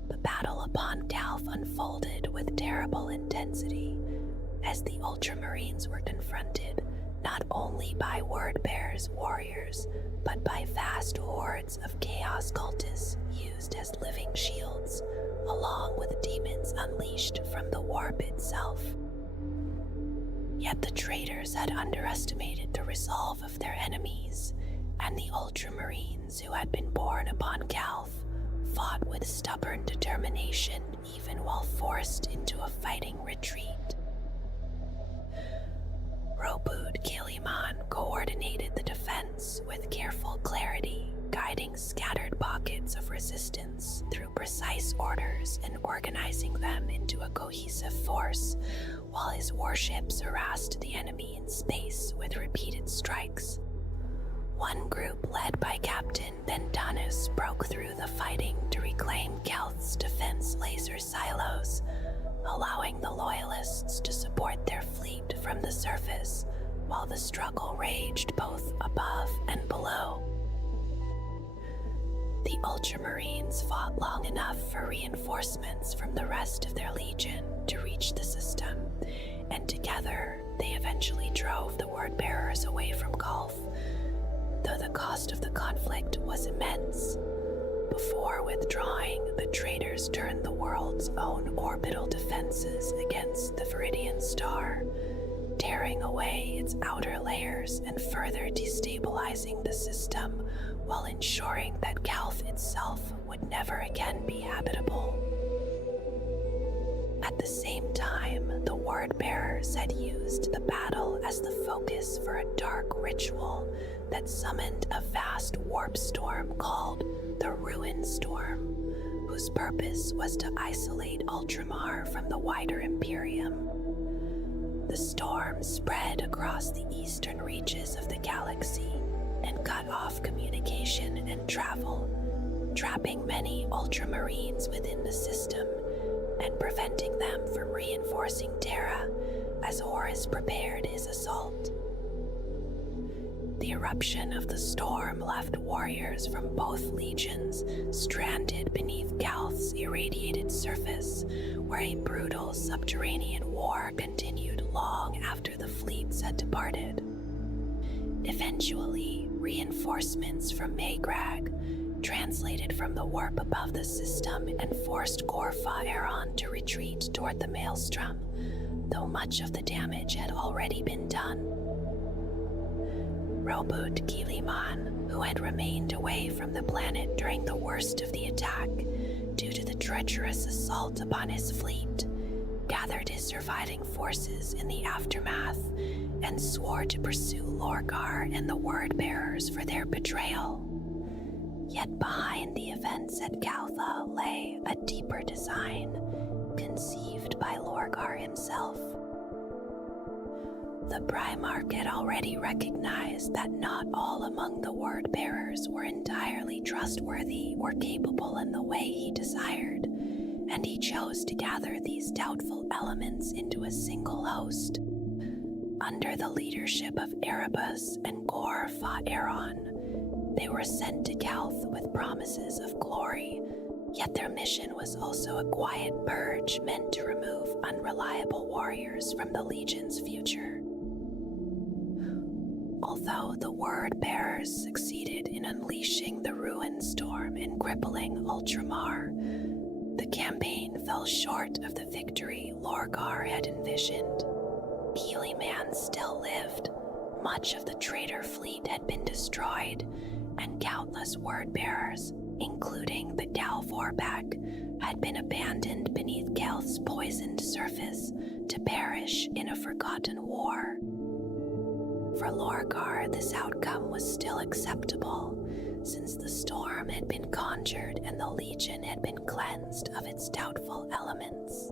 The battle upon Calth unfolded with terrible intensity, as the Ultramarines were confronted not only by Wordbearers warriors, but by vast hordes of Chaos cultists used as living shields, along with demons unleashed from the warp itself. Yet the traitors had underestimated the resolve of their enemies, and the Ultramarines who had been born upon Calth fought with stubborn determination even while forced into a fighting retreat. Robud Kiliman coordinated the defense with careful clarity, guiding scattered pockets of resistance through precise orders and organizing them into a cohesive force, while his warships harassed the enemy in space with repeated strikes. One group led by Captain Bentanus broke through the fighting to reclaim Calth's defense laser silos, allowing the Loyalists to support their fleet from the surface while the struggle raged both above and below. The Ultramarines fought long enough for reinforcements from the rest of their legion to reach the system, and together they eventually drove the Wordbearers away from Calth, though the cost of the conflict was immense. Before withdrawing, the traitors turned the world's own orbital defenses against the Viridian Star, tearing away its outer layers and further destabilizing the system while ensuring that Calth itself would never again be habitable. At the same time, the Wordbearers had used the battle as the focus for a dark ritual that summoned a vast warp storm called the Ruin Storm, whose purpose was to isolate Ultramar from the wider Imperium. The storm spread across the eastern reaches of the galaxy and cut off communication and travel, trapping many Ultramarines within the system and preventing them from reinforcing Terra as Horus prepared his assault. The eruption of the storm left warriors from both legions stranded beneath Calth's irradiated surface, where a brutal subterranean war continued long after the fleets had departed. Eventually, reinforcements from Magrag translated from the warp above the system and forced Gorfeiron to retreat toward the Maelstrom, though much of the damage had already been done. Robud Kiliman, who had remained away from the planet during the worst of the attack due to the treacherous assault upon his fleet, gathered his surviving forces in the aftermath and swore to pursue Lorgar and the Wordbearers for their betrayal. Yet behind the events at Caltha lay a deeper design, conceived by Lorgar himself. The Primarch had already recognized that not all among the Wordbearers were entirely trustworthy or capable in the way he desired, and he chose to gather these doubtful elements into a single host. Under the leadership of Erebus and Gorfeiron, They were sent to Calth with promises of glory, yet their mission was also a quiet purge meant to remove unreliable warriors from the Legion's future. Although the Word-bearers succeeded in unleashing the Ruin Storm and crippling Ultramar, the campaign fell short of the victory Lorgar had envisioned. Keelyman still lived, much of the traitor fleet had been destroyed, and countless Word-bearers, including the Dalvorback, had been abandoned beneath Kelth's poisoned surface to perish in a forgotten war. For Lorgar, this outcome was still acceptable, since the storm had been conjured and the Legion had been cleansed of its doubtful elements.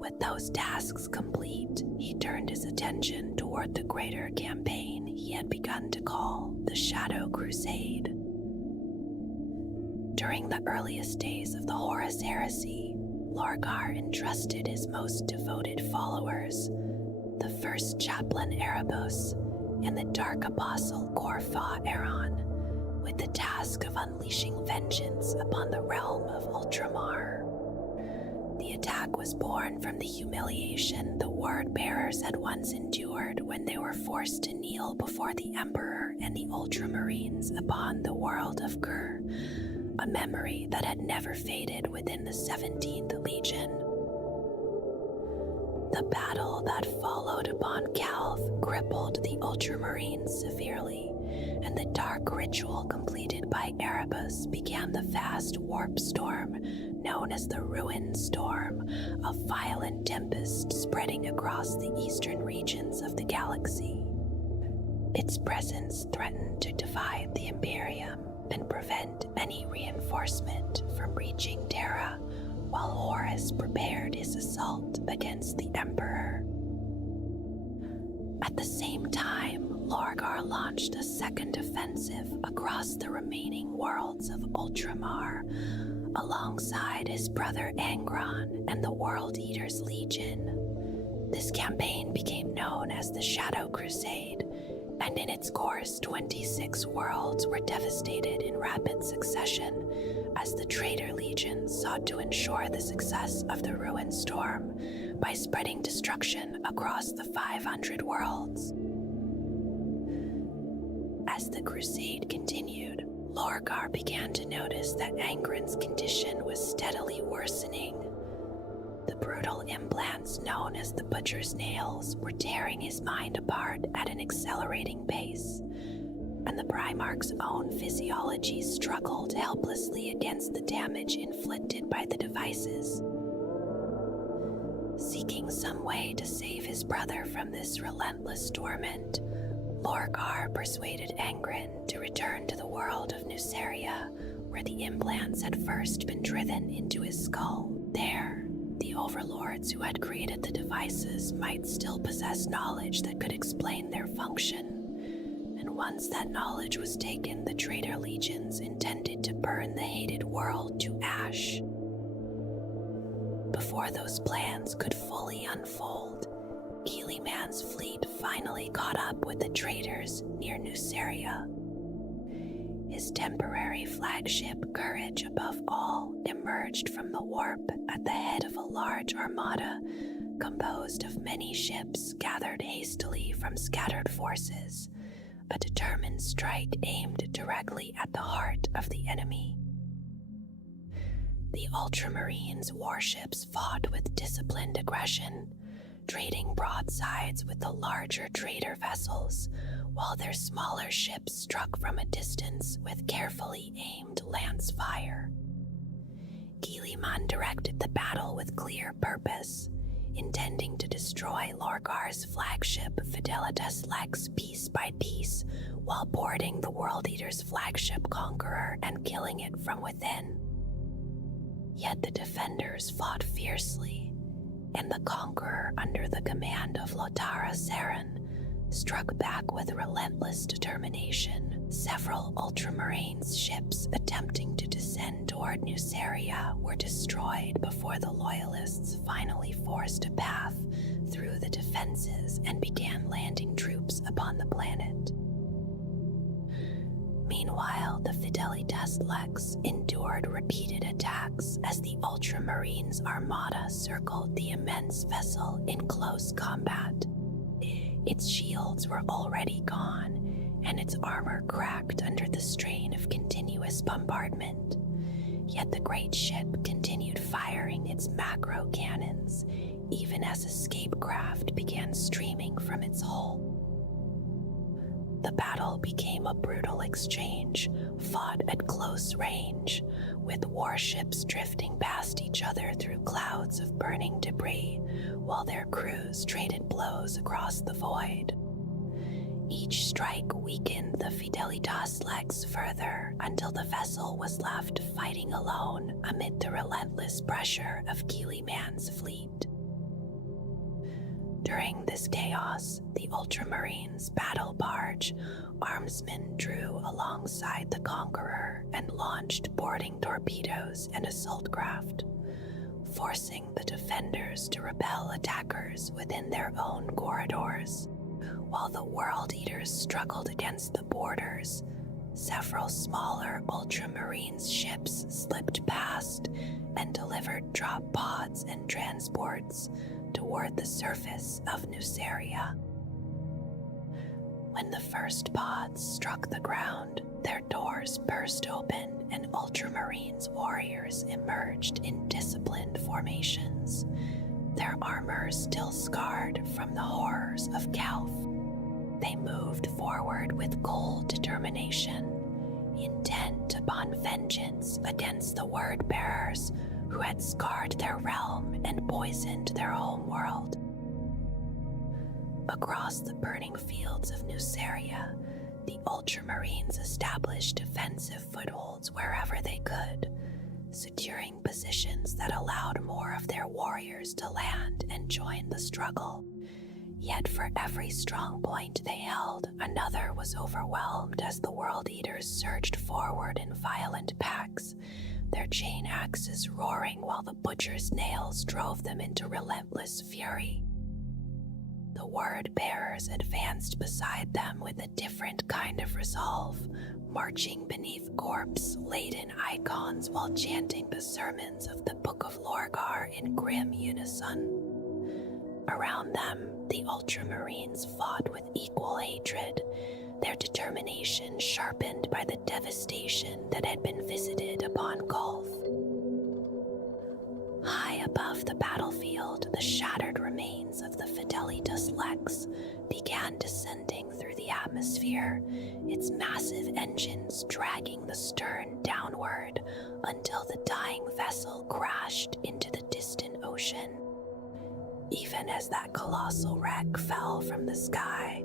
With those tasks complete, he turned his attention toward the greater campaign he had begun to call the Shadow Crusade. During the earliest days of the Horus Heresy, Lorgar entrusted his most devoted followers, the first chaplain Erebos and the Dark Apostle Gorfa Eron, with the task of unleashing vengeance upon the realm of Ultramar. The attack was born from the humiliation the Word-bearers had once endured when they were forced to kneel before the Emperor and the Ultramarines upon the world of Gur, a memory that had never faded within the 17th Legion. The battle that followed upon Calth crippled the Ultramarines severely, and the dark ritual completed by Erebus began the vast warp storm known as the Ruin Storm, a violent tempest spreading across the eastern regions of the galaxy. Its presence threatened to divide the Imperium and prevent any reinforcement from reaching Terra, while Horus prepared his assault against the Emperor. At the same time, Lorgar launched a second offensive across the remaining worlds of Ultramar, alongside his brother Angron and the World Eater's Legion. This campaign became known as the Shadow Crusade, and in its course 26 worlds were devastated in rapid succession as the Traitor Legion sought to ensure the success of the Ruin Storm by spreading destruction across the 500 worlds. As the crusade continued, Lorgar began to notice that Angron's condition was steadily worsening. The brutal implants known as the Butcher's Nails were tearing his mind apart at an accelerating pace, and the Primarch's own physiology struggled helplessly against the damage inflicted by the devices. Seeking some way to save his brother from this relentless torment, Lorgar persuaded Angron to return to the world of Nuceria, where the implants had first been driven into his skull. There, the overlords who had created the devices might still possess knowledge that could explain their function, and once that knowledge was taken, the Traitor Legions intended to burn the hated world to ash. Before those plans could fully unfold, Keelyman's fleet finally caught up with the traitors near Nuceria. His temporary flagship, Courage Above All, emerged from the warp at the head of a large armada composed of many ships gathered hastily from scattered forces, a determined strike aimed directly at the heart of the enemy. The Ultramarines' warships fought with disciplined aggression, trading broadsides with the larger traitor vessels, while their smaller ships struck from a distance with carefully aimed lance fire. Keelyman directed the battle with clear purpose, intending to destroy Lorgar's flagship Fidelitas Lex piece by piece, while boarding the World Eater's flagship Conqueror and killing it from within. Yet the defenders fought fiercely, and the Conqueror, under the command of Lotara Saren, struck back with relentless determination. Several Ultramarines' ships attempting to descend toward Nuceria were destroyed before the Loyalists finally forced a path through the defenses and began landing troops upon the planet. Meanwhile, the Fidelitas Lex endured repeated attacks as the Ultramarines' armada circled the immense vessel in close combat. Its shields were already gone, and its armor cracked under the strain of continuous bombardment. Yet the great ship continued firing its macro cannons, even as escape craft began streaming from its hull. The battle became a brutal exchange, fought at close range, with warships drifting past each other through clouds of burning debris, while their crews traded blows across the void. Each strike weakened the Fidelitas Lex further until the vessel was left fighting alone amid the relentless pressure of Guilliman's fleet. During this chaos, the Ultramarines' battle barge armsmen drew alongside the Conqueror and launched boarding torpedoes and assault craft, forcing the defenders to repel attackers within their own corridors. While the World Eaters struggled against the boarders, several smaller Ultramarines ships slipped past and delivered drop pods and transports toward the surface of Nuceria. When the first pods struck the ground, their doors burst open and Ultramarines warriors emerged in disciplined formations, their armor still scarred from the horrors of Calth. They moved forward with cold determination, intent upon vengeance against the word-bearers who had scarred their realm and poisoned their homeworld. Across the burning fields of Nuceria, the Ultramarines established defensive footholds wherever they could, securing positions that allowed more of their warriors to land and join the struggle. Yet for every strong point they held, another was overwhelmed as the World Eaters surged forward in violent packs, their chain axes roaring while the butcher's nails drove them into relentless fury. The word-bearers advanced beside them with a different kind of resolve, marching beneath corpse-laden icons while chanting the sermons of the Book of Lorgar in grim unison. Around them, the Ultramarines fought with equal hatred, their determination sharpened by the devastation that had been visited upon Gulf. High above the battlefield, the shattered remains of the Fidelitas Lex began descending through the atmosphere, its massive engines dragging the stern downward until the dying vessel crashed into the distant ocean. Even as that colossal wreck fell from the sky,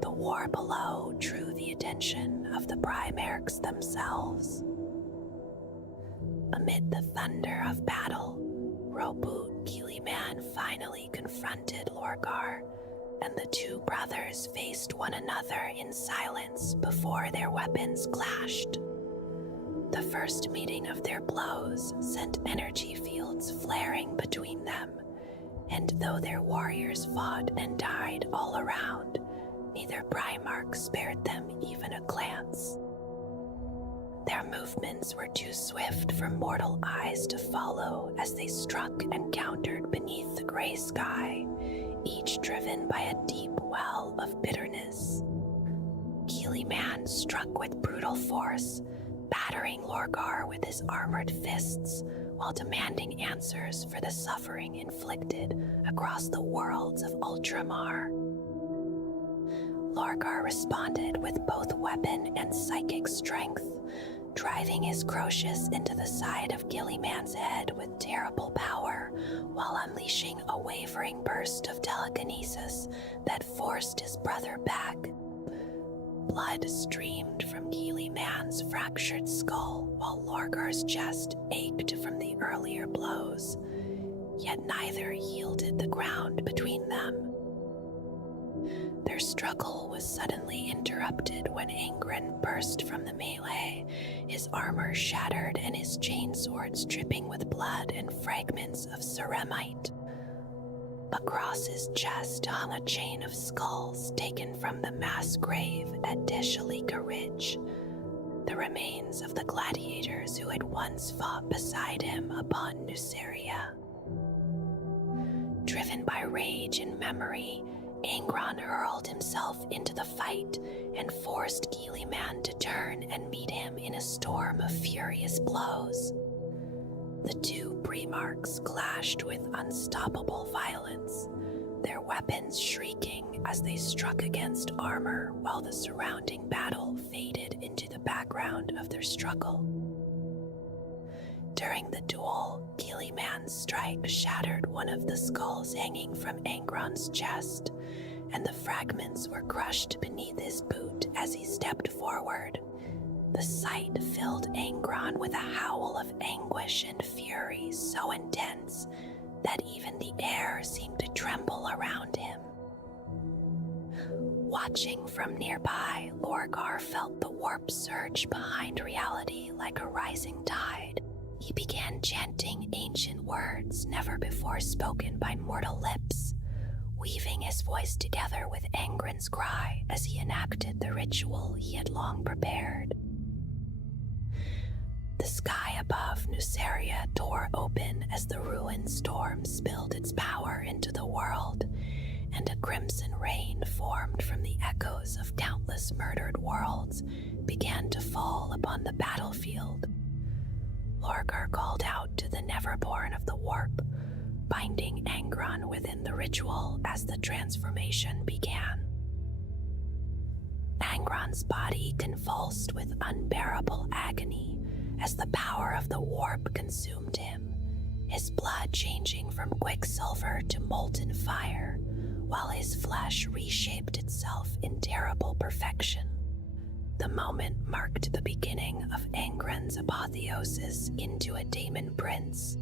the war below drew the attention of the Primarchs themselves. Amid the thunder of battle, Robut Guilliman finally confronted Lorgar, and the two brothers faced one another in silence before their weapons clashed. The first meeting of their blows sent energy fields flaring between them, and though their warriors fought and died all around, neither Primarch spared them even a glance. Their movements were too swift for mortal eyes to follow as they struck and countered beneath the gray sky, each driven by a deep well of bitterness. Guilliman struck with brutal force, battering Lorgar with his armored fists, while demanding answers for the suffering inflicted across the worlds of Ultramar. Lorgar responded with both weapon and psychic strength, driving his Crotius into the side of Guilliman's head with terrible power, while unleashing a wavering burst of telekinesis that forced his brother back. Blood streamed from Guilliman's fractured skull, while Lorgar's chest ached from the earlier blows, yet neither yielded the ground between them. Their struggle was suddenly interrupted when Angren burst from the melee, his armor shattered and his chainswords dripping with blood and fragments of ceramite. Across his chest hung a chain of skulls taken from the mass grave at Deshalika Ridge, remains of the gladiators who had once fought beside him upon Nuceria. Driven by rage and memory, Angron hurled himself into the fight and forced Guilliman to turn and meet him in a storm of furious blows. The two Primarchs clashed with unstoppable violence, their weapons shrieking as they struck against armor while the surrounding battle faded into the background of their struggle. During the duel, Guilliman's strike shattered one of the skulls hanging from Angron's chest, and the fragments were crushed beneath his boot as he stepped forward. The sight filled Angron with a howl of anguish and fury so intense that even the air seemed to tremble around him. Watching from nearby, Lorgar felt the warp surge behind reality like a rising tide. He began chanting ancient words never before spoken by mortal lips, weaving his voice together with Angron's cry as he enacted the ritual he had long prepared. The sky above Nuceria tore open as the ruined storm spilled its power into the world, and a crimson rain formed from the echoes of countless murdered worlds began to fall upon the battlefield. Lorgar called out to the Neverborn of the Warp, binding Angron within the ritual as the transformation began. Angron's body convulsed with unbearable agony as the power of the warp consumed him, his blood changing from quicksilver to molten fire, while his flesh reshaped itself in terrible perfection. The moment marked the beginning of Angron's apotheosis into a Daemon Prince.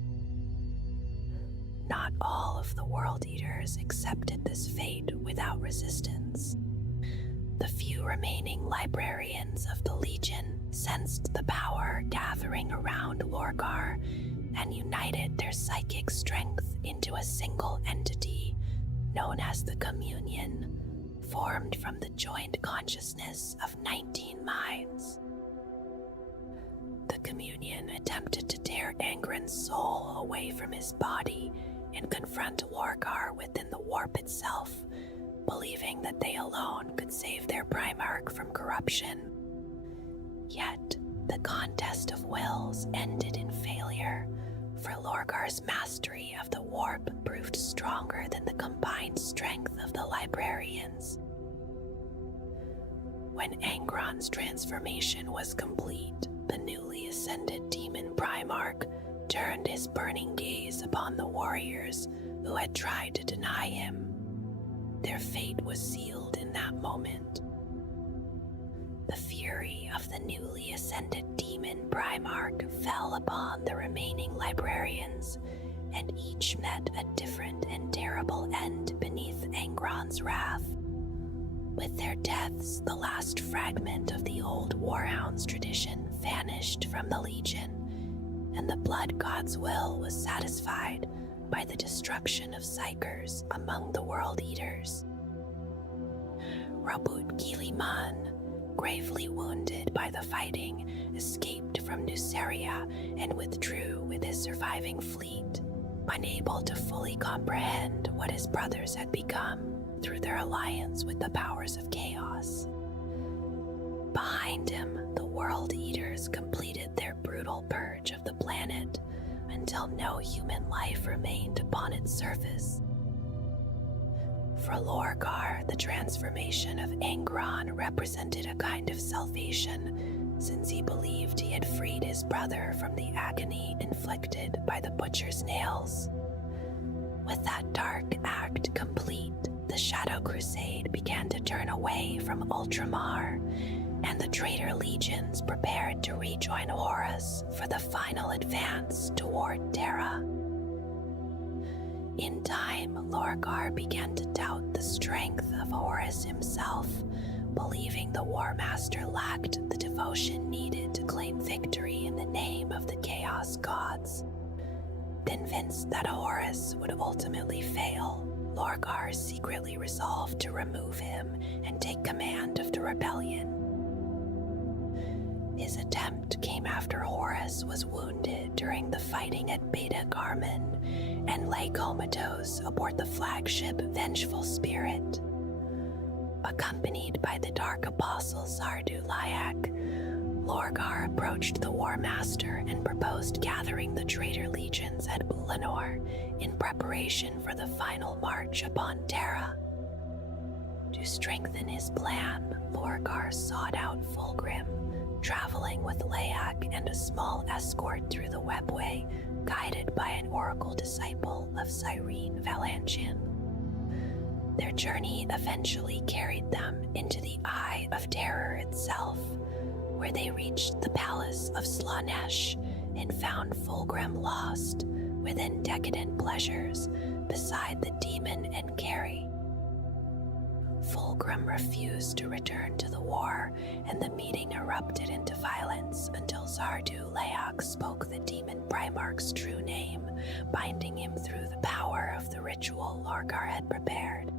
Not all of the World Eaters accepted this fate without resistance. The few remaining librarians of the Legion sensed the power gathering around Lorgar and united their psychic strength into a single entity known as the Communion, formed from the joint consciousness of 19 minds. The Communion attempted to tear Angron's soul away from his body and confront Lorgar within the warp itself, believing that they alone could save their Primarch from corruption. Yet, the contest of wills ended in failure, for Lorgar's mastery of the warp proved stronger than the combined strength of the librarians. When Angron's transformation was complete, the newly ascended demon Primarch turned his burning gaze upon the warriors who had tried to deny him. Their fate was sealed in that moment. The fury of the newly ascended demon Primarch fell upon the remaining librarians, and each met a different and terrible end beneath Angron's wrath. With their deaths, the last fragment of the old Warhounds tradition vanished from the Legion, and the Blood God's will was satisfied by the destruction of Psykers among the World Eaters. Robut Guilliman, gravely wounded by the fighting, escaped from Nuceria and withdrew with his surviving fleet, unable to fully comprehend what his brothers had become through their alliance with the powers of chaos. Behind him, the World Eaters completed their brutal purge of the planet until no human life remained upon its surface. For Lorgar, the transformation of Angron represented a kind of salvation, since he believed he had freed his brother from the agony inflicted by the Butcher's nails. With that dark act complete, the Shadow Crusade began to turn away from Ultramar, and the traitor legions prepared to rejoin Horus for the final advance toward Terra. In time, Lorgar began to doubt the strength of Horus himself, believing the War Master lacked the devotion needed to claim victory in the name of the Chaos Gods. Convinced that Horus would ultimately fail, Lorgar secretly resolved to remove him and take command of the rebellion. His attempt came after Horus was wounded during the fighting at Beta Garmin and lay comatose aboard the flagship Vengeful Spirit. Accompanied by the Dark Apostle Sardu Lyak, Lorgar approached the War Master and proposed gathering the traitor legions at Ulanor in preparation for the final march upon Terra. To strengthen his plan, Lorgar sought out Fulgrim, traveling with Lyak and a small escort through the webway, guided by an oracle disciple of Cyrene Valantian. Their journey eventually carried them into the Eye of Terror itself, where they reached the palace of Slaanesh and found Fulgrim lost within decadent pleasures beside the demon Enkeri. Fulgrim refused to return to the war, and the meeting erupted into violence until Sardu Lyak spoke the demon Primarch's true name, binding him through the power of the ritual Lorgar had prepared.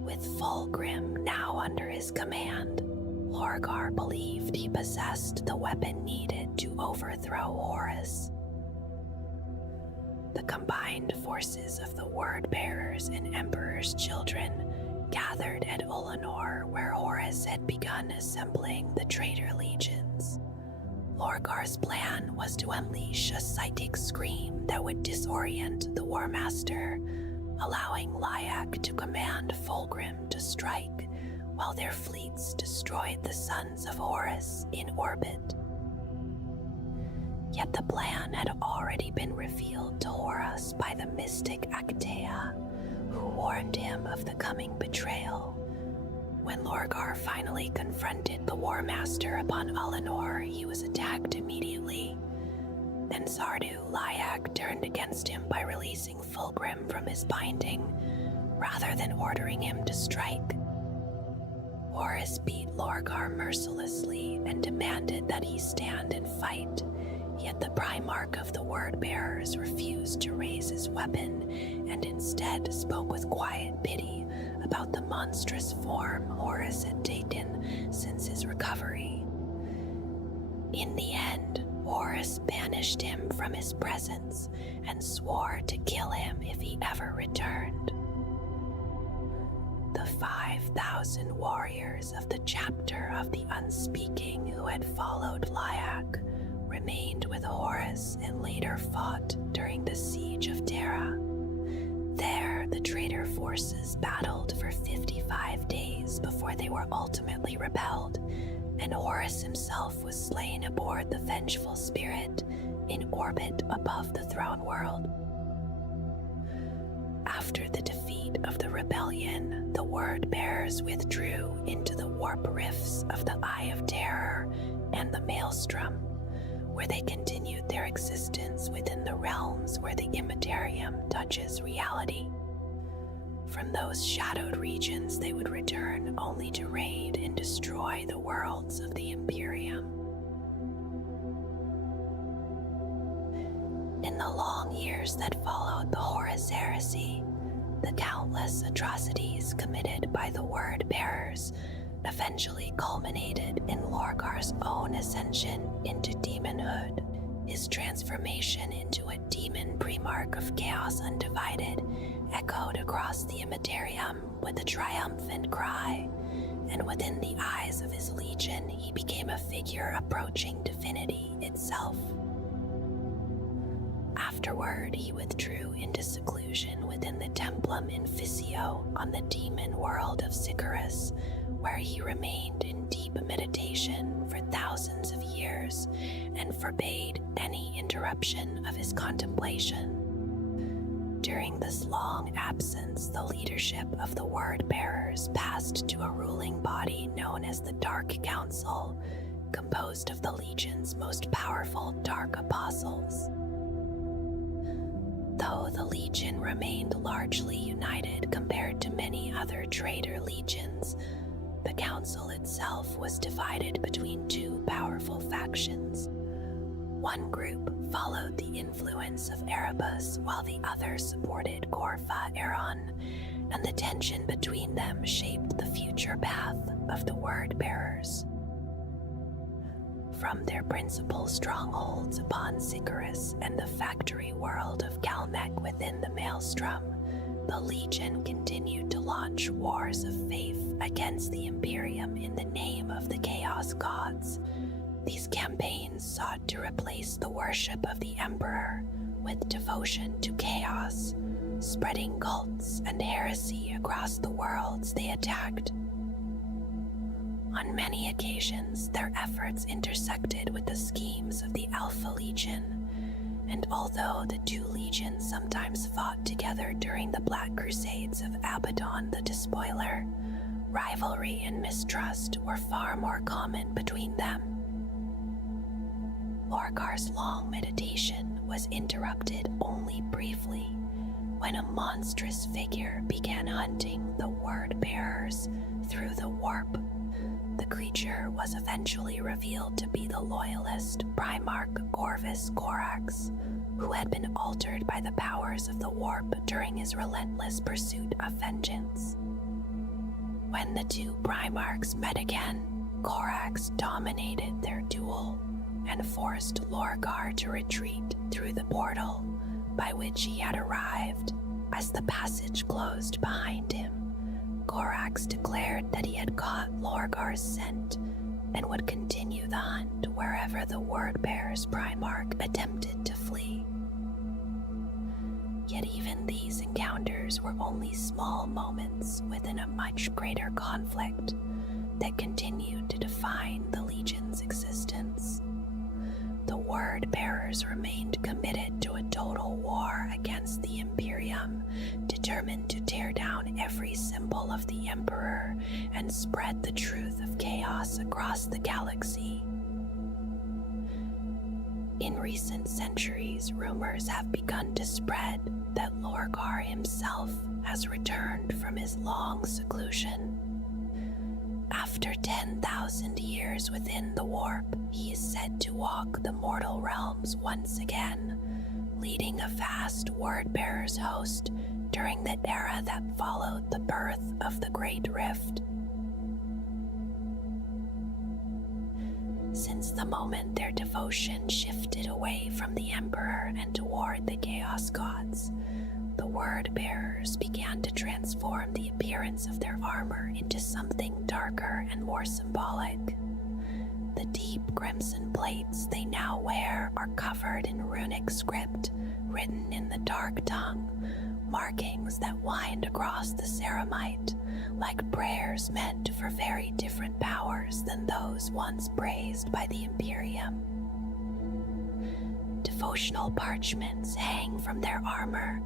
With Fulgrim now under his command, Lorgar believed he possessed the weapon needed to overthrow Horus. The combined forces of the Word-Bearers and Emperor's children gathered at Ulanor, where Horus had begun assembling the traitor legions. Lorgar's plan was to unleash a psychic scream that would disorient the War Master, allowing Lyak to command Fulgrim to strike while their fleets destroyed the sons of Horus in orbit. Yet the plan had already been revealed to Horus by the mystic Actea, who warned him of the coming betrayal. When Lorgar finally confronted the War Master upon Ulanor, he was attacked immediately. Then Sardu Lyak turned against him by releasing Fulgrim from his binding, rather than ordering him to strike. Horus beat Lorgar mercilessly and demanded that he stand and fight, yet the Primarch of the Word-Bearers refused to raise his weapon and instead spoke with quiet pity about the monstrous form Horus had taken since his recovery. In the end, Horus banished him from his presence and swore to kill him if he ever returned. The 5,000 warriors of the chapter of the Unspeaking who had followed Lyak remained with Horus and later fought during the siege of Terra. There, the traitor forces battled for 55 days before they were ultimately repelled, and Horus himself was slain aboard the Vengeful Spirit in orbit above the throne world. After the defeat of the rebellion, the Word-Bearers withdrew into the warp rifts of the Eye of Terror and the Maelstrom, where they continued their existence within the realms where the Immaterium touches reality. From those shadowed regions they would return only to raid and destroy the worlds of the Imperium. In the long years that followed the Horus Heresy, the countless atrocities committed by the Word-Bearers eventually culminated in Lorgar's own ascension into demonhood. His transformation into a demon Primarch of Chaos Undivided echoed across the Immaterium with a triumphant cry, and within the eyes of his legion he became a figure approaching divinity itself. Afterward, he withdrew into seclusion within the Templum Inficio on the demon world of Sicarus, where he remained in deep meditation for thousands of years and forbade any interruption of his contemplation. During this long absence, the leadership of the Word-Bearers passed to a ruling body known as the Dark Council, composed of the Legion's most powerful Dark Apostles. Though the Legion remained largely united compared to many other traitor legions, the Council itself was divided between two powerful factions. One group followed the influence of Erebus, while the other supported Gorfa Eron, and the tension between them shaped the future path of the Word-Bearers. from their principal strongholds upon Sycharis and the factory world of Calmech within the Maelstrom, the Legion continued to launch wars of faith against the Imperium in the name of the Chaos Gods. These campaigns sought to replace the worship of the Emperor with devotion to chaos, spreading cults and heresy across the worlds they attacked. On many occasions, their efforts intersected with the schemes of the Alpha Legion, and although the two legions sometimes fought together during the Black Crusades of Abaddon the Despoiler, rivalry and mistrust were far more common between them. Lorgar's long meditation was interrupted only briefly when a monstrous figure began hunting the word-bearers through the warp. The creature was eventually revealed to be the loyalist Primarch Corvus Corax, who had been altered by the powers of the warp during his relentless pursuit of vengeance. When the two Primarchs met again, Corax dominated their duel and forced Lorgar to retreat through the portal by which he had arrived. As the passage closed behind him, Corax declared that he had caught Lorgar's scent and would continue the hunt wherever the Wordbearer's Primarch attempted to flee. Yet even these encounters were only small moments within a much greater conflict that continued to define the Legion's existence. The Word-Bearers remained committed to a total war against the Imperium, determined to tear down every symbol of the Emperor and spread the truth of chaos across the galaxy. In recent centuries, rumors have begun to spread that Lorgar himself has returned from his long seclusion. After 10,000 years within the warp, he is said to walk the mortal realms once again, leading a vast Word-Bearers host during the era that followed the birth of the Great Rift. Since the moment their devotion shifted away from the Emperor and toward the Chaos Gods, the Word-Bearers began to transform the appearance of their armor into something darker and more symbolic. The deep crimson plates they now wear are covered in runic script written in the dark tongue, markings that wind across the ceramite, like prayers meant for very different powers than those once praised by the Imperium. Devotional parchments hang from their armor,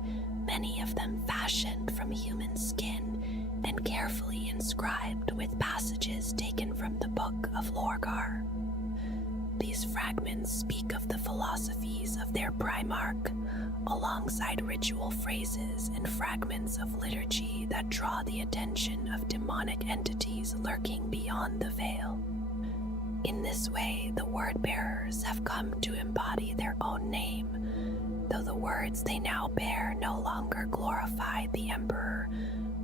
many of them fashioned from human skin and carefully inscribed with passages taken from the Book of Lorgar. These fragments speak of the philosophies of their Primarch, alongside ritual phrases and fragments of liturgy that draw the attention of demonic entities lurking beyond the veil. In this way, the Word-Bearers have come to embody their own name, though the words they now bear no longer glorify the Emperor,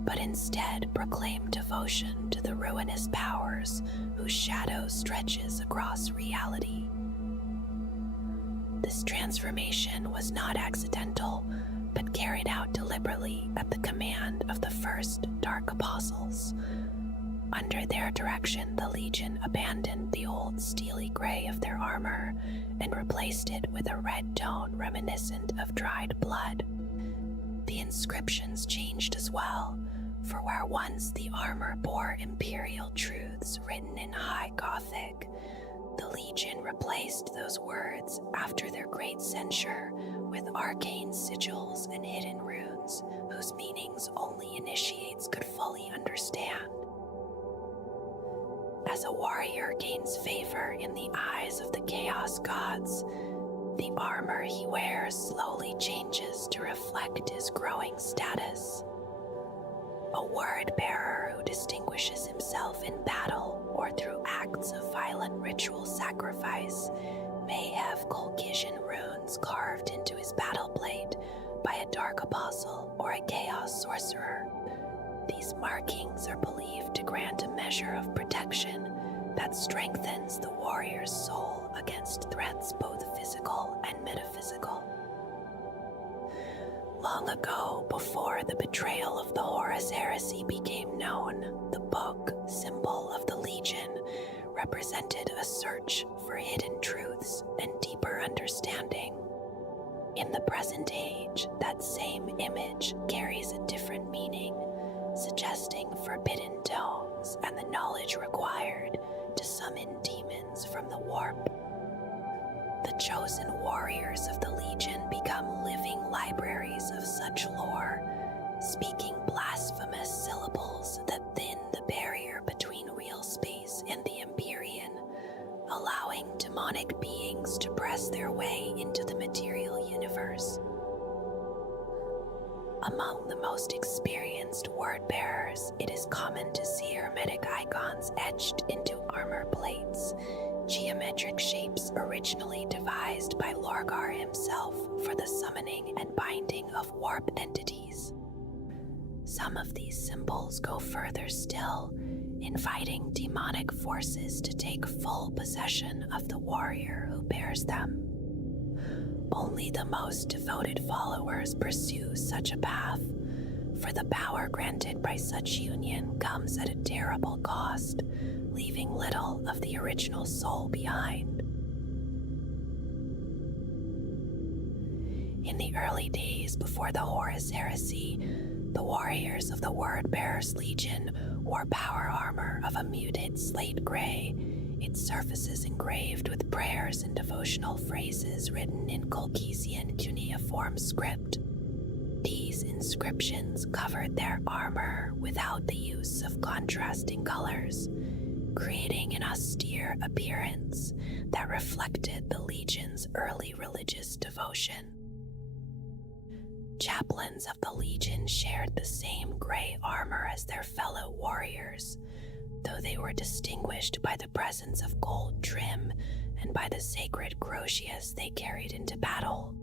but instead proclaim devotion to the ruinous powers whose shadow stretches across reality. This transformation was not accidental, but carried out deliberately at the command of the first Dark Apostles. Under their direction, the Legion abandoned the old steely gray of their armor and replaced it with a red tone reminiscent of dried blood. The inscriptions changed as well, for where once the armor bore imperial truths written in High Gothic, the Legion replaced those words after their great censure with arcane sigils and hidden runes whose meanings only initiates could fully understand. As a warrior gains favor in the eyes of the Chaos Gods, the armor he wears slowly changes to reflect his growing status. A word-bearer who distinguishes himself in battle or through acts of violent ritual sacrifice may have Colchian runes carved into his battle plate by a Dark Apostle or a Chaos Sorcerer. These markings are believed to grant a measure of protection, that strengthens the warrior's soul against threats both physical and metaphysical. Long ago, before the betrayal of the Horus Heresy became known, the book, symbol of the Legion, represented a search for hidden truths and deeper understanding. In the present age, that same image carries a different meaning, suggesting forbidden tomes and the knowledge required to summon demons from the warp. The chosen warriors of the Legion become living libraries of such lore, speaking blasphemous syllables that thin the barrier between real space and the Empyrean, allowing demonic beings to press their way into the material universe. Among the most experienced word-bearers, it is common to see hermetic icons etched into armor plates, geometric shapes originally devised by Lorgar himself for the summoning and binding of warp entities. Some of these symbols go further still, inviting demonic forces to take full possession of the warrior who bears them. Only the most devoted followers pursue such a path, for the power granted by such union comes at a terrible cost, leaving little of the original soul behind. In the early days before the Horus Heresy, the warriors of the Word-Bearers Legion wore power armor of a muted slate gray, its surfaces engraved with prayers and devotional phrases written in Colchisian cuneiform script. These inscriptions covered their armor without the use of contrasting colors, creating an austere appearance that reflected the Legion's early religious devotion. Chaplains of the Legion shared the same gray armor as their fellow warriors, though they were distinguished by the presence of gold trim and by the sacred crosius they carried into battle.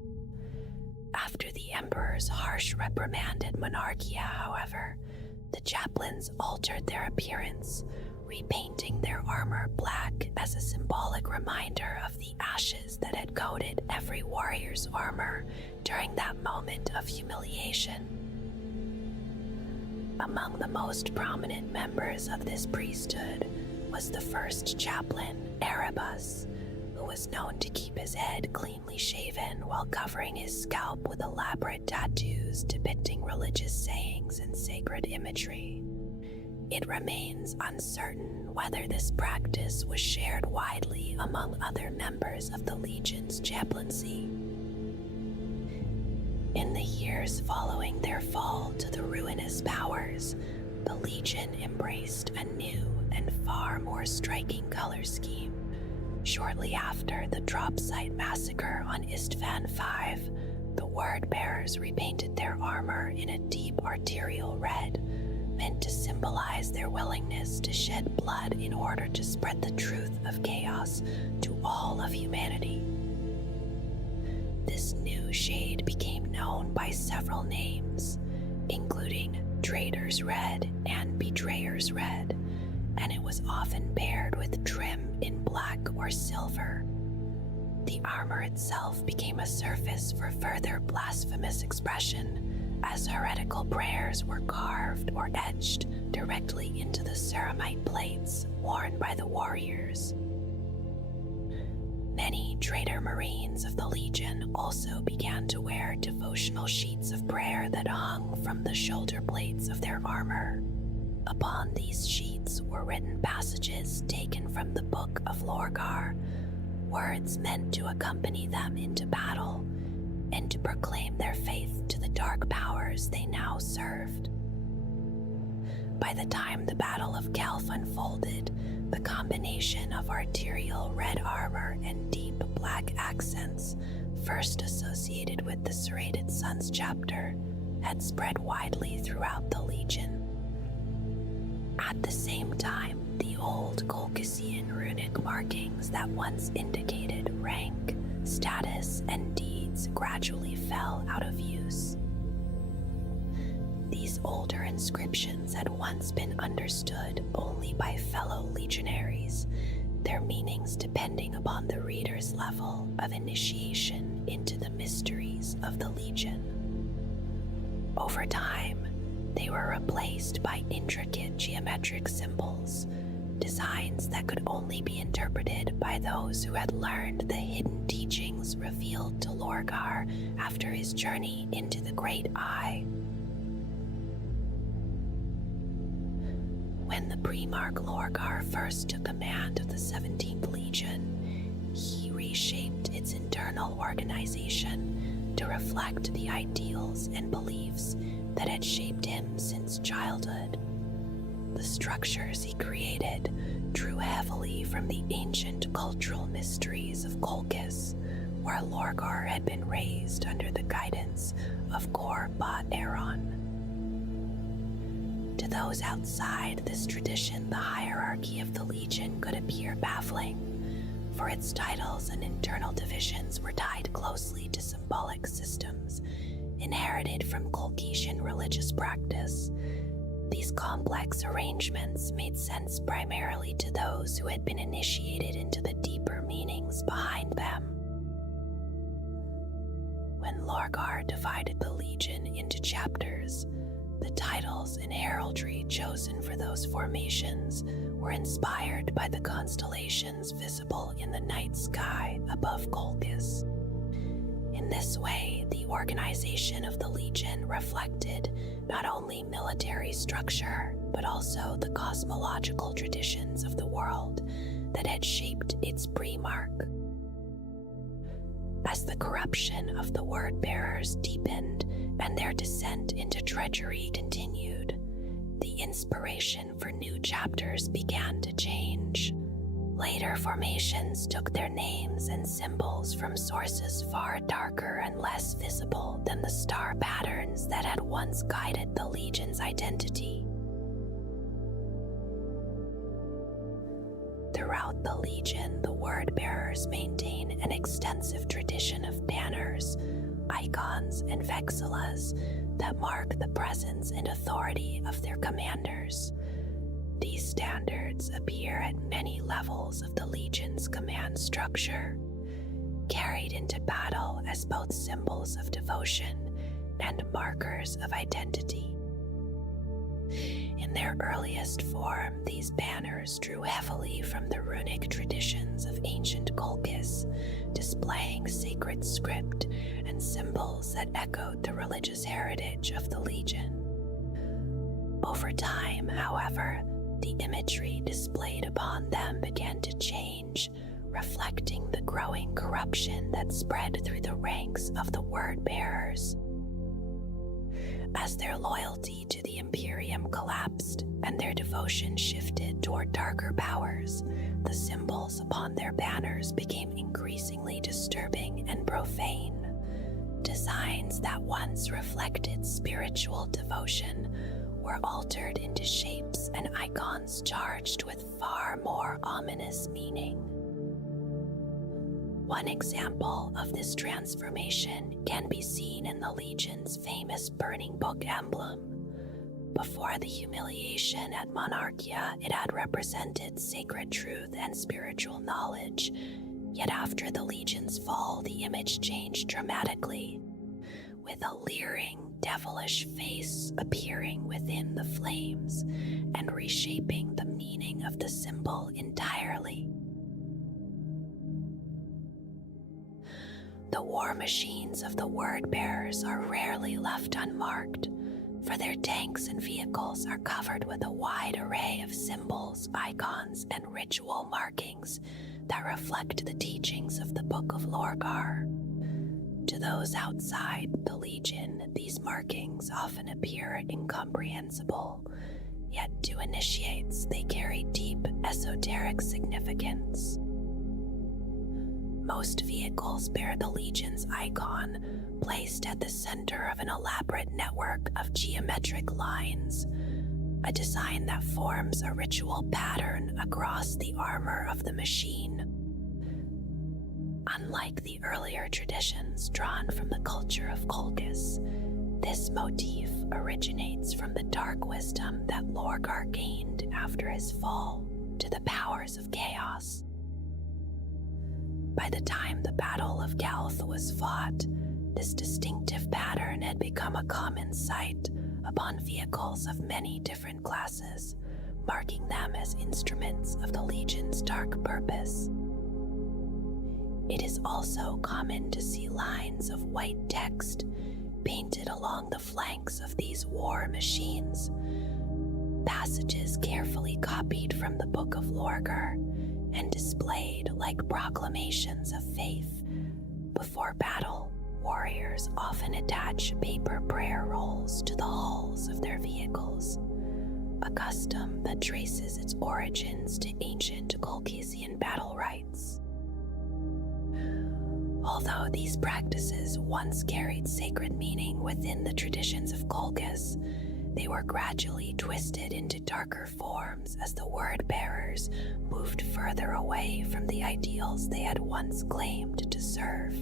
After the Emperor's harsh reprimand at Monarchia, however, the chaplains altered their appearance, repainting their armor black as a symbolic reminder of the ashes that had coated every warrior's armor during that moment of humiliation. Among the most prominent members of this priesthood was the first chaplain, Erebus, who was known to keep his head cleanly shaven while covering his scalp with elaborate tattoos depicting religious sayings and sacred imagery. It remains uncertain whether this practice was shared widely among other members of the Legion's chaplaincy. In the years following their fall to the ruinous powers, the Legion embraced a new and far more striking color scheme. Shortly after the drop site massacre on Istvan V, the Word-Bearers repainted their armor in a deep arterial red, meant to symbolize their willingness to shed blood in order to spread the truth of chaos to all of humanity. This new shade became known by several names, including Traitor's Red and Betrayer's Red, and it was often paired with trim in black or silver. The armor itself became a surface for further blasphemous expression, as heretical prayers were carved or etched directly into the ceramite plates worn by the warriors. Many traitor Marines of the Legion also began to wear devotional sheets of prayer that hung from the shoulder blades of their armor. Upon these sheets were written passages taken from the Book of Lorgar, words meant to accompany them into battle and to proclaim their faith to the dark powers they now served. By the time the Battle of Kelf unfolded, the combination of arterial red armor and deep black accents, first associated with the Serrated Suns chapter, had spread widely throughout the Legion. At the same time, the old Colchisian runic markings that once indicated rank, status, and deeds gradually fell out of use. These older inscriptions had once been understood only by fellow legionaries, their meanings depending upon the reader's level of initiation into the mysteries of the Legion. Over time, they were replaced by intricate geometric symbols, designs that could only be interpreted by those who had learned the hidden teachings revealed to Lorgar after his journey into the Great Eye. When the Primarch Lorgar first took command of the 17th Legion, he reshaped its internal organization to reflect the ideals and beliefs that had shaped him since childhood. The structures he created drew heavily from the ancient cultural mysteries of Colchis, where Lorgar had been raised under the guidance of Kor Bat Eron. To those outside this tradition, the hierarchy of the Legion could appear baffling, for its titles and internal divisions were tied closely to symbolic systems inherited from Colchisian religious practice. These complex arrangements made sense primarily to those who had been initiated into the deeper meanings behind them. When Lorgar divided the Legion into chapters, the titles and heraldry chosen for those formations were inspired by the constellations visible in the night sky above Colchis. In this way, the organization of the Legion reflected not only military structure, but also the cosmological traditions of the world that had shaped its Primarch. As the corruption of the word-bearers deepened and their descent into treachery continued, the inspiration for new chapters began to change. Later formations took their names and symbols from sources far darker and less visible than the star patterns that had once guided the Legion's identity. Throughout the Legion, the word-bearers maintain an extensive tradition of banners, icons, and vexillas that mark the presence and authority of their commanders. These standards appear at many levels of the Legion's command structure, carried into battle as both symbols of devotion and markers of identity. In their earliest form, these banners drew heavily from the runic traditions of ancient Colchis, displaying sacred script and symbols that echoed the religious heritage of the Legion. Over time, however, the imagery displayed upon them began to change, reflecting the growing corruption that spread through the ranks of the word-bearers. As their loyalty to the Imperium collapsed and their devotion shifted toward darker powers, the symbols upon their banners became increasingly disturbing and profane. Designs that once reflected spiritual devotion were altered into shapes and icons charged with far more ominous meaning. One example of this transformation can be seen in the Legion's famous Burning Book emblem. Before the humiliation at Monarchia, it had represented sacred truth and spiritual knowledge, yet after the Legion's fall, the image changed dramatically, with a leering, devilish face appearing within the flames and reshaping the meaning of the symbol entirely. The war machines of the word-bearers are rarely left unmarked, for their tanks and vehicles are covered with a wide array of symbols, icons, and ritual markings that reflect the teachings of the Book of Lorgar. To those outside the Legion, these markings often appear incomprehensible, yet to initiates they carry deep esoteric significance. Most vehicles bear the Legion's icon, placed at the center of an elaborate network of geometric lines, a design that forms a ritual pattern across the armor of the machine. Unlike the earlier traditions drawn from the culture of Colchis, this motif originates from the dark wisdom that Lorgar gained after his fall to the powers of chaos. By the time the Battle of Calth was fought, this distinctive pattern had become a common sight upon vehicles of many different classes, marking them as instruments of the Legion's dark purpose. It is also common to see lines of white text painted along the flanks of these war machines, passages carefully copied from the Book of Lorgar and displayed like proclamations of faith. Before battle, warriors often attach paper prayer rolls to the hulls of their vehicles, a custom that traces its origins to ancient Colchisian battle rites. Although these practices once carried sacred meaning within the traditions of Colchis, they were gradually twisted into darker forms as the word-bearers moved further away from the ideals they had once claimed to serve.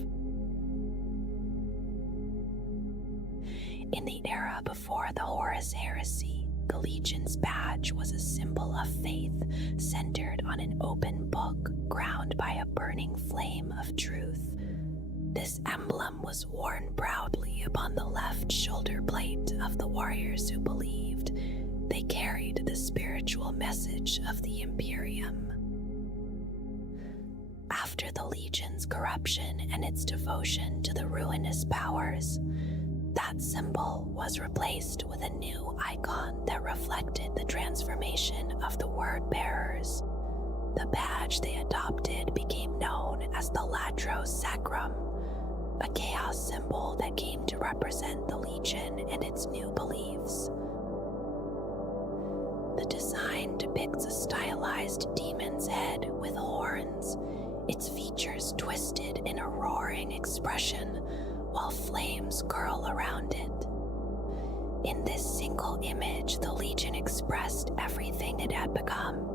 In the era before the Horus Heresy, the Legion's badge was a symbol of faith centered on an open book crowned by a burning flame of truth. This emblem was worn proudly upon the left shoulder blade of the warriors who believed they carried the spiritual message of the Imperium. After the Legion's corruption and its devotion to the ruinous powers, that symbol was replaced with a new icon that reflected the transformation of the word-bearers. The badge they adopted became known as the Latros Sacrum, a chaos symbol that came to represent the Legion and its new beliefs. The design depicts a stylized demon's head with horns, its features twisted in a roaring expression while flames curl around it. In this single image, the Legion expressed everything it had become,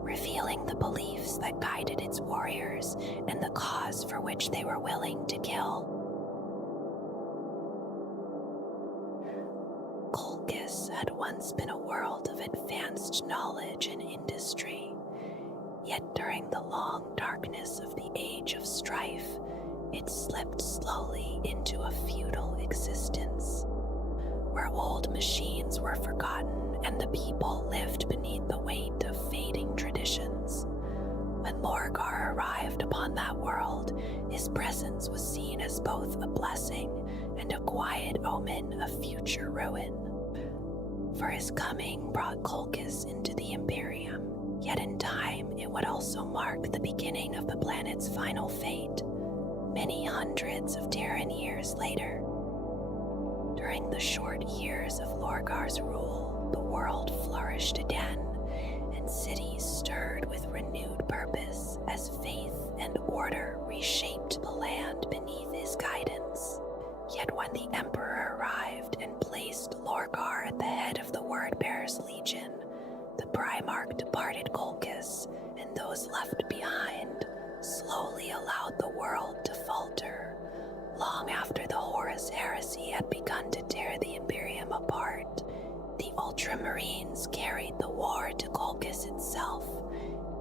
revealing the beliefs that guided its warriors and the cause for which they were willing to kill. Colchis had once been a world of advanced knowledge and industry, yet during the long darkness of the Age of Strife, it slipped slowly into a feudal existence, where old machines were forgotten and the people lived beneath the weight of fading traditions. When Lorgar arrived upon that world, his presence was seen as both a blessing and a quiet omen of future ruin. For his coming brought Colchis into the Imperium, yet in time it would also mark the beginning of the planet's final fate, many hundreds of Terran years later. During the short years of Lorgar's rule, the world flourished again, and cities stirred with renewed purpose as faith and order reshaped the land beneath his guidance. Yet when the Emperor arrived and placed Lorgar at the head of the Word-Bearers Legion, the Primarch departed Colchis, and those left behind slowly allowed the world to falter, long after the Horus Heresy had begun to tear the Imperium apart. The Ultramarines carried the war to Colchis itself,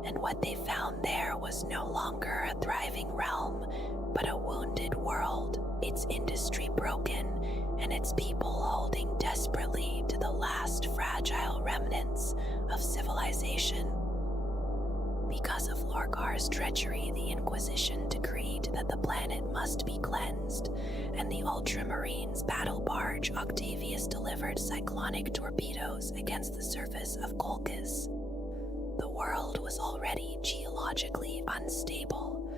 and what they found there was no longer a thriving realm, but a wounded world, its industry broken, and its people holding desperately to the last fragile remnants of civilization. Because of Lorgar's treachery, the Inquisition decreed that the planet must be cleansed, and the Ultramarines' battle barge Octavius delivered cyclonic torpedoes against the surface of Colchis. The world was already geologically unstable,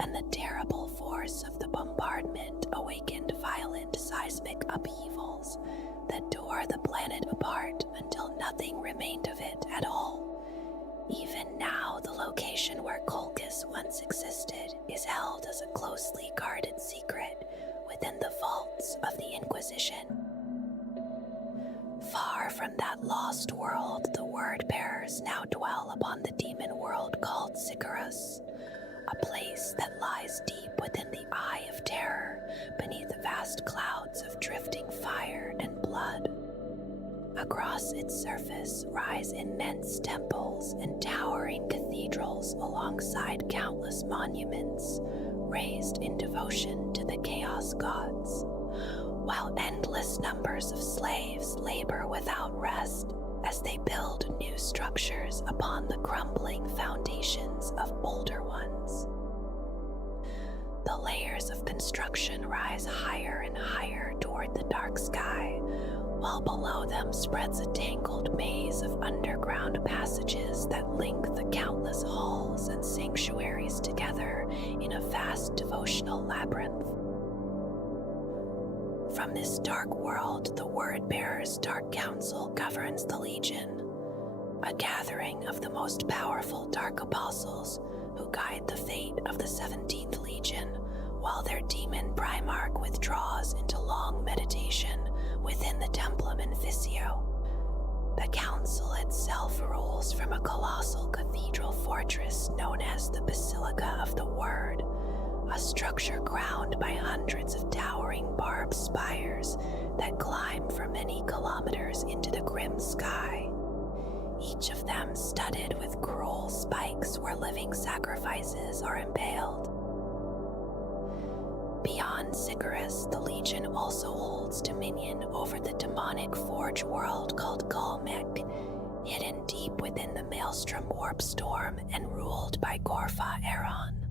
and the terrible force of the bombardment awakened violent seismic upheavals that tore the planet apart until nothing remained of it at all. Even now, the location where Colchis once existed is held as a closely guarded secret within the vaults of the Inquisition. Far from that lost world, the Word-Bearers now dwell upon the demon world called Sicarus, a place that lies deep within the Eye of Terror, beneath vast clouds of drifting fire and blood. Across its surface rise immense temples and towering cathedrals alongside countless monuments raised in devotion to the Chaos Gods, while endless numbers of slaves labor without rest as they build new structures upon the crumbling foundations of older ones. The layers of construction rise higher and higher toward the dark sky, while below them spreads a tangled maze of underground passages that link the countless halls and sanctuaries together in a vast devotional labyrinth. From this dark world, the Word-Bearer's Dark Council governs the Legion, a gathering of the most powerful Dark Apostles who guide the fate of the 17th Legion, while their demon Primarch withdraws into long meditation within the Templum Inficio. The Council itself rules from a colossal cathedral fortress known as the Basilica of the Word, a structure crowned by hundreds of towering barbed spires that climb for many kilometers into the grim sky, each of them studded with cruel spikes where living sacrifices are impaled. Beyond Sycharis, the Legion also holds dominion over the demonic forge world called Galmek, hidden deep within the Maelstrom Warp Storm and ruled by Gorfa Aeron.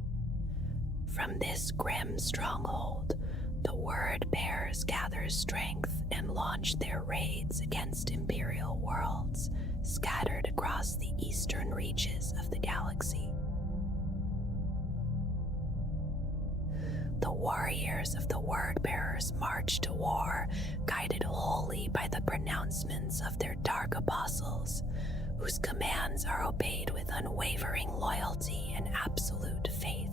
From this grim stronghold, the Word-Bearers gather strength and launch their raids against Imperial worlds scattered across the eastern reaches of the galaxy. The warriors of the Word-Bearers march to war, guided wholly by the pronouncements of their Dark Apostles, whose commands are obeyed with unwavering loyalty and absolute faith.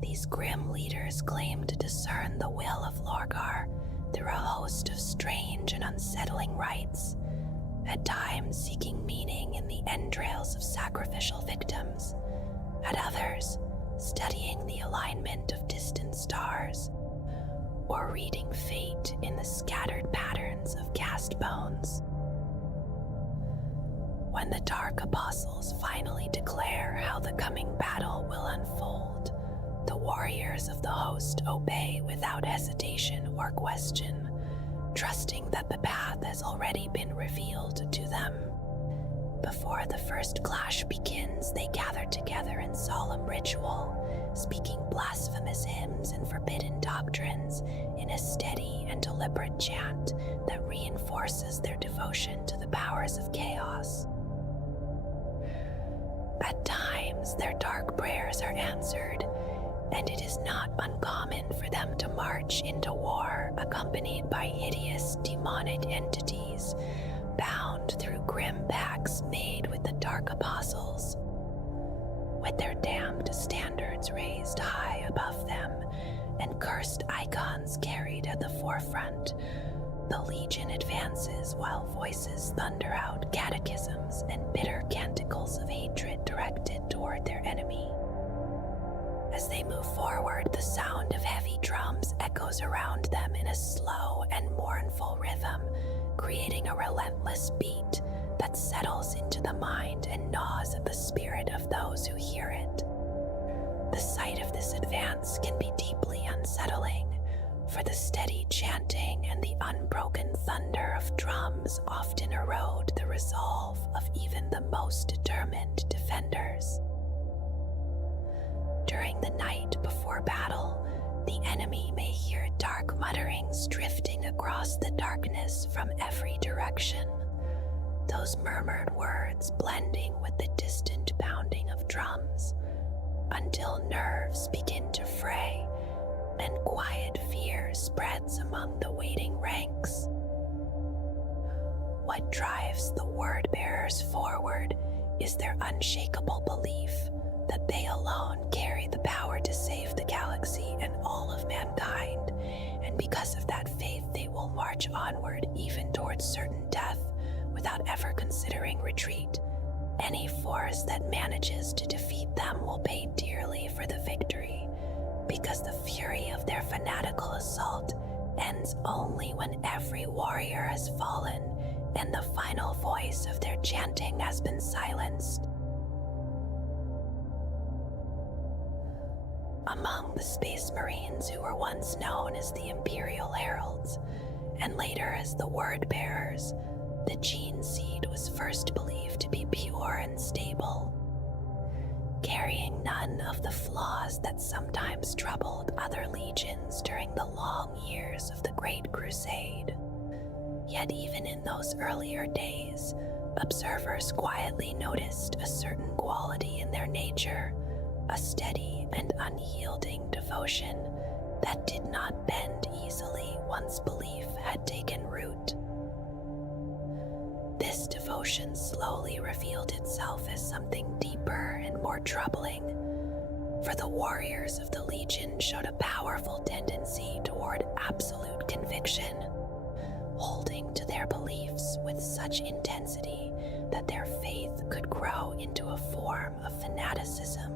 These grim leaders claim to discern the will of Lorgar through a host of strange and unsettling rites, at times seeking meaning in the entrails of sacrificial victims, at others studying the alignment of distant stars, or reading fate in the scattered patterns of cast bones. When the Dark Apostles finally declare how the coming battle will unfold, the warriors of the host obey without hesitation or question, trusting that the path has already been revealed to them. Before the first clash begins, they gather together in solemn ritual, speaking blasphemous hymns and forbidden doctrines in a steady and deliberate chant that reinforces their devotion to the powers of chaos. At times, their dark prayers are answered, and it is not uncommon for them to march into war accompanied by hideous demonic entities, bound through grim pacts made with the Dark Apostles. With their damned standards raised high above them and cursed icons carried at the forefront, the Legion advances while voices thunder out catechisms and bitter canticles of hatred directed toward their enemy. As they move forward, the sound of heavy drums echoes around them in a slow and mournful rhythm, creating a relentless beat that settles into the mind and gnaws at the spirit of those who hear it. The sight of this advance can be deeply unsettling, for the steady chanting and the unbroken thunder of drums often erode the resolve of even the most determined defenders. During the night before battle, the enemy may hear dark mutterings drifting across the darkness from every direction, those murmured words blending with the distant pounding of drums, until nerves begin to fray and quiet fear spreads among the waiting ranks. What drives the Word-Bearers forward is their unshakable belief that they alone carry the power to save the galaxy and all of mankind, and because of that faith they will march onward even towards certain death without ever considering retreat. Any force that manages to defeat them will pay dearly for the victory, because the fury of their fanatical assault ends only when every warrior has fallen and the final voice of their chanting has been silenced. Among the Space Marines who were once known as the Imperial Heralds, and later as the Word Bearers, the gene seed was first believed to be pure and stable, carrying none of the flaws that sometimes troubled other legions during the long years of the Great Crusade. Yet even in those earlier days, observers quietly noticed a certain quality in their nature, a steady and unyielding devotion that did not bend easily once belief had taken root. This devotion slowly revealed itself as something deeper and more troubling, for the warriors of the Legion showed a powerful tendency toward absolute conviction, holding to their beliefs with such intensity that their faith could grow into a form of fanaticism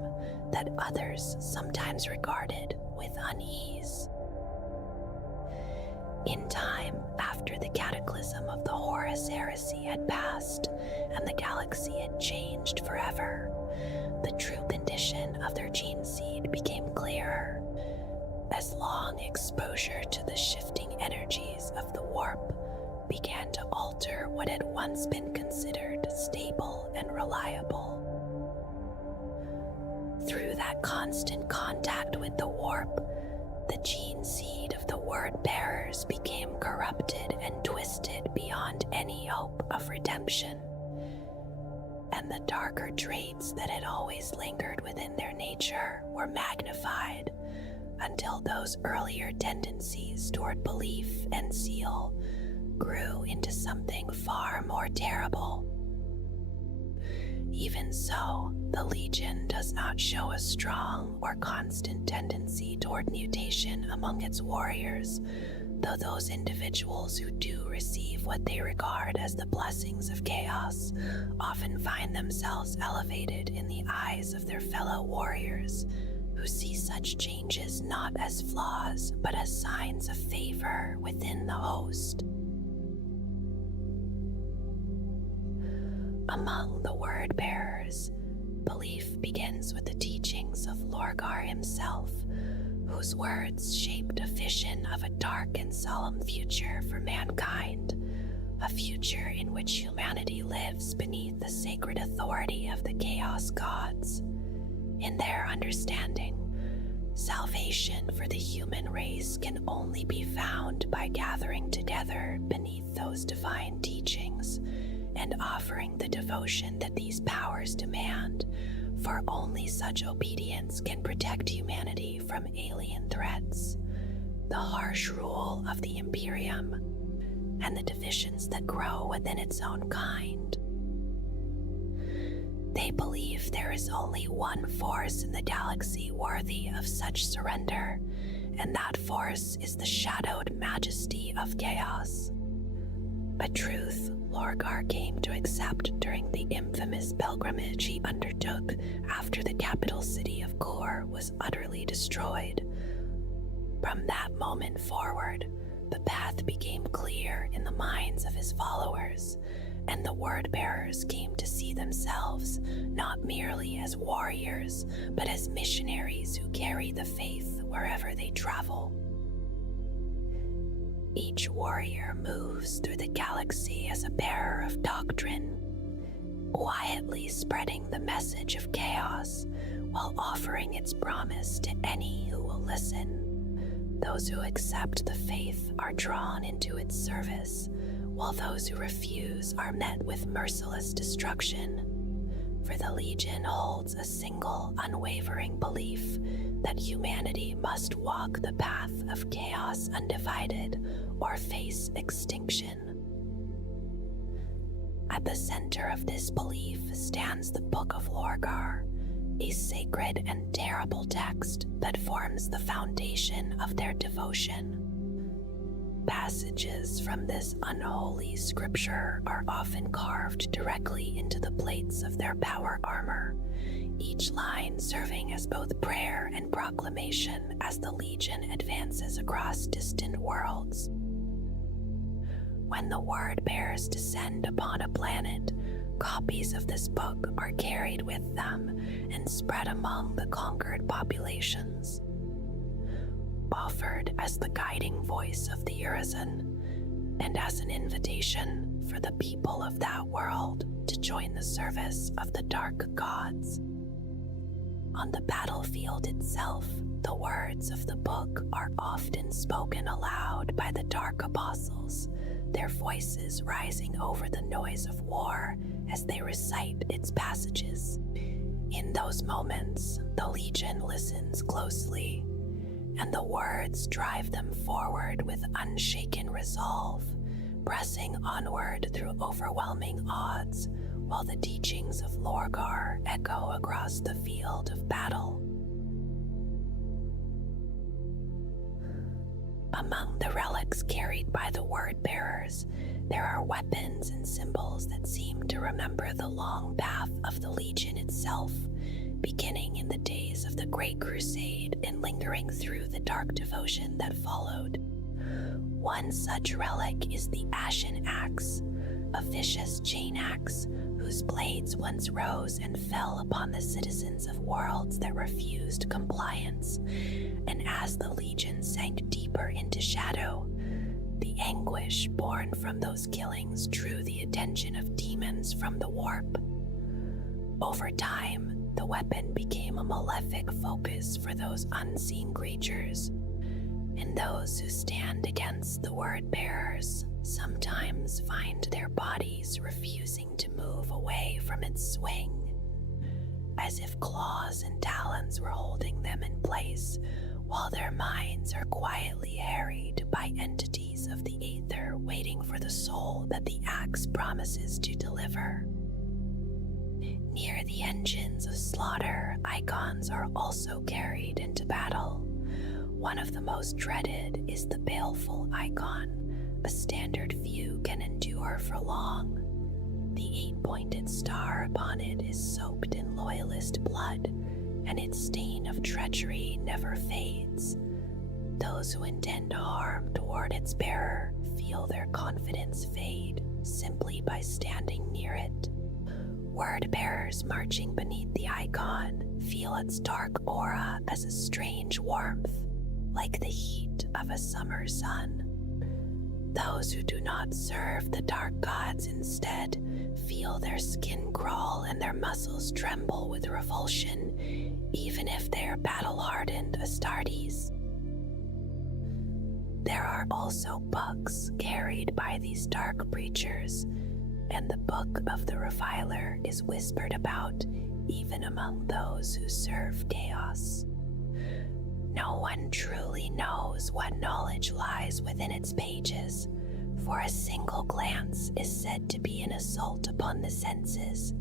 that others sometimes regarded with unease. In time, after the cataclysm of the Horus Heresy had passed and the galaxy had changed forever, the true condition of their gene seed became clearer, as long exposure to the shifting energies of the warp began to alter what had once been considered stable and reliable. Through that constant contact with the warp, the gene seed of the Word Bearers became corrupted and twisted beyond any hope of redemption, and the darker traits that had always lingered within their nature were magnified until those earlier tendencies toward belief and zeal grew into something far more terrible. Even so, the Legion does not show a strong or constant tendency toward mutation among its warriors, though those individuals who do receive what they regard as the blessings of chaos often find themselves elevated in the eyes of their fellow warriors, who see such changes not as flaws but as signs of favor within the host. Among the Word Bearers, belief begins with the teachings of Lorgar himself, whose words shaped a vision of a dark and solemn future for mankind, a future in which humanity lives beneath the sacred authority of the Chaos Gods. In their understanding, salvation for the human race can only be found by gathering together beneath those divine teachings and offering the devotion that these powers demand, for only such obedience can protect humanity from alien threats, the harsh rule of the Imperium, and the divisions that grow within its own kind. They believe there is only one force in the galaxy worthy of such surrender, and that force is the shadowed majesty of chaos. A truth Lorgar came to accept during the infamous pilgrimage he undertook after the capital city of Kor was utterly destroyed. From that moment forward, the path became clear in the minds of his followers, and the Word Bearers came to see themselves not merely as warriors, but as missionaries who carry the faith wherever they travel. Each warrior moves through the galaxy as a bearer of doctrine, quietly spreading the message of chaos while offering its promise to any who will listen. Those who accept the faith are drawn into its service, while those who refuse are met with merciless destruction. For the Legion holds a single, unwavering belief that humanity must walk the path of chaos undivided or face extinction. At the center of this belief stands the Book of Lorgar, a sacred and terrible text that forms the foundation of their devotion. Passages from this unholy scripture are often carved directly into the plates of their power armor, each line serving as both prayer and proclamation as the Legion advances across distant worlds. When the word bearers descend upon a planet, copies of this book are carried with them and spread among the conquered populations. Offered as the guiding voice of the Urizen, and as an invitation for the people of that world to join the service of the dark gods. On the battlefield itself, the words of the book are often spoken aloud by the dark apostles, their voices rising over the noise of war as they recite its passages. In those moments, the Legion listens closely, and the words drive them forward with unshaken resolve, pressing onward through overwhelming odds, while the teachings of Lorgar echo across the field of battle. Among the relics carried by the word-bearers, there are weapons and symbols that seem to remember the long path of the Legion itself, beginning in the days of the Great Crusade and lingering through the dark devotion that followed. One such relic is the Ashen Axe, a vicious chain axe whose blades once rose and fell upon the citizens of worlds that refused compliance, and as the Legion sank deeper into shadow, the anguish born from those killings drew the attention of demons from the warp. Over time, the weapon became a malefic focus for those unseen creatures, and those who stand against the word-bearers sometimes find their bodies refusing to move away from its swing, as if claws and talons were holding them in place, while their minds are quietly harried by entities of the aether waiting for the soul that the axe promises to deliver. Near the engines of slaughter, icons are also carried into battle. One of the most dreaded is the baleful icon. A standard view can endure for long. The 8-pointed star upon it is soaked in loyalist blood, and its stain of treachery never fades. Those who intend harm toward its bearer feel their confidence fade simply by standing near it. Word-bearers marching beneath the icon feel its dark aura as a strange warmth, like the heat of a summer sun. Those who do not serve the dark gods instead feel their skin crawl and their muscles tremble with revulsion, even if they are battle-hardened Astartes. There are also books carried by these dark preachers, and the book of the reviler is whispered about even among those who serve chaos. No one truly knows what knowledge lies within its pages, for a single glance is said to be an assault upon the senses,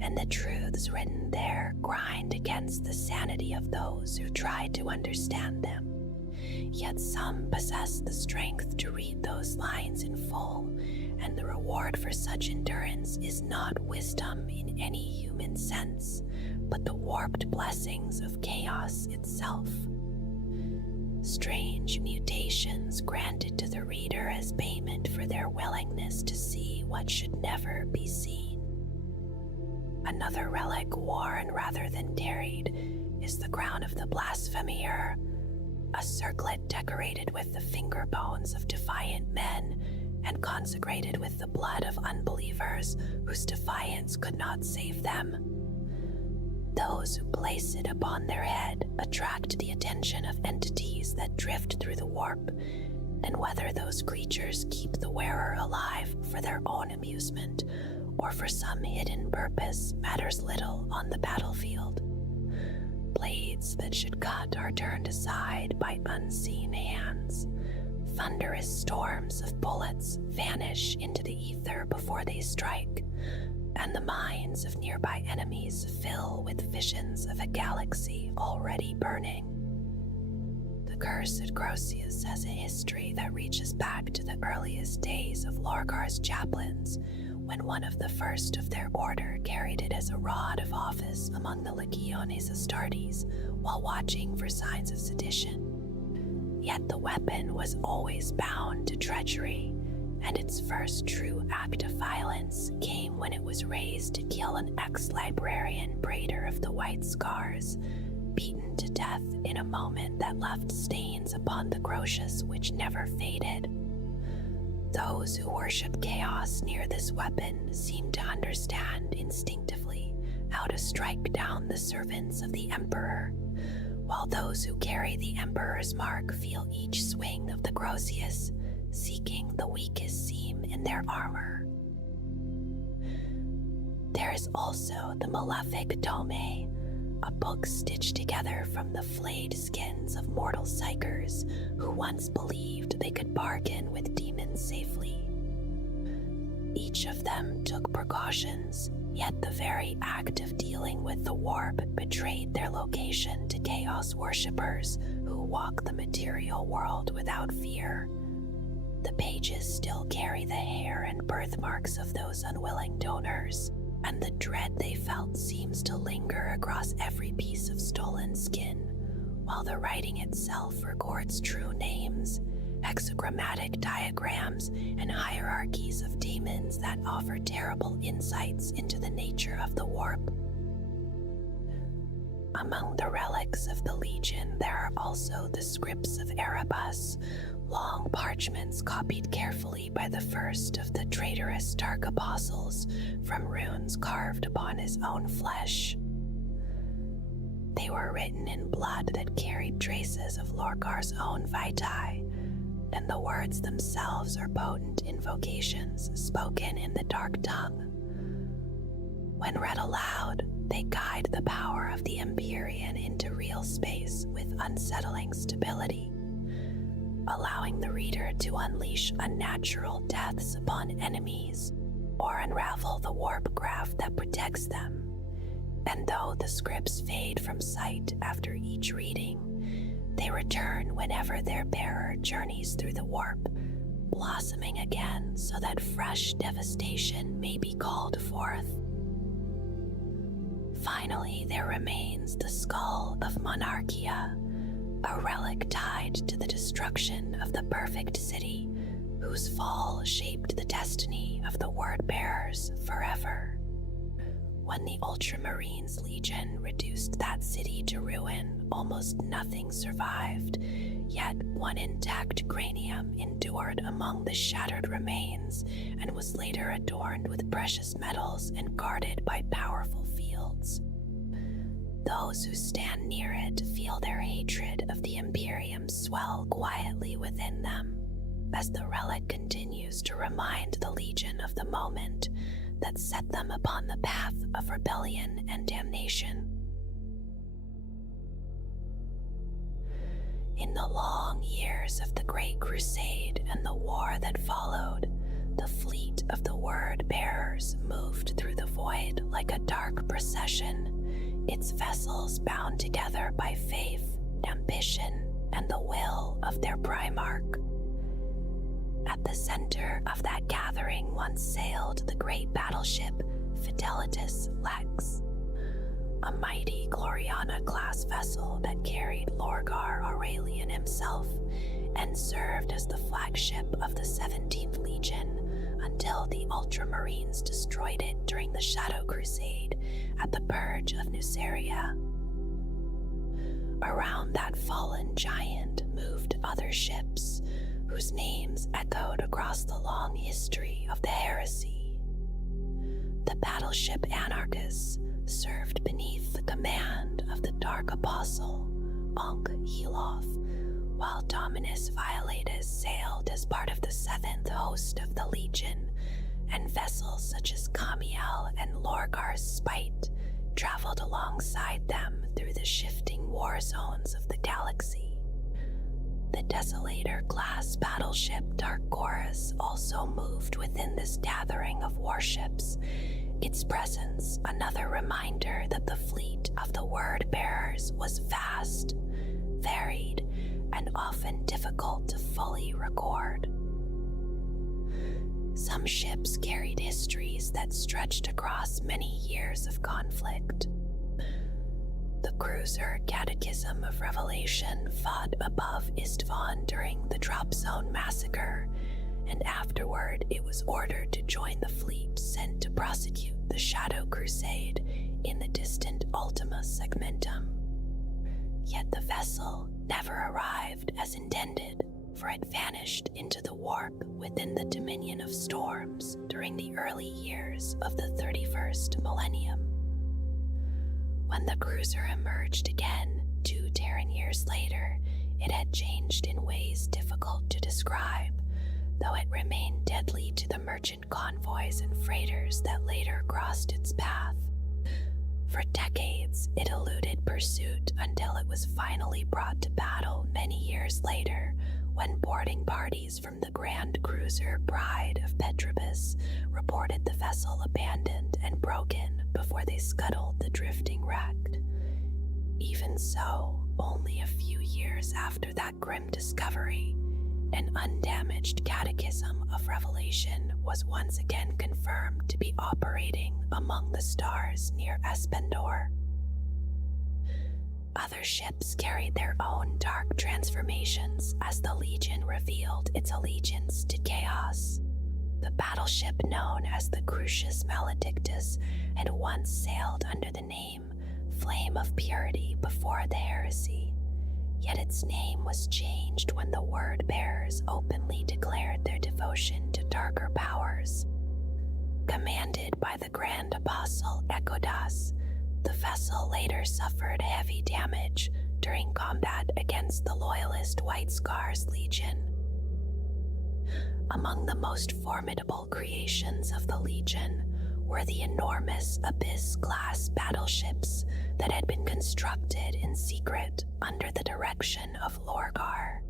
and the truths written there grind against the sanity of those who try to understand them. Yet some possess the strength to read those lines in full, and the reward for such endurance is not wisdom in any human sense, but the warped blessings of chaos itself. Strange mutations granted to the reader as payment for their willingness to see what should never be seen. Another relic worn rather than carried is the crown of the blasphemer, a circlet decorated with the finger bones of defiant men and consecrated with the blood of unbelievers whose defiance could not save them. Those who place it upon their head attract the attention of entities that drift through the warp, and whether those creatures keep the wearer alive for their own amusement or for some hidden purpose matters little on the battlefield. Blades that should cut are turned aside by unseen hands. Thunderous storms of bullets vanish into the ether before they strike, and the minds of nearby enemies fill with visions of a galaxy already burning. The cursed Grosius has a history that reaches back to the earliest days of Lorgar's chaplains, when one of the first of their order carried it as a rod of office among the Legiones Astartes while watching for signs of sedition. Yet the weapon was always bound to treachery, and its first true act of violence came when it was raised to kill an ex-librarian Traitor of the White Scars, beaten to death in a moment that left stains upon the Grotius which never faded. Those who worship chaos near this weapon seem to understand instinctively how to strike down the servants of the Emperor, while those who carry the Emperor's mark feel each swing of the Grotius, seeking the weakest seam in their armor. There is also the Malefic Tome, a book stitched together from the flayed skins of mortal psychers who once believed they could bargain with demons safely. Each of them took precautions, yet the very act of dealing with the warp betrayed their location to chaos worshippers who walk the material world without fear. The pages still carry the hair and birthmarks of those unwilling donors, and the dread they felt seems to linger across every piece of stolen skin, while the writing itself records true names, hexagrammatic diagrams, and hierarchies of demons that offer terrible insights into the nature of the warp. Among the relics of the Legion, there are also the scripts of Erebus, long parchments copied carefully by the first of the traitorous Dark Apostles from runes carved upon his own flesh. They were written in blood that carried traces of Lorgar's own vitae, and the words themselves are potent invocations spoken in the dark tongue. When read aloud, they guide the power of the Empyrean into real space with unsettling stability, allowing the reader to unleash unnatural deaths upon enemies or unravel the warp craft that protects them. And though the scripts fade from sight after each reading, they return whenever their bearer journeys through the warp, blossoming again so that fresh devastation may be called forth. Finally, there remains the skull of Monarchia, a relic tied to the destruction of the perfect city, whose fall shaped the destiny of the word-bearers forever. When the Ultramarines Legion reduced that city to ruin, almost nothing survived, yet one intact cranium endured among the shattered remains and was later adorned with precious metals and guarded by powerful fields. Those who stand near it feel their hatred of the Imperium swell quietly within them, as the relic continues to remind the Legion of the moment that set them upon the path of rebellion and damnation. In the long years of the Great Crusade and the war that followed, the fleet of the Word-Bearers moved through the void like a dark procession, its vessels bound together by faith, ambition, and the will of their Primarch. At the center of that gathering once sailed the great battleship Fidelitas Lex, a mighty Gloriana-class vessel that carried Lorgar Aurelian himself and served as the flagship of the 17th Legion until the Ultramarines destroyed it during the Shadow Crusade at the Purge of Nuceria. Around that fallen giant moved other ships, whose names echoed across the long history of the heresy. The battleship Anarchus served beneath the command of the Dark Apostle, Ankh Heloth, while Dominus Violatus sailed as part of the 7th host of the Legion, and vessels such as Camiel and Lorgar's Spite traveled alongside them through the shifting war zones of the galaxy. The Desolator-class battleship Dark Chorus also moved within this gathering of warships, its presence another reminder that the fleet of the Word-Bearers was vast, varied, and often difficult to fully record. Some ships carried histories that stretched across many years of conflict. The cruiser Catechism of Revelation fought above Istvan during the Drop Zone Massacre, and afterward it was ordered to join the fleet sent to prosecute the Shadow Crusade in the distant Ultima Segmentum. Yet the vessel never arrived as intended, for it vanished into the warp within the Dominion of Storms during the early years of the 31st millennium. When the cruiser emerged again 2 Terran years later, it had changed in ways difficult to describe, though it remained deadly to the merchant convoys and freighters that later crossed its path. For decades, it eluded pursuit until it was finally brought to battle many years later, when boarding parties from the grand cruiser Bride of Petrobus reported the vessel abandoned and broken before they scuttled the drifting wreck. Even so, only a few years after that grim discovery, an undamaged catechism of Revelation was once again confirmed to be operating among the stars near Espendor. Other ships carried their own dark transformations as the Legion revealed its allegiance to chaos. The battleship known as the Crucius Maledictus had once sailed under the name Flame of Purity before the heresy, yet its name was changed when the word bearers openly declared their devotion to darker powers. Commanded by the Grand Apostle Ekodas, the vessel later suffered heavy damage during combat against the loyalist White Scars Legion. Among the most formidable creations of the Legion were the enormous Abyss-class battleships that had been constructed in secret under the direction of Lorgar.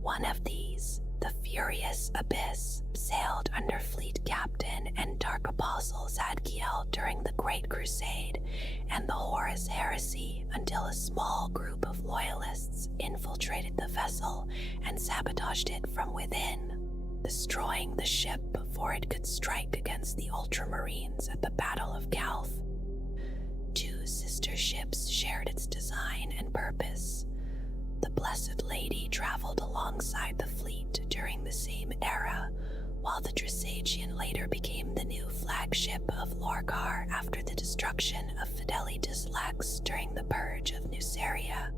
One of these, the Furious Abyss, sailed under Fleet Captain and Dark Apostle Zadkiel during the Great Crusade and the Horus Heresy until a small group of loyalists infiltrated the vessel and sabotaged it from within, destroying the ship before it could strike against the Ultramarines at the Battle of Calth. 2 sister ships shared its design and purpose. The Blessed Lady traveled alongside the fleet during the same era, while the Trisagion later became the new flagship of Lorgar after the destruction of Fidelitas Lex during the Purge of Nuceria.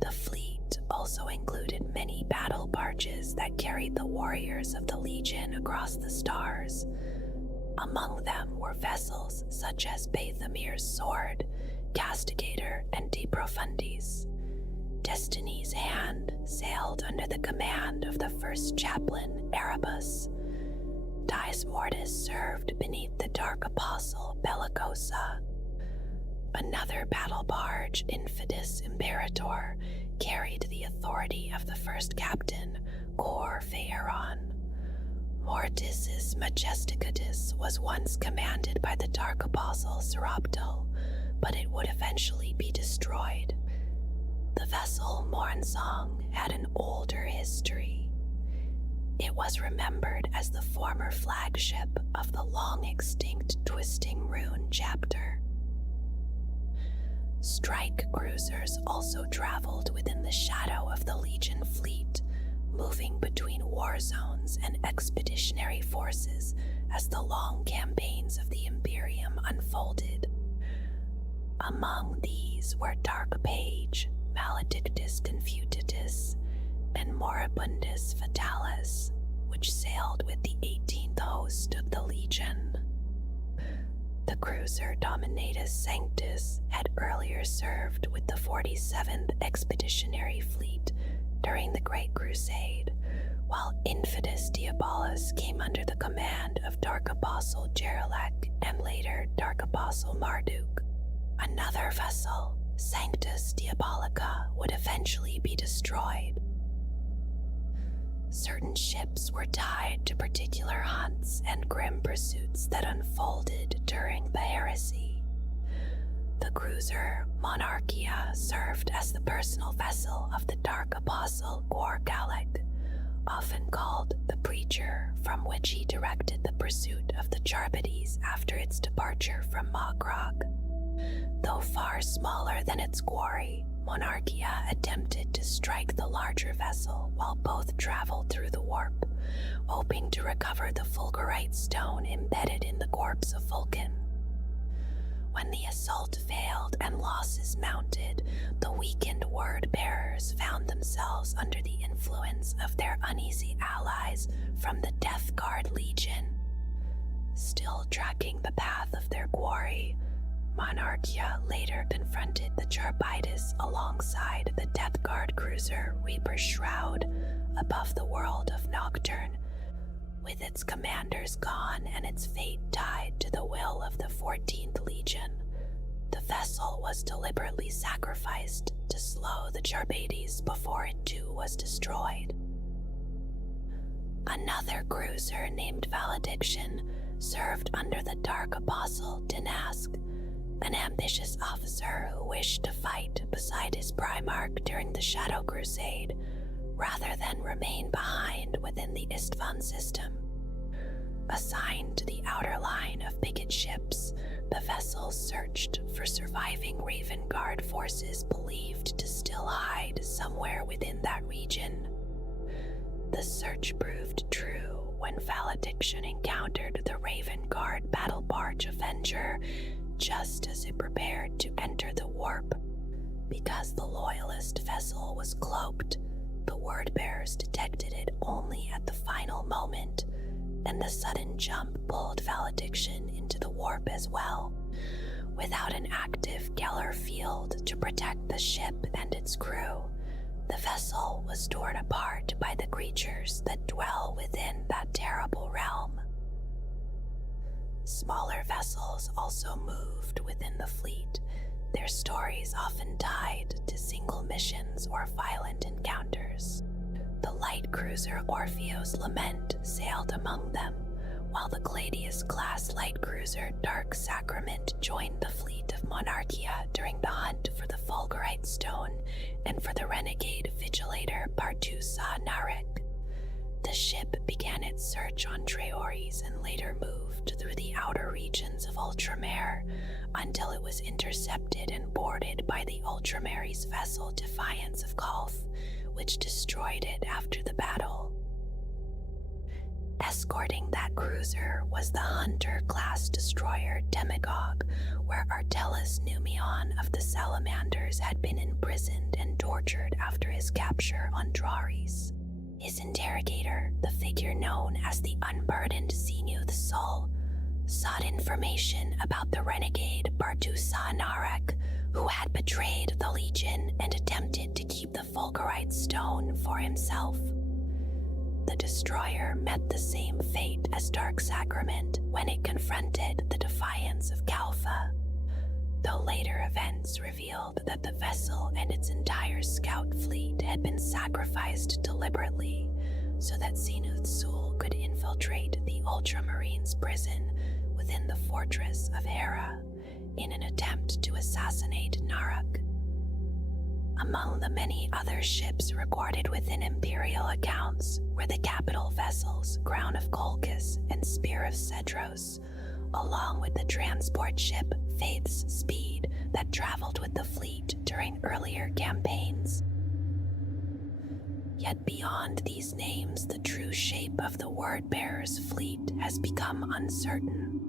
The fleet also included many battle barges that carried the warriors of the Legion across the stars. Among them were vessels such as Bathamir's Sword, Castigator, and De Profundis. Destiny's Hand sailed under the command of the first chaplain, Erebus. Dies Mortis served beneath the Dark Apostle, Bellicosa. Another battle barge, Infidus Imperator, carried the authority of the first captain, Cor Phaeron. Mortis' Majesticatus was once commanded by the Dark Apostle Seraptil, but it would eventually be destroyed. The vessel Mornsong had an older history. It was remembered as the former flagship of the long-extinct Twisting Rune chapter. Strike cruisers also traveled within the shadow of the Legion fleet, moving between war zones and expeditionary forces as the long campaigns of the Imperium unfolded. Among these were Dark Page, Maledictus Confutitus, and Moribundus Fatalis, which sailed with the 18th host of the Legion. The cruiser Dominatus Sanctus had earlier served with the 47th Expeditionary Fleet during the Great Crusade, while Infidus Diabolus came under the command of Dark Apostle Jerilek and later Dark Apostle Marduk. Another vessel, Sanctus Diabolica, would eventually be destroyed. Certain ships were tied to particular hunts and grim pursuits that unfolded during the heresy. The cruiser Monarchia served as the personal vessel of the Dark Apostle Gorgalek, often called the Preacher, from which he directed the pursuit of the Charbides after its departure from Mogrog. Though far smaller than its quarry, Monarchia attempted to strike the larger vessel while both traveled through the warp, hoping to recover the fulgurite stone embedded in the corpse of Vulcan. When the assault failed and losses mounted, the weakened word-bearers found themselves under the influence of their uneasy allies from the Death Guard Legion. Still tracking the path of their quarry, Monarchia later confronted the Charbitis alongside the Death Guard cruiser Reaper's Shroud above the world of Nocturne, with its commanders gone and its fate tied to the will of the 14th Legion. The vessel was deliberately sacrificed to slow the Charbites before it too was destroyed. Another cruiser named Valediction served under the Dark Apostle Dinask, an ambitious officer who wished to fight beside his Primarch during the Shadow Crusade, rather than remain behind within the Istvan system. Assigned to the outer line of picket ships, the vessels searched for surviving Raven Guard forces believed to still hide somewhere within that region. The search proved true when Valediction encountered the Raven Guard battle barge Avenger just as it prepared to enter the warp. Because the Loyalist vessel was cloaked, the word-bearers detected it only at the final moment, and the sudden jump pulled Valediction into the warp as well. Without an active Geller field to protect the ship and its crew, the vessel was torn apart by the creatures that dwell within that terrible realm. Smaller vessels also moved within the fleet, their stories often tied to single missions or violent encounters. The light cruiser Orpheus Lament sailed among them, while the Gladius-class light cruiser Dark Sacrament joined the fleet of Monarchia during the hunt for the Fulgurite Stone and for the renegade vigilator Bartusa Narek. The ship began its search on Traoris and later moved through the outer regions of Ultramare until it was intercepted and boarded by the Ultramare's vessel Defiance of Kolth, which destroyed it after the battle. Escorting that cruiser was the Hunter-class destroyer Demagogue, where Artellus Numion of the Salamanders had been imprisoned and tortured after his capture on Draris. His interrogator, the figure known as the Unburdened Seanuth Soul, sought information about the renegade Bartusa Narek, who had betrayed the Legion and attempted to keep the Fulgurite Stone for himself. The destroyer met the same fate as Dark Sacrament when it confronted the Defiance of Kalfa, though later events revealed that the vessel and its entire scout fleet had been sacrificed deliberately so that Seanuth Sul could infiltrate the Ultramarines' prison within the fortress of Hera in an attempt to assassinate Naruk. Among the many other ships recorded within Imperial accounts were the capital vessels Crown of Colchis and Spear of Cedros, along with the transport ship Faith's Speed that traveled with the fleet during earlier campaigns. Yet beyond these names, the true shape of the Word-Bearer's fleet has become uncertain.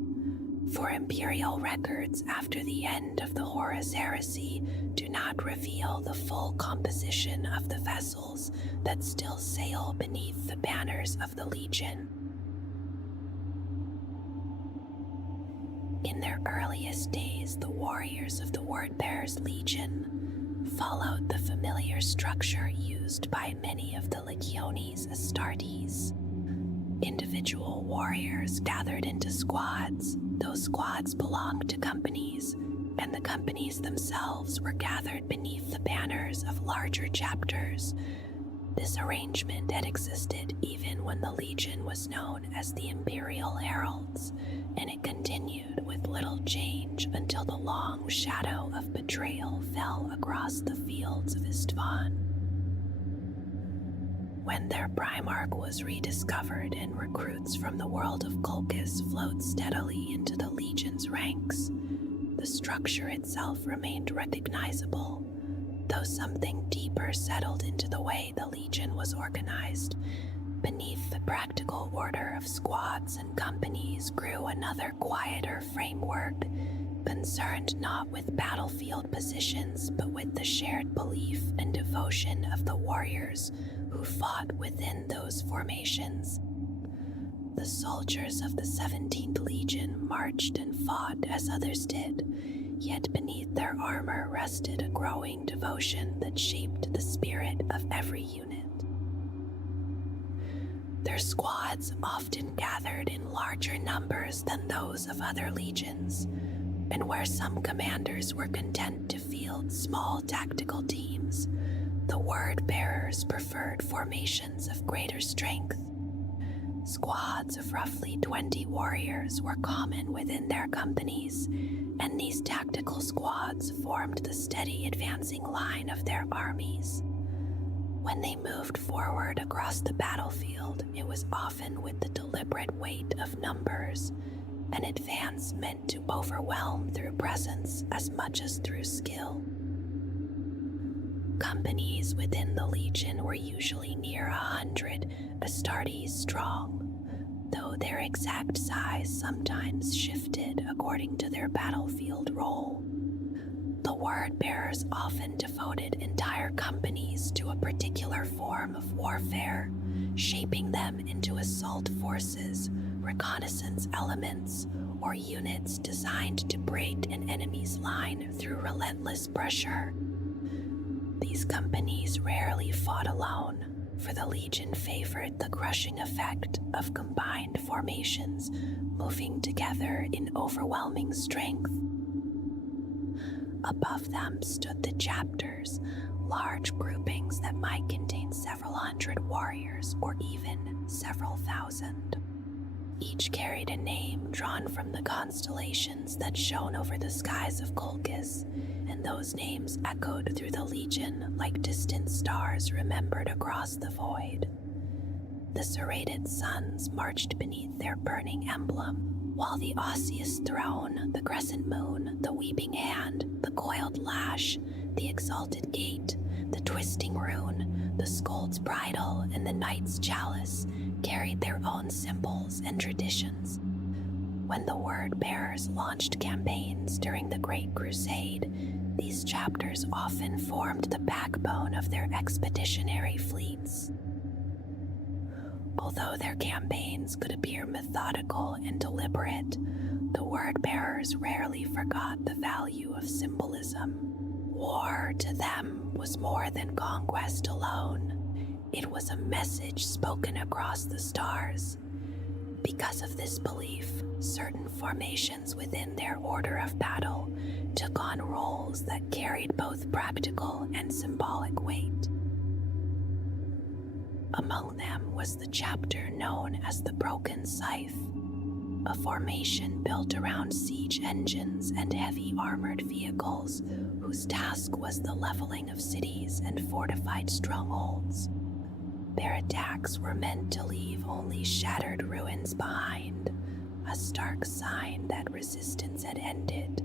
For Imperial records after the end of the Horus Heresy do not reveal the full composition of the vessels that still sail beneath the banners of the Legion. In their earliest days, the warriors of the Word-Bearer's Legion followed the familiar structure used by many of the Legiones Astartes. Individual warriors gathered into squads. Those squads belonged to companies, and the companies themselves were gathered beneath the banners of larger chapters. This arrangement had existed even when the Legion was known as the Imperial Heralds, and it continued with little change until the long shadow of betrayal fell across the fields of Istvan. When their Primarch was rediscovered and recruits from the world of Colchis flowed steadily into the Legion's ranks, the structure itself remained recognizable, though something deeper settled into the way the Legion was organized. Beneath the practical order of squads and companies grew another quieter framework, concerned not with battlefield positions but with the shared belief and devotion of the warriors who fought within those formations. The soldiers of the 17th Legion marched and fought as others did, yet beneath their armor rested a growing devotion that shaped the spirit of every unit. Their squads often gathered in larger numbers than those of other legions, and where some commanders were content to field small tactical teams, the word-bearers preferred formations of greater strength. Squads of roughly 20 warriors were common within their companies, and these tactical squads formed the steady advancing line of their armies. When they moved forward across the battlefield, it was often with the deliberate weight of numbers, an advance meant to overwhelm through presence as much as through skill. Companies within the Legion were usually near 100 Astartes strong, though their exact size sometimes shifted according to their battlefield role. The word-bearers often devoted entire companies to a particular form of warfare, shaping them into assault forces, reconnaissance elements, or units designed to break an enemy's line through relentless pressure. These companies rarely fought alone, for the Legion favored the crushing effect of combined formations moving together in overwhelming strength. Above them stood the chapters, large groupings that might contain several hundred warriors or even several thousand. Each carried a name drawn from the constellations that shone over the skies of Colchis, and those names echoed through the Legion like distant stars remembered across the void. The serrated suns marched beneath their burning emblem, while the osseous throne, the crescent moon, the weeping hand, the coiled lash, the exalted gate, the twisting rune, the scold's bridle, and the knight's chalice carried their own symbols and traditions. When the word-bearers launched campaigns during the Great Crusade, these chapters often formed the backbone of their expeditionary fleets. Although their campaigns could appear methodical and deliberate, the word-bearers rarely forgot the value of symbolism. War, to them, was more than conquest alone. It was a message spoken across the stars. Because of this belief, certain formations within their order of battle took on roles that carried both practical and symbolic weight. Among them was the chapter known as the Broken Scythe, a formation built around siege engines and heavy armored vehicles whose task was the leveling of cities and fortified strongholds. Their attacks were meant to leave only shattered ruins behind, a stark sign that resistance had ended.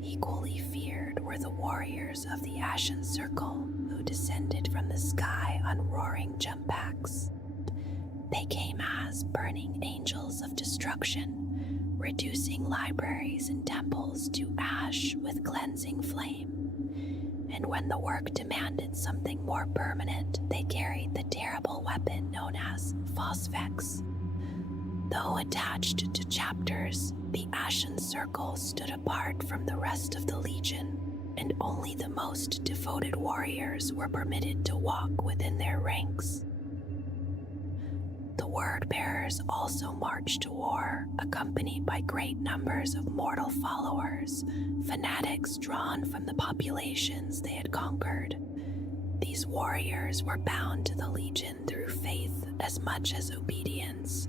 Equally feared were the warriors of the Ashen Circle, who descended from the sky on roaring jump packs. They came as burning angels of destruction, reducing libraries and temples to ash with cleansing flame. And when the work demanded something more permanent, they carried the terrible weapon known as Phosphex. Though attached to chapters, the Ashen Circle stood apart from the rest of the Legion, and only the most devoted warriors were permitted to walk within their ranks. The word-bearers also marched to war, accompanied by great numbers of mortal followers, fanatics drawn from the populations they had conquered. These warriors were bound to the Legion through faith as much as obedience,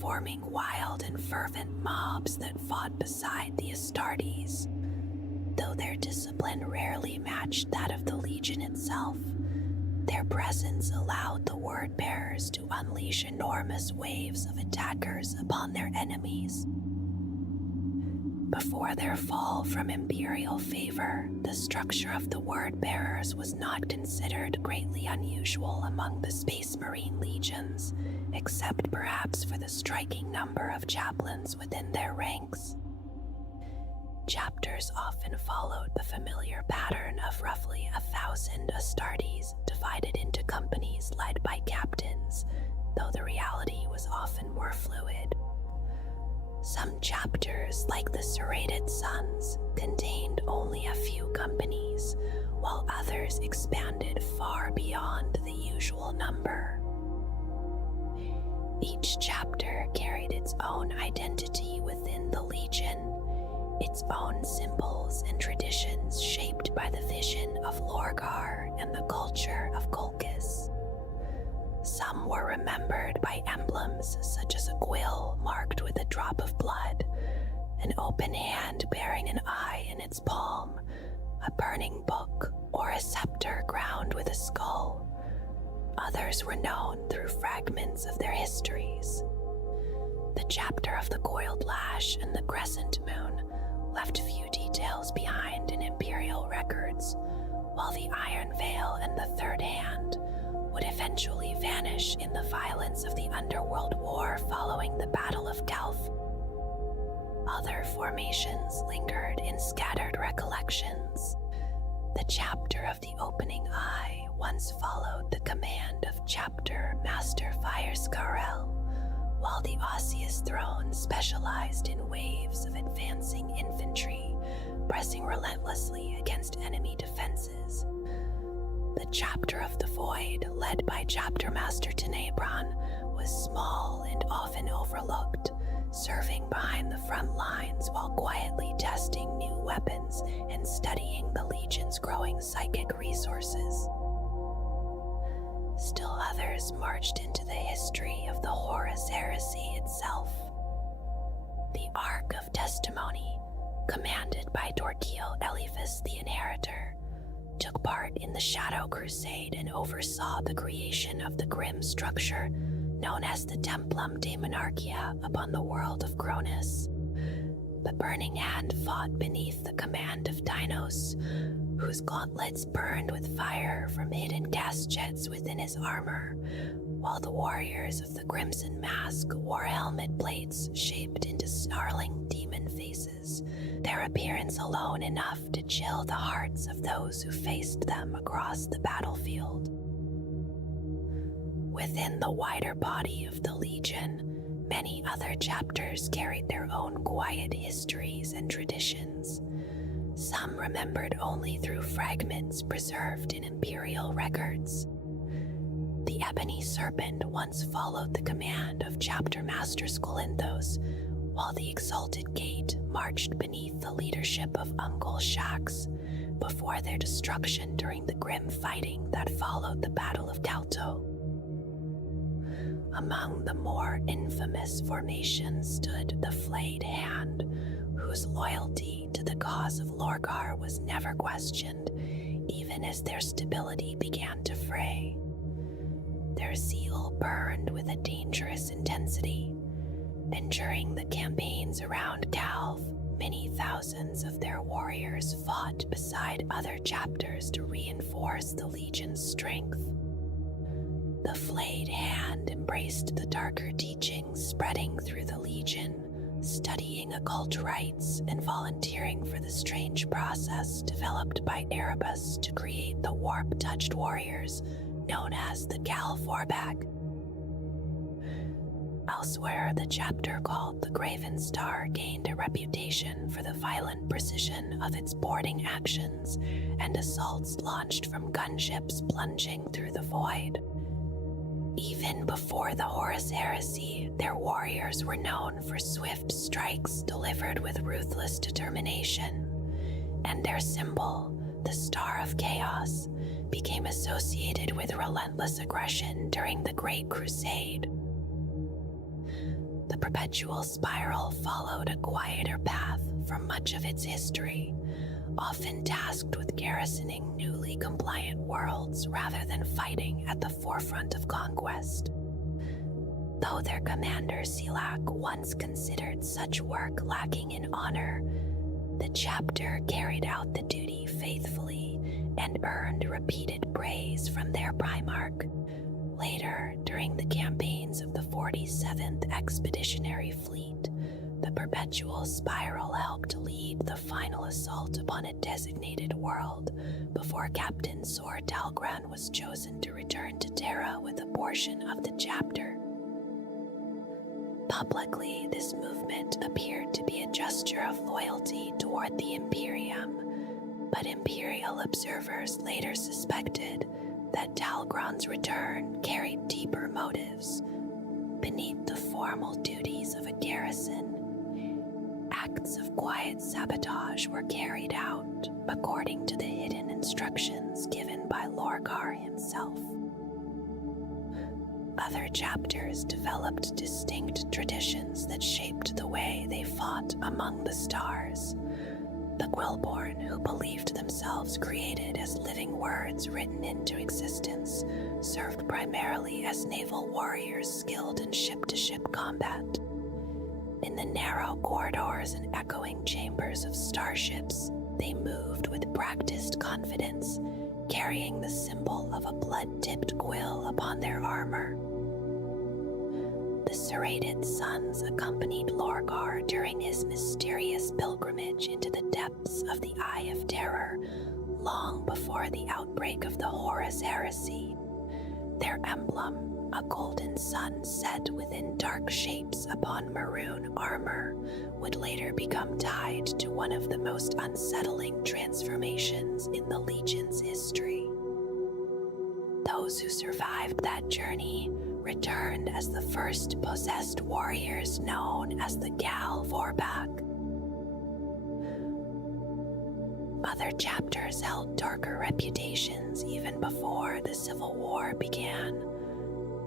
forming wild and fervent mobs that fought beside the Astartes. Though their discipline rarely matched that of the Legion itself, their presence allowed the word-bearers to unleash enormous waves of attackers upon their enemies. Before their fall from imperial favor, the structure of the word bearers was not considered greatly unusual among the Space Marine legions, except perhaps for the striking number of chaplains within their ranks. Chapters often followed the familiar pattern of roughly 1,000 Astartes divided into companies led by captains, though the reality was often more fluid. Some chapters, like the Serrated Sons, contained only a few companies, while others expanded far beyond the usual number. Each chapter carried its own identity within the Legion, its own symbols and traditions shaped by the vision of Lorgar and the culture of Colchis. Some were remembered by emblems such as a quill marked with a drop of blood, an open hand bearing an eye in its palm, a burning book, or a scepter crowned with a skull. Others were known through fragments of their histories. The chapter of the Coiled Lash and the Crescent Moon left few details behind in Imperial records, while the Iron Veil and the Third Hand would eventually vanish in the violence of the Underworld War following the Battle of Calth. Other formations lingered in scattered recollections. The chapter of the Opening Eye once followed the command of Chapter Master Firescarel, while the Osseous Throne specialized in waves of advancing infantry, pressing relentlessly against enemy defenses. The Chapter of the Void, led by Chapter Master Tenebron, was small and often overlooked, serving behind the front lines while quietly testing new weapons and studying the Legion's growing psychic resources. Still others marched into the history of the Horus Heresy itself. The Ark of Testimony, commanded by Dorkiel Eliphas the Inheritor, took part in the Shadow Crusade and oversaw the creation of the grim structure known as the Templum de Monarchia upon the world of Cronus. The Burning Hand fought beneath the command of Dinos, whose gauntlets burned with fire from hidden gas jets within his armor, while the warriors of the Crimson Mask wore helmet plates shaped into snarling demon faces, their appearance alone enough to chill the hearts of those who faced them across the battlefield. Within the wider body of the Legion, many other chapters carried their own quiet histories and traditions, some remembered only through fragments preserved in Imperial records. The Ebony Serpent once followed the command of Chapter Master Skolinthos, while the Exalted Gate marched beneath the leadership of Uncle Shax, before their destruction during the grim fighting that followed the Battle of Calto. Among the more infamous formations stood the Flayed Hand, whose loyalty to the cause of Lorgar was never questioned, even as their stability began to fray. Their zeal burned with a dangerous intensity, and during the campaigns around Calth, many thousands of their warriors fought beside other chapters to reinforce the Legion's strength. The Flayed Hand embraced the darker teachings spreading through the Legion, studying occult rites and volunteering for the strange process developed by Erebus to create the warp-touched warriors known as the Cal Vorbak. Elsewhere, the chapter called the Graven Star gained a reputation for the violent precision of its boarding actions and assaults launched from gunships plunging through the void. Even before the Horus Heresy, their warriors were known for swift strikes delivered with ruthless determination, and their symbol, the Star of Chaos, became associated with relentless aggression during the Great Crusade. The Perpetual Spiral followed a quieter path for much of its history, often tasked with garrisoning newly compliant worlds rather than fighting at the forefront of conquest. Though their commander Silak once considered such work lacking in honor, The chapter carried out the duty faithfully and earned repeated praise from their Primarch. Later, during the campaigns of the 47th Expeditionary Fleet, the Perpetual Spiral helped lead the final assault upon a designated world before Captain Sor Talgran was chosen to return to Terra with a portion of the chapter. Publicly, this movement appeared to be a gesture of loyalty toward the Imperium, but Imperial observers later suspected that Talgran's return carried deeper motives. Beneath the formal duties of a garrison, acts of quiet sabotage were carried out according to the hidden instructions given by Lorgar himself. Other chapters developed distinct traditions that shaped the way they fought among the stars. The Quillborn, who believed themselves created as living words written into existence, served primarily as naval warriors skilled in ship-to-ship combat. In the narrow corridors and echoing chambers of starships, they moved with practiced confidence, carrying the symbol of a blood-tipped quill upon their armor. The serrated suns accompanied Lorgar during his mysterious pilgrimage into the depths of the Eye of Terror, long before the outbreak of the Horus Heresy. Their emblem, a golden sun set within dark shapes upon maroon armor, would later become tied to one of the most unsettling transformations in the Legion's history. Those who survived that journey returned as the first possessed warriors known as the Gal Vorbak. Other chapters held darker reputations even before the Civil War began.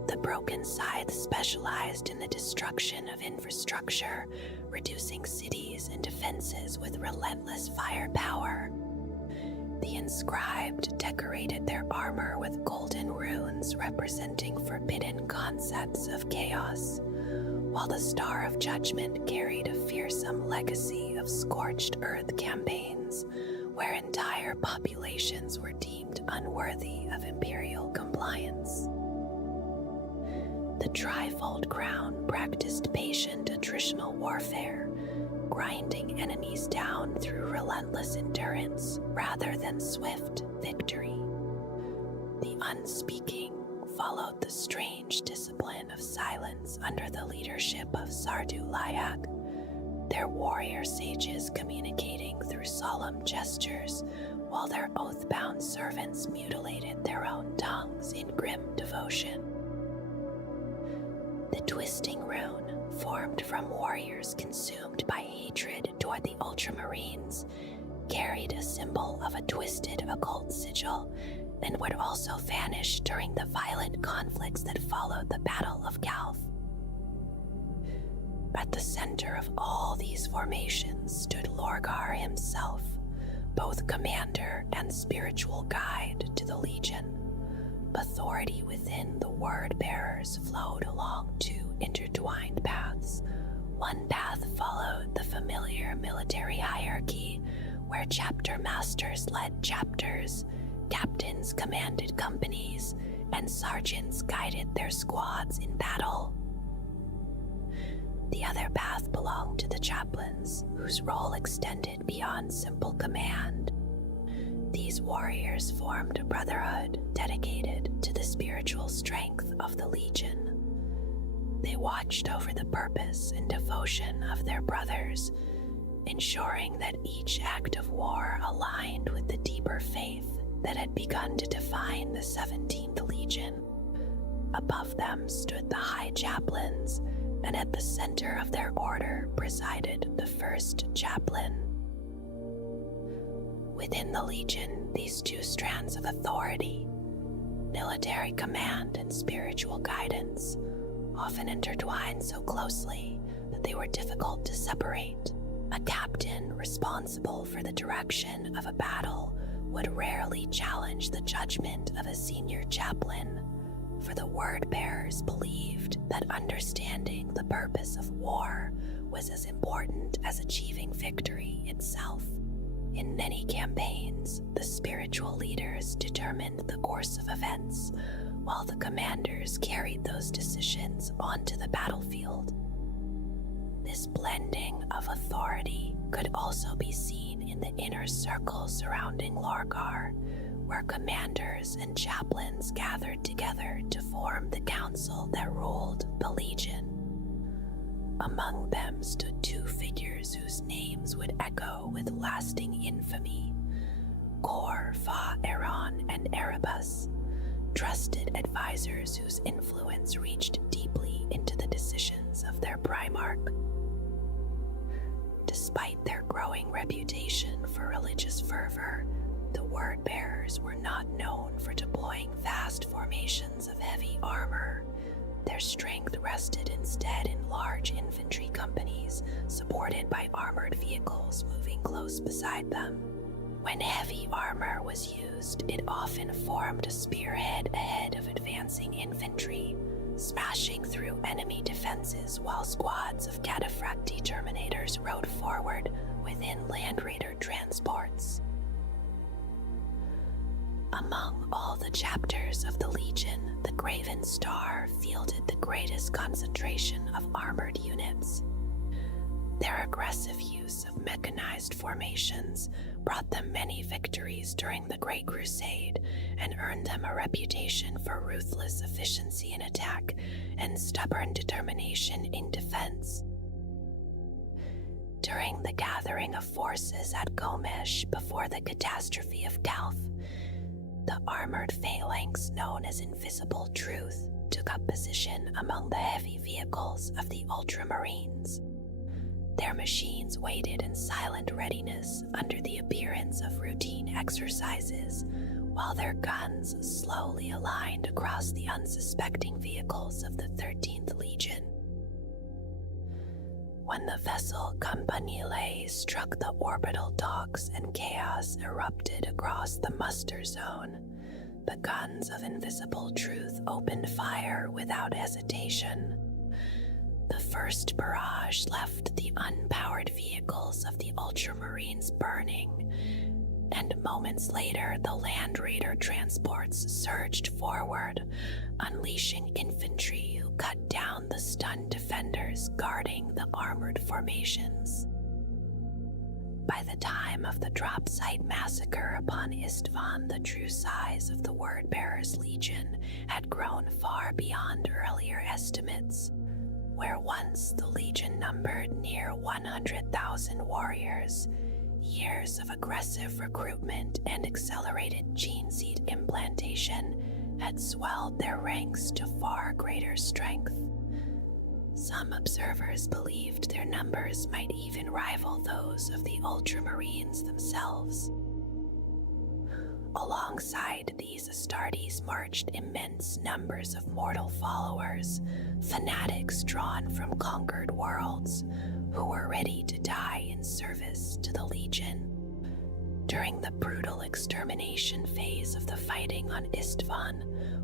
The Broken Scythe specialized in the destruction of infrastructure, reducing cities and defenses with relentless firepower. The Inscribed decorated their armor with golden runes representing forbidden concepts of chaos, while the Star of Judgment carried a fearsome legacy of scorched earth campaigns, where entire populations were deemed unworthy of Imperial compliance. The Trifold Crown practiced patient attritional warfare, grinding enemies down through relentless endurance rather than swift victory. The Unspeaking followed the strange discipline of silence under the leadership of Sardu Layak, their warrior sages communicating through solemn gestures, while their oath-bound servants mutilated their own tongues in grim devotion. The Twisting Rune, formed from warriors consumed by hatred toward the Ultramarines, carried a symbol of a twisted occult sigil and would also vanish during the violent conflicts that followed the Battle of Calth. At the center of all these formations stood Lorgar himself, both commander and spiritual guide to the Legion. Authority within the Word-bearers flowed along two intertwined paths. One path followed the familiar military hierarchy, where chapter masters led chapters, captains commanded companies, and sergeants guided their squads in battle. The other path belonged to the chaplains, whose role extended beyond simple command. These warriors formed a brotherhood dedicated to the spiritual strength of the Legion. They watched over the purpose and devotion of their brothers, ensuring that each act of war aligned with the deeper faith that had begun to define the 17th Legion. Above them stood the High Chaplains, and at the center of their order presided the First Chaplain. Within the Legion, these two strands of authority, military command and spiritual guidance, often intertwined so closely that they were difficult to separate. A captain responsible for the direction of a battle would rarely challenge the judgment of a senior chaplain, for the Word-bearers believed that understanding the purpose of war was as important as achieving victory itself. In many campaigns, the spiritual leaders determined the course of events, while the commanders carried those decisions onto the battlefield. This blending of authority could also be seen in the inner circle surrounding Lorgar, where commanders and chaplains gathered together to form the council that ruled the Legion. Among them stood two figures whose names would echo with lasting infamy: Kor, Fa, Eron, and Erebus, trusted advisors whose influence reached deeply into the decisions of their Primarch. Despite their growing reputation for religious fervor, the Word-Bearers were not known for deploying vast formations of heavy armor. Their strength rested instead in large infantry companies supported by armored vehicles moving close beside them. When heavy armor was used, it often formed a spearhead ahead of advancing infantry, smashing through enemy defenses while squads of Cataphracti Terminators rode forward within Land Raider transports. Among all the chapters of the Legion, the Graven Star fielded the greatest concentration of armored units. Their aggressive use of mechanized formations brought them many victories during the Great Crusade and earned them a reputation for ruthless efficiency in attack and stubborn determination in defense. During the gathering of forces at Gomesh before the catastrophe of Calth, the armored phalanx known as Invisible Truth took up position among the heavy vehicles of the Ultramarines. Their machines waited in silent readiness under the appearance of routine exercises, while their guns slowly aligned across the unsuspecting vehicles of the 13th Legion. When the vessel Campanile struck the orbital docks and chaos erupted across the muster zone, the guns of Invisible Truth opened fire without hesitation. The first barrage left the unpowered vehicles of the Ultramarines burning, and moments later the Land Raider transports surged forward, unleashing infantry who cut down the stunned defenders guarding the armored formations. By the time of the drop site massacre upon Istvan, the true size of the Word-Bearers Legion had grown far beyond earlier estimates. Where once the Legion numbered near 100,000 warriors, years of aggressive recruitment and accelerated gene seed implantation had swelled their ranks to far greater strength. Some observers believed their numbers might even rival those of the Ultramarines themselves. Alongside these Astartes marched immense numbers of mortal followers, fanatics drawn from conquered worlds, who were ready to die in service to the Legion. During the brutal extermination phase of the fighting on Istvan,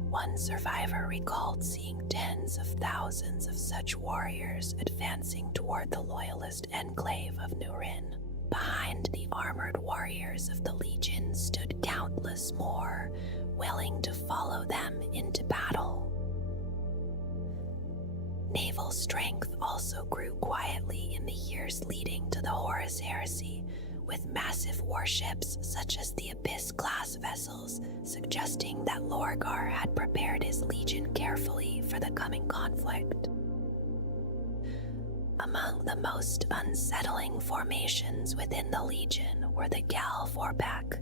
one survivor recalled seeing tens of thousands of such warriors advancing toward the loyalist enclave of Nurin. Behind the armored warriors of the Legion stood countless more, willing to follow them into battle. Naval strength also grew quietly in the years leading to the Horus Heresy, with massive warships such as the Abyss-class vessels suggesting that Lorgar had prepared his Legion carefully for the coming conflict. Among the most unsettling formations within the Legion were the Gal Vorpak,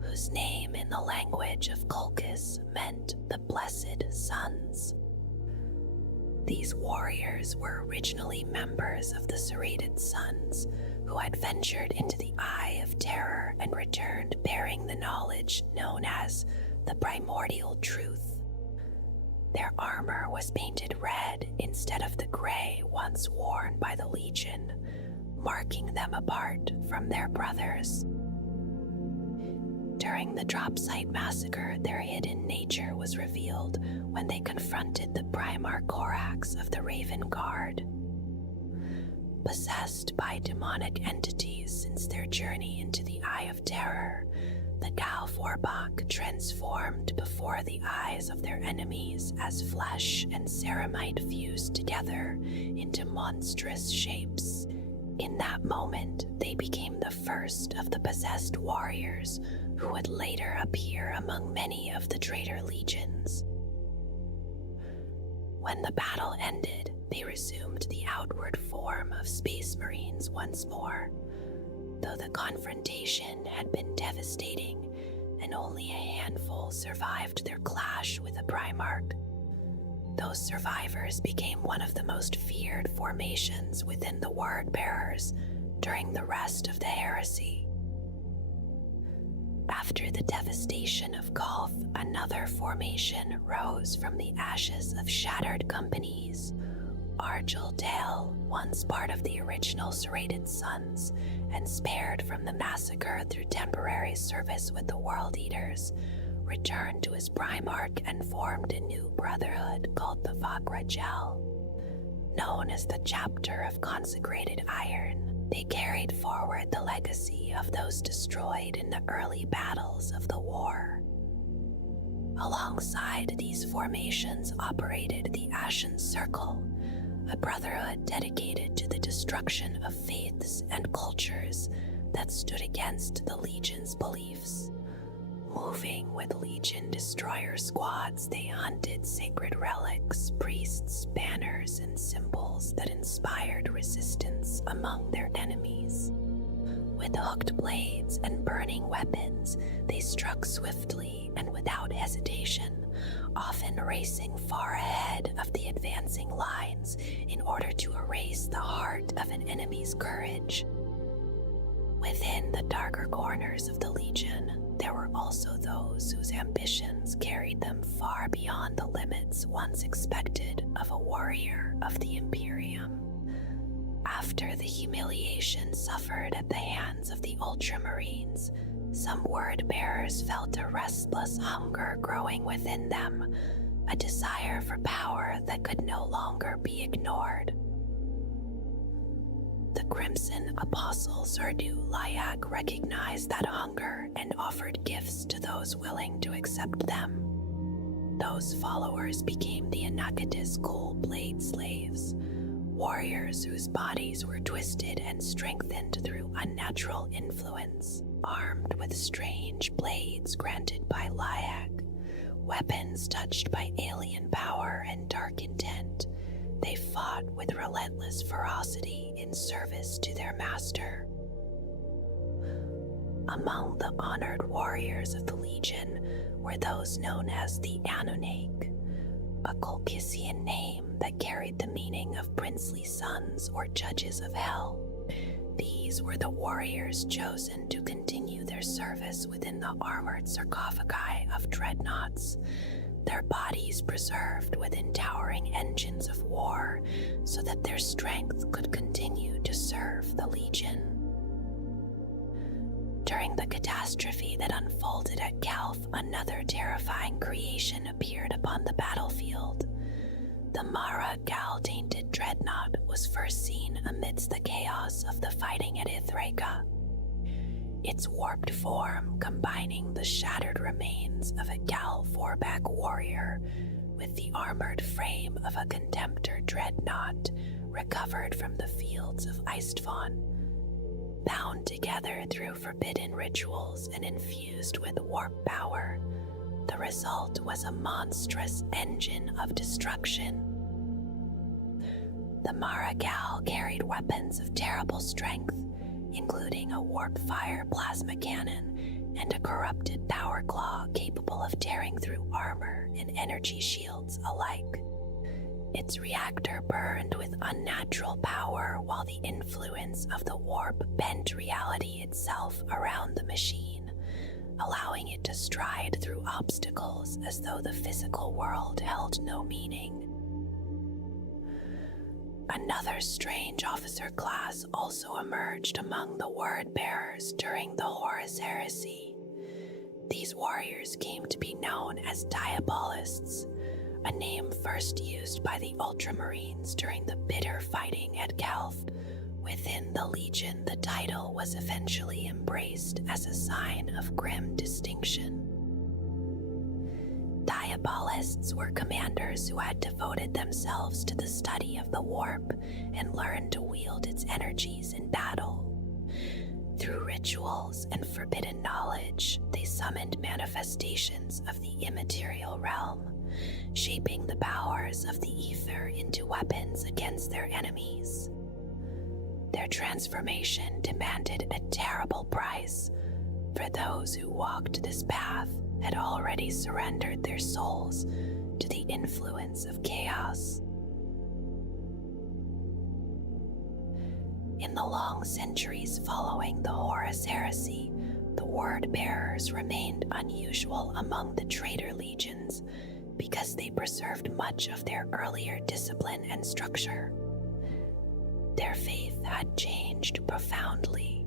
whose name in the language of Colchis meant the Blessed Sons. These warriors were originally members of the Serrated Sons, who had ventured into the Eye of Terror and returned bearing the knowledge known as the Primordial Truth. Their armor was painted red instead of the gray once worn by the Legion, marking them apart from their brothers. During the drop site massacre, their hidden nature was revealed when they confronted the Primarch Corax of the Raven Guard. Possessed by demonic entities since their journey into the Eye of Terror, the Gal Vorbak transformed before the eyes of their enemies as flesh and ceramite fused together into monstrous shapes. In that moment, they became the first of the possessed warriors who would later appear among many of the traitor legions. When the battle ended, they resumed the outward form of Space Marines once more, though the confrontation had been devastating and only a handful survived their clash with a Primarch. Those survivors became one of the most feared formations within the Word Bearers during the rest of the heresy. After the devastation of Gulf, another formation rose from the ashes of shattered companies. Argel Dale, once part of the original Serrated Sons and spared from the massacre through temporary service with the World Eaters, returned to his Primarch and formed a new brotherhood called the Vagrajel. Known as the Chapter of Consecrated Iron, they carried forward the legacy of those destroyed in the early battles of the war. Alongside these formations operated the Ashen Circle, a brotherhood dedicated to the destruction of faiths and cultures that stood against the Legion's beliefs. Moving with Legion destroyer squads, they hunted sacred relics, priests, banners, and symbols that inspired resistance among their enemies. With hooked blades and burning weapons, they struck swiftly and without hesitation, often racing far ahead of the advancing lines in order to erase the heart of an enemy's courage. Within the darker corners of the Legion, there were also those whose ambitions carried them far beyond the limits once expected of a warrior of the Imperium. After the humiliation suffered at the hands of the Ultramarines, some word-bearers felt a restless hunger growing within them, a desire for power that could no longer be ignored. The Crimson Apostle Zardu Layak recognized that hunger and offered gifts to those willing to accept them. Those followers became the Anakatis Cool Blade Slaves, warriors whose bodies were twisted and strengthened through unnatural influence, armed with strange blades granted by Layak, weapons touched by alien power and dark intent. They fought with relentless ferocity in service to their master. Among the honored warriors of the Legion were those known as the Anunake, a Colchissian name that carried the meaning of princely sons or judges of hell. These were the warriors chosen to continue their service within the armored sarcophagi of dreadnoughts, their bodies preserved within towering engines of war so that their strength could continue to serve the Legion. During the catastrophe that unfolded at Calf, another terrifying creation appeared upon the battlefield. The Mara Gal-tainted dreadnought was first seen amidst the chaos of the fighting at Ithraka. Its warped form combining the shattered remains of a Gal Vorbak warrior with the armored frame of a Contemptor dreadnought recovered from the fields of Istvon. Bound together through forbidden rituals and infused with warp power, the result was a monstrous engine of destruction. The Maragal carried weapons of terrible strength, including a warp-fire plasma cannon and a corrupted power claw capable of tearing through armor and energy shields alike. Its reactor burned with unnatural power while the influence of the warp bent reality itself around the machine, allowing it to stride through obstacles as though the physical world held no meaning. Another strange officer class also emerged among the word-bearers during the Horus Heresy. These warriors came to be known as Diabolists, a name first used by the Ultramarines during the bitter fighting at Calf, Within the Legion, the title was eventually embraced as a sign of grim distinction. Diabolists were commanders who had devoted themselves to the study of the warp and learned to wield its energies in battle. Through rituals and forbidden knowledge, they summoned manifestations of the immaterial realm, shaping the powers of the ether into weapons against their enemies. Their transformation demanded a terrible price, for those who walked this path had already surrendered their souls to the influence of chaos. In the long centuries following the Horus Heresy, the word-bearers remained unusual among the traitor legions because they preserved much of their earlier discipline and structure. Their faith had changed profoundly,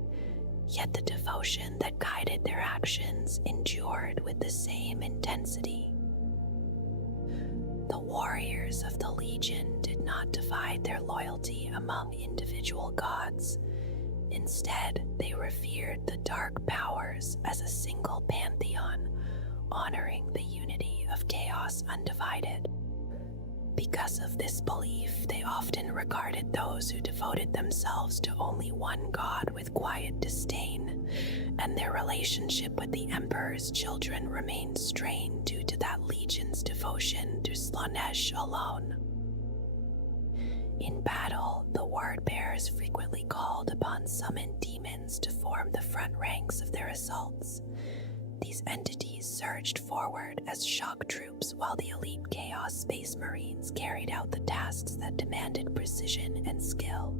yet the devotion that guided their actions endured with the same intensity. The warriors of the Legion did not divide their loyalty among individual gods. Instead, they revered the dark powers as a single pantheon, honoring the unity of chaos undivided. Because of this belief, they often regarded those who devoted themselves to only one god with quiet disdain, and their relationship with the Emperor's children remained strained due to that legion's devotion to Slanesh alone. In battle, the word-bearers frequently called upon summoned demons to form the front ranks of their assaults. These entities surged forward as shock troops while the elite Chaos Space Marines carried out the tasks that demanded precision and skill.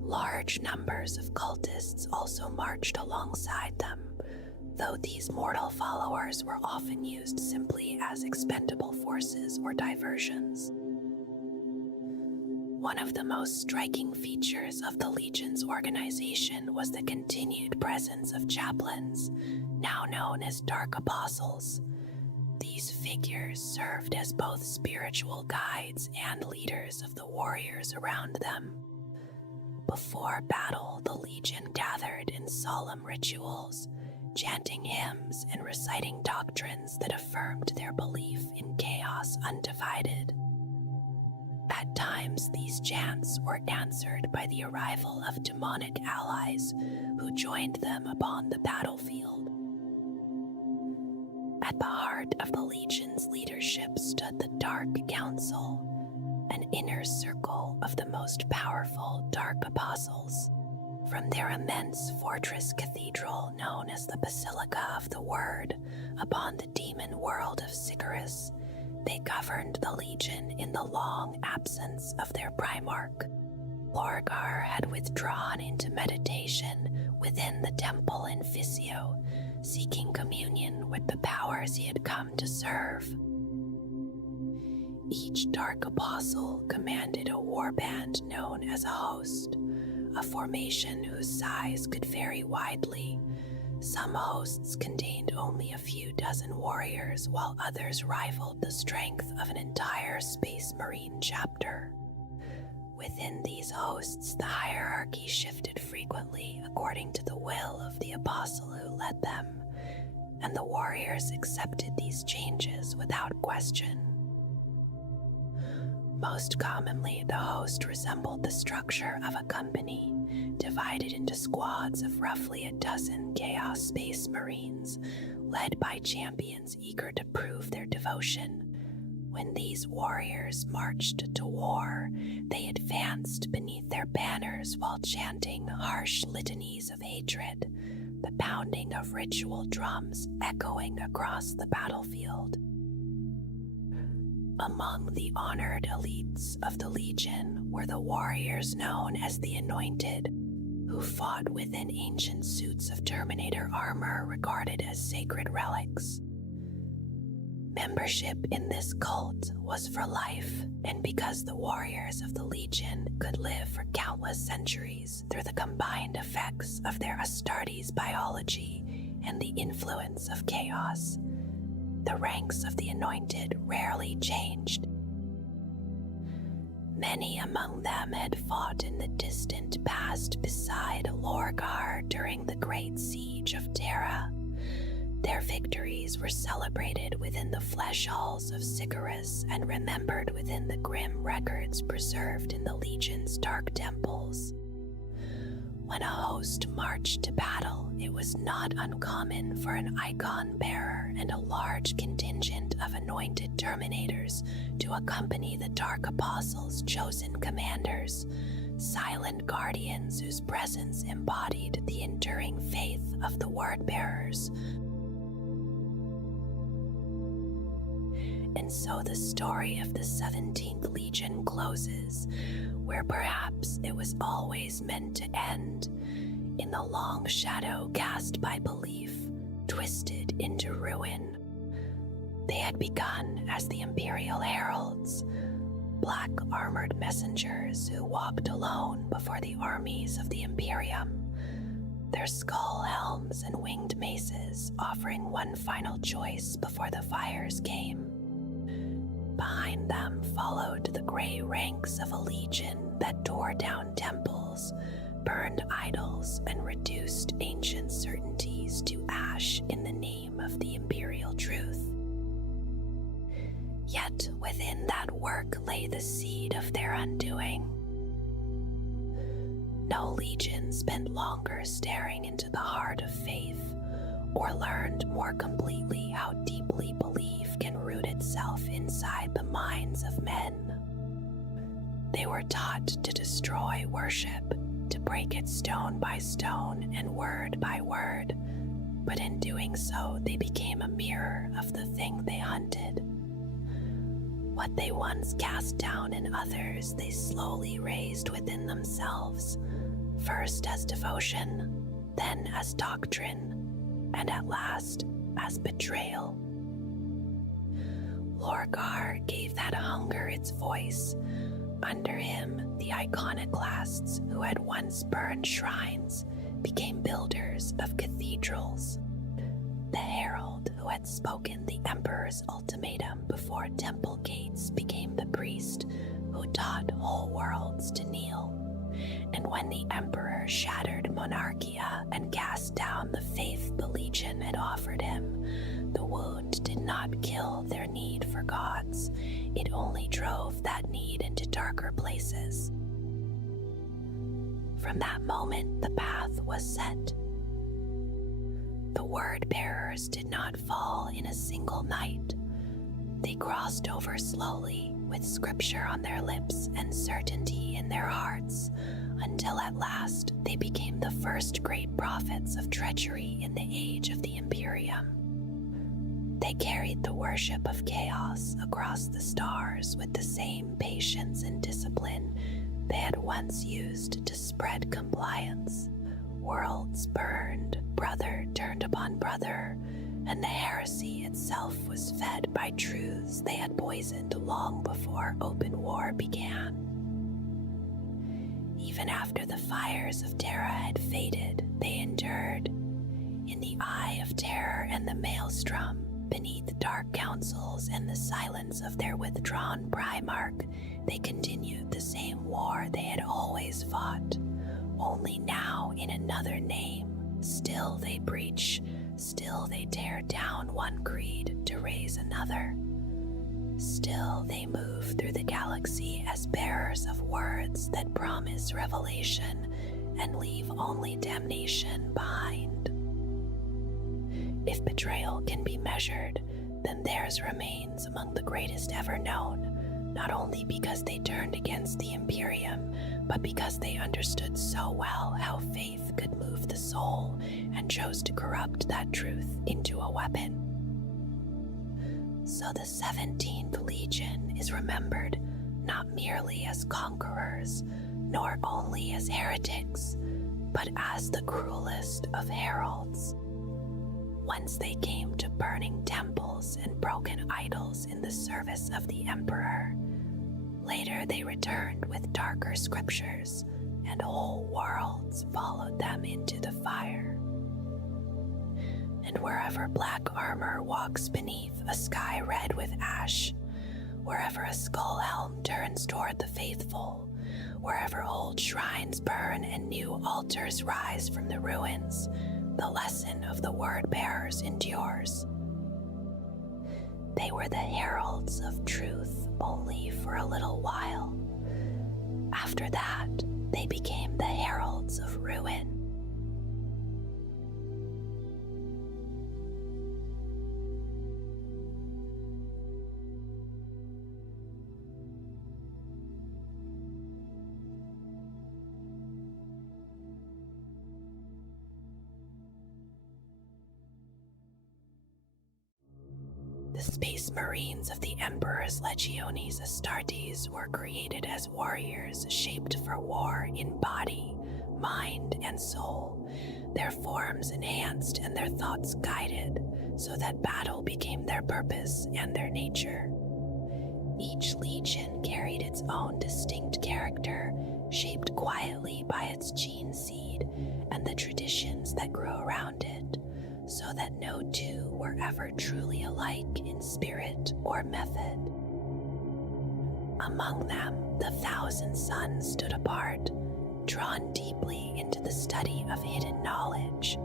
Large numbers of cultists also marched alongside them, though these mortal followers were often used simply as expendable forces or diversions. One of the most striking features of the Legion's organization was the continued presence of chaplains, now known as Dark Apostles. These figures served as both spiritual guides and leaders of the warriors around them. Before battle, the Legion gathered in solemn rituals, chanting hymns and reciting doctrines that affirmed their belief in chaos undivided. At times, these chants were answered by the arrival of demonic allies who joined them upon the battlefield. At the heart of the Legion's leadership stood the Dark Council, an inner circle of the most powerful Dark Apostles. From their immense fortress cathedral known as the Basilica of the Word upon the demon world of Sicarus, they governed the Legion in the long absence of their Primarch. Lorgar had withdrawn into meditation within the temple in Physio, seeking communion with the powers he had come to serve. Each Dark Apostle commanded a warband known as a host, a formation whose size could vary widely. Some hosts contained only a few dozen warriors, while others rivaled the strength of an entire Space Marine chapter. Within these hosts, the hierarchy shifted frequently according to the will of the apostle who led them, and the warriors accepted these changes without question. Most commonly, the host resembled the structure of a company, divided into squads of roughly a dozen Chaos Space Marines, led by champions eager to prove their devotion. When these warriors marched to war, they advanced beneath their banners while chanting harsh litanies of hatred, the pounding of ritual drums echoing across the battlefield. Among the honored elites of the Legion were the warriors known as the Anointed, who fought within ancient suits of Terminator armor regarded as sacred relics. Membership in this cult was for life, and because the warriors of the Legion could live for countless centuries through the combined effects of their Astartes biology and the influence of chaos, the ranks of the Anointed rarely changed. Many among them had fought in the distant past beside Lorgar during the Great Siege of Terra. Their victories were celebrated within the flesh halls of Sycharis and remembered within the grim records preserved in the Legion's dark temples. When a host marched to battle, it was not uncommon for an icon bearer and a large contingent of anointed Terminators to accompany the Dark Apostles' chosen commanders, silent guardians whose presence embodied the enduring faith of the word-bearers. And so the story of the 17th Legion closes, where perhaps it was always meant to end, in the long shadow cast by belief, twisted into ruin. They had begun as the Imperial Heralds, black armored messengers who walked alone before the armies of the Imperium, their skull helms and winged maces offering one final choice before the fires came. Behind them followed the gray ranks of a legion that tore down temples, burned idols, and reduced ancient certainties to ash in the name of the imperial truth. Yet within that work lay the seed of their undoing. No legion spent longer staring into the heart of faith, or learned more completely how deeply belief can root itself inside the minds of men. They were taught to destroy worship, to break it stone by stone and word by word, but in doing so they became a mirror of the thing they hunted. What they once cast down in others, they slowly raised within themselves, first as devotion, then as doctrine, and at last as betrayal. Lorgar gave that hunger its voice. Under him, the iconoclasts who had once burned shrines became builders of cathedrals. The herald who had spoken the Emperor's ultimatum before temple gates became the priest who taught whole worlds to kneel. And when the Emperor shattered Monarchia and cast down the faith the Legion had offered him, the wound did not kill their need for gods. It only drove that need into darker places. From that moment, the path was set. The word-bearers did not fall in a single night. They crossed over slowly, with scripture on their lips and certainty in their hearts, until at last they became the first great prophets of treachery in the age of the Imperium. They carried the worship of chaos across the stars with the same patience and discipline they had once used to spread compliance. Worlds burned, brother turned upon brother, and the heresy itself was fed by truths they had poisoned long before open war began. Even after the fires of Terra had faded, they endured. In the eye of terror and the maelstrom, beneath dark councils and the silence of their withdrawn Primarch, they continued the same war they had always fought, only now in another name. Still they preach, still they tear down one creed to raise another. Still they move through the galaxy as bearers of words that promise revelation and leave only damnation behind. If betrayal can be measured, then theirs remains among the greatest ever known, not only because they turned against the Imperium, but because they understood so well how faith could move the soul and chose to corrupt that truth into a weapon. So the 17th Legion is remembered not merely as conquerors, nor only as heretics, but as the cruelest of heralds. Once they came to burning temples and broken idols in the service of the Emperor. Later they returned with darker scriptures, and whole worlds followed them into the fire. And wherever black armor walks beneath a sky red with ash, Wherever a skull helm turns toward the faithful, wherever old shrines burn and new altars rise from the ruins, the lesson of the word bearers endures. They were the heralds of truth only for a little while. After that, they became the heralds of ruin. The Space Marines of the Emperor's Legiones Astartes were created as warriors shaped for war in body, mind, and soul, their forms enhanced and their thoughts guided, so that battle became their purpose and their nature. Each legion carried its own distinct character, shaped quietly by its gene seed and the traditions that grew around it, so that no two were ever truly alike in spirit or method. Among them, the 1,000 Suns stood apart, drawn deeply into the study of hidden knowledge,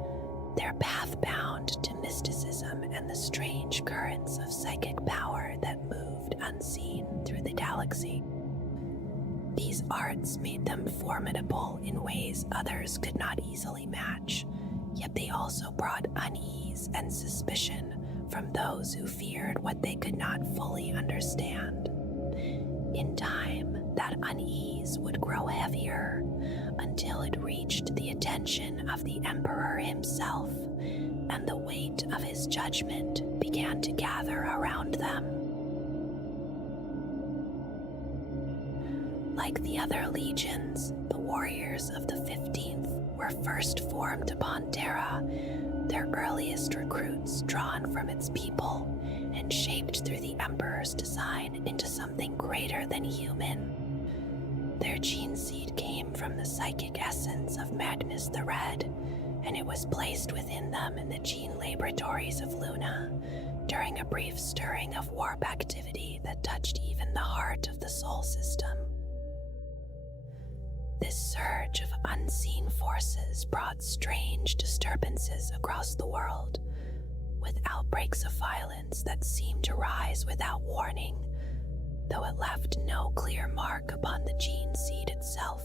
their path bound to mysticism and the strange currents of psychic power that moved unseen through the galaxy. These arts made them formidable in ways others could not easily match, yet they also brought unease and suspicion from those who feared what they could not fully understand. In time, that unease would grow heavier until it reached the attention of the Emperor himself, and the weight of his judgment began to gather around them. Like the other legions, the warriors of the 15th were first formed upon Terra, their earliest recruits drawn from its people and shaped through the Emperor's design into something greater than human. Their gene seed came from the psychic essence of Magnus the Red, and it was placed within them in the gene laboratories of Luna during a brief stirring of warp activity that touched even the heart of the Sol system. This surge of unseen forces brought strange disturbances across the world, with outbreaks of violence that seemed to rise without warning, though it left no clear mark upon the gene seed itself.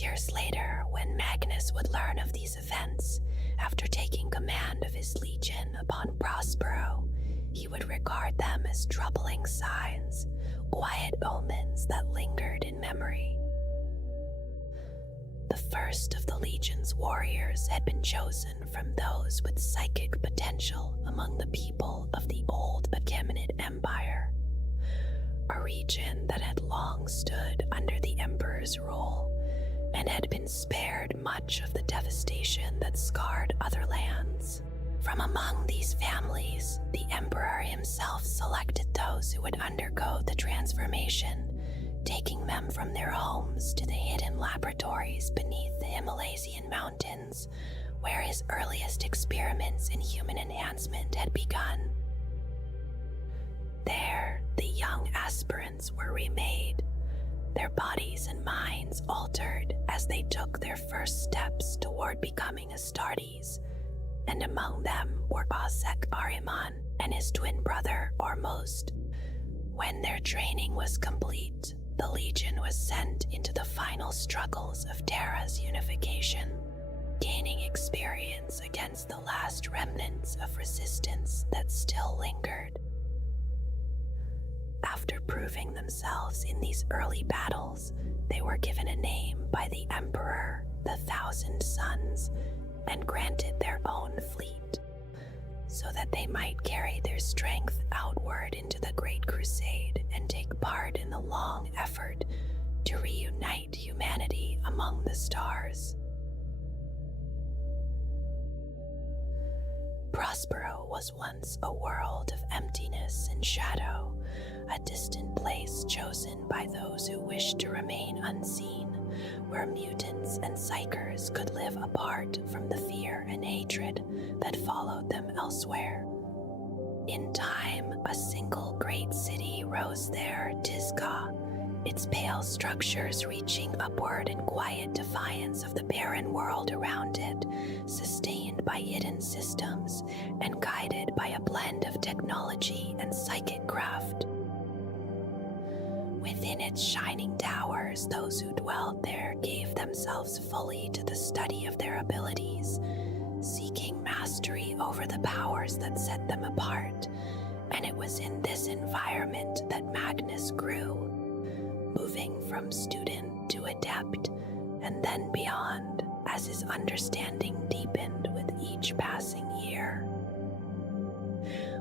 Years later, when Magnus would learn of these events, after taking command of his legion upon Prospero, he would regard them as troubling signs, quiet omens that lingered in memory. The first of the Legion's warriors had been chosen from those with psychic potential among the people of the old Achaemenid Empire, a region that had long stood under the Emperor's rule and had been spared much of the devastation that scarred other lands. From among these families, the Emperor himself selected those who would undergo the transformation, taking them from their homes to the hidden laboratories beneath the Himalaysian mountains, where his earliest experiments in human enhancement had begun. There, the young aspirants were remade, their bodies and minds altered as they took their first steps toward becoming Astartes, and among them were Basek Ahriman and his twin brother Ormuzd. When their training was complete, the Legion was sent into the final struggles of Terra's unification, gaining experience against the last remnants of resistance that still lingered. After proving themselves in these early battles, they were given a name by the Emperor, the 1,000 Suns, and granted their own fleet, so that they might carry their strength outward into the Great Crusade and take part in the long effort to reunite humanity among the stars. Prospero was once a world of emptiness and shadow, a distant place chosen by those who wished to remain unseen, where mutants and psychers could live apart from the fear and hatred that followed them elsewhere. In time, a single great city rose there Tizca, its pale structures reaching upward in quiet defiance of the barren world around it, sustained by hidden systems and guided by a blend of technology and psychic craft. Within its shining towers, those who dwelled there gave themselves fully to the study of their abilities, seeking mastery over the powers that set them apart, and it was in this environment that Magnus grew, moving from student to adept, and then beyond, as his understanding deepened with each passing year.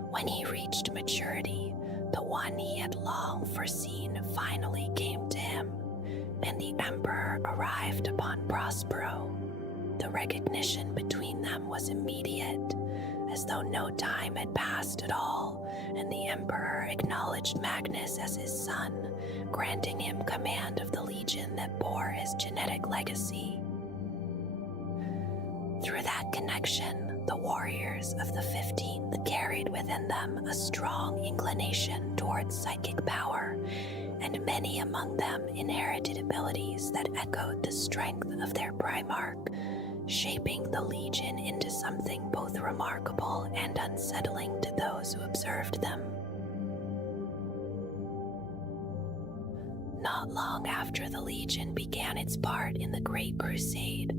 When he reached maturity, the one he had long foreseen finally came to him, and the Emperor arrived upon Prospero. The recognition between them was immediate, as though no time had passed at all, and the Emperor acknowledged Magnus as his son, granting him command of the legion that bore his genetic legacy. Through that connection, the warriors of the 15th carried within them a strong inclination towards psychic power, and many among them inherited abilities that echoed the strength of their Primarch, shaping the legion into something both remarkable and unsettling to those who observed them. Not long after the legion began its part in the Great Crusade,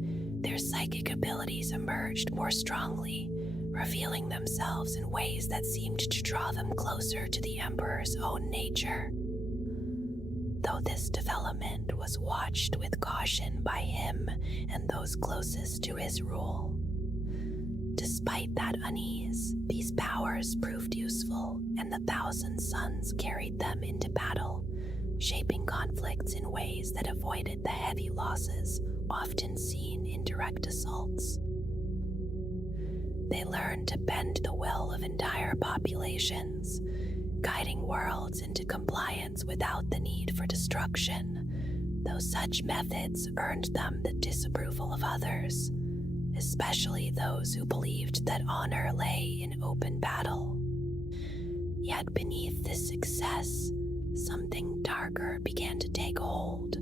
their psychic abilities emerged more strongly, revealing themselves in ways that seemed to draw them closer to the Emperor's own nature. Though this development was watched with caution by him and those closest to his rule. Despite that unease, these powers proved useful, and the Thousand Suns carried them into battle, shaping conflicts in ways that avoided the heavy losses often seen in direct assaults. They learned to bend the will of entire populations, guiding worlds into compliance without the need for destruction, though such methods earned them the disapproval of others, especially those who believed that honor lay in open battle. Yet beneath this success, something darker began to take hold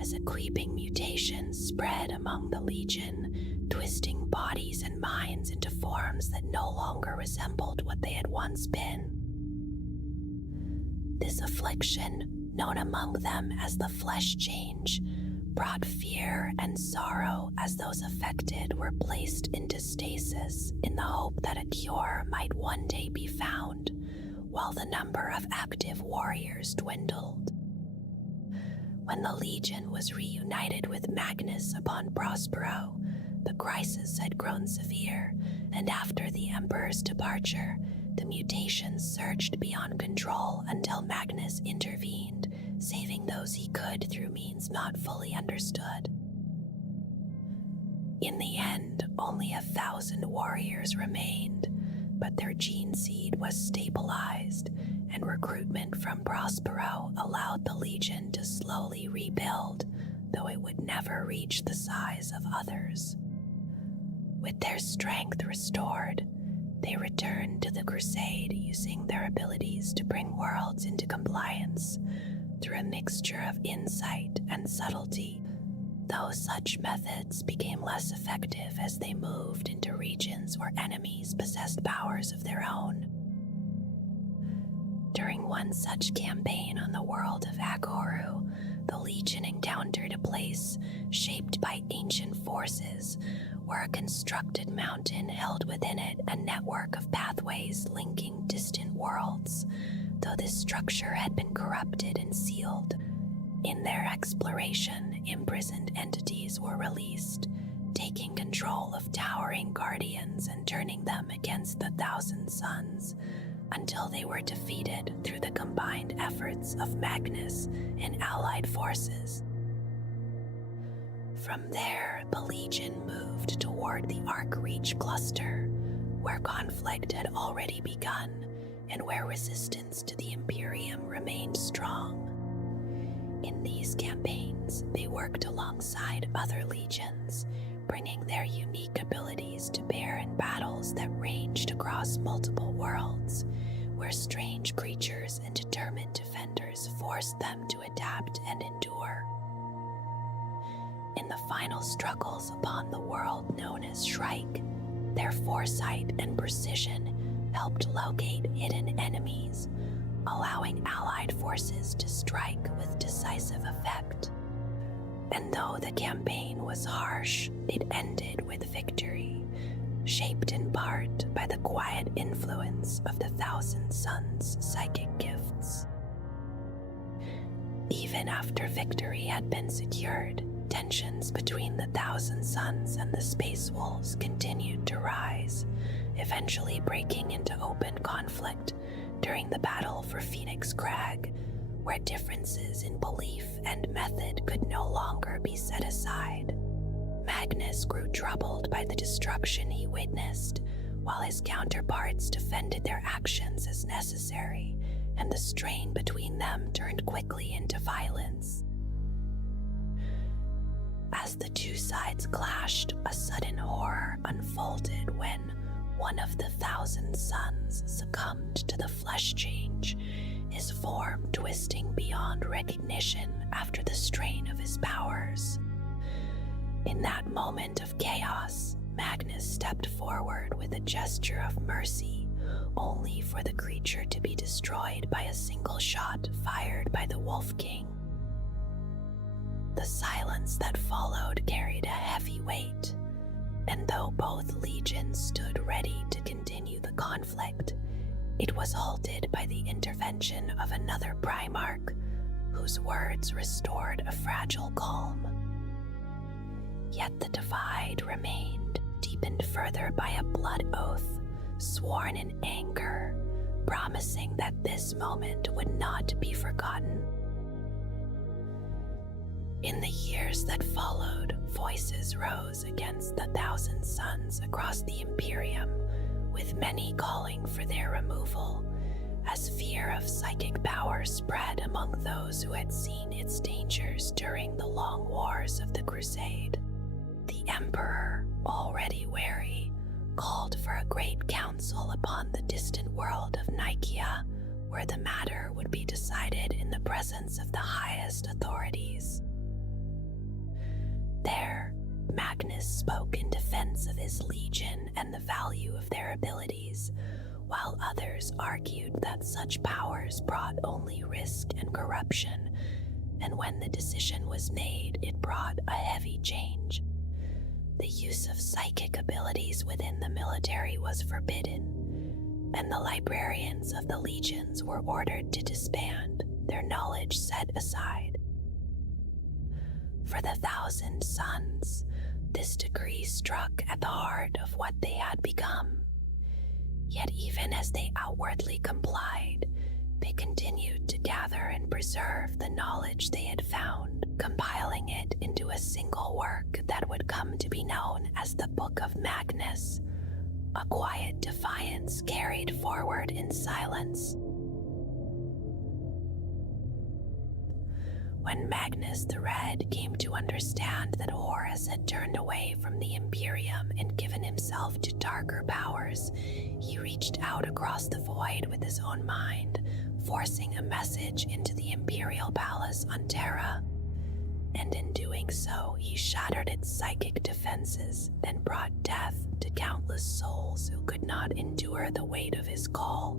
as a creeping mutation spread among the Legion, twisting bodies and minds into forms that no longer resembled what they had once been. This affliction, known among them as the flesh change, brought fear and sorrow as those affected were placed into stasis in the hope that a cure might one day be found, while the number of active warriors dwindled. When the Legion was reunited with Magnus upon Prospero, the crisis had grown severe, and after the Emperor's departure, the mutations surged beyond control until Magnus intervened, saving those he could through means not fully understood. In the end, only 1,000 warriors remained, but their gene seed was stabilized, and recruitment from Prospero allowed the Legion to slowly rebuild, though it would never reach the size of others. With their strength restored, they returned to the Crusade using their abilities to bring worlds into compliance through a mixture of insight and subtlety, though such methods became less effective as they moved into regions where enemies possessed powers of their own. During one such campaign on the world of Akoru, the Legion encountered a place shaped by ancient forces where a constructed mountain held within it a network of pathways linking distant worlds, though this structure had been corrupted and sealed. In their exploration, imprisoned entities were released, taking control of towering guardians and turning them against the Thousand Suns, until they were defeated through the combined efforts of Magnus and allied forces. From there, the Legion moved toward the Arc-Reach cluster, where conflict had already begun and where resistance to the Imperium remained strong. In these campaigns, they worked alongside other legions, bringing their unique abilities to bear in battles that ranged across multiple worlds, where strange creatures and determined defenders defenders forced them to adapt and endure. In the final struggles upon the world known as Shrike, their foresight and precision helped locate hidden enemies, allowing Allied forces to strike with decisive effect. And though the campaign was harsh, it ended with victory, shaped in part by the quiet influence of the Thousand Suns' psychic gifts. Even after victory had been secured, tensions between the Thousand Suns and the Space Wolves continued to rise, eventually breaking into open conflict during the battle for Phoenix Crag, where differences in belief and method could no longer be set aside. Magnus grew troubled by the destruction he witnessed, while his counterparts defended their actions as necessary, and the strain between them turned quickly into violence. As the two sides clashed, a sudden horror unfolded when one of the Thousand Suns succumbed to the flesh change, his form twisting beyond recognition after the strain of his powers. In that moment of chaos, Magnus stepped forward with a gesture of mercy, only for the creature to be destroyed by a single shot fired by the Wolf King. The silence that followed carried a heavy weight, and though both legions stood ready to continue the conflict, it was halted by the intervention of another Primarch, whose words restored a fragile calm. Yet the divide remained, deepened further by a blood oath, sworn in anger, promising that this moment would not be forgotten. In the years that followed, voices rose against the Thousand Suns across the Imperium, with many calling for their removal, as fear of psychic power spread among those who had seen its dangers during the long wars of the Crusade. The Emperor, already wary, called for a great council upon the distant world of Nicaea, where the matter would be decided in the presence of the highest authorities. There, Magnus spoke in defense of his legion and the value of their abilities, while others argued that such powers brought only risk and corruption, and when the decision was made, it brought a heavy change. The use of psychic abilities within the military was forbidden, and the librarians of the legions were ordered to disband, their knowledge set aside. For the Thousand Suns, this decree struck at the heart of what they had become. Yet even as they outwardly complied, they continued to gather and preserve the knowledge they had found, compiling it into a single work that would come to be known as the Book of Magnus, a quiet defiance carried forward in silence. When Magnus the Red came to understand that Horus had turned away from the Imperium and given himself to darker powers, he reached out across the void with his own mind, forcing a message into the Imperial Palace on Terra. And in doing so, he shattered its psychic defenses, then brought death to countless souls who could not endure the weight of his call.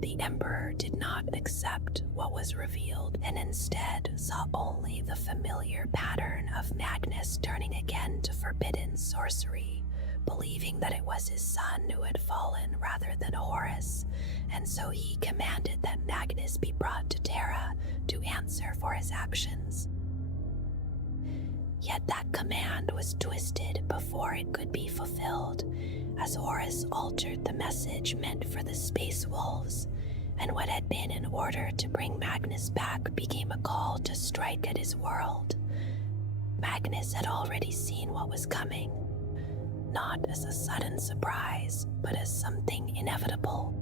The Emperor did not accept what was revealed, and instead saw only the familiar pattern of Magnus turning again to forbidden sorcery, believing that it was his son who had fallen rather than Horus, and so he commanded that Magnus be brought to Terra to answer for his actions. Yet that command was twisted before it could be fulfilled, as Horus altered the message meant for the Space Wolves, and what had been an order to bring Magnus back became a call to strike at his world. Magnus had already seen what was coming, not as a sudden surprise, but as something inevitable.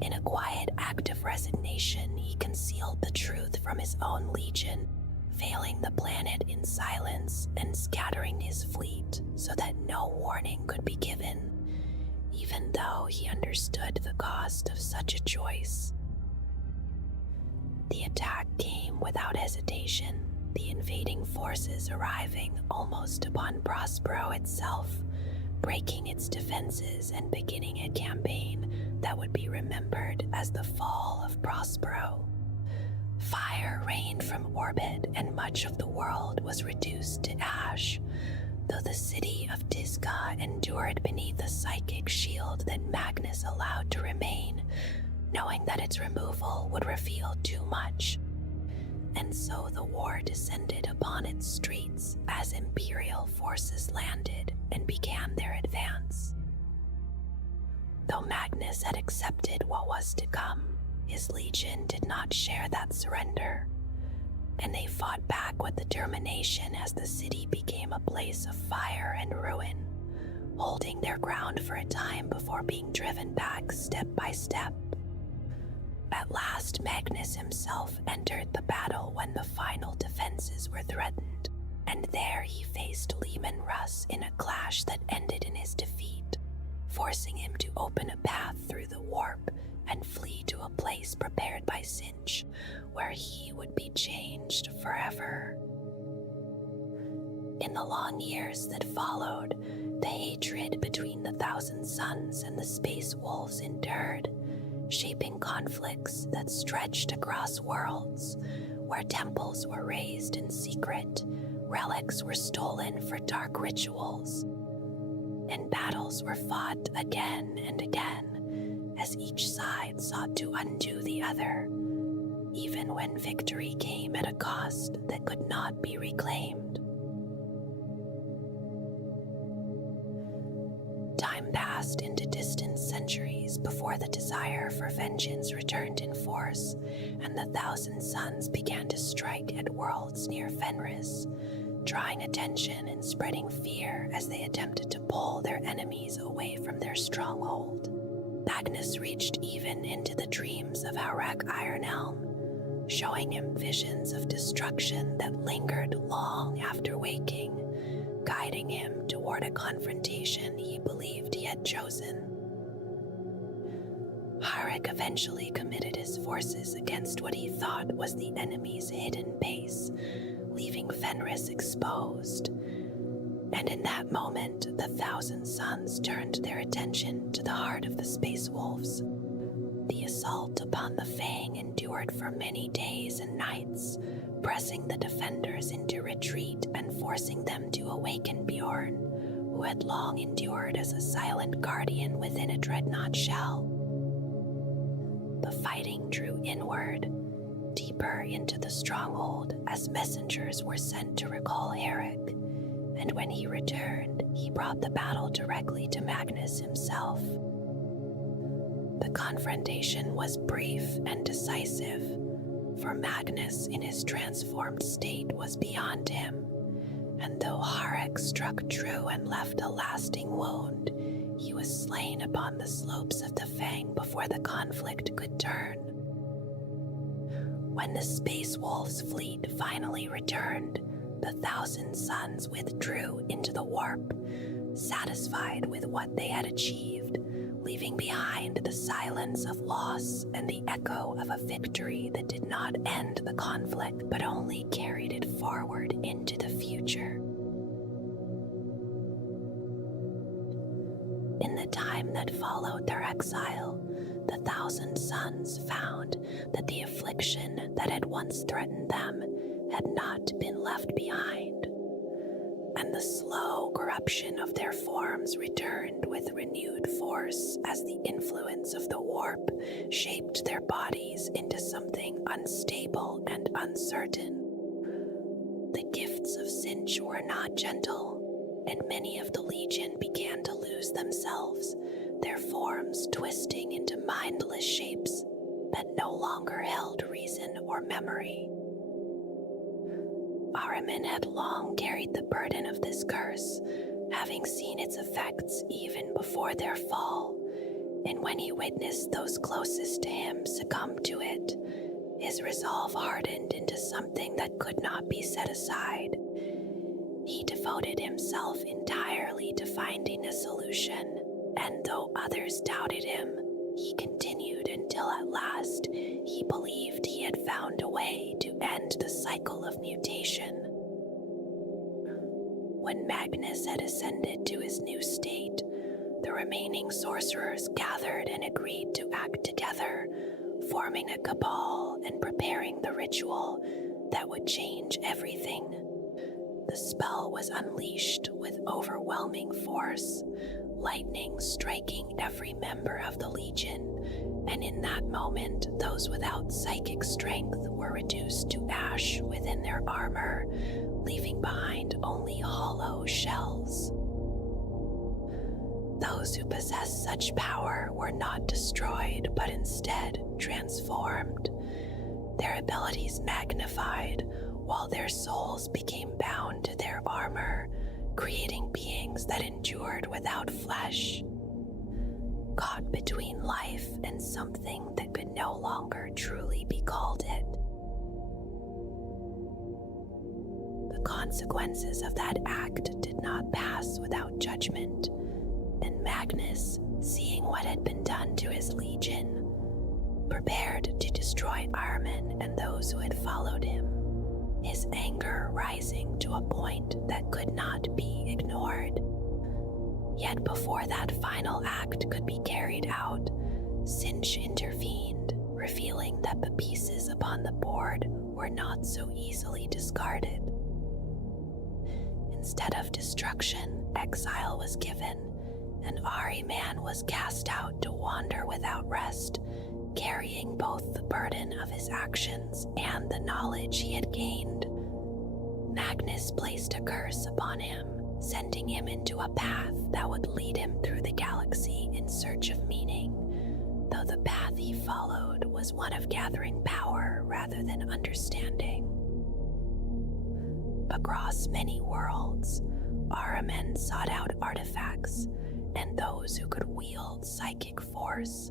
In a quiet act of resignation, he concealed the truth from his own legion, veiling the planet in silence and scattering his fleet so that no warning could be given, even though he understood the cost of such a choice. The attack came without hesitation, the invading forces arriving almost upon Prospero itself, breaking its defenses and beginning a campaign that would be remembered as the Fall of Prospero. Fire rained from orbit and much of the world was reduced to ash, though the city of Tisca endured beneath the psychic shield that Magnus allowed to remain, knowing that its removal would reveal too much. And so the war descended upon its streets as Imperial forces landed and began their advance. Though Magnus had accepted what was to come, his legion did not share that surrender, and they fought back with determination as the city became a place of fire and ruin, holding their ground for a time before being driven back step by step. At last, Magnus himself entered the battle when the final defenses were threatened, and there he faced Leman Russ in a clash that ended in his defeat, forcing him to open a path through the warp and flee to a place prepared by Sinch, where he would be changed forever. In the long years that followed, the hatred between the Thousand Suns and the Space Wolves endured, shaping conflicts that stretched across worlds, where temples were raised in secret, relics were stolen for dark rituals, and battles were fought again and again, as each side sought to undo the other, even when victory came at a cost that could not be reclaimed. Time passed into distant centuries before the desire for vengeance returned in force, and the Thousand Suns began to strike at worlds near Fenris, drawing attention and spreading fear as they attempted to pull their enemies away from their stronghold. Magnus reached even into the dreams of Haurek Ironhelm, showing him visions of destruction that lingered long after waking, guiding him toward a confrontation he believed he had chosen. Haurek eventually committed his forces against what he thought was the enemy's hidden base, leaving Fenris exposed. And in that moment, the Thousand Suns turned their attention to the heart of the Space Wolves. The assault upon the Fang endured for many days and nights, pressing the defenders into retreat and forcing them to awaken Bjorn, who had long endured as a silent guardian within a dreadnought shell. The fighting drew inward, deeper into the stronghold as messengers were sent to recall Eric, and when he returned, he brought the battle directly to Magnus himself. The confrontation was brief and decisive, for Magnus in his transformed state was beyond him, and though Haurek struck true and left a lasting wound, he was slain upon the slopes of the Fang before the conflict could turn. When the Space Wolves' fleet finally returned, the Thousand Suns withdrew into the warp, satisfied with what they had achieved, leaving behind the silence of loss and the echo of a victory that did not end the conflict but only carried it forward into the future. In the time that followed their exile, the Thousand Suns found that the affliction that had once threatened them had not been left behind, and the slow corruption of their forms returned with renewed force as the influence of the warp shaped their bodies into something unstable and uncertain. The gifts of Sinch were not gentle, and many of the Legion began to lose themselves, their forms twisting into mindless shapes that no longer held reason or memory. Ahriman had long carried the burden of this curse, having seen its effects even before their fall, and when he witnessed those closest to him succumb to it, his resolve hardened into something that could not be set aside. He devoted himself entirely to finding a solution, and though others doubted him, he continued until at last he believed he had found a way to end the cycle of mutation. When Magnus had ascended to his new state, the remaining sorcerers gathered and agreed to act together, forming a cabal and preparing the ritual that would change everything. The spell was unleashed with overwhelming force, lightning striking every member of the Legion, and in that moment, those without psychic strength were reduced to ash within their armor, leaving behind only hollow shells. Those who possessed such power were not destroyed, but instead transformed, their abilities magnified, while their souls became bound to their armor, creating beings that endured without flesh, caught between life and something that could no longer truly be called it. The consequences of that act did not pass without judgment, and Magnus, seeing what had been done to his legion, prepared to destroy Armin and those who had followed him, his anger rising to a point that could not be ignored. Yet before that final act could be carried out, Sinch intervened, revealing that the pieces upon the board were not so easily discarded. Instead of destruction, exile was given, and Ahriman was cast out to wander without rest, carrying both the burden of his actions and the knowledge he had gained. Magnus placed a curse upon him, sending him into a path that would lead him through the galaxy in search of meaning, though the path he followed was one of gathering power rather than understanding. Across many worlds, Ahriman sought out artifacts and those who could wield psychic force,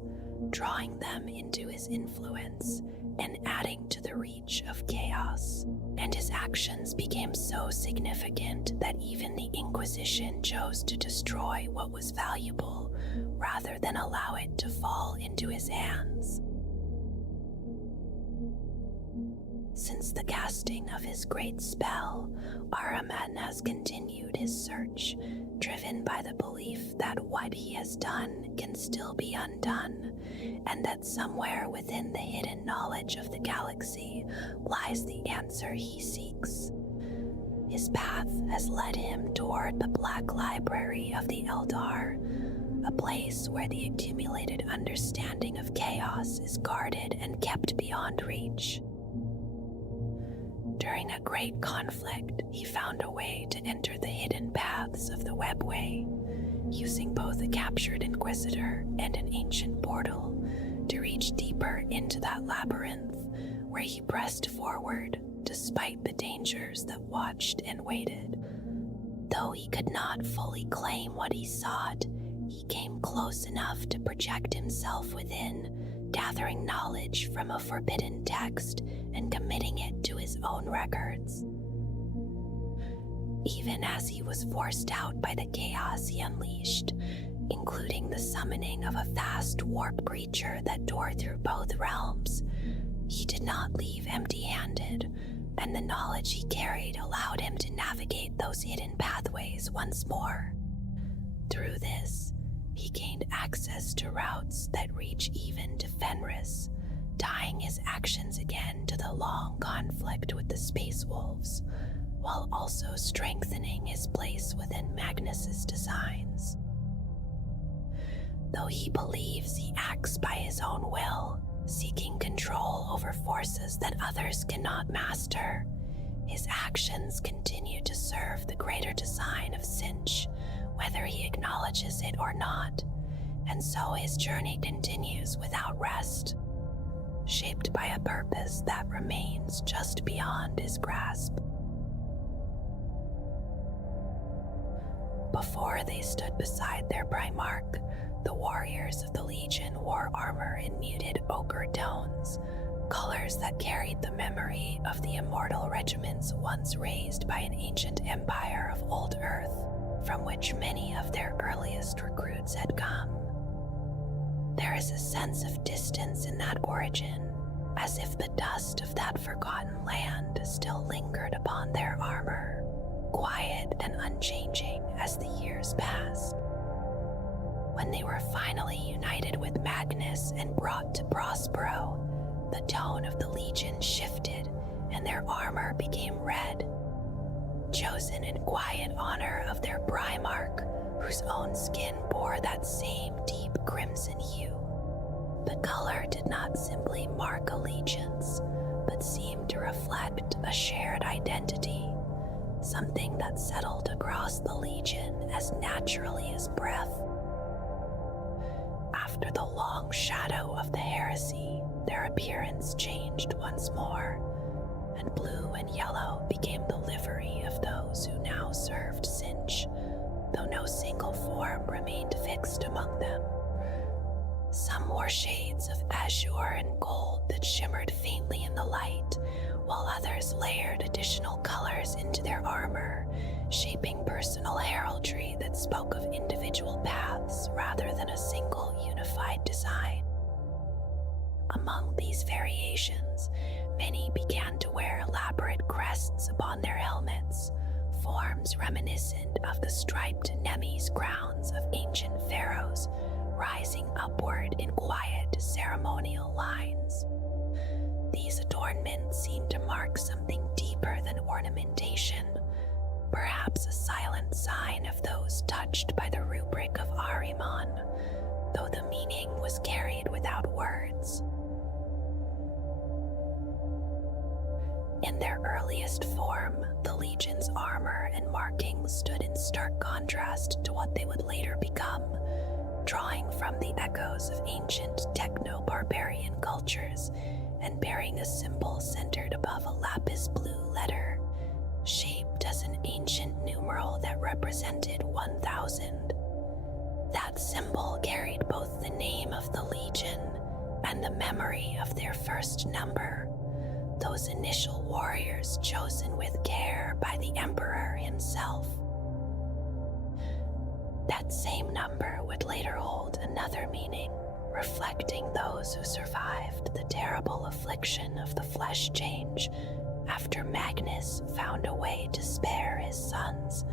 drawing them into his influence and adding to the reach of chaos. And his actions became so significant that even the Inquisition chose to destroy what was valuable rather than allow it to fall into his hands. Since the casting of his great spell, Ahriman has continued his search, driven by the belief that what he has done can still be undone, and that somewhere within the hidden knowledge of the galaxy lies the answer he seeks. His path has led him toward the Black Library of the Eldar, a place where the accumulated understanding of chaos is guarded and kept beyond reach. During a great conflict, he found a way to enter the hidden paths of the Webway, using both a captured Inquisitor and an ancient portal to reach deeper into that labyrinth, where he pressed forward despite the dangers that watched and waited. Though he could not fully claim what he sought, he came close enough to project himself within, gathering knowledge from a forbidden text and committing it to his own records. Even as he was forced out by the chaos he unleashed, including the summoning of a vast warp creature that tore through both realms, he did not leave empty-handed, and the knowledge he carried allowed him to navigate those hidden pathways once more. Through this, he gained access to routes that reach even to Fenris, tying his actions again to the long conflict with the Space Wolves, while also strengthening his place within Magnus's designs. Though he believes he acts by his own will, seeking control over forces that others cannot master, his actions continue to serve the greater design of Sinch, whether he acknowledges it or not, and so his journey continues without rest, shaped by a purpose that remains just beyond his grasp. Before they stood beside their Primarch, the warriors of the Legion wore armor in muted ochre tones, colors that carried the memory of the immortal regiments once raised by an ancient empire of old Earth, from which many of their earliest recruits had come. There is a sense of distance in that origin, as if the dust of that forgotten land still lingered upon their armor, quiet and unchanging as the years passed. When they were finally united with Magnus and brought to Prospero, the tone of the Legion shifted and their armor became red, chosen in quiet honor of their Primarch, whose own skin bore that same deep crimson hue. The color did not simply mark allegiance, but seemed to reflect a shared identity, something that settled across the Legion as naturally as breath. After the long shadow of the heresy, their appearance changed once more, and blue and yellow became the livery of those who now served Sinch, though no single form remained fixed among them. Some wore shades of azure and gold that shimmered faintly in the light, while others layered additional colors into their armor, shaping personal heraldry that spoke of individual paths rather than a single unified design. Among these variations, many began to wear elaborate crests upon their helmets, forms reminiscent of the striped Nemes crowns of ancient pharaohs, rising upward in quiet ceremonial lines. These adornments seemed to mark something deeper than ornamentation, perhaps a silent sign of those touched by the rubric of Ahriman, though the meaning was carried without words. In their earliest form, the Legion's armor and markings stood in stark contrast to what they would later become, drawing from the echoes of ancient techno-barbarian cultures and bearing a symbol centered above a lapis blue letter, shaped as an ancient numeral that represented 1,000. That symbol carried both the name of the Legion and the memory of their first number, those initial warriors chosen with care by the Emperor himself. That same number would later hold another meaning, reflecting those who survived the terrible affliction of the flesh change after Magnus found a way to spare his sons,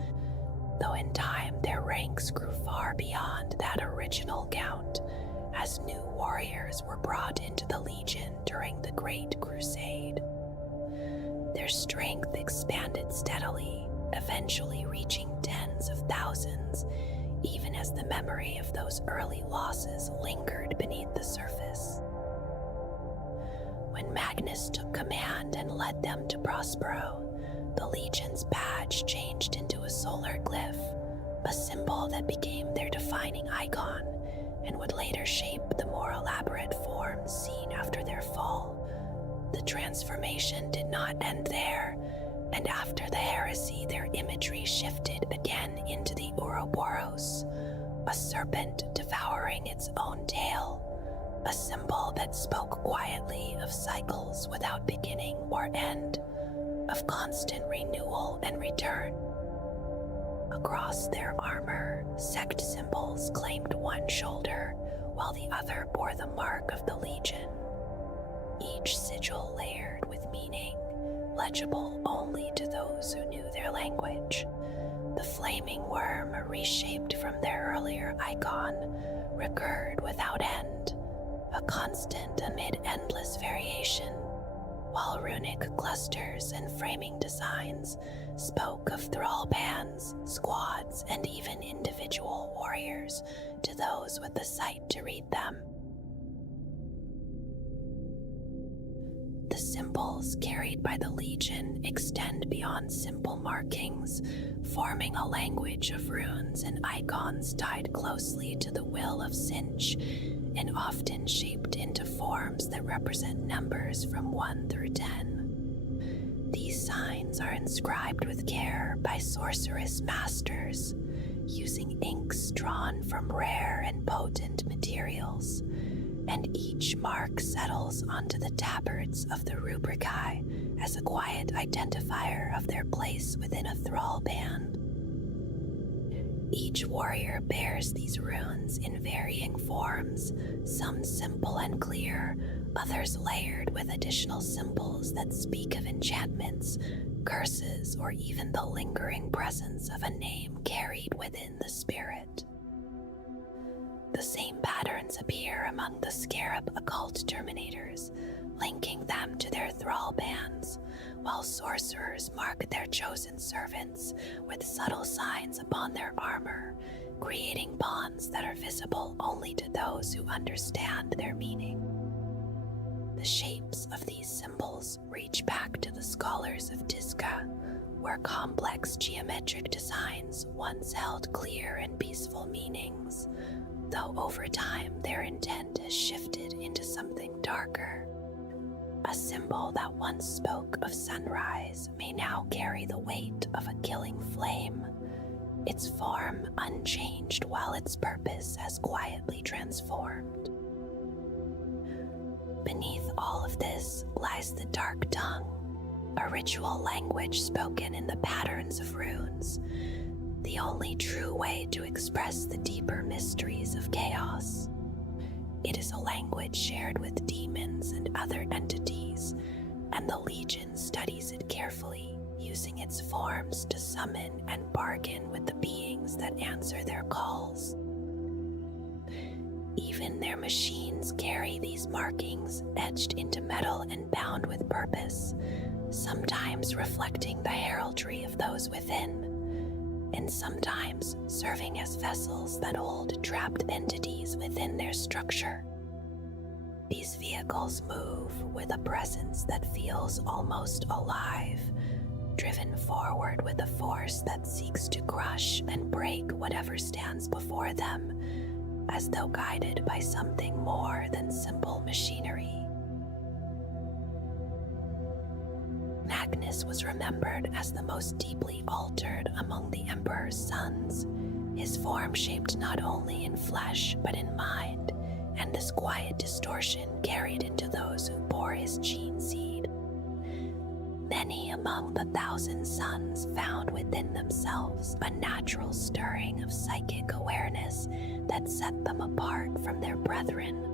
though in time their ranks grew far beyond that original count, as new warriors were brought into the Legion during the Great Crusade. Their strength expanded steadily, eventually reaching tens of thousands, even as the memory of those early losses lingered beneath the surface. When Magnus took command and led them to Prospero, the Legion's badge changed into a solar glyph, a symbol that became their defining icon and would later shape the more elaborate forms seen after their fall. The transformation did not end there, and after the heresy their imagery shifted again into the Ouroboros, a serpent devouring its own tail, a symbol that spoke quietly of cycles without beginning or end, of constant renewal and return. Across their armor, sect symbols claimed one shoulder, while the other bore the mark of the Legion, each sigil layered with meaning, legible only to those who knew their language. The flaming worm, reshaped from their earlier icon, recurred without end, a constant amid endless variation, while runic clusters and framing designs spoke of thrall bands, squads, and even individual warriors to those with the sight to read them. The symbols carried by the Legion extend beyond simple markings, forming a language of runes and icons tied closely to the will of Sinch, and often shaped into forms that represent numbers from 1 through 10. These signs are inscribed with care by sorceress masters, using inks drawn from rare and potent materials, and each mark settles onto the tabards of the rubricae as a quiet identifier of their place within a thrall band. Each warrior bears these runes in varying forms, some simple and clear, others layered with additional symbols that speak of enchantments, curses, or even the lingering presence of a name carried within the spirit. The same patterns appear among the scarab occult terminators, linking them to their thrall bands, while sorcerers mark their chosen servants with subtle signs upon their armor, creating bonds that are visible only to those who understand their meaning. The shapes of these symbols reach back to the scholars of Tizca, where complex geometric designs once held clear and peaceful meanings, though over time their intent has shifted into something darker. A symbol that once spoke of sunrise may now carry the weight of a killing flame, its form unchanged while its purpose has quietly transformed. Beneath all of this lies the Dark Tongue, a ritual language spoken in the patterns of runes, the only true way to express the deeper mysteries of chaos. It is a language shared with demons and other entities, and the Legion studies it carefully, using its forms to summon and bargain with the beings that answer their calls. Even their machines carry these markings etched into metal and bound with purpose, sometimes reflecting the heraldry of those within, and sometimes serving as vessels that hold trapped entities within their structure. These vehicles move with a presence that feels almost alive, driven forward with a force that seeks to crush and break whatever stands before them, as though guided by something more than simple machinery. Magnus was remembered as the most deeply altered among the Emperor's sons, his form shaped not only in flesh but in mind, and this quiet distortion carried into those who bore his gene seed. Many among the 1,000 sons found within themselves a natural stirring of psychic awareness that set them apart from their brethren.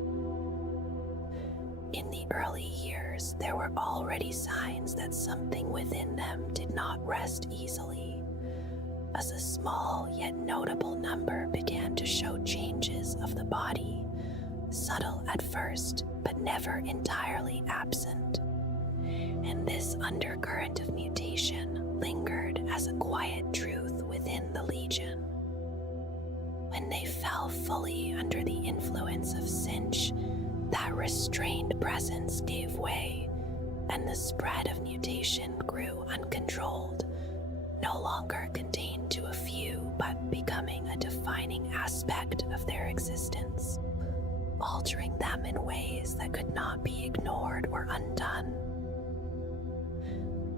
In the early years, there were already signs that something within them did not rest easily, as a small yet notable number began to show changes of the body, subtle at first, but never entirely absent. And this undercurrent of mutation lingered as a quiet truth within the Legion. When they fell fully under the influence of Cinch, that restrained presence gave way, and the spread of mutation grew uncontrolled, no longer contained to a few, but becoming a defining aspect of their existence, altering them in ways that could not be ignored or undone.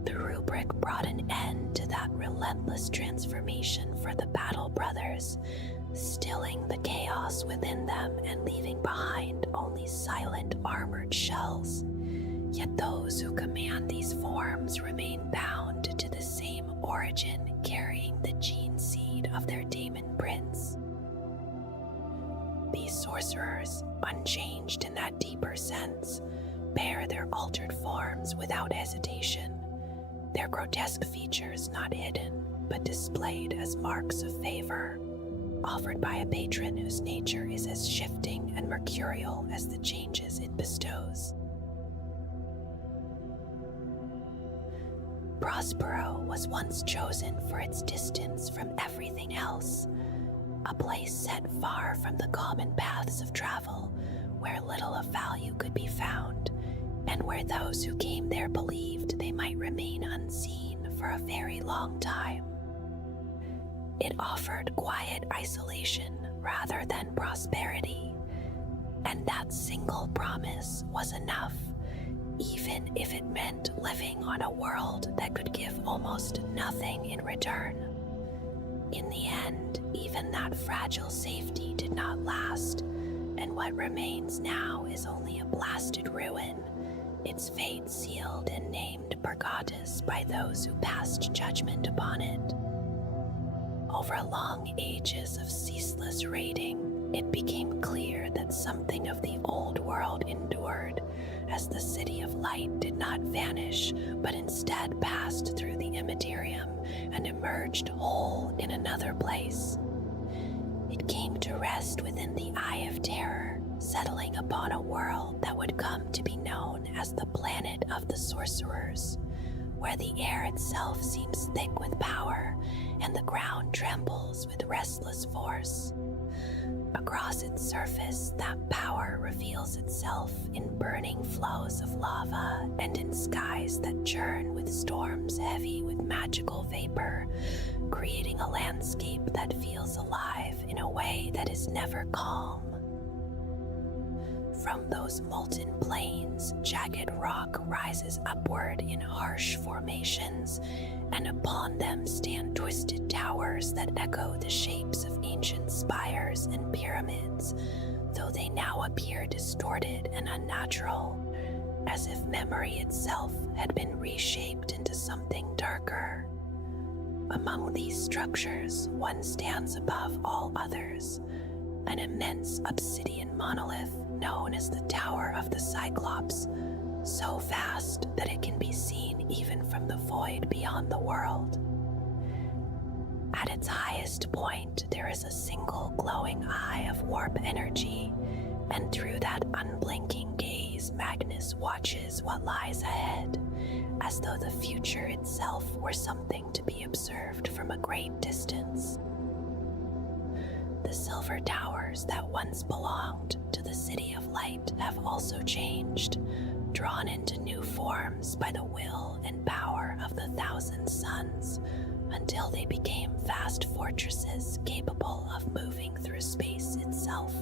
The rubric brought an end to that relentless transformation for the Battle Brothers, stilling the chaos within them and leaving behind only silent armored shells. Yet those who command these forms remain bound to the same origin, carrying the gene seed of their daemon prince. These sorcerers, unchanged in that deeper sense, bear their altered forms without hesitation, their grotesque features not hidden, but displayed as marks of favor, offered by a patron whose nature is as shifting and mercurial as the changes it bestows. Prospero was once chosen for its distance from everything else, a place set far from the common paths of travel, where little of value could be found, and where those who came there believed they might remain unseen for a very long time. It offered quiet isolation rather than prosperity, and that single promise was enough, even if it meant living on a world that could give almost nothing in return. In the end, even that fragile safety did not last, and what remains now is only a blasted ruin, its fate sealed and named Purgatus by those who passed judgment upon it. Over long ages of ceaseless raiding, it became clear that something of the old world endured, as the City of Light did not vanish, but instead passed through the immaterium and emerged whole in another place. It came to rest within the Eye of Terror, settling upon a world that would come to be known as the Planet of the Sorcerers, where the air itself seems thick with power and the ground trembles with restless force. Across its surface, that power reveals itself in burning flows of lava and in skies that churn with storms heavy with magical vapor, creating a landscape that feels alive in a way that is never calm. From those molten plains, jagged rock rises upward in harsh formations, and upon them stand twisted towers that echo the shapes of ancient spires and pyramids, though they now appear distorted and unnatural, as if memory itself had been reshaped into something darker. Among these structures, one stands above all others, an immense obsidian monolith known as the Tower of the Cyclops, so vast that it can be seen even from the void beyond the world. At its highest point, there is a single glowing eye of warp energy, and through that unblinking gaze, Magnus watches what lies ahead, as though the future itself were something to be observed from a great distance. The silver towers that once belonged to the City of Light have also changed, drawn into new forms by the will and power of the thousand suns, until they became vast fortresses capable of moving through space itself.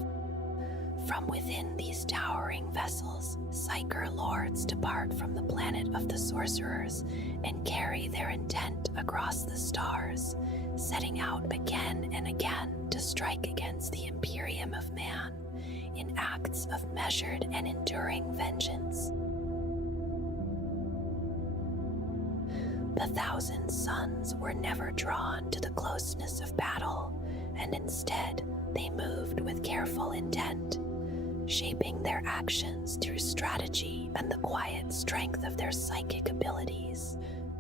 From within these towering vessels, Psyker lords depart from the planet of the sorcerers and carry their intent across the stars, setting out again and again to strike against the Imperium of Man in acts of measured and enduring vengeance. The thousand suns were never drawn to the closeness of battle, and instead they moved with careful intent, shaping their actions through strategy and the quiet strength of their psychic abilities,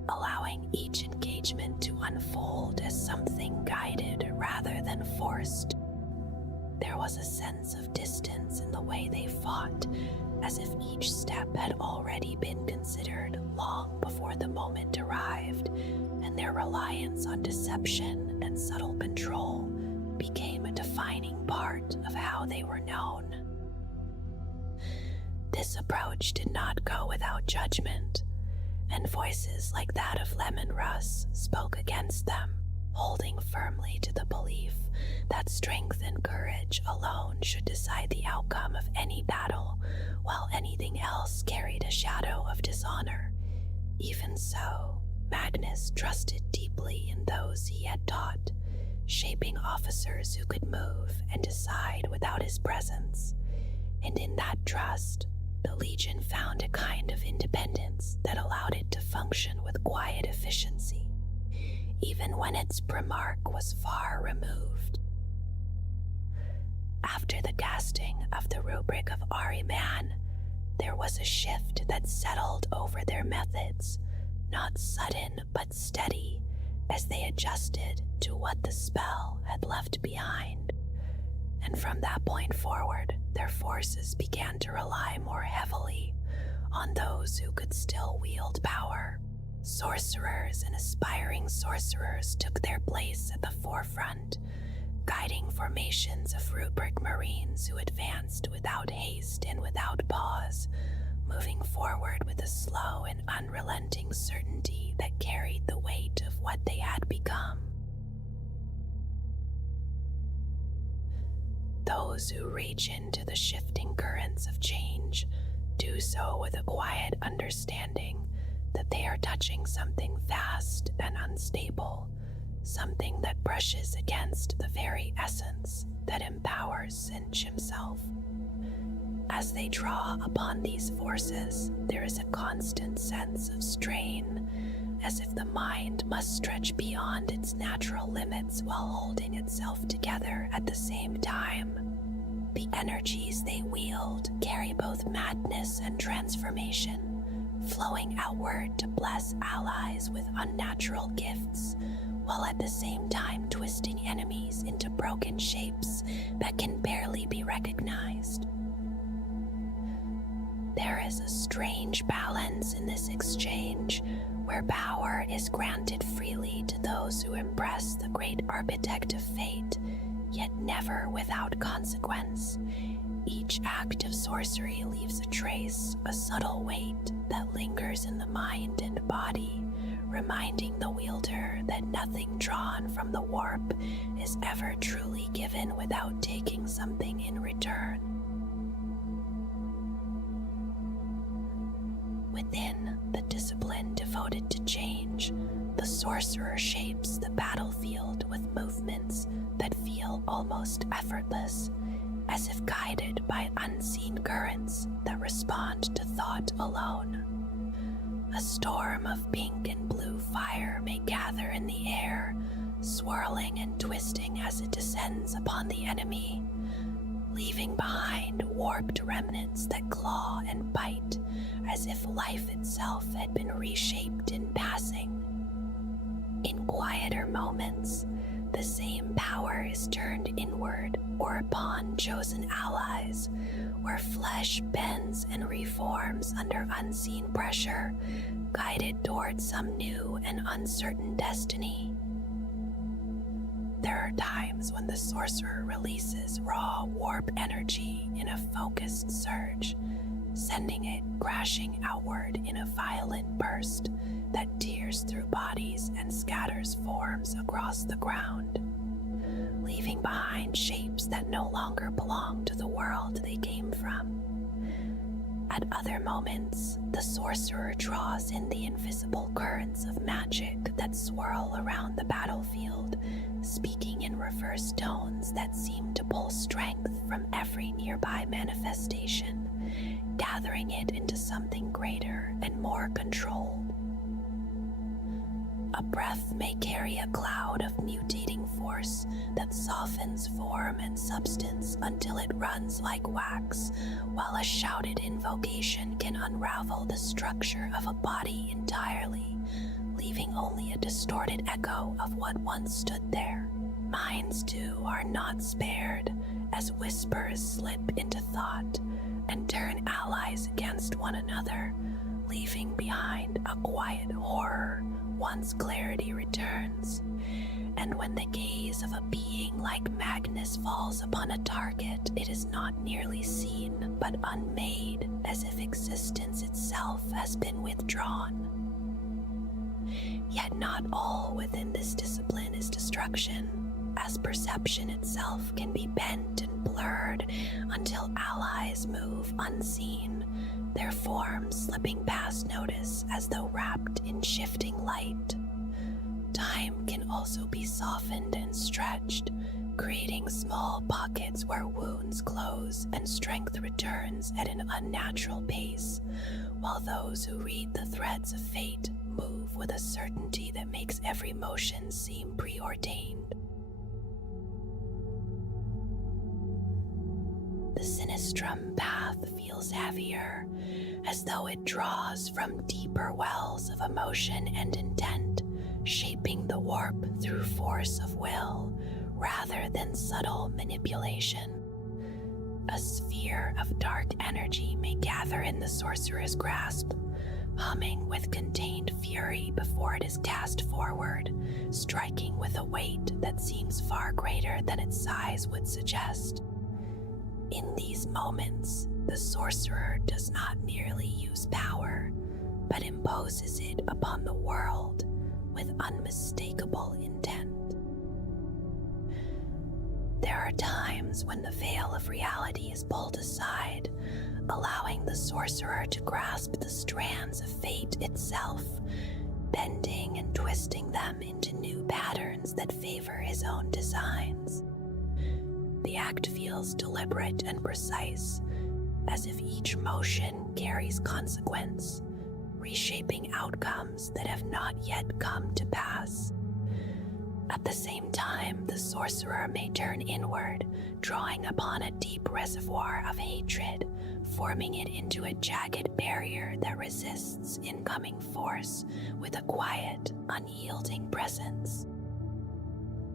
allowing each engagement to unfold as something guided rather than forced. There was a sense of distance in the way they fought, as if each step had already been considered long before the moment arrived, and their reliance on deception and subtle control became a defining part of how they were known. This approach did not go without judgment, and voices like that of Lemon Russ spoke against them, holding firmly to the belief that strength and courage alone should decide the outcome of any battle, while anything else carried a shadow of dishonor. Even so, Magnus trusted deeply in those he had taught, shaping officers who could move and decide without his presence. And in that trust, the Legion found a kind of independence that allowed it to function with quiet efficiency, even when its Primarch was far removed. After the casting of the rubric of Ahriman, there was a shift that settled over their methods, not sudden but steady, as they adjusted to what the spell had left behind. And from that point forward, their forces began to rely more heavily on those who could still wield power. Sorcerers and aspiring sorcerers took their place at the forefront, guiding formations of rubric marines who advanced without haste and without pause, moving forward with a slow and unrelenting certainty that carried the weight of what they had become. Those who reach into the shifting currents of change do so with a quiet understanding that they are touching something vast and unstable, something that brushes against the very essence that empowers Sinch himself. As they draw upon these forces, there is a constant sense of strain, as if the mind must stretch beyond its natural limits while holding itself together at the same time. The energies they wield carry both madness and transformation, flowing outward to bless allies with unnatural gifts, while at the same time twisting enemies into broken shapes that can barely be recognized. There is a strange balance in this exchange, where power is granted freely to those who impress the great architect of fate, yet never without consequence. Each act of sorcery leaves a trace, a subtle weight that lingers in the mind and body, reminding the wielder that nothing drawn from the warp is ever truly given without taking something in return. Within the discipline devoted to change, the sorcerer shapes the battlefield with movements that feel almost effortless, as if guided by unseen currents that respond to thought alone. A storm of pink and blue fire may gather in the air, swirling and twisting as it descends upon the enemy, leaving behind warped remnants that claw and bite, as if life itself had been reshaped in passing. In quieter moments, the same power is turned inward or upon chosen allies, where flesh bends and reforms under unseen pressure, guided toward some new and uncertain destiny. There are times when the sorcerer releases raw warp energy in a focused surge, sending it crashing outward in a violent burst that tears through bodies and scatters forms across the ground, leaving behind shapes that no longer belong to the world they came from. At other moments, the sorcerer draws in the invisible currents of magic that swirl around the battlefield, speaking in reverse tones that seem to pull strength from every nearby manifestation, gathering it into something greater and more controlled. A breath may carry a cloud of mutating force that softens form and substance until it runs like wax, while a shouted invocation can unravel the structure of a body entirely, leaving only a distorted echo of what once stood there. Minds, too, are not spared, as whispers slip into thought and turn allies against one another, leaving behind a quiet horror once clarity returns. And when the gaze of a being like Magnus falls upon a target, it is not merely seen, but unmade, as if existence itself has been withdrawn. Yet not all within this discipline is destruction, as perception itself can be bent and blurred until allies move unseen, their forms slipping past notice as though wrapped in shifting light. Time can also be softened and stretched, creating small pockets where wounds close and strength returns at an unnatural pace, while those who read the threads of fate move with a certainty that makes every motion seem preordained. The Sinistrum path feels heavier, as though it draws from deeper wells of emotion and intent, shaping the warp through force of will rather than subtle manipulation. A sphere of dark energy may gather in the sorcerer's grasp, humming with contained fury before it is cast forward, striking with a weight that seems far greater than its size would suggest. In these moments, the sorcerer does not merely use power, but imposes it upon the world with unmistakable intent. There are times when the veil of reality is pulled aside, allowing the sorcerer to grasp the strands of fate itself, bending and twisting them into new patterns that favor his own designs. The act feels deliberate and precise, as if each motion carries consequence, reshaping outcomes that have not yet come to pass. At the same time, the sorcerer may turn inward, drawing upon a deep reservoir of hatred, forming it into a jagged barrier that resists incoming force with a quiet, unyielding presence.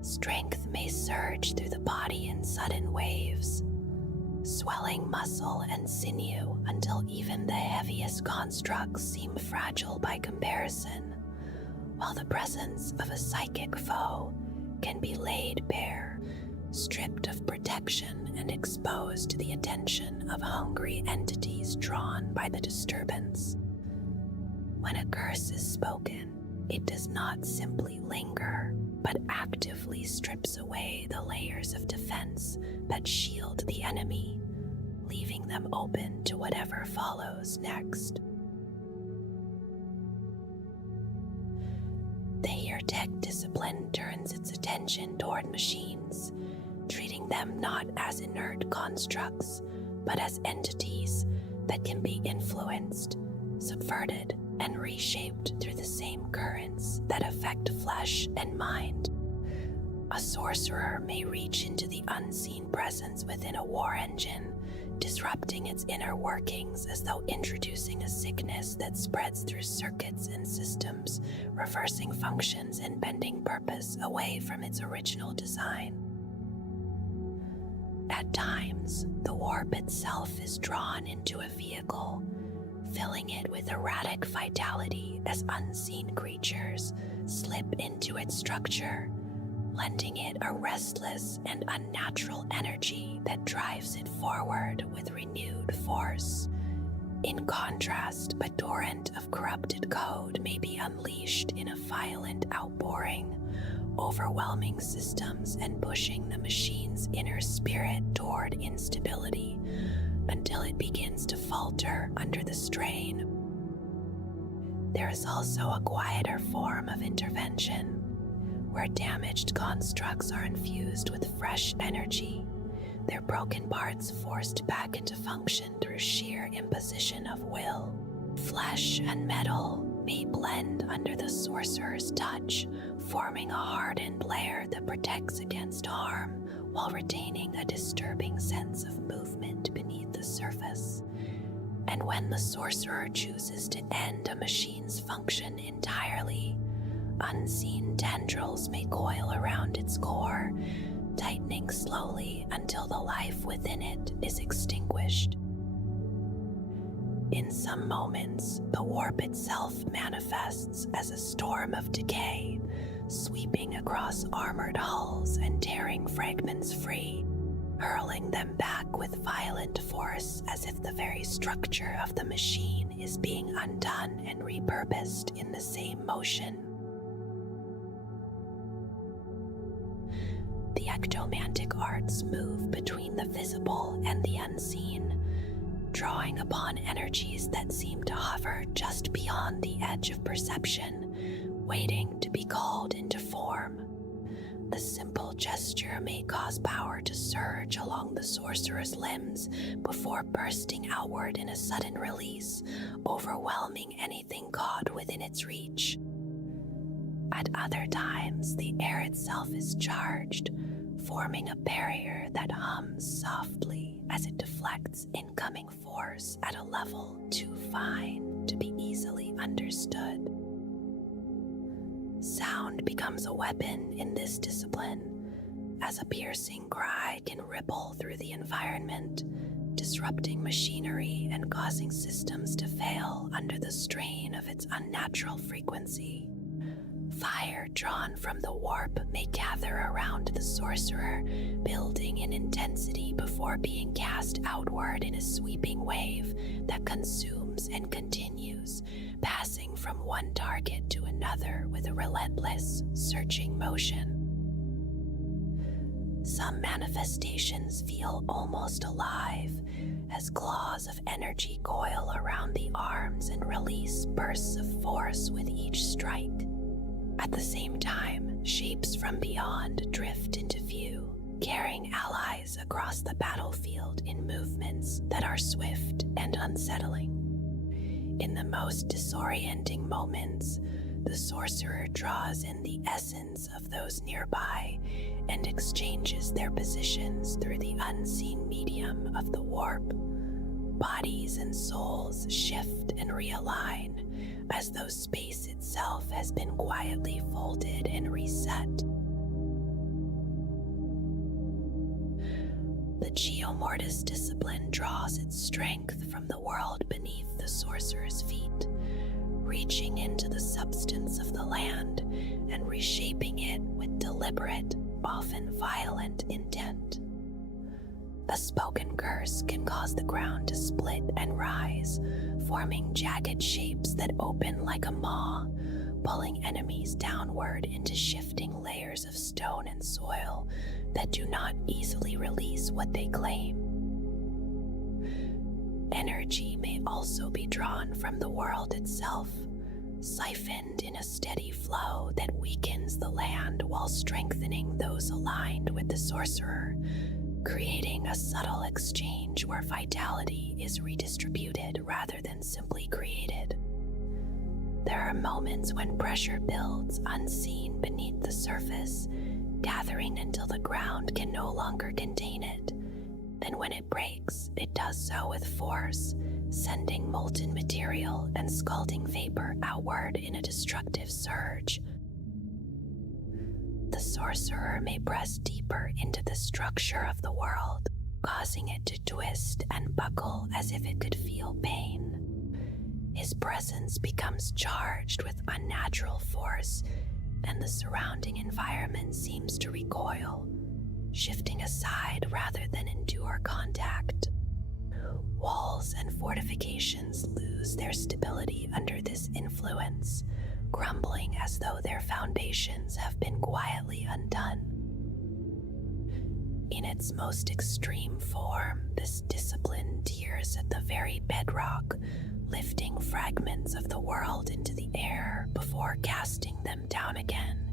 Strength may surge through the body in sudden waves, swelling muscle and sinew until even the heaviest constructs seem fragile by comparison, while the presence of a psychic foe can be laid bare, stripped of protection and exposed to the attention of hungry entities drawn by the disturbance. When a curse is spoken, it does not simply linger, but actively strips away the layers of defense that shield the enemy, leaving them open to whatever follows next. The Heretic discipline turns its attention toward machines, treating them not as inert constructs, but as entities that can be influenced, subverted, and reshaped through the same currents that affect flesh and mind. A sorcerer may reach into the unseen presence within a war engine, disrupting its inner workings as though introducing a sickness that spreads through circuits and systems, reversing functions and bending purpose away from its original design. At times, the warp itself is drawn into a vehicle, filling it with erratic vitality as unseen creatures slip into its structure, lending it a restless and unnatural energy that drives it forward with renewed force. In contrast, a torrent of corrupted code may be unleashed in a violent outpouring, overwhelming systems and pushing the machine's inner spirit toward instability until it begins to falter under the strain. There is also a quieter form of intervention, where damaged constructs are infused with fresh energy, their broken parts forced back into function through sheer imposition of will. Flesh and metal may blend under the sorcerer's touch, forming a hardened layer that protects against harm while retaining a disturbing sense of movement beneath the surface. And when the sorcerer chooses to end a machine's function entirely, unseen tendrils may coil around its core, tightening slowly until the life within it is extinguished. In some moments, the warp itself manifests as a storm of decay, sweeping across armored hulls and tearing fragments free, hurling them back with violent force as if the very structure of the machine is being undone and repurposed in the same motion. The ectomantic arts move between the visible and the unseen, drawing upon energies that seem to hover just beyond the edge of perception, waiting to be called into form. A simple gesture may cause power to surge along the sorcerer's limbs before bursting outward in a sudden release, overwhelming anything caught within its reach. At other times, the air itself is charged, forming a barrier that hums softly as it deflects incoming force at a level too fine to be easily understood. Sound becomes a weapon in this discipline, as a piercing cry can ripple through the environment, disrupting machinery and causing systems to fail under the strain of its unnatural frequency. Fire drawn from the warp may gather around the sorcerer, building in intensity before being cast outward in a sweeping wave that consumes and continues, passing from one target to another with a relentless, searching motion. Some manifestations feel almost alive, as claws of energy coil around the arms and release bursts of force with each strike. At the same time, shapes from beyond drift into view, carrying allies across the battlefield in movements that are swift and unsettling. In the most disorienting moments, the sorcerer draws in the essence of those nearby and exchanges their positions through the unseen medium of the warp. Bodies and souls shift and realign as though space itself has been quietly folded and reset. The Geomortis discipline draws its strength from the world beneath the sorcerer's feet, reaching into the substance of the land and reshaping it with deliberate, often violent intent. A spoken curse can cause the ground to split and rise, forming jagged shapes that open like a maw, pulling enemies downward into shifting layers of stone and soil that do not easily release what they claim. Energy may also be drawn from the world itself, siphoned in a steady flow that weakens the land while strengthening those aligned with the sorcerer, creating a subtle exchange where vitality is redistributed rather than simply created. There are moments when pressure builds unseen beneath the surface, gathering until the ground can no longer contain it. Then when it breaks, it does so with force, sending molten material and scalding vapor outward in a destructive surge. The sorcerer may press deeper into the structure of the world, causing it to twist and buckle as if it could feel pain. His presence becomes charged with unnatural force, and the surrounding environment seems to recoil, shifting aside rather than endure contact. Walls and fortifications lose their stability under this influence, crumbling as though their foundations have been quietly undone. In its most extreme form, this discipline tears at the very bedrock, lifting fragments of the world into the air before casting them down again,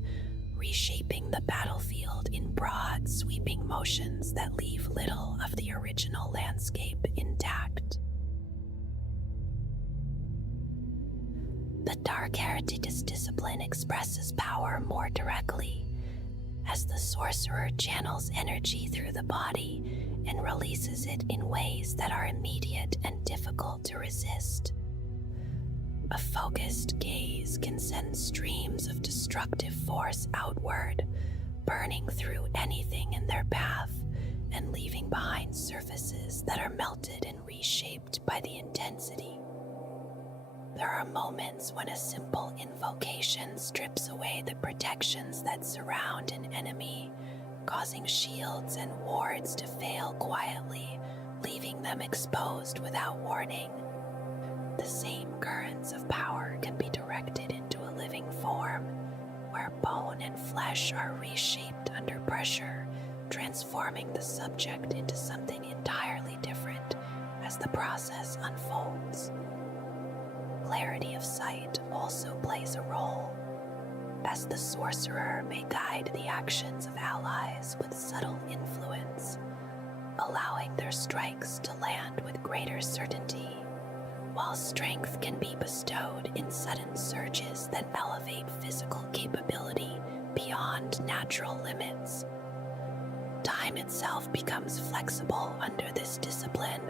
reshaping the battlefield in broad, sweeping motions that leave little of the original landscape intact. The Dark Hereticus discipline expresses power more directly, as the sorcerer channels energy through the body and releases it in ways that are immediate and difficult to resist. A focused gaze can send streams of destructive force outward, burning through anything in their path and leaving behind surfaces that are melted and reshaped by the intensity. There are moments when a simple invocation strips away the protections that surround an enemy, causing shields and wards to fail quietly, leaving them exposed without warning. The same currents of power can be directed into a living form, where bone and flesh are reshaped under pressure, transforming the subject into something entirely different as the process unfolds. Clarity of sight also plays a role, as the sorcerer may guide the actions of allies with subtle influence, allowing their strikes to land with greater certainty, while strength can be bestowed in sudden surges that elevate physical capability beyond natural limits. Time itself becomes flexible under this discipline,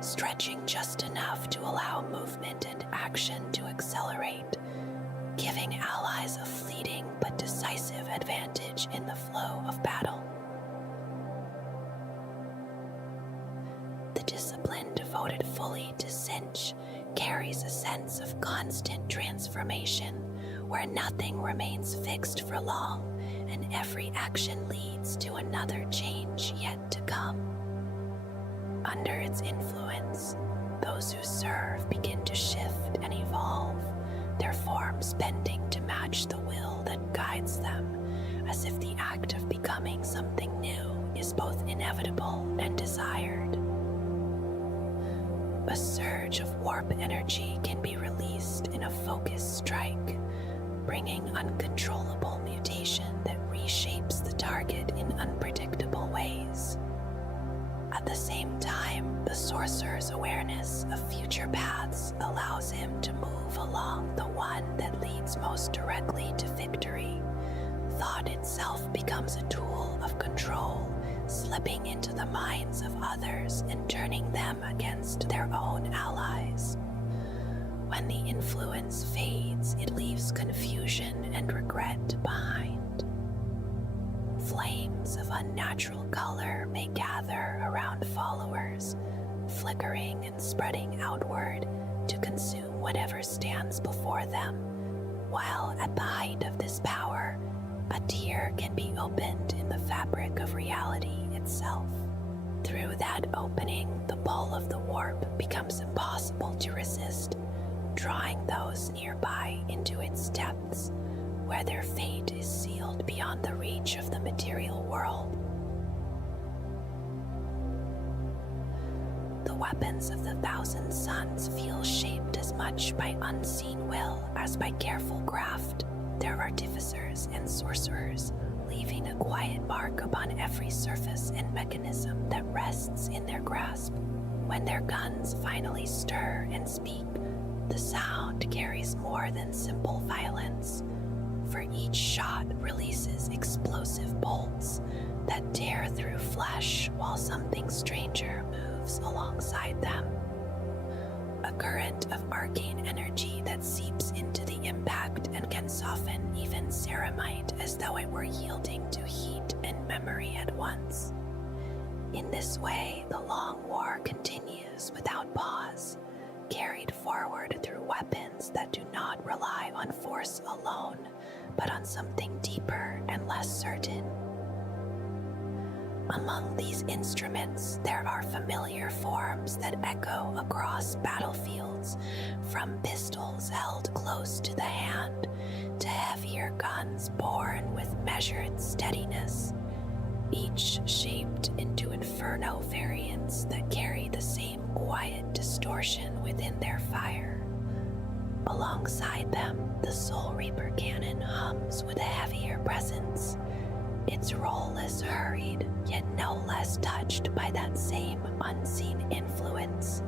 stretching just enough to allow movement and action to accelerate, giving allies a fleeting but decisive advantage in the flow of battle. The discipline devoted fully to cinch carries a sense of constant transformation, where nothing remains fixed for long and every action leads to another change yet to come. Under its influence, those who serve begin to shift and evolve, their forms bending to match the will that guides them, as if the act of becoming something new is both inevitable and desired. A surge of warp energy can be released in a focused strike, bringing uncontrollable mutation that reshapes the target in unpredictable ways. At the same time, the sorcerer's awareness of future paths allows him to move along the one that leads leads most directly to victory. Thought itself becomes a tool of control, slipping into the minds of others and turning them against their own allies. When the influence fades, it leaves confusion and regret behind. Flames of unnatural color may gather around followers, flickering and spreading outward to consume whatever stands before them, while at the height of this power, a tear can be opened in the fabric of reality itself. Through that opening, the pull of the warp becomes impossible to resist, drawing those nearby into its depths, where their fate is sealed beyond the reach of the material world. The weapons of the Thousand Suns feel shaped as much by unseen will as by careful craft, their artificers and sorcerers leaving a quiet mark upon every surface and mechanism that rests in their grasp. When their guns finally stir and speak, the sound carries more than simple violence, for each shot releases explosive bolts that tear through flesh while something stranger moves alongside them. A current of arcane energy that seeps into the impact and can soften even ceramite as though it were yielding to heat and memory at once. In this way, the long war continues without pause, carried forward through weapons that do not rely on force alone, but on something deeper and less certain. Among these instruments, there are familiar forms that echo across battlefields, from pistols held close to the hand to heavier guns borne with measured steadiness, each shaped into inferno variants that carry the same quiet distortion within their fire. Alongside them, the Soul Reaper cannon hums with a heavier presence. Its roll is hurried, yet no less touched by that same unseen influence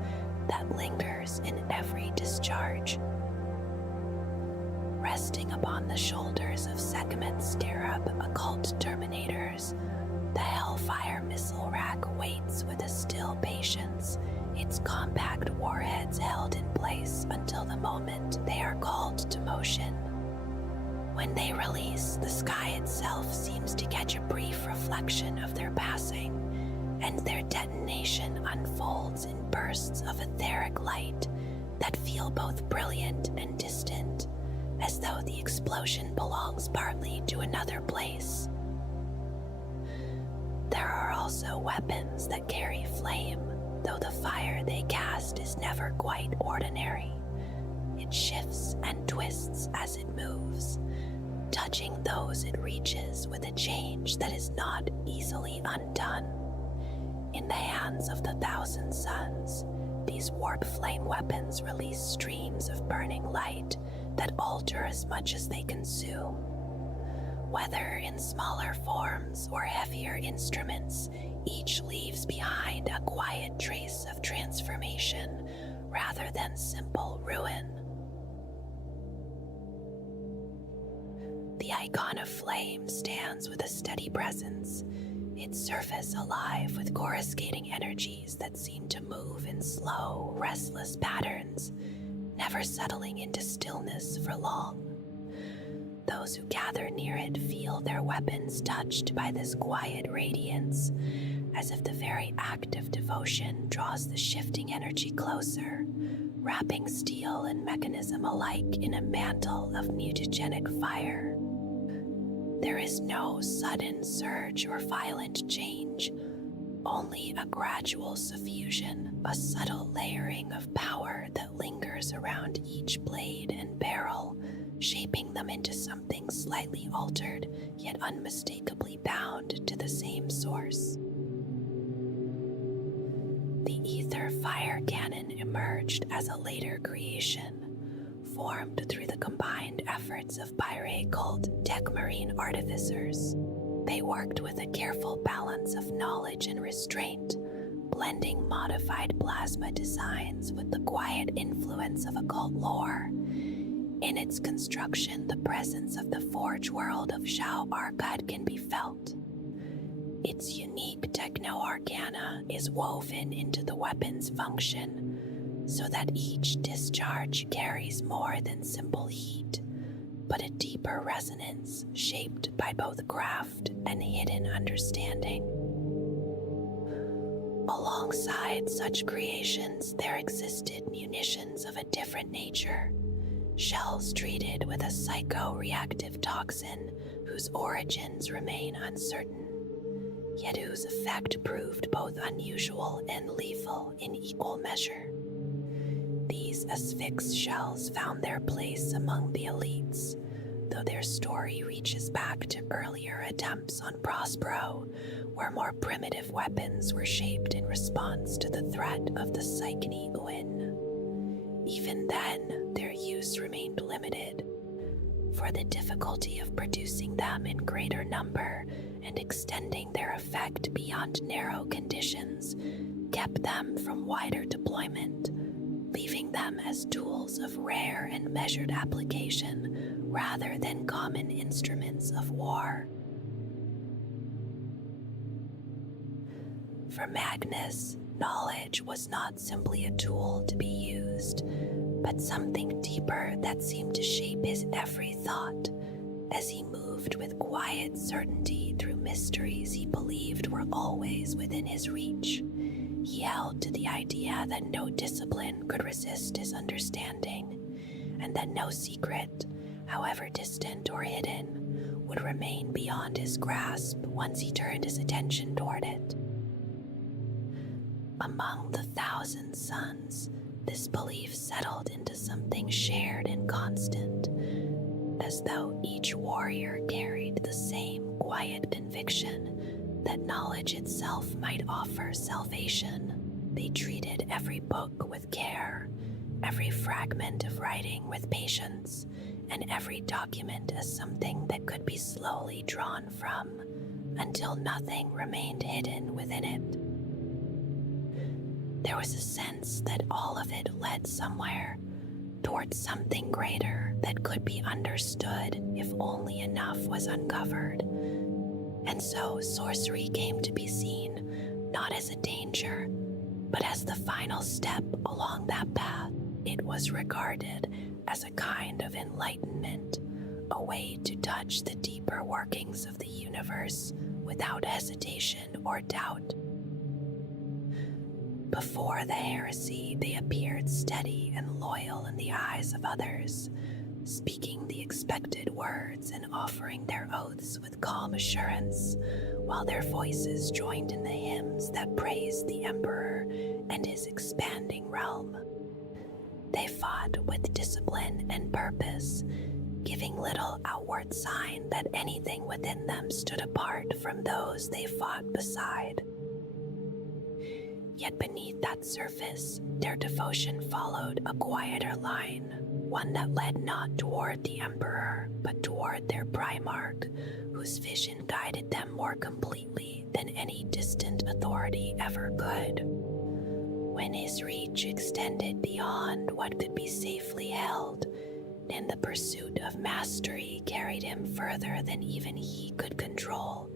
that lingers in every discharge. Resting upon the shoulders of Sekhmet's Stirrup occult terminators, the Hellfire missile rack waits with a still patience, its compact warheads held in place until the moment they are called to motion. When they release, the sky itself seems to catch a brief reflection of their passing, and their detonation unfolds in bursts of etheric light that feel both brilliant and distant, as though the explosion belongs partly to another place. There are also weapons that carry flame, though the fire they cast is never quite ordinary. It shifts and twists as it moves, touching those it reaches with a change that is not easily undone. In the hands of the Thousand Suns, these warp flame weapons release streams of burning light that alter as much as they consume. Whether in smaller forms or heavier instruments, each leaves behind a quiet trace of transformation rather than simple ruin. The icon of flame stands with a steady presence, its surface alive with coruscating energies that seem to move in slow, restless patterns, never settling into stillness for long. Those who gather near it feel their weapons touched by this quiet radiance, as if the very act of devotion draws the shifting energy closer, wrapping steel and mechanism alike in a mantle of mutagenic fire. There is no sudden surge or violent change, only a gradual suffusion, a subtle layering of power that lingers around each blade and barrel, shaping them into something slightly altered, yet unmistakably bound to the same source. The Ether Fire Cannon emerged as a later creation, formed through the combined efforts of Pirate cult Techmarine artificers. They worked with a careful balance of knowledge and restraint, blending modified plasma designs with the quiet influence of occult lore. In its construction, the presence of the forge world of Shao Arkad can be felt. Its unique techno-arcana is woven into the weapon's function, so that each discharge carries more than simple heat, but a deeper resonance shaped by both craft and hidden understanding. Alongside such creations, there existed munitions of a different nature, shells treated with a psycho-reactive toxin whose origins remain uncertain, yet whose effect proved both unusual and lethal in equal measure. These asphyx shells found their place among the elites, though their story reaches back to earlier attempts on Prospero, where more primitive weapons were shaped in response to the threat of the Psychne Uin. Even then, their use remained limited, for the difficulty of producing them in greater number and extending their effect beyond narrow conditions kept them from wider deployment, leaving them as tools of rare and measured application rather than common instruments of war. For Magnus, knowledge was not simply a tool to be used, but something deeper that seemed to shape his every thought as he moved with quiet certainty through mysteries he believed were always within his reach. He held to the idea that no discipline could resist his understanding, and that no secret, however distant or hidden, would remain beyond his grasp once he turned his attention toward it. Among the 1,000 suns, this belief settled into something shared and constant, as though each warrior carried the same quiet conviction that knowledge itself might offer salvation. They treated every book with care, every fragment of writing with patience, and every document as something that could be slowly drawn from, until nothing remained hidden within it. There was a sense that all of it led somewhere, towards something greater that could be understood if only enough was uncovered. And so sorcery came to be seen not as a danger, but as the final step along that path. It was regarded as a kind of enlightenment, a way to touch the deeper workings of the universe without hesitation or doubt. Before the heresy, they appeared steady and loyal in the eyes of others, speaking the expected words and offering their oaths with calm assurance, while their voices joined in the hymns that praised the Emperor and his expanding realm. They fought with discipline and purpose, giving little outward sign that anything within them stood apart from those they fought beside. Yet beneath that surface, their devotion followed a quieter line, one that led not toward the Emperor, but toward their Primarch, whose vision guided them more completely than any distant authority ever could. When his reach extended beyond what could be safely held, and the pursuit of mastery carried him further than even he could control,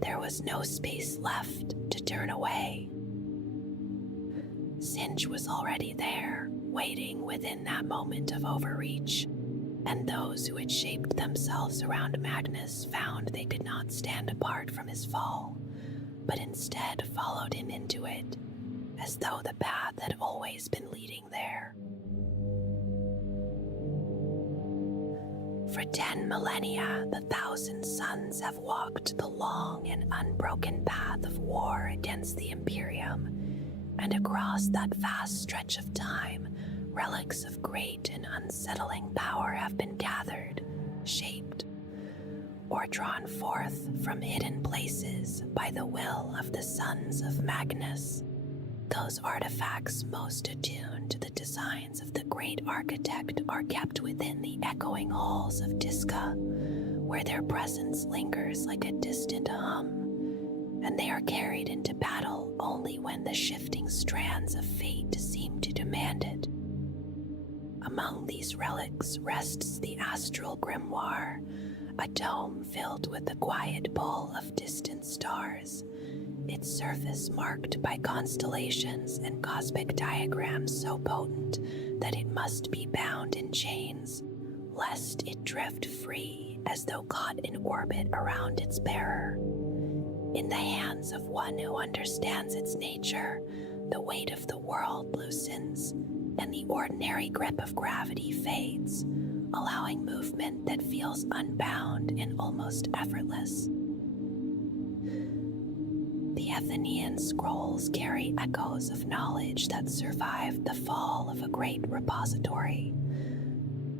there was no space left to turn away. Sinch was already there, waiting within that moment of overreach, and those who had shaped themselves around Magnus found they could not stand apart from his fall, but instead followed him into it, as though the path had always been leading there. For 10 millennia, the 1,000 suns have walked the long and unbroken path of war against the Imperium, and across that vast stretch of time, relics of great and unsettling power have been gathered, shaped, or drawn forth from hidden places by the will of the sons of Magnus. Those artifacts most attuned to the designs of the great architect are kept within the echoing halls of Diska, where their presence lingers like a distant hum, and they are carried into battle only when the shifting strands of fate seem to demand it. Among these relics rests the astral grimoire, a dome filled with the quiet pull of distant stars, its surface marked by constellations and cosmic diagrams so potent that it must be bound in chains, lest it drift free as though caught in orbit around its bearer. In the hands of one who understands its nature, the weight of the world loosens, and the ordinary grip of gravity fades, allowing movement that feels unbound and almost effortless. The Athenian scrolls carry echoes of knowledge that survived the fall of a great repository.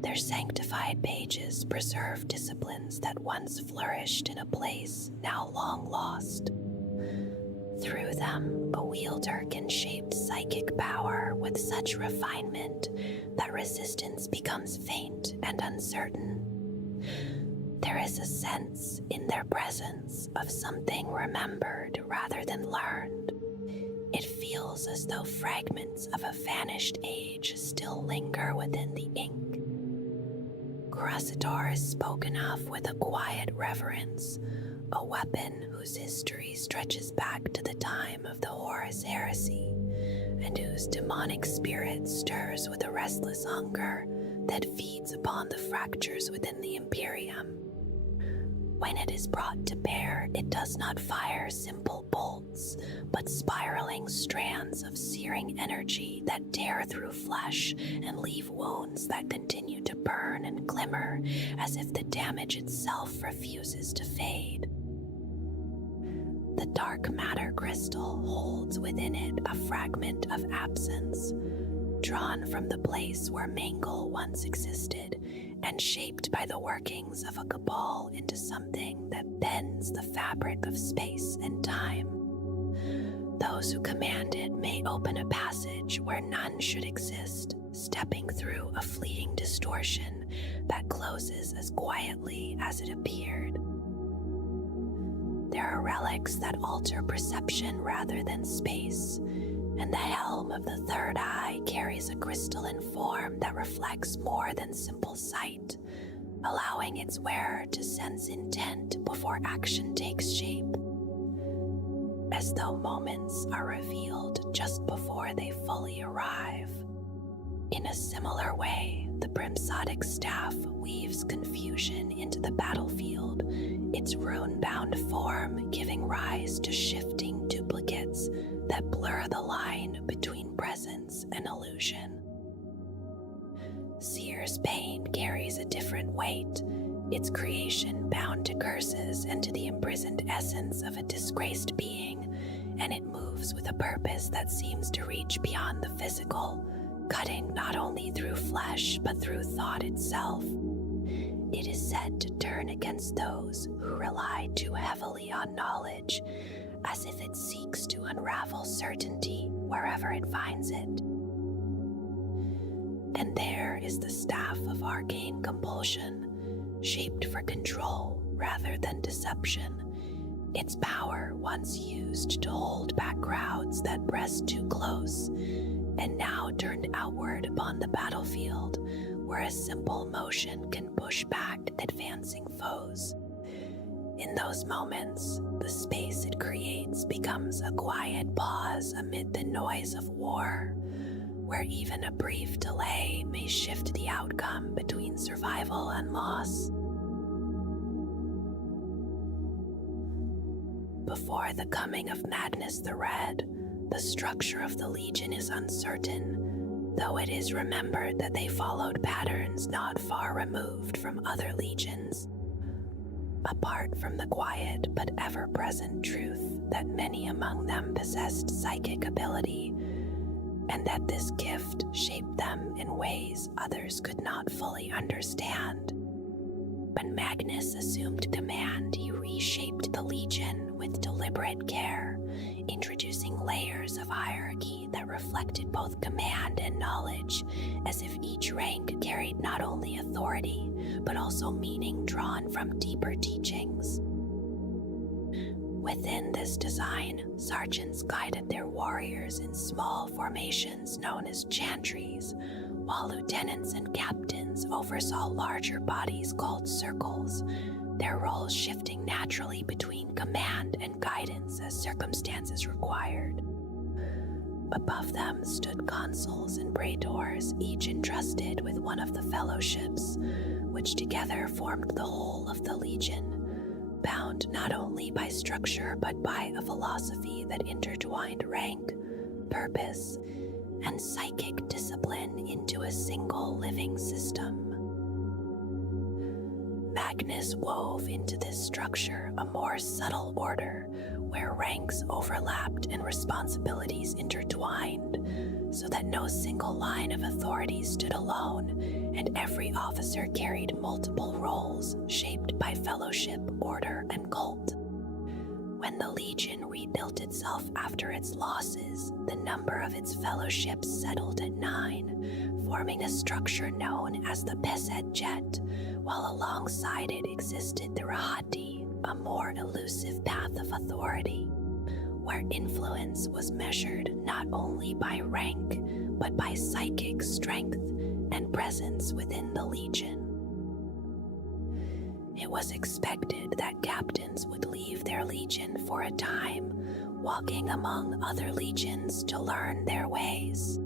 Their sanctified pages preserve disciplines that once flourished in a place now long lost. Through them, a wielder can shape psychic power with such refinement that resistance becomes faint and uncertain. There is a sense in their presence of something remembered rather than learned. It feels as though fragments of a vanished age still linger within the ink. Traitor is spoken of with a quiet reverence, a weapon whose history stretches back to the time of the Horus Heresy, and whose demonic spirit stirs with a restless hunger that feeds upon the fractures within the Imperium. When it is brought to bear, it does not fire simple bolts, but spiraling strands of searing energy that tear through flesh and leave wounds that continue to burn and glimmer as if the damage itself refuses to fade. The dark matter crystal holds within it a fragment of absence, drawn from the place where Mangle once existed and shaped by the workings of a cabal into something that bends the fabric of space and time. Those who command it may open a passage where none should exist, stepping through a fleeting distortion that closes as quietly as it appeared. There are relics that alter perception rather than space, and the helm of the third eye carries a crystalline form that reflects more than simple sight, allowing its wearer to sense intent before action takes shape, as though moments are revealed just before they fully arrive. In a similar way, the Brimsodic staff weaves confusion into the battlefield, its rune-bound form giving rise to shifting duplicates that blur the line between presence and illusion. Seer's pain carries a different weight, its creation bound to curses and to the imprisoned essence of a disgraced being, and it moves with a purpose that seems to reach beyond the physical, cutting not only through flesh but through thought itself. It is said to turn against those who rely too heavily on knowledge, as if it seeks to unravel certainty wherever it finds it. And there is the staff of arcane compulsion, shaped for control rather than deception. Its power once used to hold back crowds that pressed too close, and now turned outward upon the battlefield, where a simple motion can push back advancing foes. In those moments, the space it creates becomes a quiet pause amid the noise of war, where even a brief delay may shift the outcome between survival and loss. Before the coming of Magnus the Red, the structure of the Legion is uncertain, though it is remembered that they followed patterns not far removed from other legions. Apart from the quiet but ever-present truth that many among them possessed psychic ability, and that this gift shaped them in ways others could not fully understand. When Magnus assumed command, he reshaped the Legion with deliberate care, introducing layers of hierarchy that reflected both command and knowledge, as if each rank carried not only authority, but also meaning drawn from deeper teachings. Within this design, sergeants guided their warriors in small formations known as chantries, while lieutenants and captains oversaw larger bodies called circles, their roles shifting naturally between command and guidance as circumstances required. Above them stood consuls and praetors, each entrusted with one of the fellowships, which together formed the whole of the legion, bound not only by structure but by a philosophy that intertwined rank, purpose, and psychic discipline into a single living system. Magnus wove into this structure a more subtle order where ranks overlapped and responsibilities intertwined, so that no single line of authority stood alone, and every officer carried multiple roles shaped by fellowship, order, and cult. When the Legion rebuilt itself after its losses, the number of its fellowships settled at 9, forming a structure known as the Pesed Jet, while alongside it existed the Rahati, a more elusive path of authority, where influence was measured not only by rank, but by psychic strength and presence within the Legion. It was expected that captains would leave their legion for a time, walking among other legions to learn their ways.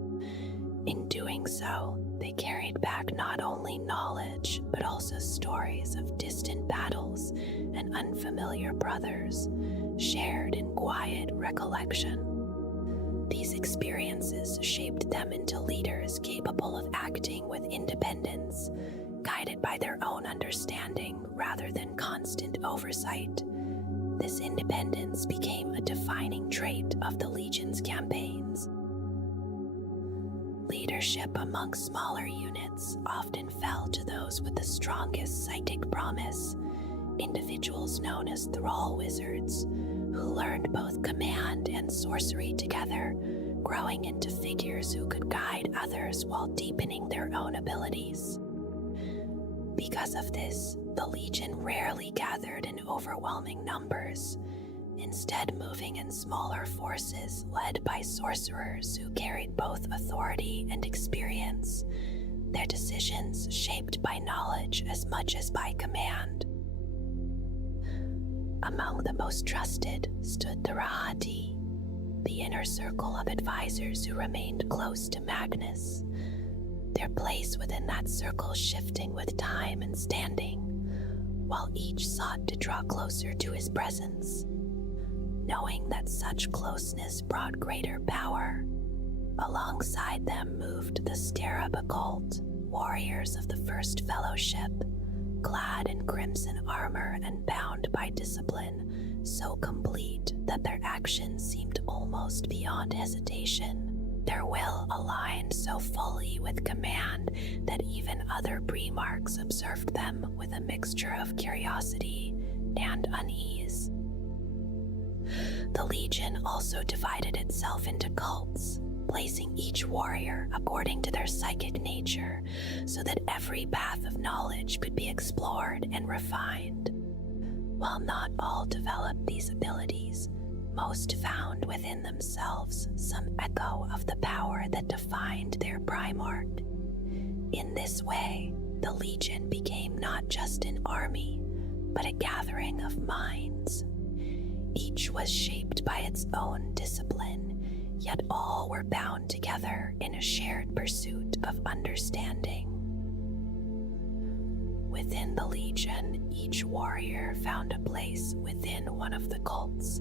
In doing so, they carried back not only knowledge, but also stories of distant battles and unfamiliar brothers, shared in quiet recollection. These experiences shaped them into leaders capable of acting with independence, guided by their own understanding rather than constant oversight. This independence became a defining trait of the Legion's campaigns. Leadership among smaller units often fell to those with the strongest psychic promise, individuals known as thrall wizards, who learned both command and sorcery together, growing into figures who could guide others while deepening their own abilities. Because of this, the Legion rarely gathered in overwhelming numbers, instead moving in smaller forces led by sorcerers who carried both authority and experience, their decisions shaped by knowledge as much as by command. Among the most trusted stood the Rahati, the inner circle of advisors who remained close to Magnus, their place within that circle shifting with time and standing, while each sought to draw closer to his presence, knowing that such closeness brought greater power. Alongside them moved the Scarab Occult, warriors of the First Fellowship, clad in crimson armor and bound by discipline so complete that their actions seemed almost beyond hesitation. Their will aligned so fully with command that even other Primarchs observed them with a mixture of curiosity and unease. The Legion also divided itself into cults, placing each warrior according to their psychic nature so that every path of knowledge could be explored and refined. While not all developed these abilities, most found within themselves some echo of the power that defined their Primarch. In this way, the Legion became not just an army, but a gathering of minds. Each was shaped by its own discipline, yet all were bound together in a shared pursuit of understanding. Within the Legion, each warrior found a place within one of the cults,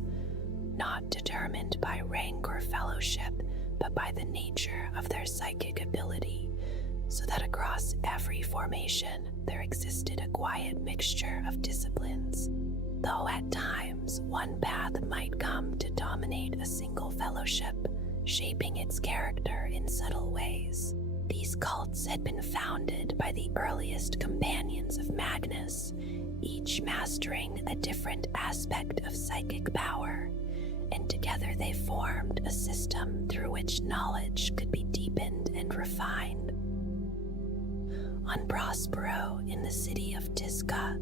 not determined by rank or fellowship, but by the nature of their psychic ability, so that across every formation there existed a quiet mixture of disciplines. Though at times one path might come to dominate a single fellowship, shaping its character in subtle ways, these cults had been founded by the earliest companions of Magnus, each mastering a different aspect of psychic power, and together they formed a system through which knowledge could be deepened and refined. On Prospero, in the city of Tisca,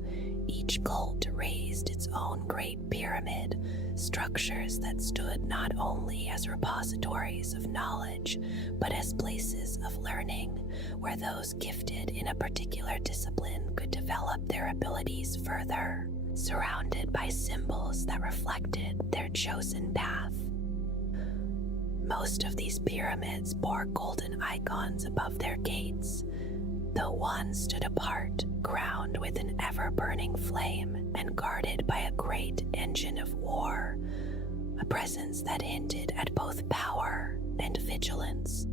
each cult raised its own great pyramid, structures that stood not only as repositories of knowledge, but as places of learning, where those gifted in a particular discipline could develop their abilities further, surrounded by symbols that reflected their chosen path. Most of these pyramids bore golden icons above their gates, though one stood apart, crowned with an ever-burning flame and guarded by a great engine of war, a presence that hinted at both power and vigilance.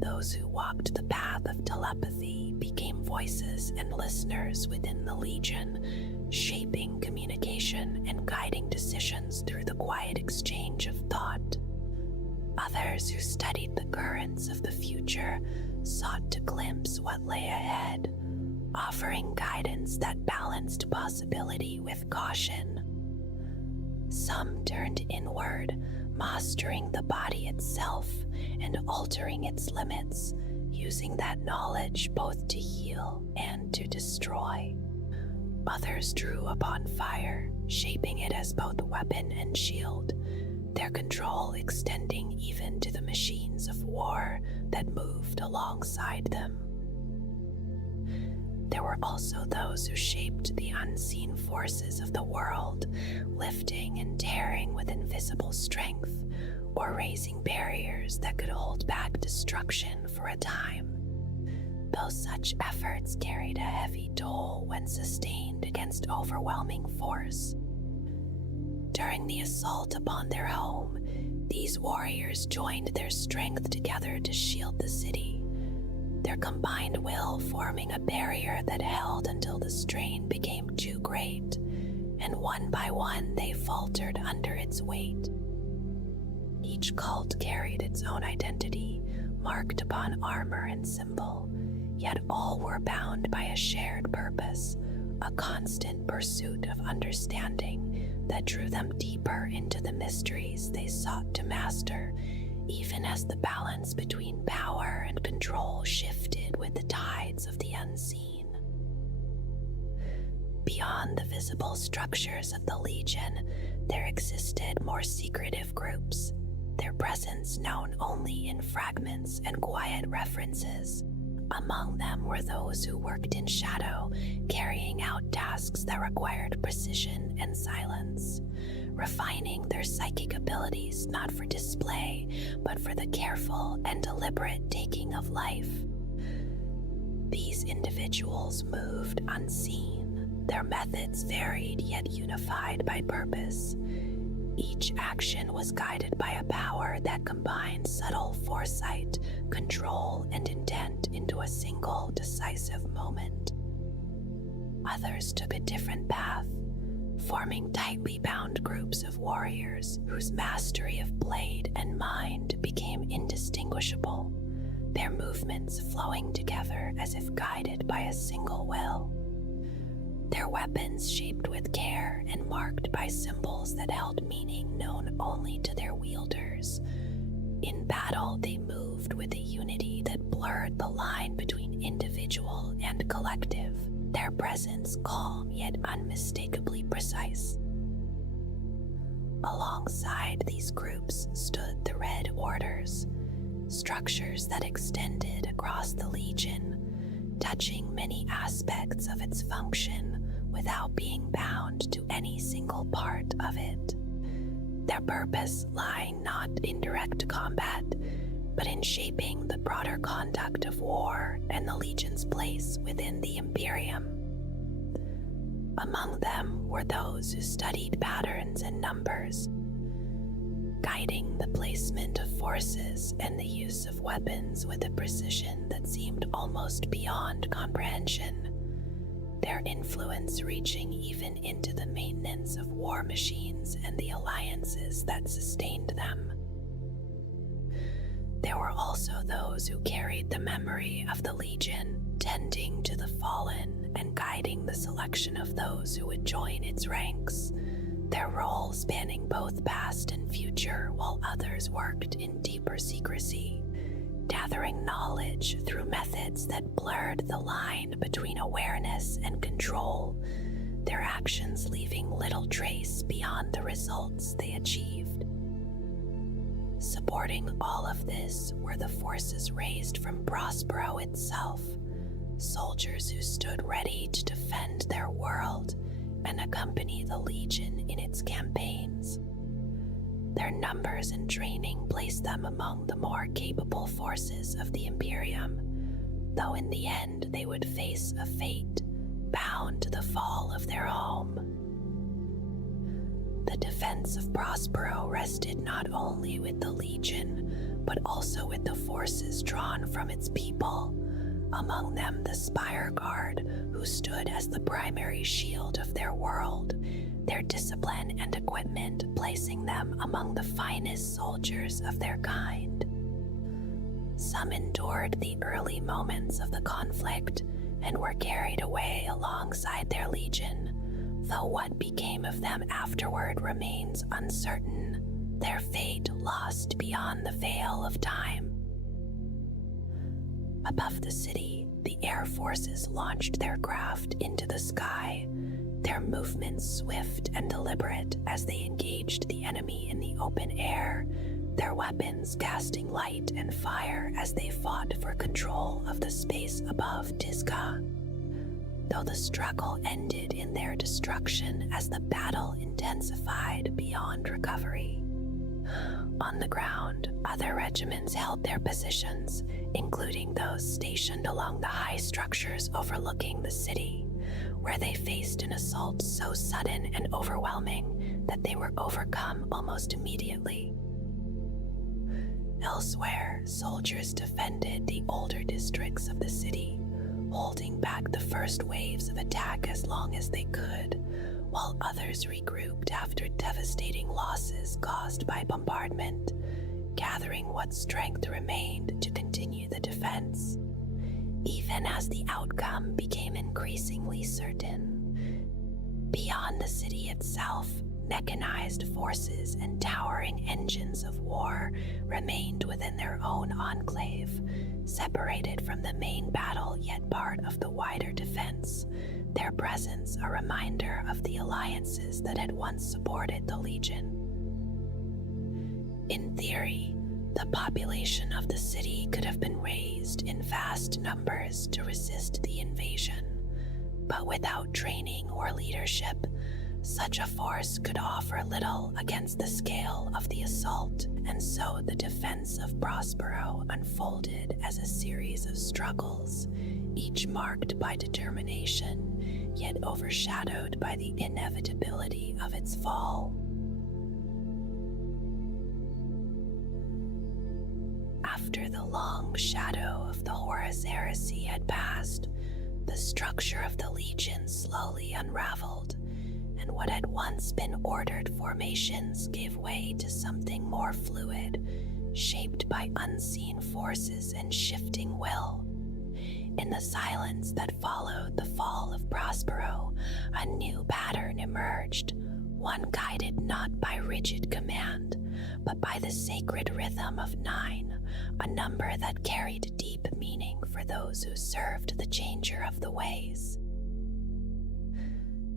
Those who walked the path of telepathy became voices and listeners within the Legion, shaping communication and guiding decisions through the quiet exchange of thought. Others who studied the currents of the future sought to glimpse what lay ahead, offering guidance that balanced possibility with caution. Some turned inward, mastering the body itself and altering its limits, using that knowledge both to heal and to destroy. Others drew upon fire, shaping it as both weapon and shield, their control extending even to the machines of war that moved alongside them. There were also those who shaped the unseen forces of the world, lifting and tearing with invisible strength, or raising barriers that could hold back destruction for a time. Though such efforts carried a heavy toll when sustained against overwhelming force. During the assault upon their home, these warriors joined their strength together to shield the city, their combined will forming a barrier that held until the strain became too great, and one by one they faltered under its weight. Each cult carried its own identity, marked upon armor and symbol, yet all were bound by a shared purpose, a constant pursuit of understanding that drew them deeper into the mysteries they sought to master, even as the balance between power and control shifted with the tides of the unseen. Beyond the visible structures of the Legion, there existed more secretive groups, their presence known only in fragments and quiet references. Among them were those who worked in shadow, carrying out tasks that required precision and silence, refining their psychic abilities not for display, but for the careful and deliberate taking of life. These individuals moved unseen, their methods varied yet unified by purpose. Each action was guided by a power that combined subtle foresight, control, and intent into a single decisive moment. Others took a different path, forming tightly bound groups of warriors whose mastery of blade and mind became indistinguishable, their movements flowing together as if guided by a single will. Their weapons shaped with care and marked by symbols that held meaning known only to their wielders. In battle, they moved with a unity that blurred the line between individual and collective, their presence calm yet unmistakably precise. Alongside these groups stood the Red Orders, structures that extended across the Legion, touching many aspects of its function without being bound to any single part of it. Their purpose lying not in direct combat, but in shaping the broader conduct of war and the Legion's place within the Imperium. Among them were those who studied patterns and numbers, guiding the placement of forces and the use of weapons with a precision that seemed almost beyond comprehension, their influence reaching even into the maintenance of war machines and the alliances that sustained them. There were also those who carried the memory of the Legion, tending to the fallen and guiding the selection of those who would join its ranks, their role spanning both past and future, while others worked in deeper secrecy, gathering knowledge through methods that blurred the line between awareness and control, their actions leaving little trace beyond the results they achieved. Supporting all of this were the forces raised from Prospero itself, soldiers who stood ready to defend their world and accompany the Legion in its campaigns. Their numbers and training placed them among the more capable forces of the Imperium, though in the end they would face a fate bound to the fall of their home. The defense of Prospero rested not only with the Legion, but also with the forces drawn from its people, among them the Spire Guard, who stood as the primary shield of their world, their discipline and equipment placing them among the finest soldiers of their kind. Some endured the early moments of the conflict and were carried away alongside their Legion, though what became of them afterward remains uncertain, their fate lost beyond the veil of time. Above the city, the air forces launched their craft into the sky, their movements swift and deliberate as they engaged the enemy in the open air, their weapons casting light and fire as they fought for control of the space above Tizca. Though the struggle ended in their destruction as the battle intensified beyond recovery. On the ground, other regiments held their positions, including those stationed along the high structures overlooking the city, where they faced an assault so sudden and overwhelming that they were overcome almost immediately. Elsewhere, soldiers defended the older districts of the city, holding back the first waves of attack as long as they could, while others regrouped after devastating losses caused by bombardment, gathering what strength remained to continue the defense. Even as the outcome became increasingly certain, beyond the city itself, mechanized forces and towering engines of war remained within their own enclave, separated from the main battle yet part of the wider defense, their presence a reminder of the alliances that had once supported the Legion. In theory, the population of the city could have been raised in vast numbers to resist the invasion, but without training or leadership, such a force could offer little against the scale of the assault, and so the defense of Prospero unfolded as a series of struggles, each marked by determination, yet overshadowed by the inevitability of its fall. After the long shadow of the Horus Heresy had passed, the structure of the Legion slowly unraveled, and what had once been ordered formations gave way to something more fluid, shaped by unseen forces and shifting will. In the silence that followed the fall of Prospero, a new pattern emerged, one guided not by rigid command, but by the sacred rhythm of 9, a number that carried deep meaning for those who served the changer of the ways.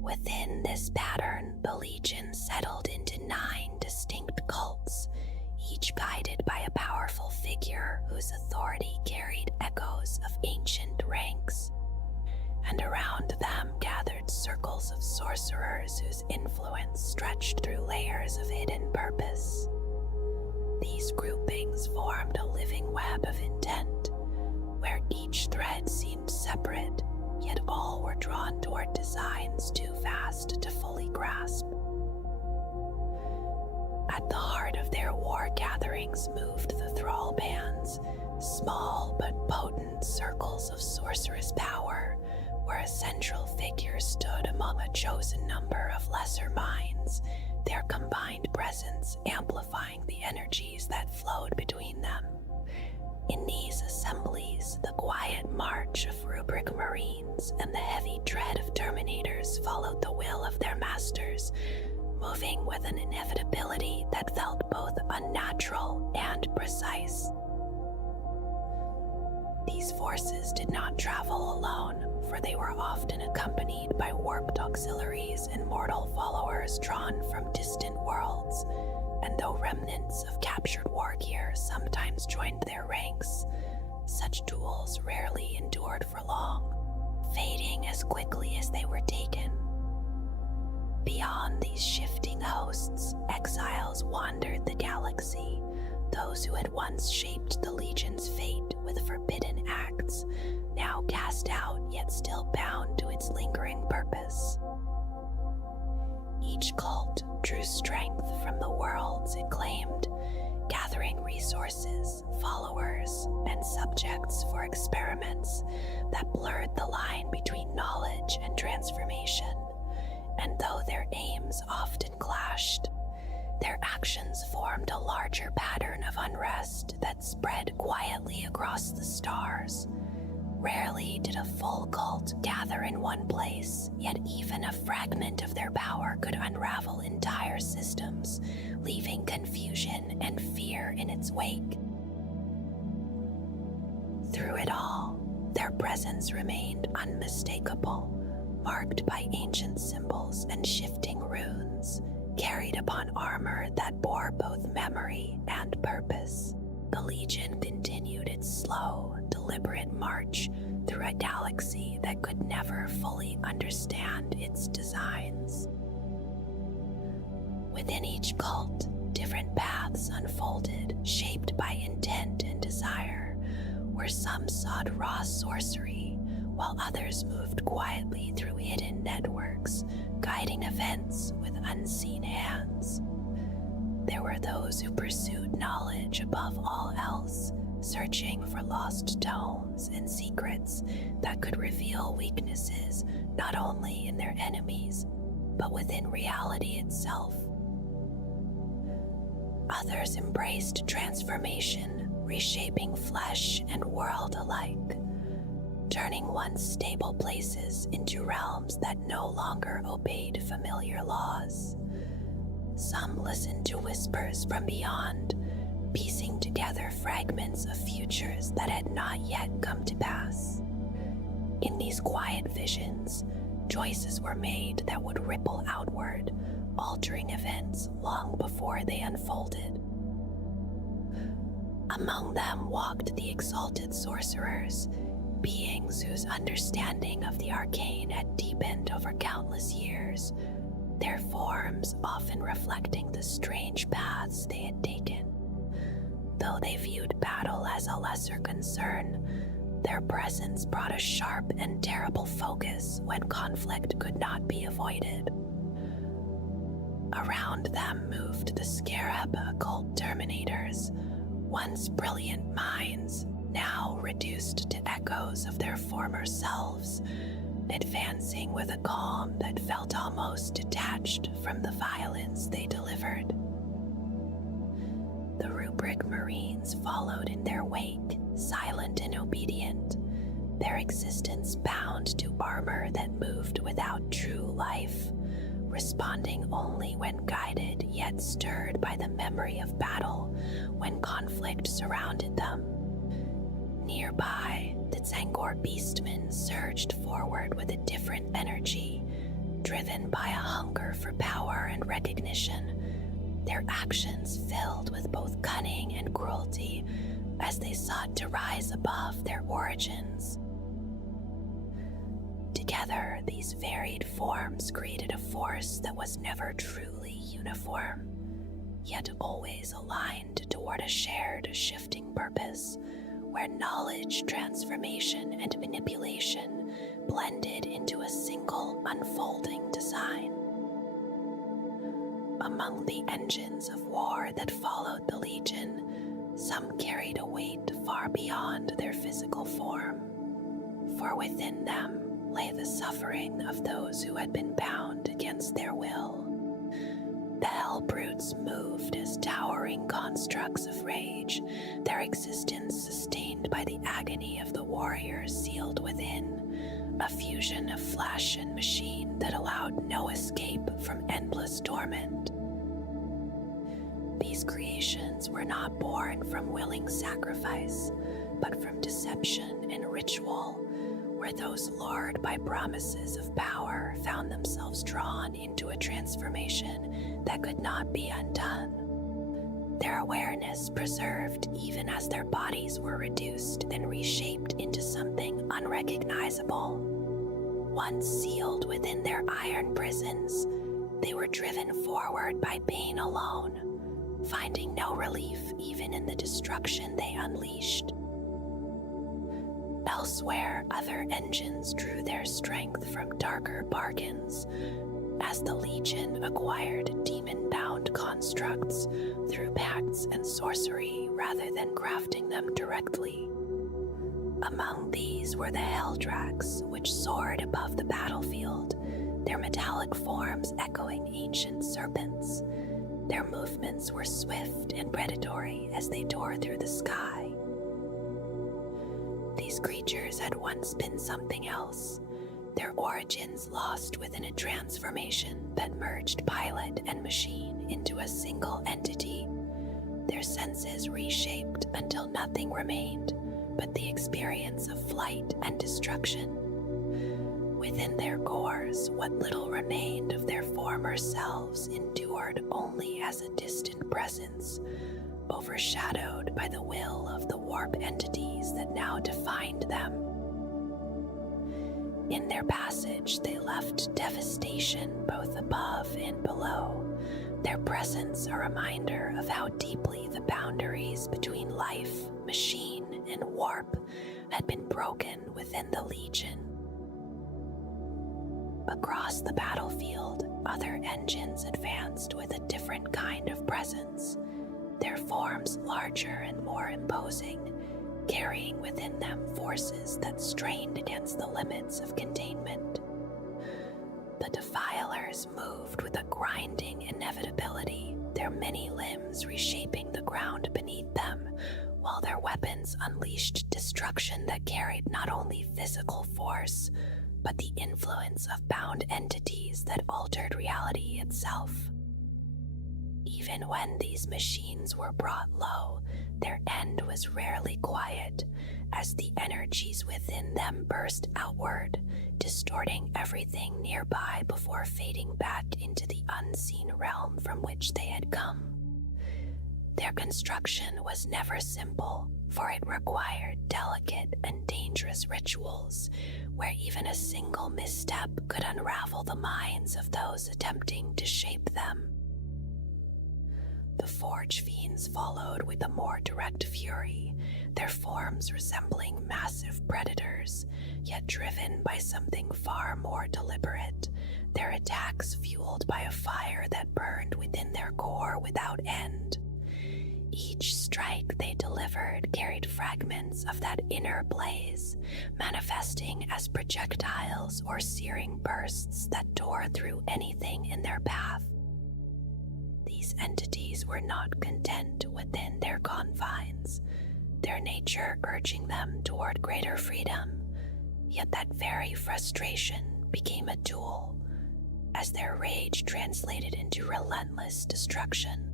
Within this pattern, the Legion settled into 9 distinct cults, each guided by a powerful figure whose authority carried echoes of ancient ranks, and around them gathered circles of sorcerers whose influence stretched through layers of hidden purpose. These groupings formed a living web of intent, where each thread seemed separate, yet all were drawn toward designs too vast to fully grasp. At the heart of their war gatherings moved the thrall bands, small but potent circles of sorcerous power, where a central figure stood among a chosen number of lesser minds, their combined presence amplifying the energies that flowed between them. In these assemblies, the quiet march of rubric marines and the heavy tread of terminators followed the will of their masters, moving with an inevitability that felt both unnatural and precise. These forces did not travel alone, for they were often accompanied by warped auxiliaries and mortal followers drawn from distant worlds, and though remnants of captured war gear sometimes joined their ranks, such duels rarely endured for long, fading as quickly as they were taken. Beyond these shifting hosts, exiles wandered the galaxy, those who had once shaped the Legion's fate with forbidden acts, now cast out yet still bound to its lingering purpose. Each cult drew strength from the worlds it claimed, gathering resources, followers, and subjects for experiments that blurred the line between knowledge and transformation. And though their aims often clashed, their actions formed a larger pattern of unrest that spread quietly across the stars. Rarely did a full cult gather in one place, yet even a fragment of their power could unravel entire systems, leaving confusion and fear in its wake. Through it all, their presence remained unmistakable, marked by ancient symbols and shifting runes, carried upon armor that bore both memory and purpose. The Legion continued its slow, deliberate march through a galaxy that could never fully understand its designs. Within each cult, different paths unfolded, shaped by intent and desire, where some sought raw sorcery, while others moved quietly through hidden networks, guiding events with unseen hands. There were those who pursued knowledge above all else, searching for lost tomes and secrets that could reveal weaknesses not only in their enemies, but within reality itself. Others embraced transformation, reshaping flesh and world alike, turning once stable places into realms that no longer obeyed familiar laws. Some listened to whispers from beyond, piecing together fragments of futures that had not yet come to pass. In these quiet visions, choices were made that would ripple outward, altering events long before they unfolded. Among them walked the exalted sorcerers, beings whose understanding of the arcane had deepened over countless years, their forms often reflecting the strange paths they had taken. Though they viewed battle as a lesser concern, their presence brought a sharp and terrible focus when conflict could not be avoided. Around them moved the scarab occult terminators, once brilliant minds, now reduced to echoes of their former selves, advancing with a calm that felt almost detached from the violence they delivered. The rubric Marines followed in their wake, silent and obedient, their existence bound to armor that moved without true life, responding only when guided yet stirred by the memory of battle when conflict surrounded them. Nearby, the Zangor beastmen surged forward with a different energy, driven by a hunger for power and recognition, their actions filled with both cunning and cruelty as they sought to rise above their origins. Together, these varied forms created a force that was never truly uniform, yet always aligned toward a shared shifting purpose, where knowledge, transformation, and manipulation blended into a single unfolding design. Among the engines of war that followed the Legion, some carried a weight far beyond their physical form, for within them lay the suffering of those who had been bound against their will. The hell brutes moved as towering constructs of rage, their existence sustained by the agony of the warriors sealed within, a fusion of flesh and machine that allowed no escape from endless torment. These creations were not born from willing sacrifice, but from deception and ritual, where those lured by promises of power found themselves drawn into a transformation that could not be undone. Their awareness preserved even as their bodies were reduced and reshaped into something unrecognizable. Once sealed within their iron prisons, they were driven forward by pain alone, finding no relief even in the destruction they unleashed. Elsewhere, other engines drew their strength from darker bargains, as the Legion acquired demon-bound constructs through pacts and sorcery rather than crafting them directly. Among these were the Helldraks, which soared above the battlefield, their metallic forms echoing ancient serpents. Their movements were swift and predatory as they tore through the sky. These creatures had once been something else, their origins lost within a transformation that merged pilot and machine into a single entity, their senses reshaped until nothing remained but the experience of flight and destruction. Within their cores, what little remained of their former selves endured only as a distant presence, overshadowed by the will of the warp entities that now defined them. In their passage, they left devastation both above and below, their presence a reminder of how deeply the boundaries between life, machine, and warp had been broken within the Legion. Across the battlefield, other engines advanced with a different kind of presence, their forms larger and more imposing, carrying within them forces that strained against the limits of containment. The Defilers moved with a grinding inevitability, their many limbs reshaping the ground beneath them, while their weapons unleashed destruction that carried not only physical force, but the influence of bound entities that altered reality itself. Even when these machines were brought low, their end was rarely quiet, as the energies within them burst outward, distorting everything nearby before fading back into the unseen realm from which they had come. Their construction was never simple, for it required delicate and dangerous rituals, where even a single misstep could unravel the minds of those attempting to shape them. The Forge Fiends followed with a more direct fury, their forms resembling massive predators, yet driven by something far more deliberate, their attacks fueled by a fire that burned within their core without end. Each strike they delivered carried fragments of that inner blaze, manifesting as projectiles or searing bursts that tore through anything in their path. These entities were not content within their confines, their nature urging them toward greater freedom, yet that very frustration became a tool, as their rage translated into relentless destruction.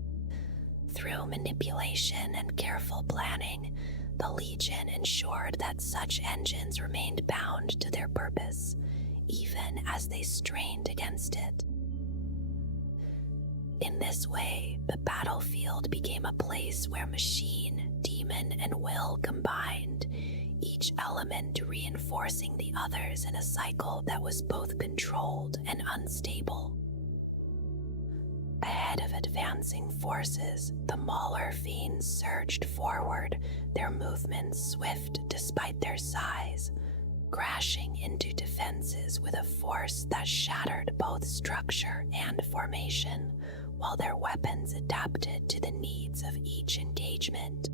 Through manipulation and careful planning, the Legion ensured that such engines remained bound to their purpose, even as they strained against it. In this way, the battlefield became a place where machine, demon, and will combined, each element reinforcing the others in a cycle that was both controlled and unstable. Ahead of advancing forces, the Mauler Fiends surged forward, their movements swift despite their size, crashing into defenses with a force that shattered both structure and formation, while their weapons adapted to the needs of each engagement.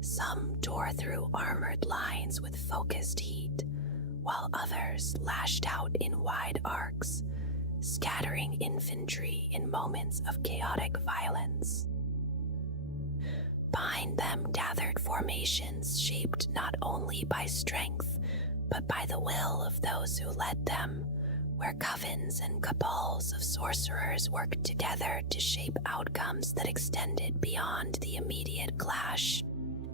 Some tore through armored lines with focused heat, while others lashed out in wide arcs, scattering infantry in moments of chaotic violence. Behind them gathered formations shaped not only by strength, but by the will of those who led them, where covens and cabals of sorcerers worked together to shape outcomes that extended beyond the immediate clash.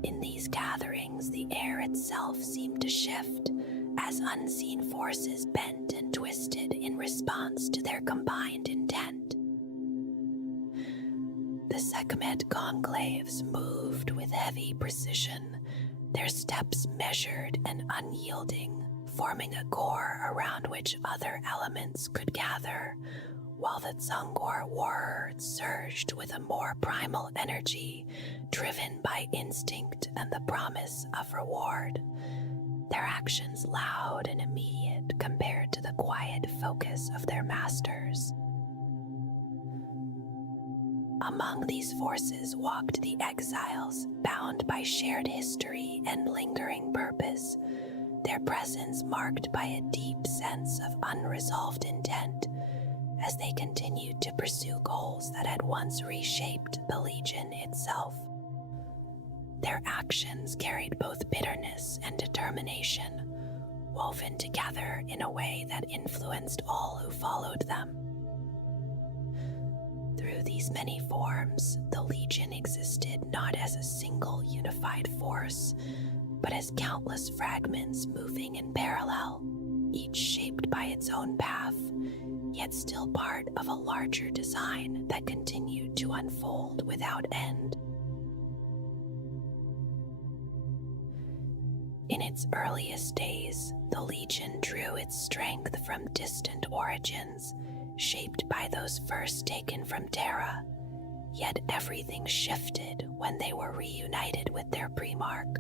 In these gatherings, the air itself seemed to shift as unseen forces bent and twisted in response to their combined intent. The Sekhmet conclaves moved with heavy precision, their steps measured and unyielding, forming a core around which other elements could gather, while the Zungor warherds surged with a more primal energy, driven by instinct and the promise of reward, their actions loud and immediate compared to the quiet focus of their masters. Among these forces walked the exiles, bound by shared history and lingering purpose, their presence marked by a deep sense of unresolved intent as they continued to pursue goals that had once reshaped the Legion itself. Their actions carried both bitterness and determination, woven together in a way that influenced all who followed them. Through these many forms, the Legion existed not as a single unified force, but as countless fragments moving in parallel, each shaped by its own path, yet still part of a larger design that continued to unfold without end. In its earliest days, the Legion drew its strength from distant origins, shaped by those first taken from Terra, yet everything shifted when they were reunited with their Primarch,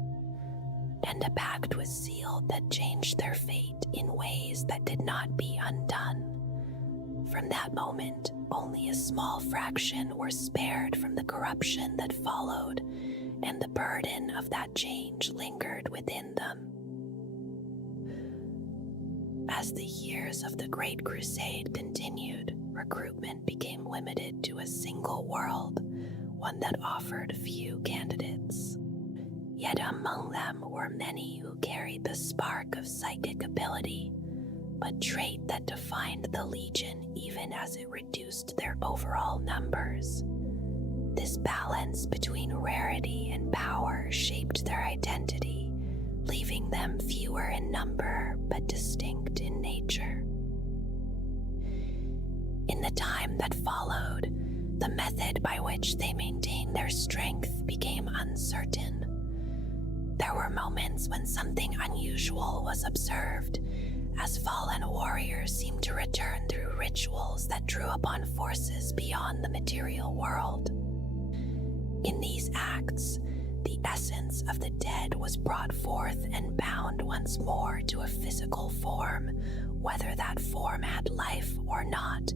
and a pact was sealed that changed their fate in ways that could not be undone. From that moment, only a small fraction were spared from the corruption that followed, and the burden of that change lingered within them. As the years of the Great Crusade continued, recruitment became limited to a single world, one that offered few candidates. Yet among them were many who carried the spark of psychic ability, a trait that defined the Legion even as it reduced their overall numbers. This balance between rarity and power shaped their identity, leaving them fewer in number but distinct in nature. In the time that followed, the method by which they maintained their strength became uncertain. There were moments when something unusual was observed, as fallen warriors seemed to return through rituals that drew upon forces beyond the material world. In these acts, the essence of the dead was brought forth and bound once more to a physical form, whether that form had life or not,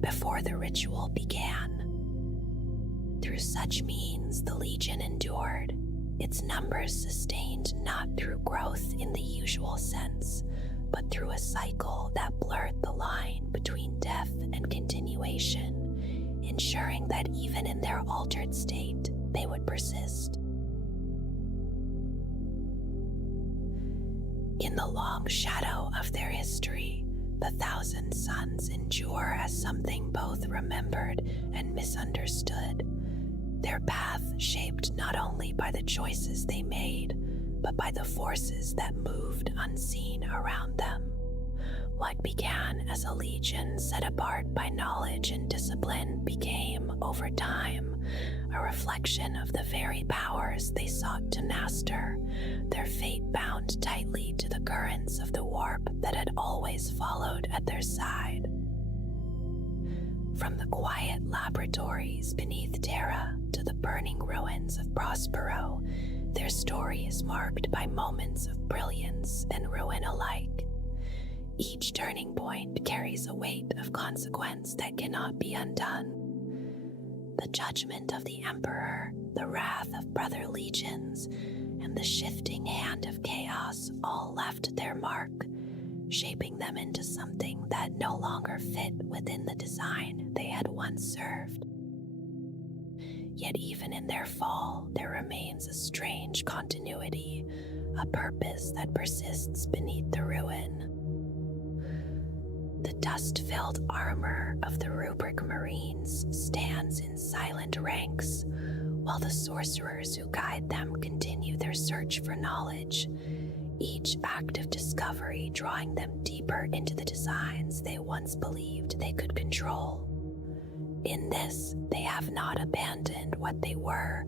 before the ritual began. Through such means, the Legion endured, its numbers sustained not through growth in the usual sense, but through a cycle that blurred the line between death and continuation, ensuring that even in their altered state, they would persist. In the long shadow of their history, the Thousand Suns endure as something both remembered and misunderstood, their path shaped not only by the choices they made, but by the forces that moved unseen around them. What began as a legion set apart by knowledge and discipline became, over time, a reflection of the very powers they sought to master, their fate bound tightly to the currents of the warp that had always followed at their side. From the quiet laboratories beneath Terra to the burning ruins of Prospero, their story is marked by moments of brilliance and ruin alike. Each turning point carries a weight of consequence that cannot be undone. The judgment of the Emperor, the wrath of brother legions, and the shifting hand of chaos all left their mark, shaping them into something that no longer fit within the design they had once served. Yet even in their fall, there remains a strange continuity, a purpose that persists beneath the ruin. The dust-filled armor of the Rubric Marines stands in silent ranks, while the sorcerers who guide them continue their search for knowledge, each act of discovery drawing them deeper into the designs they once believed they could control. In this, they have not abandoned what they were,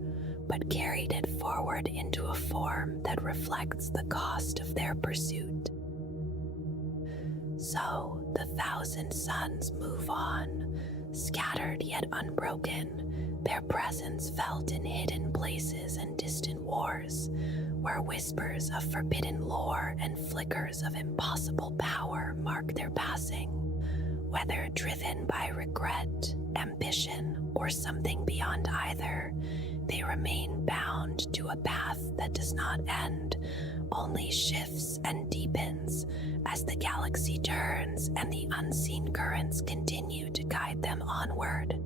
but carried it forward into a form that reflects the cost of their pursuit. So, the 1,000 suns move on, scattered yet unbroken, their presence felt in hidden places and distant wars, where whispers of forbidden lore and flickers of impossible power mark their passing, whether driven by regret, ambition, or something beyond either. They remain bound to a path that does not end, only shifts and deepens as the galaxy turns and the unseen currents continue to guide them onward.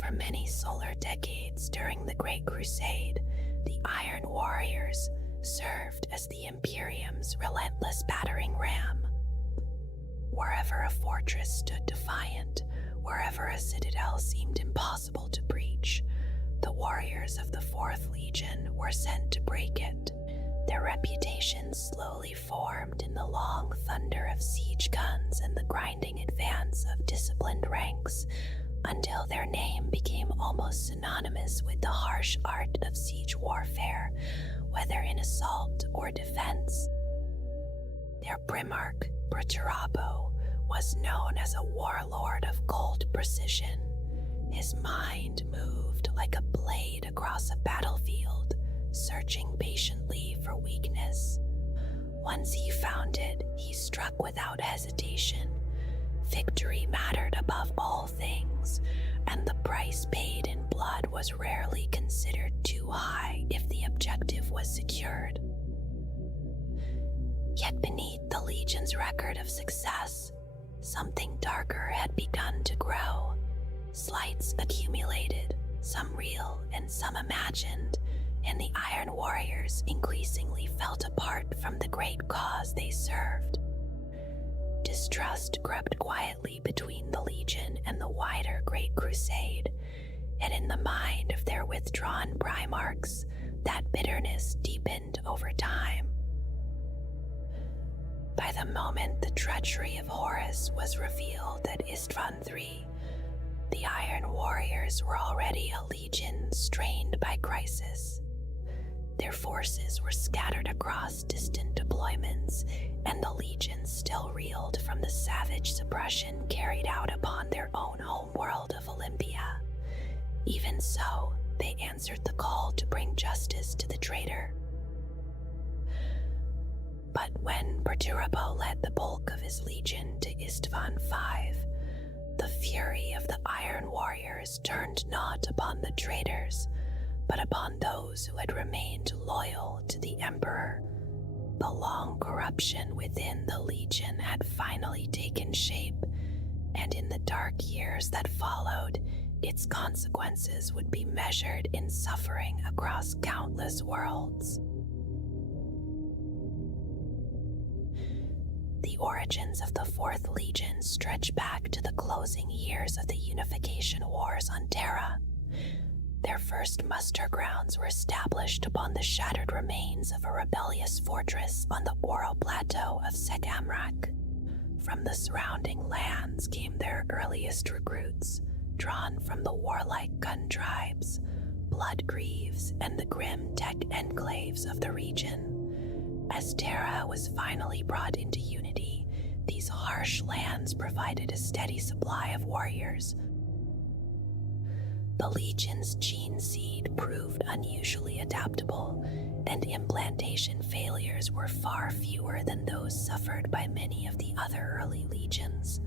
For many solar decades during the Great Crusade, the Iron Warriors served as the Imperium's relentless battering ram. Wherever a fortress stood defiant, wherever a citadel seemed impossible to breach, the warriors of the Fourth Legion were sent to break it. Their reputation slowly formed in the long thunder of siege guns and the grinding advance of disciplined ranks, until their name became almost synonymous with the harsh art of siege warfare, whether in assault or defense. Their Primarch, Primarch, was known as a warlord of cold precision. His mind moved like a blade across a battlefield, searching patiently for weakness. Once he found it, he struck without hesitation. Victory mattered above all things, and the price paid in blood was rarely considered too high if the objective was secured. Yet beneath the Legion's record of success, something darker had begun to grow. Slights accumulated, some real and some imagined, and the Iron Warriors increasingly felt apart from the great cause they served. Distrust crept quietly between the Legion and the wider Great Crusade, and in the mind of their withdrawn Primarchs, that bitterness deepened over time. By the moment the treachery of Horus was revealed at Istvan III, the Iron Warriors were already a legion strained by crisis. Their forces were scattered across distant deployments, and the Legion still reeled from the savage suppression carried out upon their own homeworld of Olympia. Even so, they answered the call to bring justice to the traitor. But when Perturabo led the bulk of his legion to Istvan V, the fury of the Iron Warriors turned not upon the traitors, but upon those who had remained loyal to the Emperor. The long corruption within the Legion had finally taken shape, and in the dark years that followed, its consequences would be measured in suffering across countless worlds. The origins of the Fourth Legion stretch back to the closing years of the Unification Wars on Terra. Their first muster grounds were established upon the shattered remains of a rebellious fortress on the Oral Plateau of Segamrak. From the surrounding lands came their earliest recruits, drawn from the warlike gun tribes, Bloodgrieves, and the grim tech enclaves of the region. As Terra was finally brought into unity, these harsh lands provided a steady supply of warriors. The Legion's gene seed proved unusually adaptable, and implantation failures were far fewer than those suffered by many of the other early legions.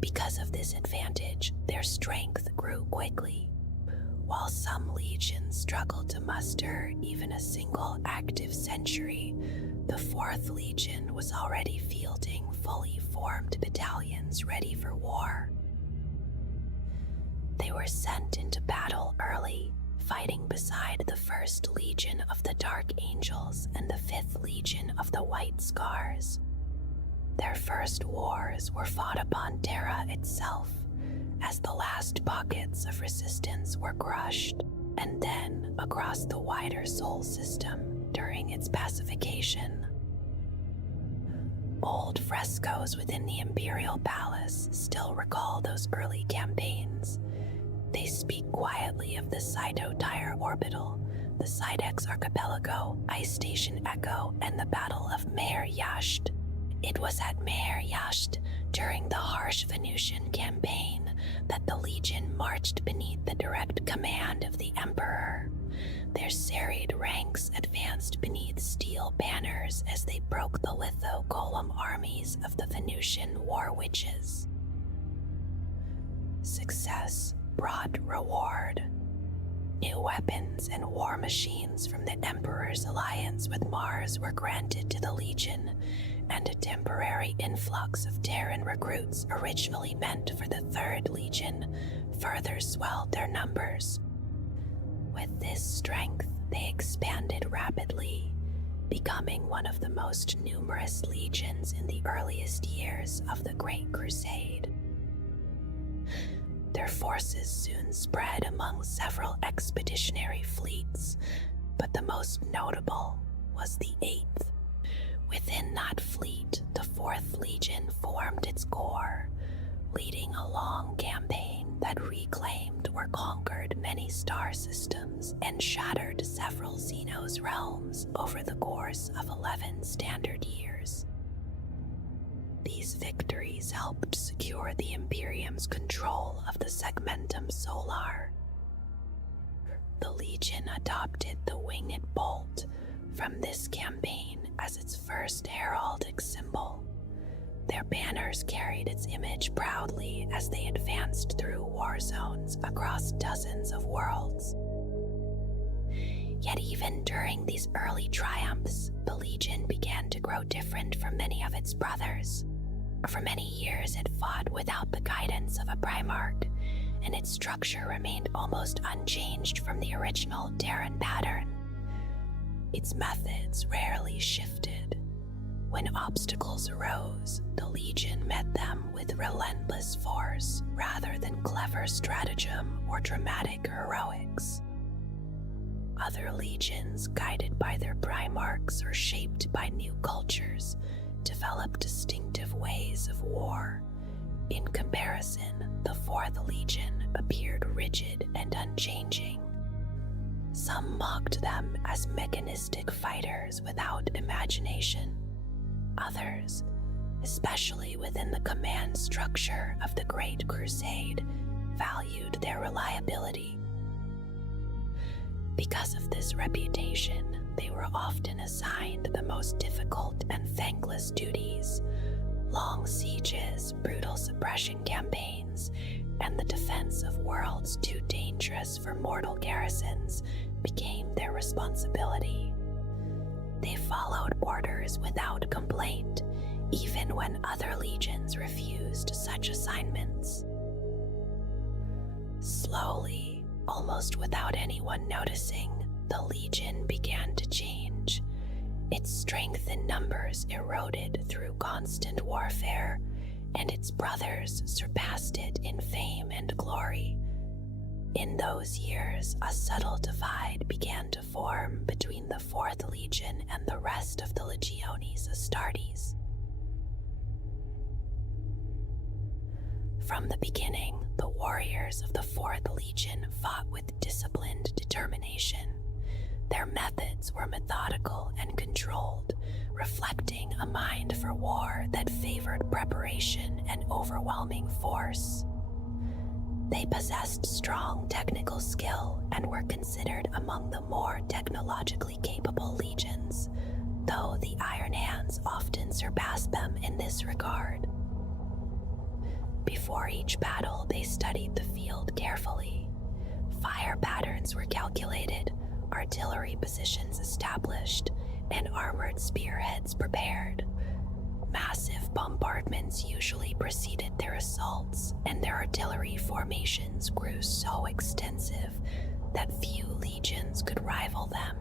Because of this advantage, their strength grew quickly. While some legions struggled to muster even a single active century, the Fourth Legion was already fielding fully formed battalions ready for war. They were sent into battle early, fighting beside the 1st Legion of the Dark Angels and the 5th Legion of the White Scars. Their first wars were fought upon Terra itself, as the last pockets of resistance were crushed, and then across the wider Sol system during its pacification. Old frescoes within the Imperial Palace still recall those early campaigns. They speak quietly of the Cyto-Tyre Orbital, the Cydex Archipelago, Ice Station Echo, and the Battle of Meher Yasht. It was at Meher Yasht, during the harsh Venusian campaign, that the Legion marched beneath the direct command of the Emperor. Their serried ranks advanced beneath steel banners as they broke the litho-golem armies of the Venusian war witches. Success brought reward. New weapons and war machines from the Emperor's alliance with Mars were granted to the Legion, and a temporary influx of Terran recruits originally meant for the 3rd Legion further swelled their numbers. With this strength, they expanded rapidly, becoming one of the most numerous legions in the earliest years of the Great Crusade. Their forces soon spread among several expeditionary fleets, but the most notable was the 8th. Within that fleet, the 4th Legion formed its core, leading a long campaign that reclaimed or conquered many star systems and shattered several Xenos realms over the course of 11 standard years. These victories helped secure the Imperium's control of the Segmentum Solar. The Legion adopted the winged bolt from this campaign as its first heraldic symbol. Their banners carried its image proudly as they advanced through war zones across dozens of worlds. Yet even during these early triumphs, the Legion began to grow different from many of its brothers. For many years it fought without the guidance of a Primarch, and its structure remained almost unchanged from the original Terran pattern. Its methods rarely shifted. When obstacles arose, the Legion met them with relentless force rather than clever stratagem or dramatic heroics. Other legions, guided by their Primarchs or shaped by new cultures, developed distinctive ways of war. In comparison, the 4th Legion appeared rigid and unchanging. Some mocked them as mechanistic fighters without imagination. Others, especially within the command structure of the Great Crusade, valued their reliability. Because of this reputation, they were often assigned the most difficult and thankless duties. Long sieges, brutal suppression campaigns, and the defense of worlds too dangerous for mortal garrisons became their responsibility. They followed orders without complaint, even when other legions refused such assignments. Slowly, almost without anyone noticing, the Legion began to change. Its strength in numbers eroded through constant warfare, and its brothers surpassed it in fame and glory. In those years, a subtle divide began to form between the 4th Legion and the rest of the Legiones Astartes. From the beginning, the warriors of the 4th Legion fought with disciplined determination. Their methods were methodical and controlled, reflecting a mind for war that favored preparation and overwhelming force. They possessed strong technical skill and were considered among the more technologically capable legions, though the Iron Hands often surpassed them in this regard. Before each battle, they studied the field carefully. Fire patterns were calculated, artillery positions established, and armored spearheads prepared. Massive bombardments usually preceded their assaults, and their artillery formations grew so extensive that few legions could rival them.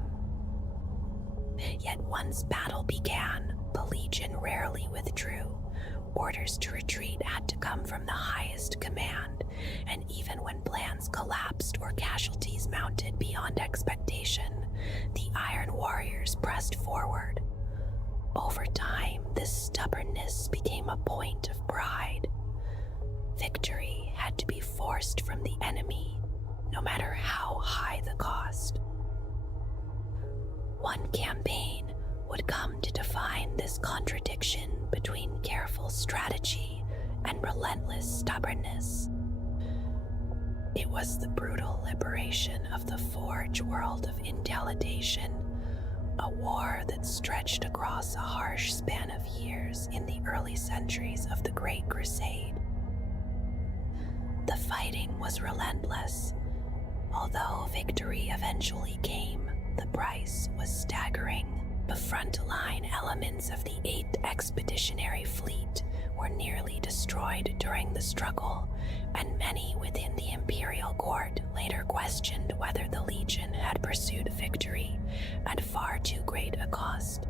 Yet once battle began, the legion rarely withdrew. Orders to retreat had to come from the highest command, and even when plans collapsed or casualties mounted beyond expectation, the Iron Warriors pressed forward. Over time, this stubbornness became a point of pride. Victory had to be forced from the enemy, no matter how high the cost. One campaign would come to define this contradiction between careful strategy and relentless stubbornness. It was the brutal liberation of the Forge world of Indelidation, a war that stretched across a harsh span of years in the early centuries of the Great Crusade. The fighting was relentless. Although victory eventually came, the price was staggering. The frontline elements of the 8th Expeditionary Fleet were nearly destroyed during the struggle, and many within the Imperial Court later questioned whether the Legion had pursued victory at far too great a cost.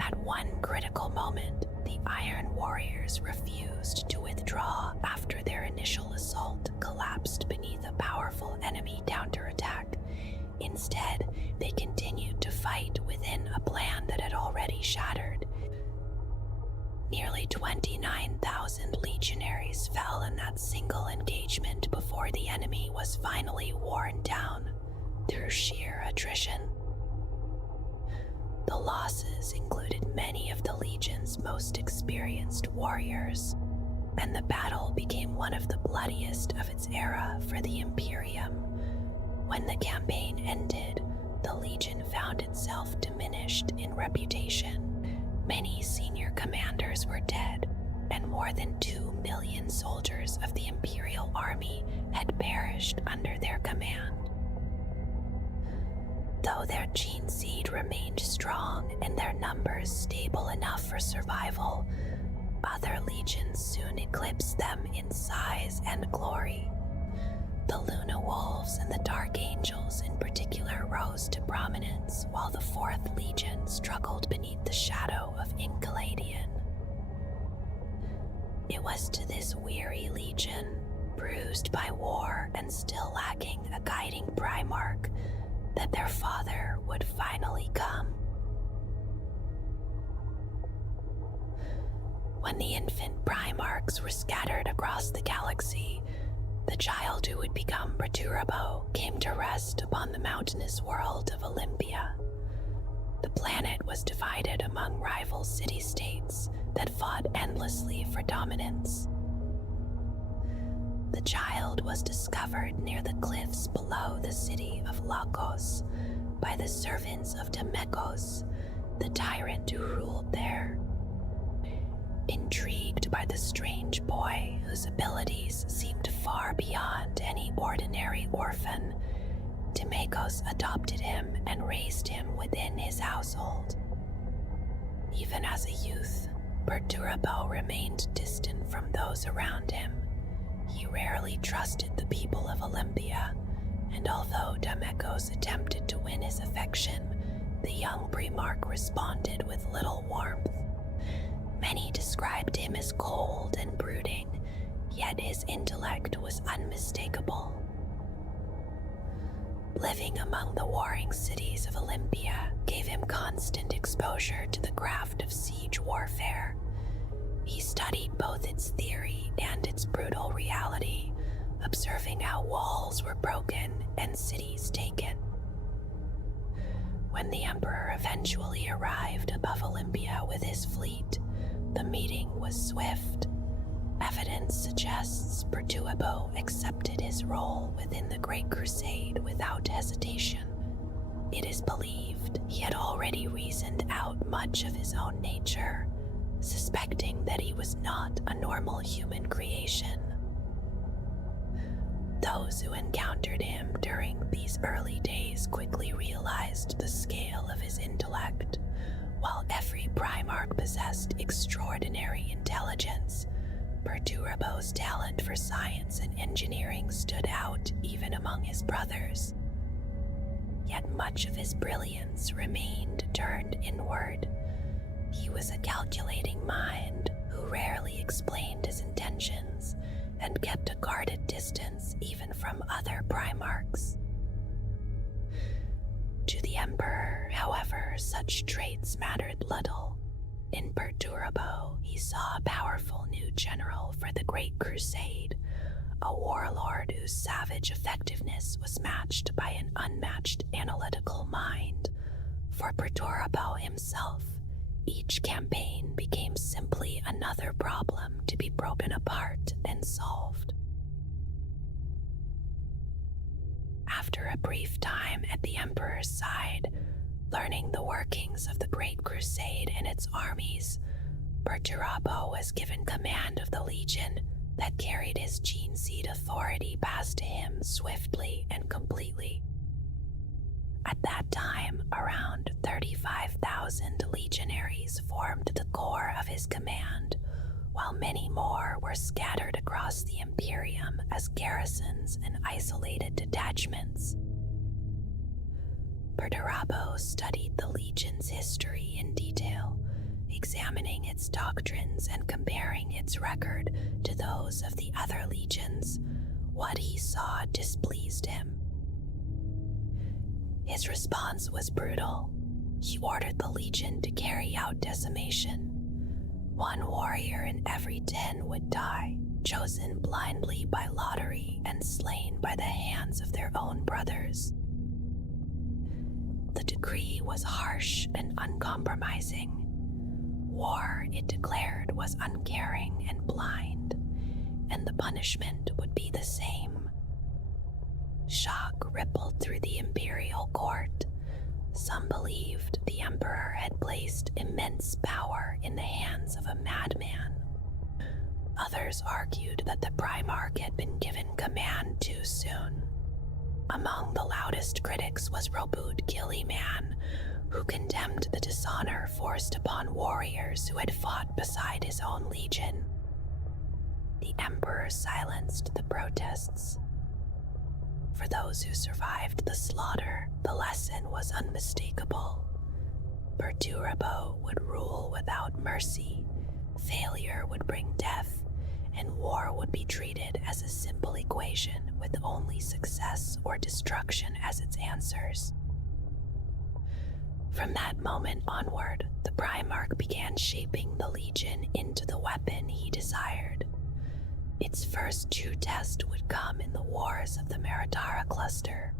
At one critical moment, the Iron Warriors refused to withdraw after their initial assault collapsed beneath a powerful enemy counterattack. Instead, they continued to fight within a plan that had already shattered. Nearly 29,000 legionaries fell in that single engagement before the enemy was finally worn down through sheer attrition. The losses included many of the Legion's most experienced warriors, and the battle became one of the bloodiest of its era for the Imperium. When the campaign ended, the Legion found itself diminished in reputation. Many senior commanders were dead, and more than 2 million soldiers of the Imperial Army had perished under their command. Though their gene seed remained strong and their numbers stable enough for survival, other legions soon eclipsed them in size and glory. The Luna Wolves and the Dark Angels in particular rose to prominence, while the 4th Legion struggled beneath the shadow of Incaladian. It was to this weary legion, bruised by war and still lacking a guiding Primarch, that their father would finally come. When the infant Primarchs were scattered across the galaxy, the child who would become Perturabo came to rest upon the mountainous world of Olympia. The planet was divided among rival city-states that fought endlessly for dominance. The child was discovered near the cliffs below the city of Lakos by the servants of Demekos, the tyrant who ruled there. Intrigued by the strange boy whose abilities seemed far beyond any ordinary orphan, Demekos adopted him and raised him within his household. Even as a youth, Perturabo remained distant from those around him. He rarely trusted the people of Olympia, and although Demekos attempted to win his affection, the young Primarch responded with little warmth. Many described him as cold and brooding, yet his intellect was unmistakable. Living among the warring cities of Olympia gave him constant exposure to the craft of siege warfare. He studied both its theory and its brutal reality, observing how walls were broken and cities taken. When the Emperor eventually arrived above Olympia with his fleet, the meeting was swift. Evidence suggests Perturabo accepted his role within the Great Crusade without hesitation. It is believed he had already reasoned out much of his own nature, suspecting that he was not a normal human creation. Those who encountered him during these early days quickly realized the scale of his intellect. While every Primarch extraordinary intelligence, Perturbo's talent for science and engineering stood out even among his brothers. Yet much of his brilliance remained turned inward. He was a calculating mind who rarely explained his intentions and kept a guarded distance even from other Primarchs. To the Emperor, however, such traits mattered little. In Perturbo, he saw a powerful new general for the Great Crusade, a warlord whose savage effectiveness was matched by an unmatched analytical mind. For Perturbo himself, each campaign became simply another problem to be broken apart and solved. After a brief time at the Emperor's side, learning the workings of the Great Crusade and its armies, Perturbo was given command of the Legion that carried his gene seed authority past to him swiftly and completely. At that time, around 35,000 legionaries formed the core of his command, while many more were scattered across the Imperium as garrisons and isolated detachments. Perturbo studied the Legion's history in detail, examining its doctrines and comparing its record to those of the other legions. What he saw displeased him. His response was brutal. He ordered the Legion to carry out decimation. 1 warrior in every 10 would die, chosen blindly by lottery and slain by the hands of their own brothers. The decree was harsh and uncompromising. War, it declared, was uncaring and blind, and the punishment would be the same. Shock rippled through the imperial court. Some believed the emperor had placed immense power in the hands of a madman. Others argued that the Primarch had been given command too soon. Among the loudest critics was Robud Gilliman, who condemned the dishonor forced upon warriors who had fought beside his own legion. The emperor silenced the protests. For those who survived the slaughter, the lesson was unmistakable. Perturbo would rule without mercy, failure would bring death, and war would be treated as a simple equation with only success or destruction as its answers. From that moment onward, the Primarch began shaping the Legion into the weapon he desired. Its first true test would come in the wars of the Meritara cluster.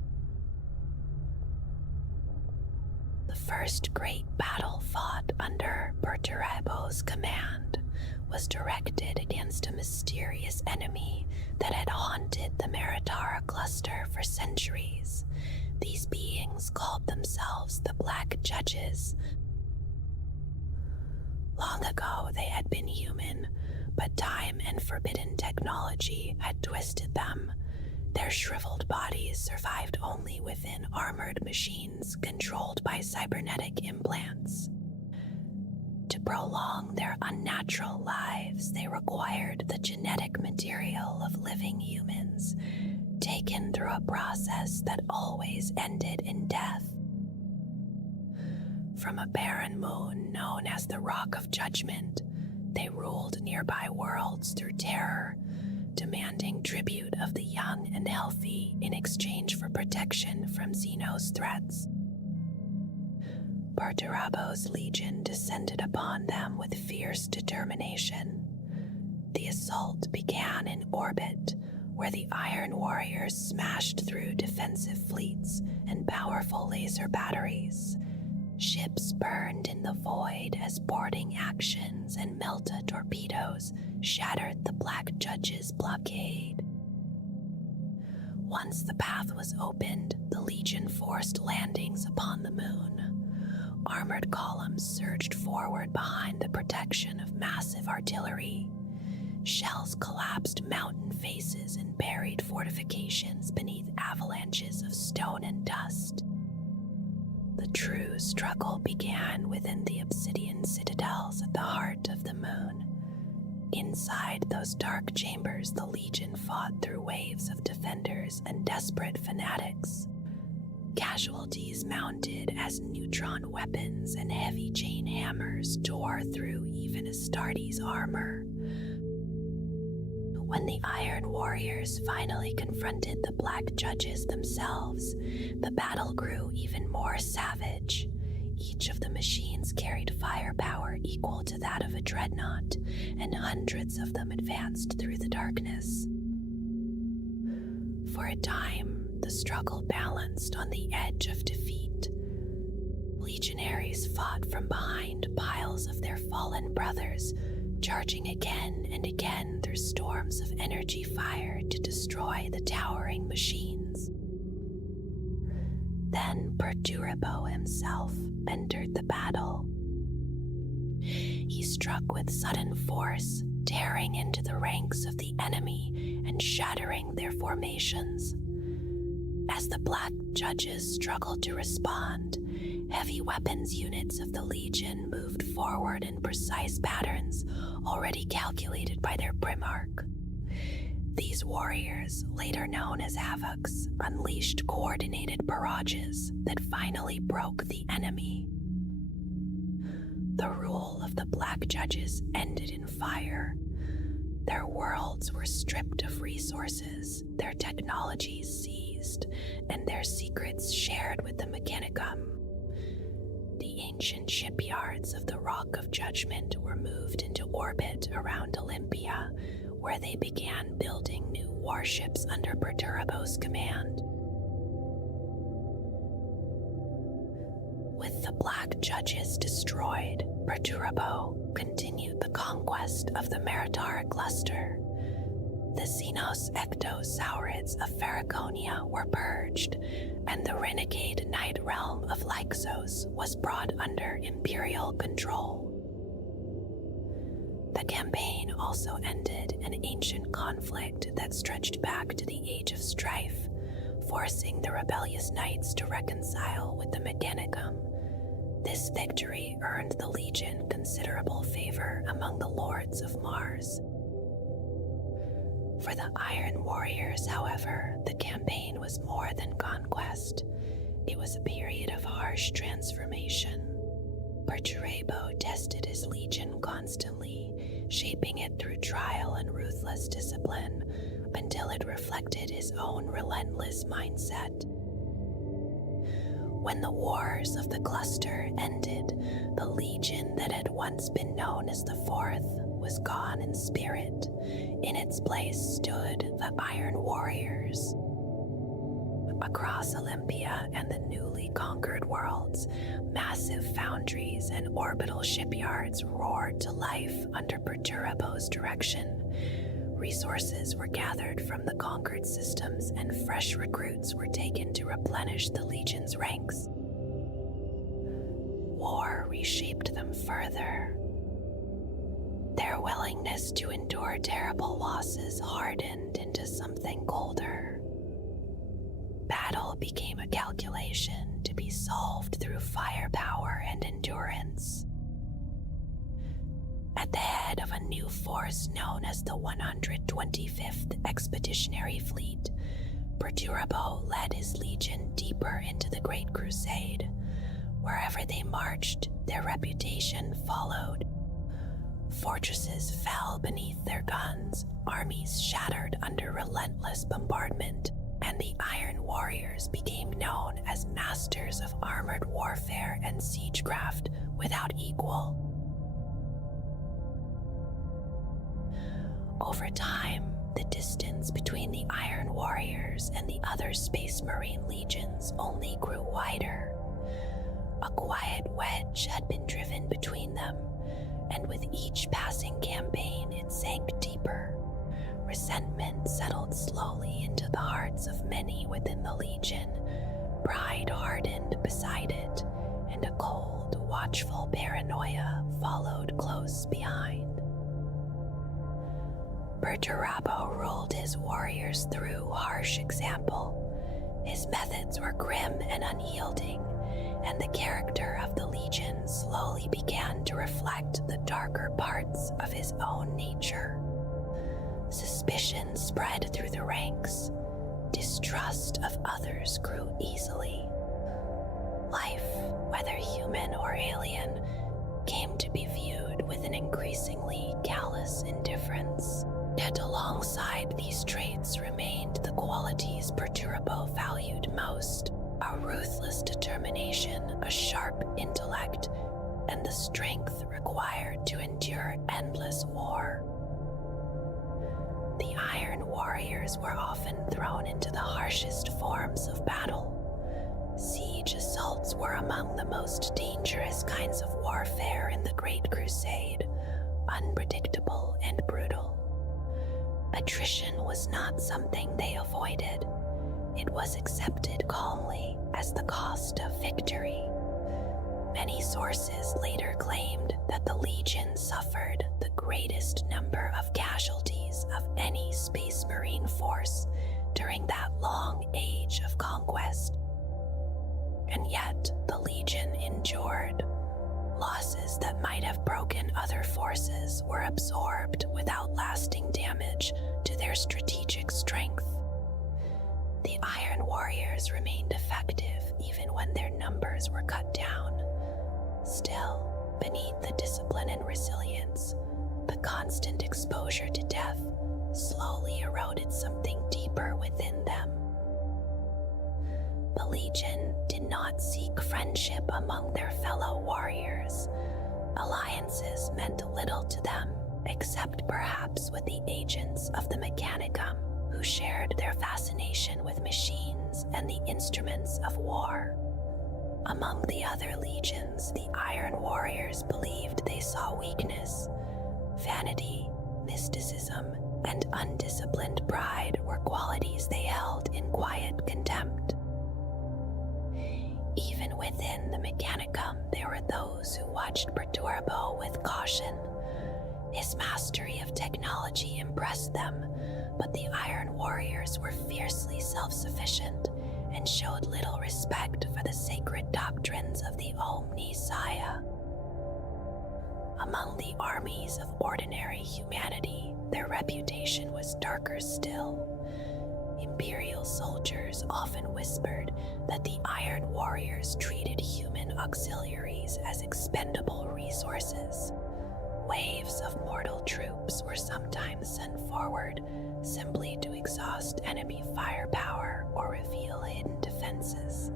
The first great battle fought under Perturbo's command was directed against a mysterious enemy that had haunted the Meritara cluster for centuries. These beings called themselves the Black Judges. Long ago, they had been human, but time and forbidden technology had twisted them. Their shriveled bodies survived only within armored machines controlled by cybernetic implants. To prolong their unnatural lives, they required the genetic material of living humans, taken through a process that always ended in death. From a barren moon known as the Rock of Judgment, they ruled nearby worlds through terror, demanding tribute of the young and healthy in exchange for protection from Xenos threats. Perturbo's legion descended upon them with fierce determination. The assault began in orbit, where the Iron Warriors smashed through defensive fleets and powerful laser batteries. Ships burned in the void as boarding actions and Melta torpedoes shattered the Black Judge's blockade. Once the path was opened, the Legion forced landings upon the moon. Armored columns surged forward behind the protection of massive artillery. Shells collapsed mountain faces and buried fortifications beneath avalanches of stone and dust. The true struggle began within the obsidian citadels at the heart of the Inside those dark chambers, the Legion fought through waves of defenders and desperate fanatics. Casualties mounted as neutron weapons and heavy chain hammers tore through even Astartes' armor. When the Iron Warriors finally confronted the Black Judges themselves, the battle grew even more savage. Each of the machines carried firepower equal to that of a dreadnought, and hundreds of them advanced through the darkness. For a time, the struggle balanced on the edge of defeat. Legionaries fought from behind piles of their fallen brothers, charging again and again through storms of energy fire to destroy the towering machines. Then Perturabo himself entered the battle. He struck with sudden force, tearing into the ranks of the enemy and shattering their formations. As the Black Judges struggled to respond, heavy weapons units of the Legion moved forward in precise patterns already calculated by their Primarch. These warriors, later known as Havocs, unleashed coordinated barrages that finally broke the enemy. The rule of the Black Judges ended in fire. Their worlds were stripped of resources, their technologies seized, and their secrets shared with the Mechanicum. The ancient shipyards of the Rock of Judgment were moved into orbit around Olympia, where they began building new warships under Perturabo's command. With the Black Judges destroyed, Perturabo continued the conquest of the Meritaric Cluster. The Xenos Ectosaurids of Farraconia were purged, and the renegade Night Realm of Lyxos was brought under Imperial control. The campaign also ended an ancient conflict that stretched back to the Age of Strife, forcing the rebellious knights to reconcile with the Mechanicum. This victory earned the Legion considerable favor among the Lords of Mars. For the Iron Warriors, however, the campaign was more than conquest. It was a period of harsh transformation. Perturabo tested his Legion constantly, shaping it through trial and ruthless discipline until it reflected his own relentless mindset. When the wars of the cluster ended, the Legion that had once been known as the Fourth was gone in spirit. In its place stood the Iron Warriors. Across Olympia and the newly conquered worlds, massive foundries and orbital shipyards roared to life under Perturabo's direction. Resources were gathered from the conquered systems, and fresh recruits were taken to replenish the Legion's ranks. War reshaped them further. Their willingness to endure terrible losses hardened into something colder. Battle became a calculation to be solved through firepower and endurance. At the head of a new force known as the 125th Expeditionary Fleet, Perturabo led his Legion deeper into the Great Crusade. Wherever they marched, their reputation followed. Fortresses fell beneath their guns, armies shattered under relentless bombardment, and the Iron Warriors became known as masters of armored warfare and siegecraft without equal. Over time, the distance between the Iron Warriors and the other Space Marine legions only grew wider. A quiet wedge had been driven between them, and with each passing campaign it sank deeper. Resentment settled slowly into the hearts of many within the Legion. Pride hardened beside it, and a cold, watchful paranoia followed close behind. Perturabo ruled his warriors through harsh example. His methods were grim and unyielding, and the character of the Legion slowly began to to reflect the darker parts of his own nature. Suspicion spread through the ranks. Distrust of others grew easily. Life, whether human or alien, came to be viewed with an increasingly callous indifference. Yet alongside these traits remained the qualities Perturbo valued most: a ruthless determination, a sharp intellect, and the strength required to endure endless war. The Iron Warriors were often thrown into the harshest forms of battle. Siege assaults were among the most dangerous kinds of warfare in the Great Crusade, unpredictable and brutal. Attrition was not something they avoided. It was accepted calmly as the cost of victory. Many sources later claimed that the Legion suffered the greatest number of casualties of any Space Marine force during that long age of conquest. And yet, the Legion endured. Losses that might have broken other forces were absorbed without lasting damage to their strategic strength. The Iron Warriors remained effective even when their numbers were cut down. Still, beneath the discipline and resilience, the constant exposure to death slowly eroded something deeper within them. The Legion did not seek friendship among their fellow warriors. Alliances meant little to them, except perhaps with the agents of the Mechanicum, who shared their fascination with machines and the instruments of war. Among the other legions, the Iron Warriors believed they saw weakness. Vanity, mysticism, and undisciplined pride were qualities they held in quiet contempt. Even within the Mechanicum, there were those who watched Perturbo with caution. His mastery of technology impressed them, but the Iron Warriors were fiercely self-sufficient and showed little respect for the sacred doctrines of the Omnissiah. Among the armies of ordinary humanity, their reputation was darker still. Imperial soldiers often whispered that the Iron Warriors treated human auxiliaries as expendable resources. Waves of mortal troops were sometimes sent forward simply to exhaust enemy firepower or reveal hidden defenses.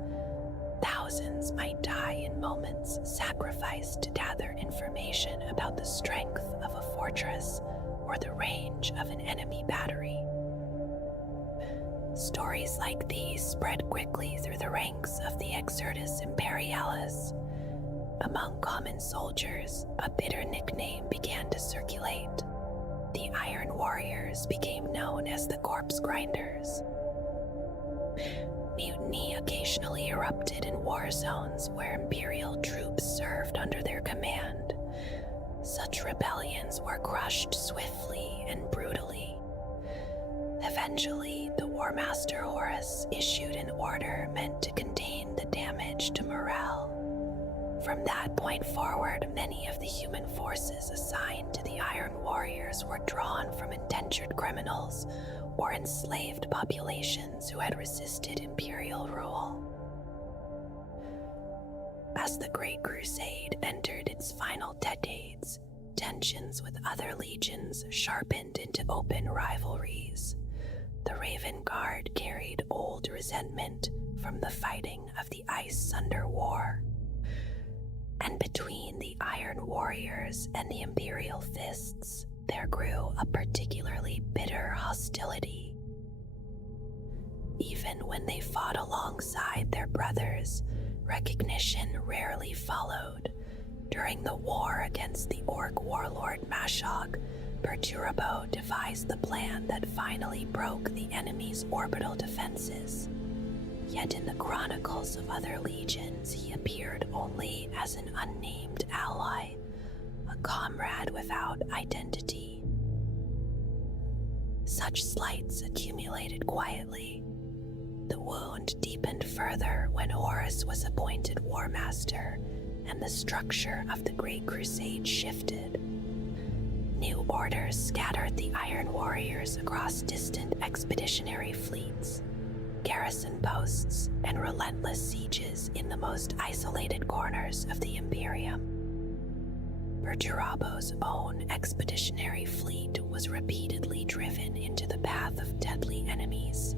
Thousands might die in moments sacrificed to gather information about the strength of a fortress or the range of an enemy battery. Stories like these spread quickly through the ranks of the Exertus Imperialis. Among common soldiers, a bitter nickname began to circulate. The Iron Warriors became known as the Corpse Grinders. Mutiny occasionally erupted in war zones where Imperial troops served under their command. Such rebellions were crushed swiftly and brutally. Eventually, the War Master Horus issued an order meant to contain the damage to morale. From that point forward, many of the human forces assigned to the Iron Warriors were drawn from indentured criminals or enslaved populations who had resisted imperial rule. As the Great Crusade entered its final decades, tensions with other legions sharpened into open rivalries. The Raven Guard carried old resentment from the fighting of the Ice Sunder War. And between the Iron Warriors and the Imperial Fists, there grew a particularly bitter hostility. Even when they fought alongside their brothers, recognition rarely followed. During the war against the Orc warlord Mashog, Perturbo devised the plan that finally broke the enemy's orbital defenses. Yet in the chronicles of other legions, he appeared only as an unnamed ally, a comrade without identity. Such slights accumulated quietly. The wound deepened further when Horus was appointed War Master and the structure of the Great Crusade shifted. New orders scattered the Iron Warriors across distant expeditionary fleets, garrison posts, and relentless sieges in the most isolated corners of the Imperium. Perturabo's own expeditionary fleet was repeatedly driven into the path of deadly enemies.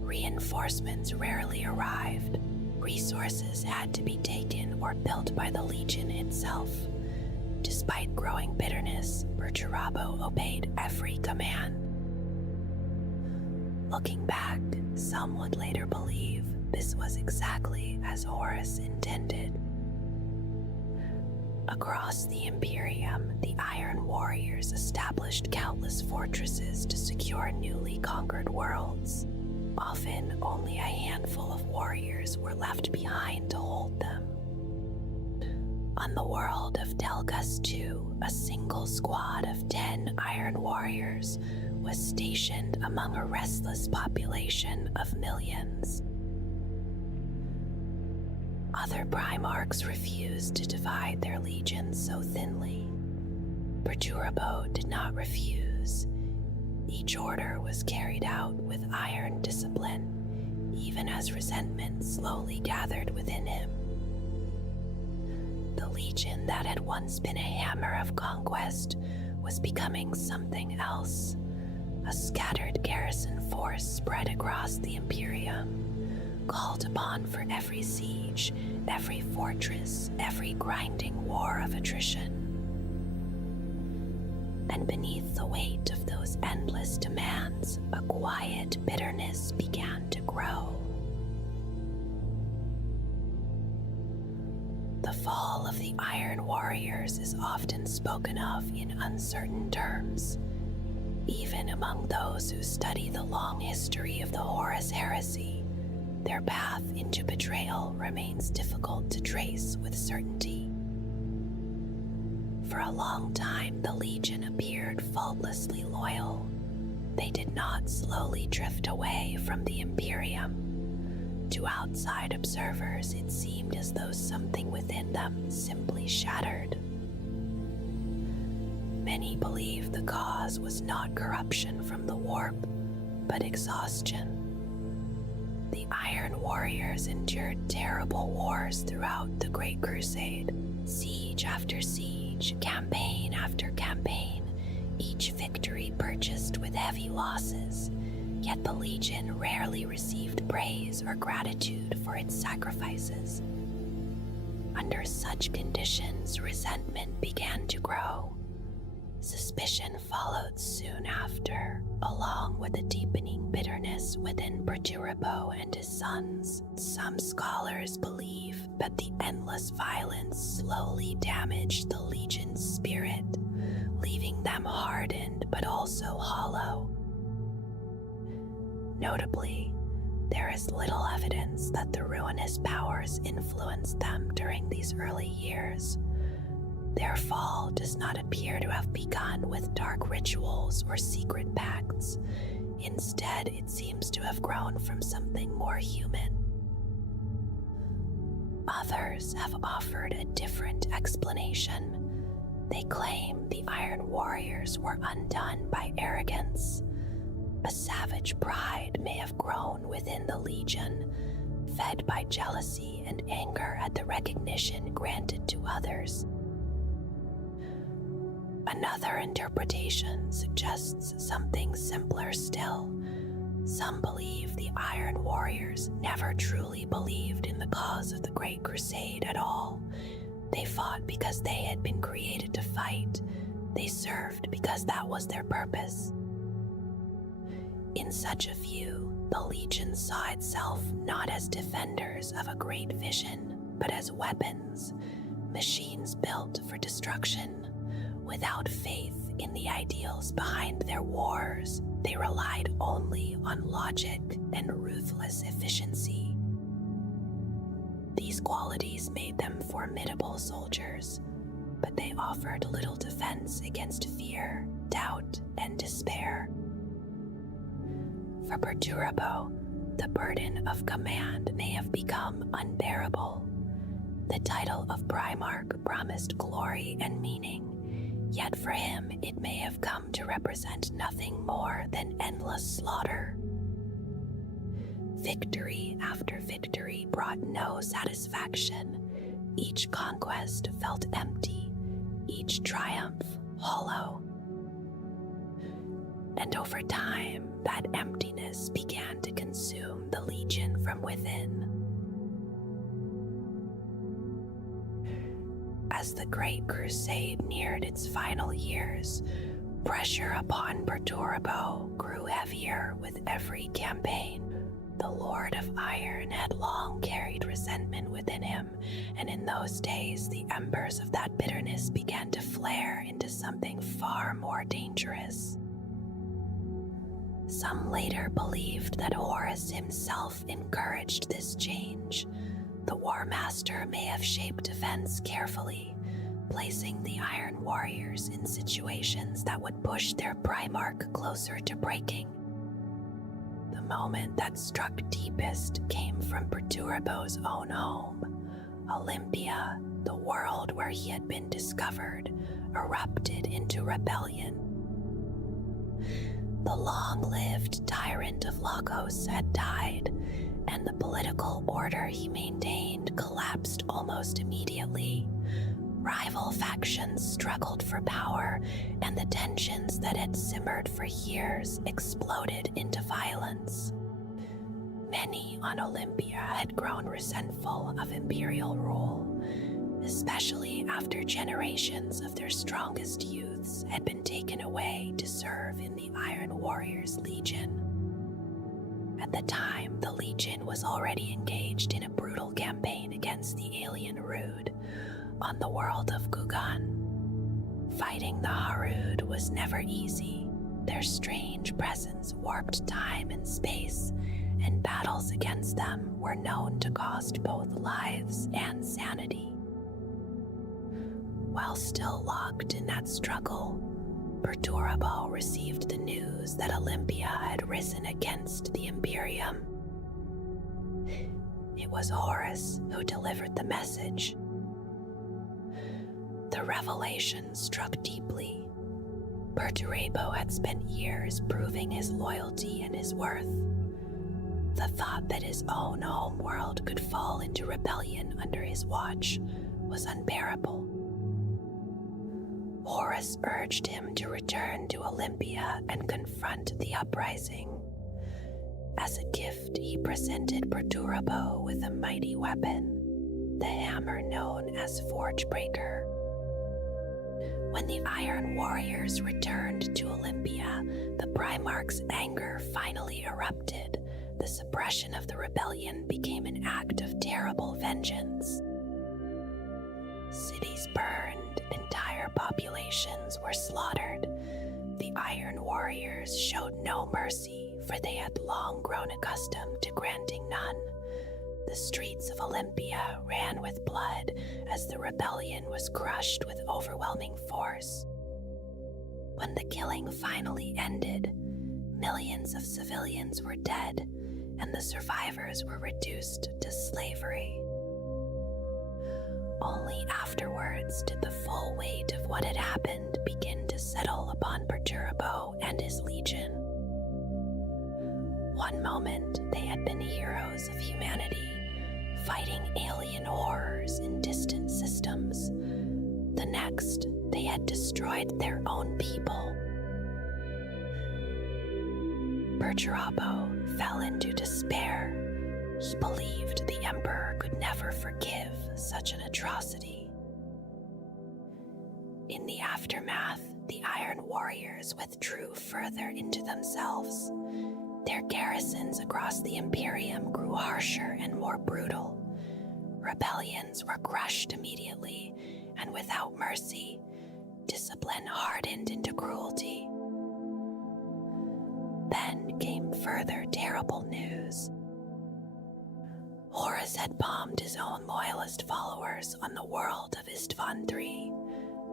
Reinforcements rarely arrived. Resources had to be taken or built by the Legion itself. Despite growing bitterness, Perturabo obeyed every command. Looking back, some would later believe this was exactly as Horus intended. Across the Imperium, the Iron Warriors established countless fortresses to secure newly conquered worlds. Often, only a handful of warriors were left behind to hold them. On the world of Telgus II, a single squad of 10 Iron Warriors was stationed among a restless population of millions. Other Primarchs refused to divide their legions so thinly. Perturabo did not refuse. Each order was carried out with iron discipline, even as resentment slowly gathered within him. The legion that had once been a hammer of conquest was becoming something else, a scattered garrison force spread across the Imperium, called upon for every siege, every fortress, every grinding war of attrition. And beneath the weight of those endless demands, a quiet bitterness began to grow. The fall of the Iron Warriors is often spoken of in uncertain terms. Even among those who study the long history of the Horus Heresy, their path into betrayal remains difficult to trace with certainty. For a long time, the Legion appeared faultlessly loyal. They did not slowly drift away from the Imperium. To outside observers, it seemed as though something within them simply shattered. Many believe the cause was not corruption from the warp, but exhaustion. The Iron Warriors endured terrible wars throughout the Great Crusade, siege after siege, campaign after campaign, each victory purchased with heavy losses. Yet the Legion rarely received praise or gratitude for its sacrifices. Under such conditions, resentment began to grow. Suspicion followed soon after, along with a deepening bitterness within Perturabo and his sons. Some scholars believe that the endless violence slowly damaged the Legion's spirit, leaving them hardened but also hollow. Notably, there is little evidence that the ruinous powers influenced them during these early years. Their fall does not appear to have begun with dark rituals or secret pacts. Instead, it seems to have grown from something more human. Others have offered a different explanation. They claim the Iron Warriors were undone by arrogance. A savage pride may have grown within the Legion, fed by jealousy and anger at the recognition granted to others. Another interpretation suggests something simpler still. Some believe the Iron Warriors never truly believed in the cause of the Great Crusade at all. They fought because they had been created to fight. They served because that was their purpose. In such a view, the Legion saw itself not as defenders of a great vision, but as weapons, machines built for destruction. Without faith in the ideals behind their wars, they relied only on logic and ruthless efficiency. These qualities made them formidable soldiers, but they offered little defense against fear, doubt, and despair. For Perturabo, the burden of command may have become unbearable. The title of Primarch promised glory and meaning, yet for him it may have come to represent nothing more than endless slaughter. Victory after victory brought no satisfaction. Each conquest felt empty, each triumph hollow. And over time, that emptiness began to consume the Legion from within. As the Great Crusade neared its final years, pressure upon Perturbo grew heavier with every campaign. The Lord of Iron had long carried resentment within him, and in those days the embers of that bitterness began to flare into something far more dangerous. Some later believed that Horus himself encouraged this change. The War Master may have shaped events carefully, placing the Iron Warriors in situations that would push their Primarch closer to breaking. The moment that struck deepest came from Perturbo's own home. Olympia, the world where he had been discovered, erupted into rebellion. The long-lived tyrant of Lagos had died, and the political order he maintained collapsed almost immediately. Rival factions struggled for power, and the tensions that had simmered for years exploded into violence. Many on Olympia had grown resentful of imperial rule, especially after generations of their strongest youths had been taken away to serve in the Iron Warriors Legion. At the time, the Legion was already engaged in a brutal campaign against the alien Rude on the world of Gugan. Fighting the Harud was never easy. Their strange presence warped time and space, and battles against them were known to cost both lives and sanity. While still locked in that struggle, Perturbo received the news that Olympia had risen against the Imperium. It was Horus who delivered the message. The revelation struck deeply. Perturbo had spent years proving his loyalty and his worth. The thought that his own homeworld could fall into rebellion under his watch was unbearable. Horus urged him to return to Olympia and confront the uprising. As a gift, he presented Perturbo with a mighty weapon, the hammer known as Forgebreaker. When the Iron Warriors returned to Olympia, the Primarch's anger finally erupted. The suppression of the rebellion became an act of terrible vengeance. Cities burned, entire populations were slaughtered. The Iron Warriors showed no mercy, for they had long grown accustomed to granting none. The streets of Olympia ran with blood as the rebellion was crushed with overwhelming force. When the killing finally ended, millions of civilians were dead, and the survivors were reduced to slavery. Only afterwards did the full weight of what had happened begin to settle upon Perturbo and his legion. One moment they had been heroes of humanity, fighting alien horrors in distant systems. The next, they had destroyed their own people. Perturbo fell into despair. He believed the Emperor could never forgive such an atrocity. In the aftermath, the Iron Warriors withdrew further into themselves. Their garrisons across the Imperium grew harsher and more brutal. Rebellions were crushed immediately, and without mercy, discipline hardened into cruelty. Then came further terrible news. Horus had bombed his own loyalist followers on the world of Istvan III.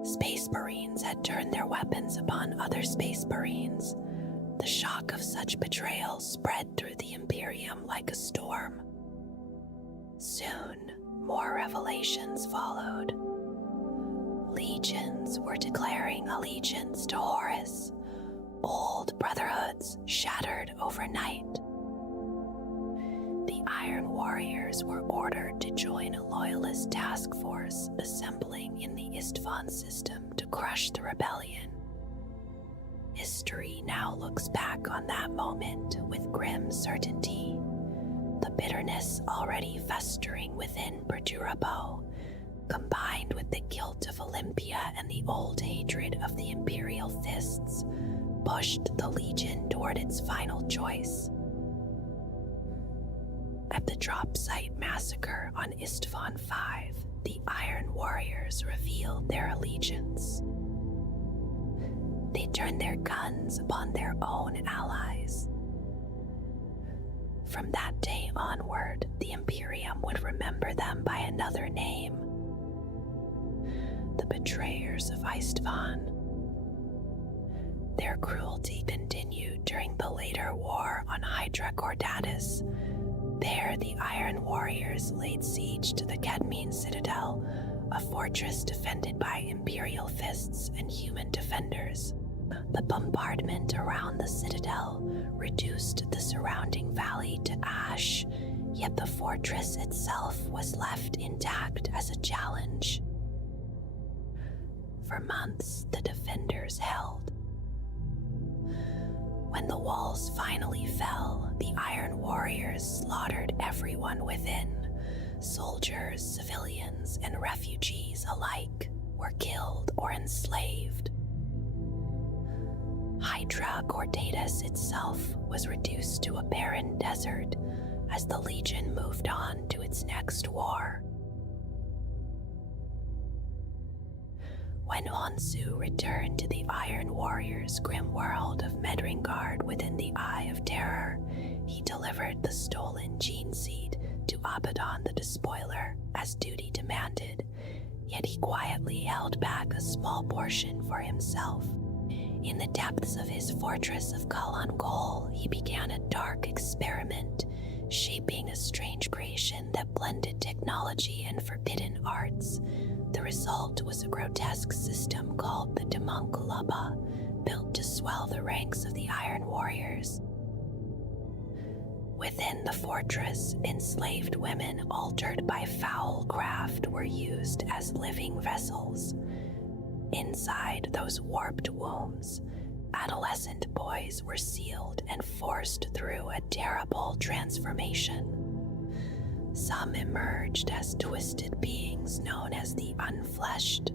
Space Marines had turned their weapons upon other Space Marines. The shock of such betrayal spread through the Imperium like a storm. Soon, more revelations followed. Legions were declaring allegiance to Horus, old brotherhoods shattered overnight. The Iron Warriors were ordered to join a loyalist task force assembling in the Istvan system to crush the rebellion. History now looks back on that moment with grim certainty. The bitterness already festering within Perdurabo, combined with the guilt of Olympia and the old hatred of the Imperial Fists, pushed the Legion toward its final choice. At the drop site massacre on Istvan 5, the Iron Warriors revealed their allegiance. They turned their guns upon their own allies. From that day onward, the Imperium would remember them by another name: the Betrayers of Istvan. Their cruelty continued during the later war on Hydra Cordatus. There, the Iron Warriors laid siege to the Kedmene Citadel, a fortress defended by Imperial Fists and human defenders. The bombardment around the citadel reduced the surrounding valley to ash, yet the fortress itself was left intact as a challenge. For months, the defenders held. When the walls finally fell, the Iron Warriors slaughtered everyone within. Soldiers, civilians, and refugees alike were killed or enslaved. Hydra Cordatus itself was reduced to a barren desert as the Legion moved on to its next war. When Onsu returned to the Iron Warriors' grim world of Medringard within the Eye of Terror, he delivered the stolen gene seed to Abaddon the Despoiler as duty demanded, yet he quietly held back a small portion for himself. In the depths of his fortress of Kalan Kol, he began a dark experiment, shaping a strange creation that blended technology and forbidden arts. The result was a grotesque system called the Demonkulaba, built to swell the ranks of the Iron Warriors. Within the fortress, enslaved women altered by foul craft were used as living vessels. Inside those warped wombs, adolescent boys were sealed and forced through a terrible transformation. Some emerged as twisted beings known as the Unfleshed,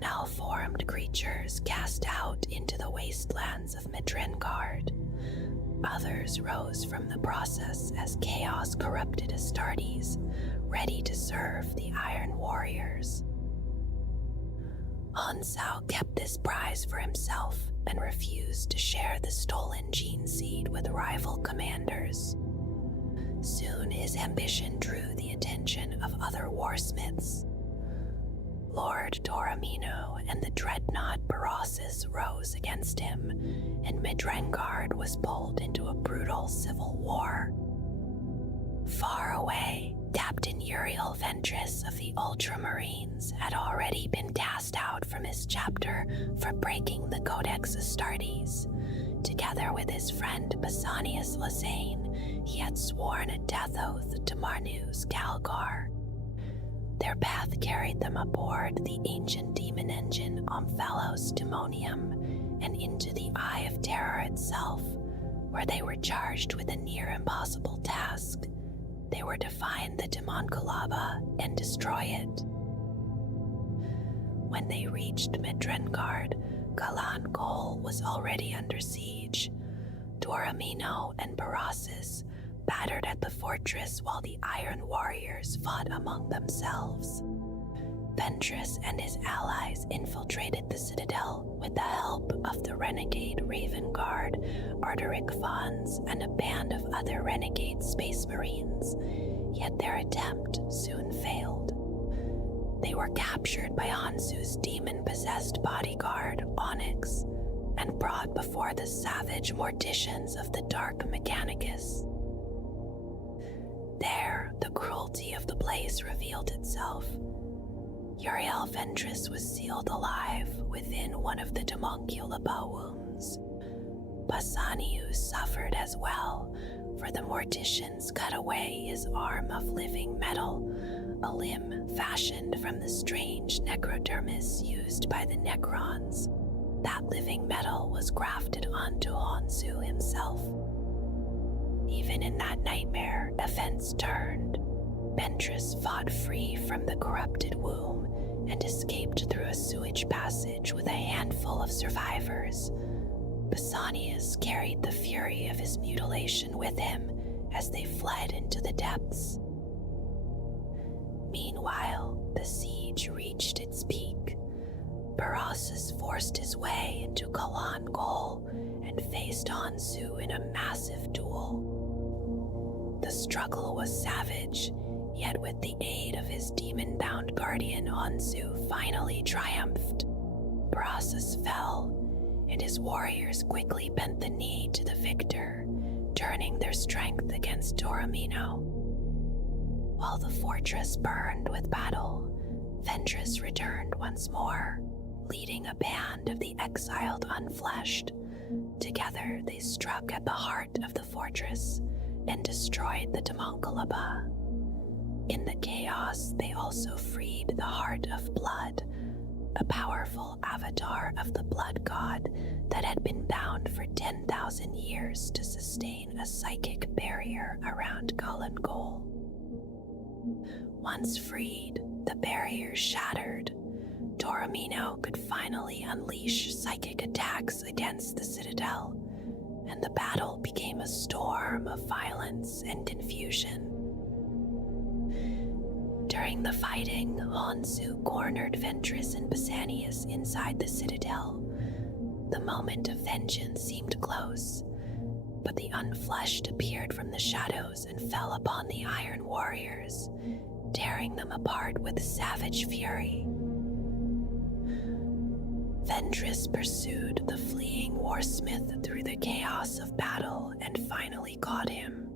malformed creatures cast out into the wastelands of Midrengard. Others rose from the process as chaos-corrupted Astartes, ready to serve the Iron Warriors. Ansau kept this prize for himself and refused to share the stolen gene seed with rival commanders. Soon his ambition drew the attention of other warsmiths. Lord Doramino and the dreadnought Berossus rose against him, and Midrengard was pulled into a brutal civil war. Far away, Captain Uriel Ventress of the Ultramarines had already been cast out from his chapter for breaking the Codex Astartes. Together with his friend Basanius Lasane, he had sworn a death oath to Marnus Calgar. Their path carried them aboard the ancient demon engine Omphalos Demonium and into the Eye of Terror itself, where they were charged with a near-impossible task. They were to find the Demonkulaba and destroy it. When they reached Midrengard, Kalan Kol was already under siege. Doramino and Berossus battered at the fortress while the Iron Warriors fought among themselves. Ventress and his allies infiltrated the citadel with the help of the renegade Raven Guard, Arderic Fons, and a band of other renegade space marines, yet their attempt soon failed. They were captured by Hansu's demon-possessed bodyguard, Onyx, and brought before the savage morticians of the Dark Mechanicus. There, the cruelty of the place revealed itself. Uriel Ventress was sealed alive within one of the homunculi wombs. Basanius suffered as well, for the morticians cut away his arm of living metal, a limb fashioned from the strange necrodermis used by the Necrons. That living metal was grafted onto Hansu himself. Even in that nightmare, events turned. Ventress fought free from the corrupted womb and escaped through a sewage passage with a handful of survivors. Basanius carried the fury of his mutilation with him as they fled into the depths. Meanwhile, the siege reached its peak. Parasus forced his way into Kalan Gol and faced Hansu in a massive duel. The struggle was savage, yet with the aid of his demon-bound guardian, Hansu finally triumphed. Parasus fell, and his warriors quickly bent the knee to the victor, turning their strength against Dormino. While the fortress burned with battle, Ventress returned once more, leading a band of the exiled unfleshed. Together they struck at the heart of the fortress and destroyed the homunculi. In the chaos, they also freed the Heart of Blood, a powerful avatar of the blood god that had been bound for 10,000 years to sustain a psychic barrier around Kalan Gol. Once freed, the barrier shattered. Dormino could finally unleash psychic attacks against the Citadel, and the battle became a storm of violence and confusion. During the fighting, Hansu cornered Ventress and Basanius inside the Citadel. The moment of vengeance seemed close, but the unfleshed appeared from the shadows and fell upon the Iron Warriors, tearing them apart with savage fury. Ventress pursued the fleeing warsmith through the chaos of battle and finally caught him.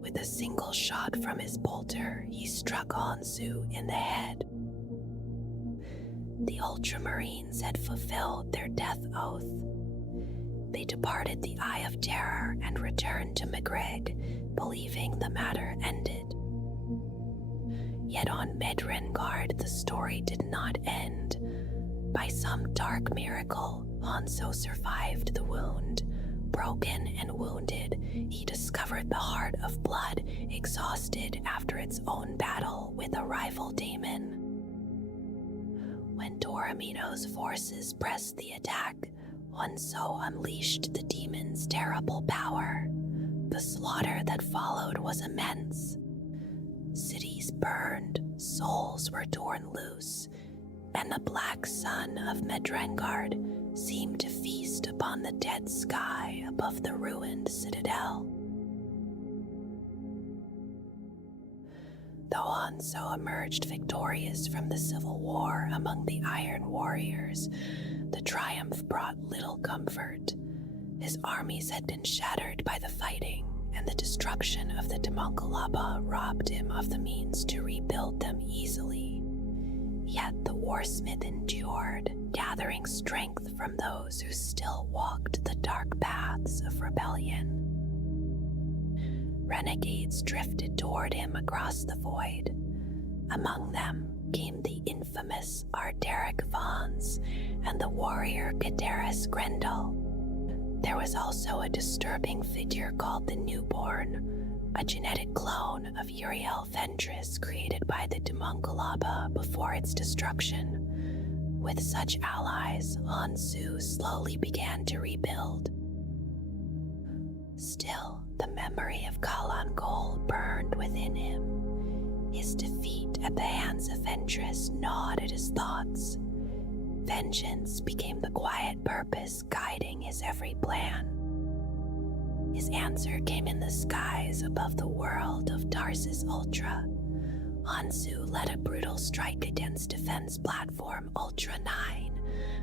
With a single shot from his bolter, he struck Hansu in the head. The Ultramarines had fulfilled their death oath. They departed the Eye of Terror and returned to Maghreg, believing the matter ended. Yet on Medrengard, the story did not end. By some dark miracle, Hanso survived the wound. Broken and wounded, he discovered the Heart of Blood, exhausted after its own battle with a rival daemon. When Dormino's forces pressed the attack, Hanso unleashed the demon's terrible power. The slaughter that followed was immense. Cities burned, souls were torn loose, and the black sun of Medrengard seemed to feast upon the dead sky above the ruined citadel. Though Hanso emerged victorious from the civil war among the Iron Warriors, the triumph brought little comfort. His armies had been shattered by the fighting, and the destruction of the homunculi robbed him of the means to rebuild them easily. Yet the warsmith endured, gathering strength from those who still walked the dark paths of rebellion. Renegades drifted toward him across the void. Among them came the infamous Arderic Vons and the warrior Caderis Grendel. There was also a disturbing figure called the Newborn, a genetic clone of Uriel Ventress created by the homunculi before its destruction. With such allies, Hansu slowly began to rebuild. Still, the memory of Kalan Gol burned within him. His defeat at the hands of Ventress gnawed at his thoughts. Vengeance became the quiet purpose guiding his every plan. His answer came in the skies above the world of Tarsus Ultra. Hansu led a brutal strike against Defense Platform Ultra 9,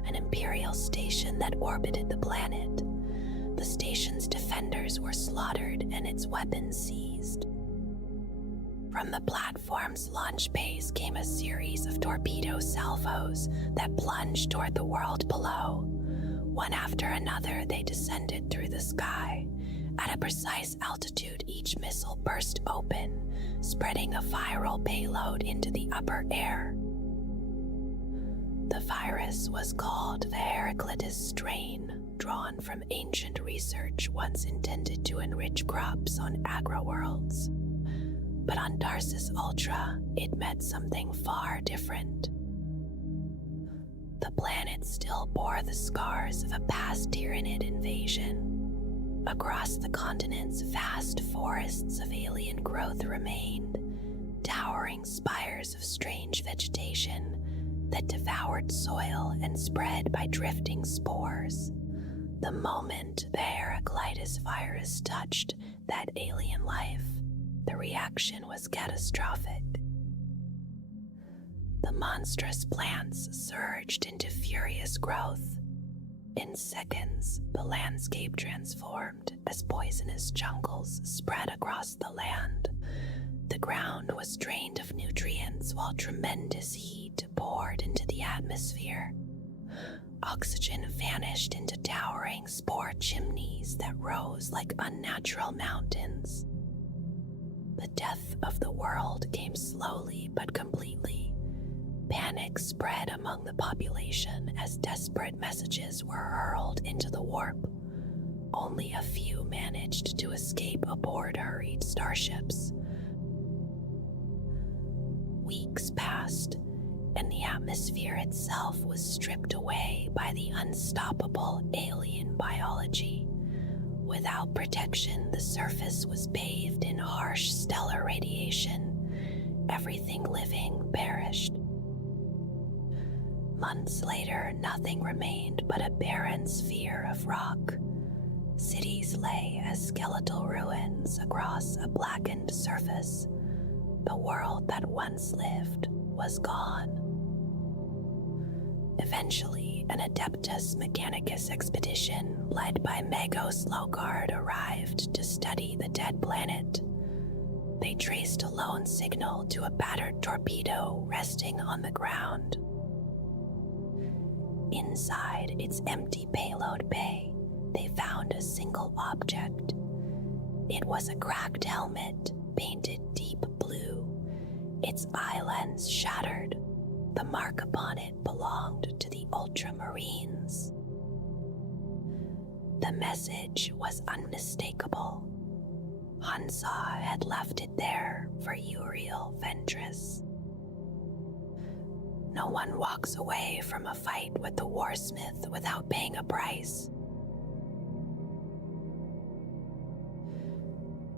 an Imperial station that orbited the planet. The station's defenders were slaughtered and its weapons seized. From the platform's launch base came a series of torpedo salvos that plunged toward the world below. One after another, they descended through the sky. At a precise altitude, each missile burst open, spreading a viral payload into the upper air. The virus was called the Heraclitus strain, drawn from ancient research once intended to enrich crops on agro-worlds. But on Tarsus Ultra, it meant something far different. The planet still bore the scars of a past Tyranid invasion. Across the continents, vast forests of alien growth remained, towering spires of strange vegetation that devoured soil and spread by drifting spores. The moment the Heraclitus virus touched that alien life, the reaction was catastrophic. The monstrous plants surged into furious growth. In seconds, the landscape transformed as poisonous jungles spread across the land. The ground was drained of nutrients while tremendous heat poured into the atmosphere. Oxygen vanished into towering spore chimneys that rose like unnatural mountains. The death of the world came slowly but completely. Panic spread among the population as desperate messages were hurled into the warp. Only a few managed to escape aboard hurried starships. Weeks passed, and the atmosphere itself was stripped away by the unstoppable alien biology. Without protection, the surface was bathed in harsh stellar radiation. Everything living perished. Months later, nothing remained but a barren sphere of rock. Cities lay as skeletal ruins across a blackened surface. The world that once lived was gone. Eventually, an Adeptus Mechanicus expedition led by Magos Logard arrived to study the dead planet. They traced a lone signal to a battered torpedo resting on the ground. Inside its empty payload bay, they found a single object. It was a cracked helmet, painted deep blue, its eye lens shattered. The mark upon it belonged to the Ultramarines. The message was unmistakable. Hansa had left it there for Uriel Ventress. No one walks away from a fight with the Warsmith without paying a price.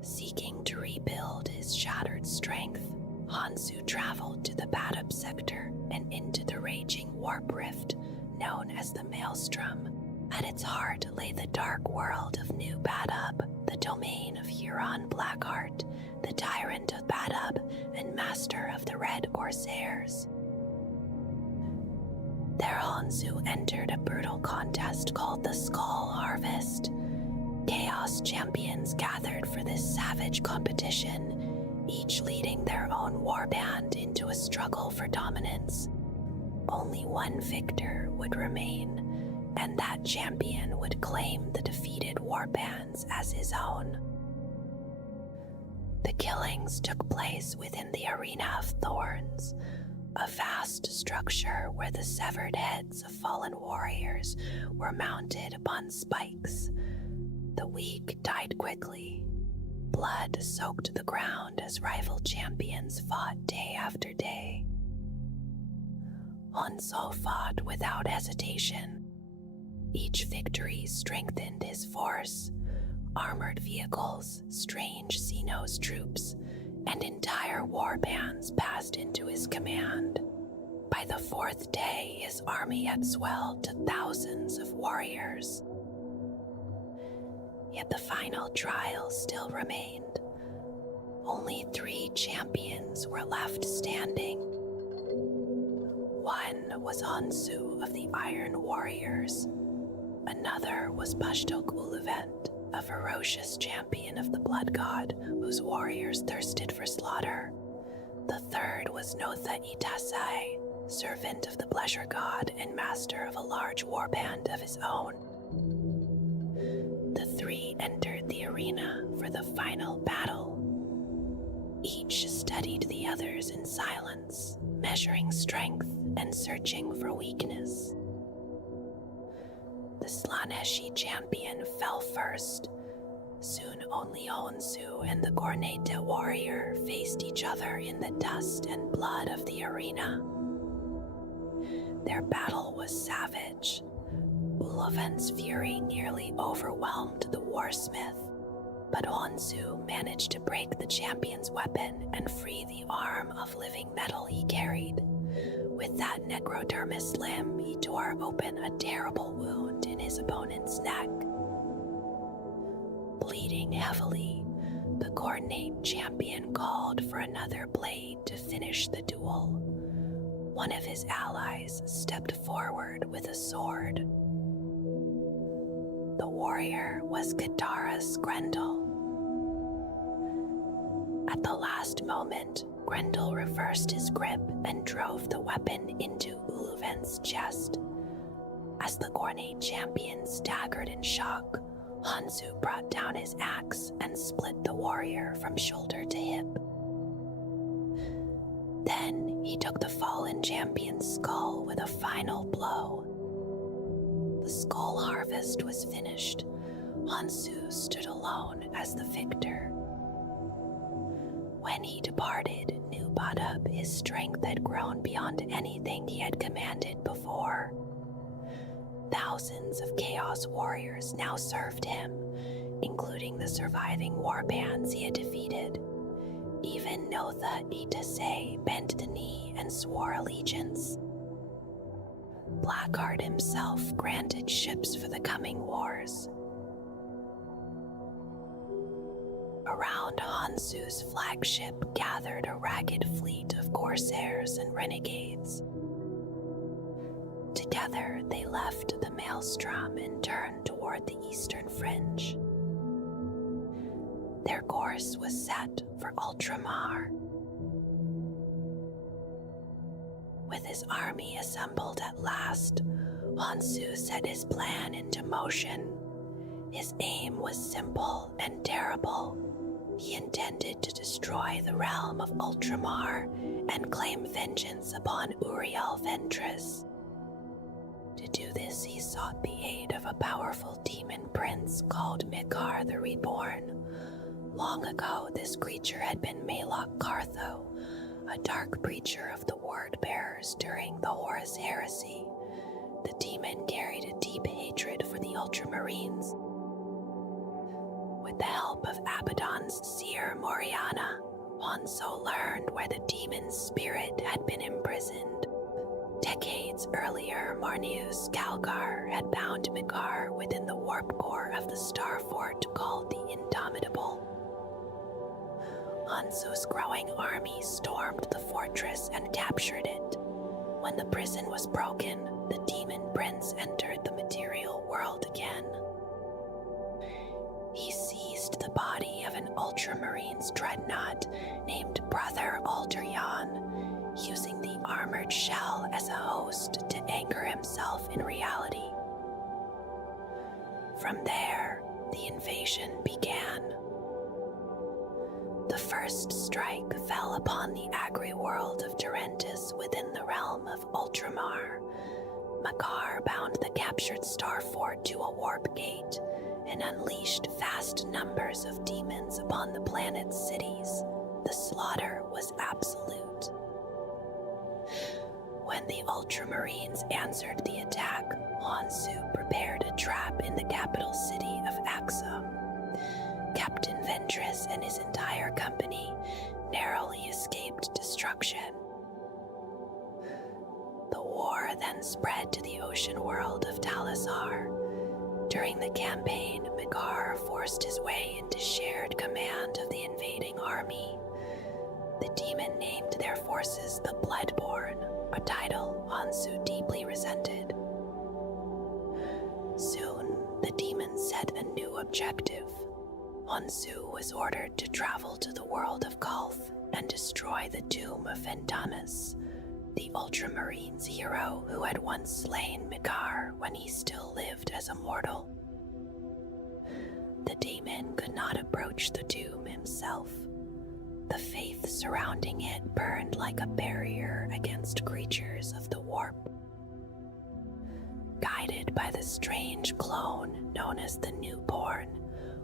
Seeking to rebuild his shattered strength, Hansu traveled to the Badab sector and into the raging warp rift known as the Maelstrom. At its heart lay the dark world of New Badab, the domain of Huron Blackheart, the tyrant of Badab and master of the Red Corsairs. There Hansu entered a brutal contest called the Skull Harvest. Chaos champions gathered for this savage competition, each leading their own warband into a struggle for dominance. Only one victor would remain, and that champion would claim the defeated warbands as his own. The killings took place within the Arena of Thorns, a vast structure where the severed heads of fallen warriors were mounted upon spikes. The weak died quickly. Blood soaked the ground as rival champions fought day after day. Hanso fought without hesitation. Each victory strengthened his force. Armored vehicles, strange Xenos troops, and entire warbands passed into his command. By the fourth day, his army had swelled to thousands of warriors. Yet the final trial still remained. Only 3 champions were left standing. One was Hansu of the Iron Warriors. Another was Pashtok Uluvent, a ferocious champion of the Blood God whose warriors thirsted for slaughter. The third was Notha Itasai, servant of the pleasure god and master of a large warband of his own. The three entered the arena for the final battle. Each studied the others in silence, measuring strength and searching for weakness. The Slaneshi champion fell first. Soon only Onsu and the Gornate warrior faced each other in the dust and blood of the arena. Their battle was savage. Ulovan's fury nearly overwhelmed the warsmith, but Onsu managed to break the champion's weapon and free the arm of living metal he carried. With that necrodermis limb, he tore open a terrible wound in his opponent's neck. Bleeding heavily, the Coordinate champion called for another blade to finish the duel. One of his allies stepped forward with a sword. The warrior was Katara's Grendel. At the last moment, Grendel reversed his grip and drove the weapon into Ulovan's chest. As the Gornate champion staggered in shock, Hansu brought down his axe and split the warrior from shoulder to hip. Then he took the fallen champion's skull with a final blow. The skull harvest was finished. Hansu stood alone as the victor. When he departed, Nubadab, his strength had grown beyond anything he had commanded before. Thousands of Chaos warriors now served him, including the surviving warbands he had defeated. Even Notha Itasei bent the knee and swore allegiance. Blackheart himself granted ships for the coming wars. Around Hansu's flagship gathered a ragged fleet of corsairs and renegades. Together, they left the maelstrom and turned toward the eastern fringe. Their course was set for Ultramar. With his army assembled at last, Hansu set his plan into motion. His aim was simple and terrible. He intended to destroy the realm of Ultramar and claim vengeance upon Uriel Ventress. To do this, he sought the aid of a powerful demon prince called Mikar the Reborn. Long ago, this creature had been Malok Cartho, a dark preacher of the Word-bearers during the Horus Heresy. The demon carried a deep hatred for the Ultramarines. With the help of Abaddon's seer Moriana, Hanso learned where the demon's spirit had been imprisoned. Decades earlier, Marneus Calgar had bound Mikar within the warp core of the star fort called the Indomitable. Hanso's growing army stormed the fortress and captured it. When the prison was broken, the demon prince entered the material world again. He seized the body of an Ultramarines dreadnought named Brother Alderyan, using the armored shell as a host to anchor himself in reality. From there, the invasion began. The first strike fell upon the agri-world of Tarentus within the realm of Ultramar. Makar bound the captured star fort to a warp gate and unleashed vast numbers of demons upon the planet's cities. The slaughter was absolute. When the Ultramarines answered the attack, Hansu prepared a trap in the capital city of Axum. Captain Ventress and his entire company narrowly escaped destruction. The war then spread to the ocean world of Talasar. During the campaign, Mikar forced his way into shared command of the invading army. The demon named their forces the Bloodborne, a title Hansu deeply resented. Soon, the demon set a new objective: Honsu was ordered to travel to the world of Kulth and destroy the tomb of Ventanus, the Ultramarines hero who had once slain Mikar when he still lived as a mortal. The demon could not approach the tomb himself. The faith surrounding it burned like a barrier against creatures of the warp. Guided by the strange clone known as the Newborn,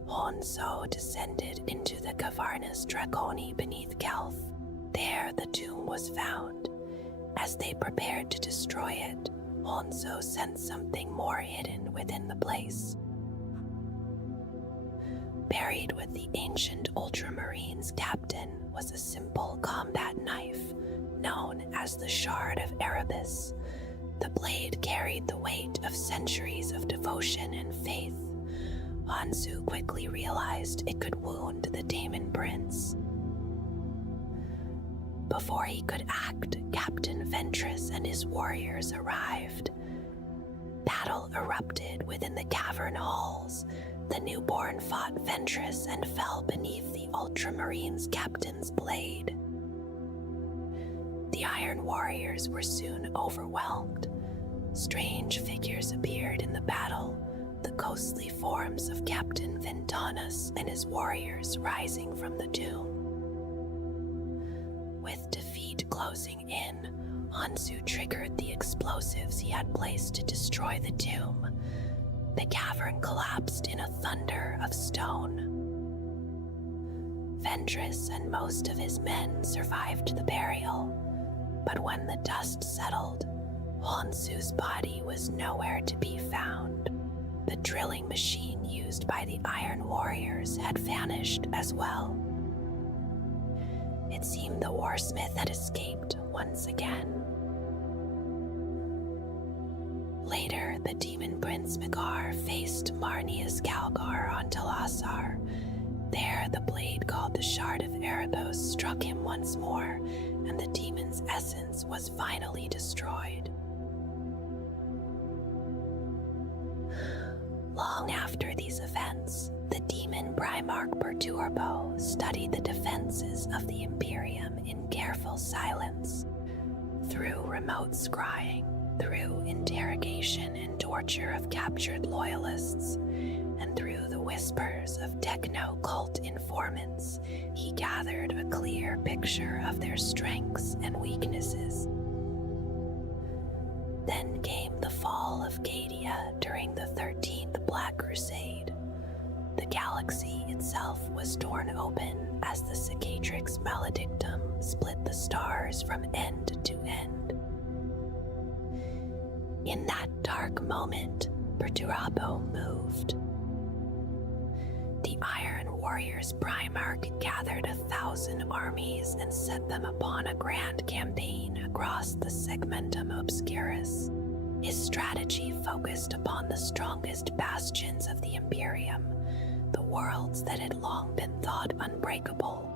Honso descended into the cavernous Draconi beneath Kelth. There the tomb was found. As they prepared to destroy it, Honso sensed something more hidden within the place. Buried with the ancient Ultramarines captain was a simple combat knife known as the Shard of Erebus. The blade carried the weight of centuries of devotion and faith. Honsu quickly realized it could wound the Daemon Prince. Before he could act, Captain Ventress and his warriors arrived. Battle erupted within the cavern halls. The Newborn fought Ventress and fell beneath the Ultramarines' captain's blade. The Iron Warriors were soon overwhelmed. Strange figures appeared in the battle, the ghostly forms of Captain Ventanus and his warriors rising from the tomb. With defeat closing in, Honsu triggered the explosives he had placed to destroy the tomb. The cavern collapsed in a thunder of stone. Ventress and most of his men survived the burial, but when the dust settled, Honsu's body was nowhere to be found. The drilling machine used by the Iron Warriors had vanished as well. It seemed the warsmith had escaped once again. Later, the Demon Prince Mikar faced Marnius Calgar on Talassar. There, the blade called the Shard of Erebos struck him once more, and the demon's essence was finally destroyed. Long after these events, the demon Primarch Perturbo studied the defenses of the Imperium in careful silence. Through remote scrying, through interrogation and torture of captured loyalists, and through the whispers of techno-cult informants, he gathered a clear picture of their strengths and weaknesses. Then came the fall of Cadia during the 13th Black Crusade. The galaxy itself was torn open as the Cicatrix Maledictum split the stars from end to end. In that dark moment, Perturabo moved. The Iron Warriors Primarch gathered 1,000 armies and set them upon a grand campaign across the Segmentum Obscurus. His strategy focused upon the strongest bastions of the Imperium, the worlds that had long been thought unbreakable.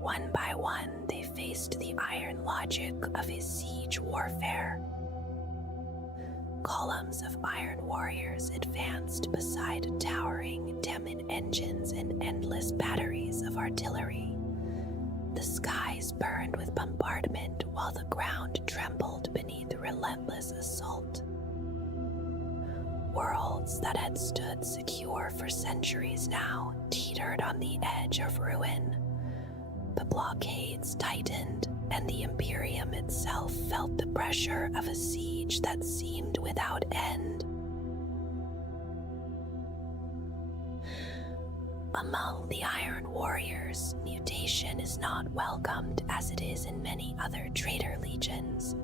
One by one, they faced the iron logic of his siege warfare. Columns of Iron Warriors advanced beside towering Demon engines and endless batteries of artillery. The skies burned with bombardment while the ground trembled beneath relentless assault. Worlds that had stood secure for centuries now teetered on the edge of ruin. The blockades tightened, and the Imperium itself felt the pressure of a siege that seemed without end. Among the Iron Warriors, mutation is not welcomed as it is in many other traitor legions.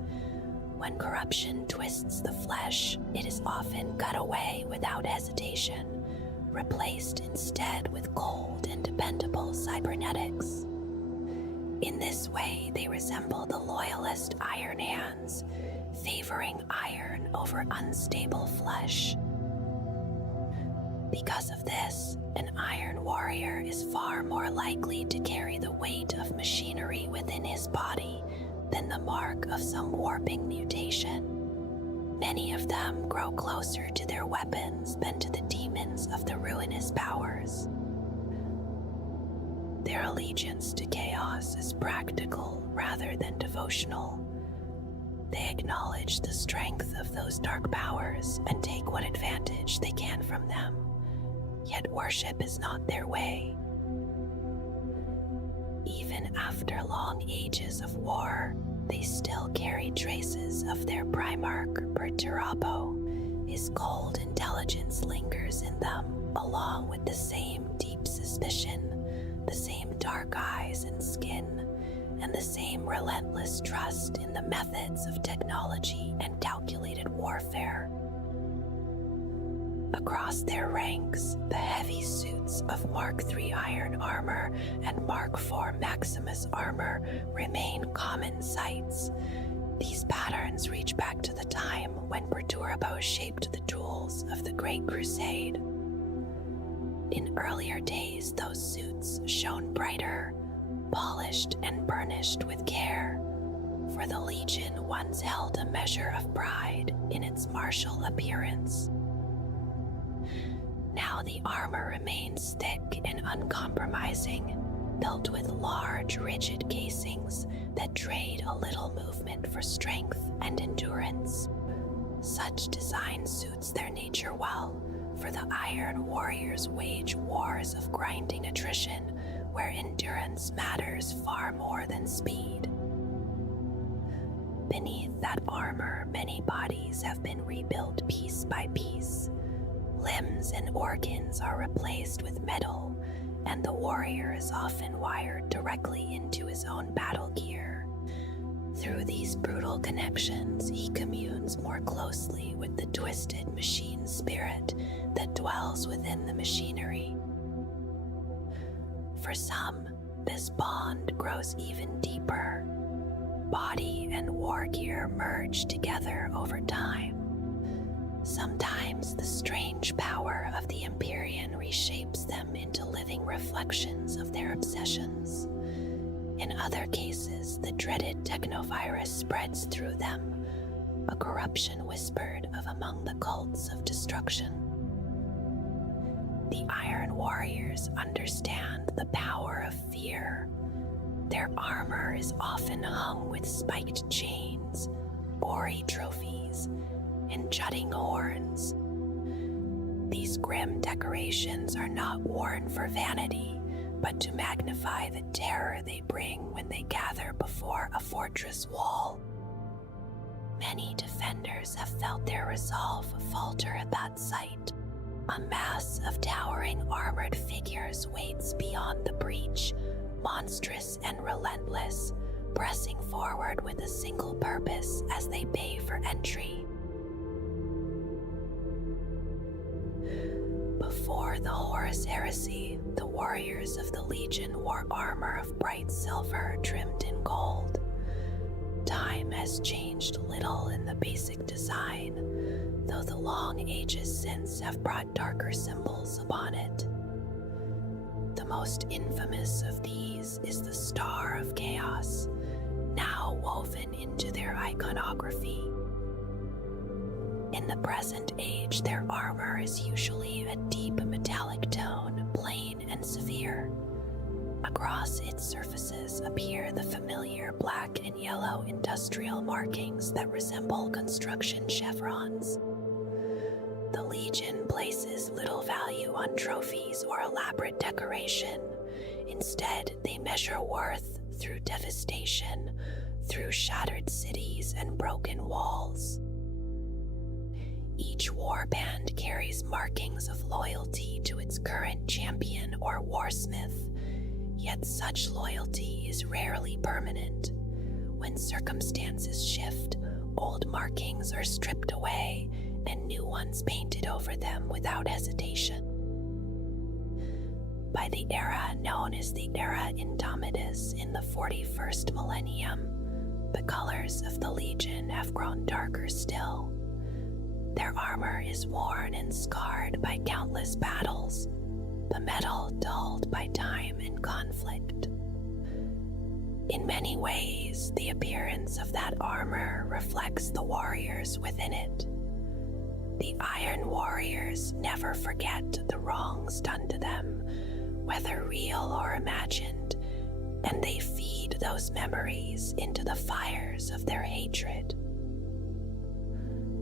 When corruption twists the flesh, it is often cut away without hesitation, replaced instead with cold and dependable cybernetics. In this way, they resemble the loyalist Iron Hands, favoring iron over unstable flesh. Because of this, an Iron Warrior is far more likely to carry the weight of machinery within his body than the mark of some warping mutation. Many of them grow closer to their weapons than to the demons of the ruinous powers. Their allegiance to chaos is practical rather than devotional. They acknowledge the strength of those dark powers and take what advantage they can from them, yet worship is not their way. Even after long ages of war, they still carry traces of their Primarch Perturabo. His cold intelligence lingers in them, along with the same deep suspicion, the same dark eyes and skin, and the same relentless trust in the methods of technology and calculated warfare. Across their ranks, the heavy suits of Mark III iron armor and Mark IV Maximus armor remain common sights. These patterns reach back to the time when Perturabo shaped the tools of the Great Crusade. In earlier days, those suits shone brighter, polished and burnished with care, for the Legion once held a measure of pride in its martial appearance. Now the armor remains thick and uncompromising, built with large, rigid casings that trade a little movement for strength and endurance. Such design suits their nature well, for the Iron Warriors wage wars of grinding attrition, where endurance matters far more than speed. Beneath that armor, many bodies have been rebuilt piece by piece. Limbs and organs are replaced with metal, and the warrior is often wired directly into his own battle gear. Through these brutal connections, he communes more closely with the twisted machine spirit that dwells within the machinery. For some, this bond grows even deeper. Body and war gear merge together over time. Sometimes the strange power of the Empyrean reshapes them into living reflections of their obsessions. In other cases, the dreaded technovirus spreads through them, a corruption whispered of among the cults of destruction. The Iron Warriors understand the power of fear. Their armor is often hung with spiked chains, gory trophies, and jutting horns. These grim decorations are not worn for vanity, but to magnify the terror they bring when they gather before a fortress wall. Many defenders have felt their resolve falter at that sight. A mass of towering armored figures waits beyond the breach, monstrous and relentless, pressing forward with a single purpose as they pay for entry. Before the Horus Heresy, the warriors of the Legion wore armor of bright silver trimmed in gold. Time has changed little in the basic design, though the long ages since have brought darker symbols upon it. The most infamous of these is the Star of Chaos, now woven into their iconography. In the present age, their armor is usually a deep metallic tone, plain and severe. Across its surfaces appear the familiar black and yellow industrial markings that resemble construction chevrons. The Legion places little value on trophies or elaborate decoration. Instead, they measure worth through devastation, through shattered cities and broken walls. Each warband carries markings of loyalty to its current champion or warsmith, yet such loyalty is rarely permanent. When circumstances shift, old markings are stripped away and new ones painted over them without hesitation. By the era known as the Era Indomitus in the 41st millennium, the colors of the Legion have grown darker still. Their armor is worn and scarred by countless battles, the metal dulled by time and conflict. In many ways, the appearance of that armor reflects the warriors within it. The Iron Warriors never forget the wrongs done to them, whether real or imagined, and they feed those memories into the fires of their hatred.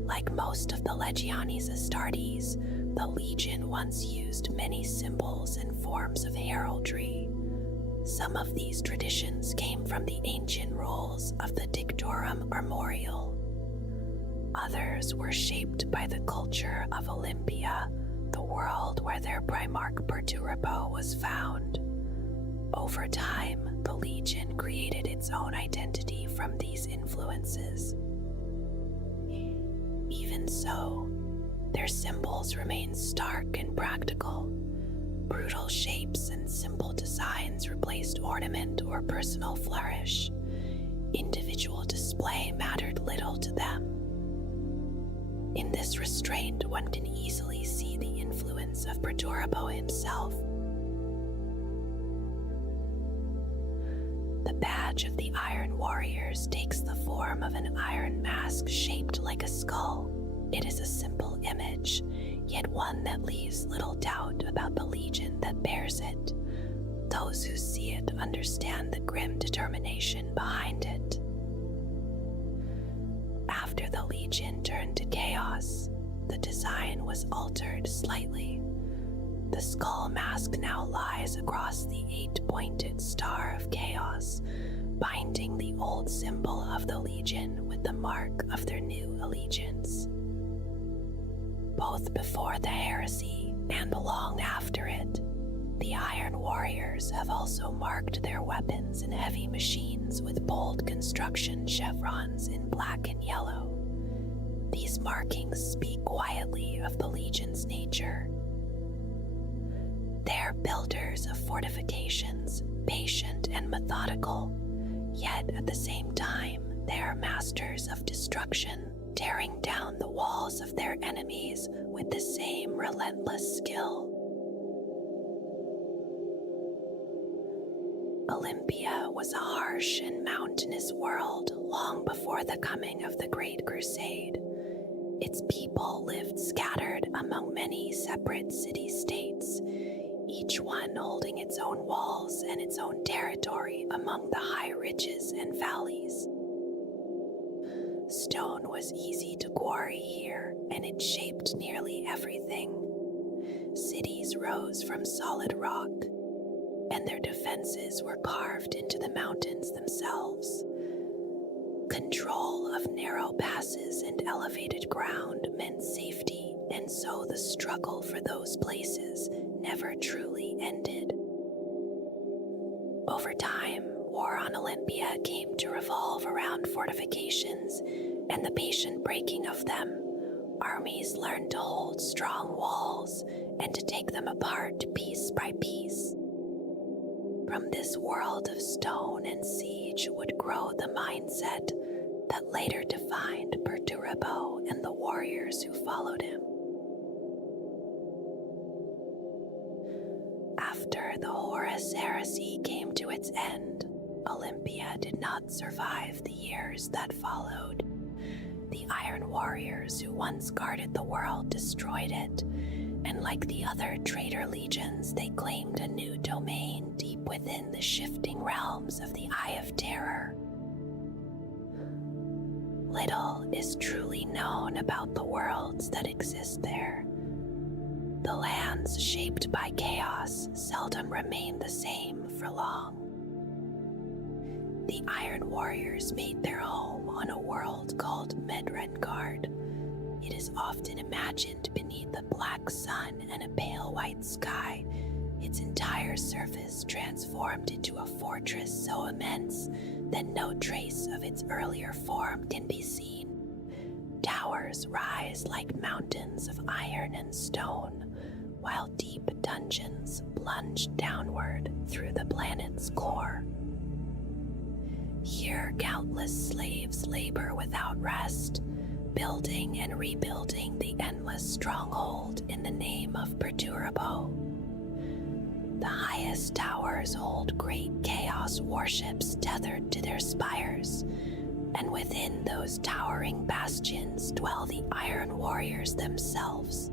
Like most of the Legiones Astartes, the Legion once used many symbols and forms of heraldry. Some of these traditions came from the ancient rules of the Dictorum Armorial. Others were shaped by the culture of Olympia, the world where their Primarch Perturbo was found. Over time, the Legion created its own identity from these influences. Even so, their symbols remain stark and practical. Brutal shapes and simple designs replaced ornament or personal flourish. Individual display mattered little to them. In this restraint, one can easily see the influence of Perturbo himself. The badge of the Iron Warriors takes the form of an iron mask shaped like a skull. It is a simple image, yet one that leaves little doubt about the Legion that bears it. Those who see it understand the grim determination behind it. After the Legion turned to chaos, the design was altered slightly. The skull mask now lies across the 8-pointed star of chaos, binding the old symbol of the Legion with the mark of their new allegiance. Both before the heresy and long after it, the Iron Warriors have also marked their weapons and heavy machines with bold construction chevrons in black and yellow. These markings speak quietly of the Legion's nature. They're builders of fortifications, patient and methodical, yet at the same time, they are masters of destruction, tearing down the walls of their enemies with the same relentless skill. Olympia was a harsh and mountainous world long before the coming of the Great Crusade. Its people lived scattered among many separate city-states, each one holding its own walls and its own territory among the high ridges and valleys. Stone was easy to quarry here, and it shaped nearly everything. Cities rose from solid rock, and their defenses were carved into the mountains themselves. Control of narrow passes and elevated ground meant safety, and so the struggle for those places never truly ended. Over time, war on Olympia came to revolve around fortifications and the patient breaking of them. Armies learned to hold strong walls and to take them apart piece by piece. From this world of stone and siege would grow the mindset that later defined Perturbo and the warriors who followed him. After the Horus Heresy came to its end, Olympia did not survive the years that followed. The Iron Warriors who once guarded the world destroyed it, and like the other traitor legions, they claimed a new domain deep within the shifting realms of the Eye of Terror. Little is truly known about the worlds that exist there. The lands shaped by chaos seldom remain the same for long. The Iron Warriors made their home on a world called Medrengard. It is often imagined beneath a black sun and a pale white sky, its entire surface transformed into a fortress so immense that no trace of its earlier form can be seen. Towers rise like mountains of iron and stone, while deep dungeons plunge downward through the planet's core. Here, countless slaves labor without rest, building and rebuilding the endless stronghold in the name of Perturbo. The highest towers hold great chaos warships tethered to their spires, and within those towering bastions dwell the Iron Warriors themselves.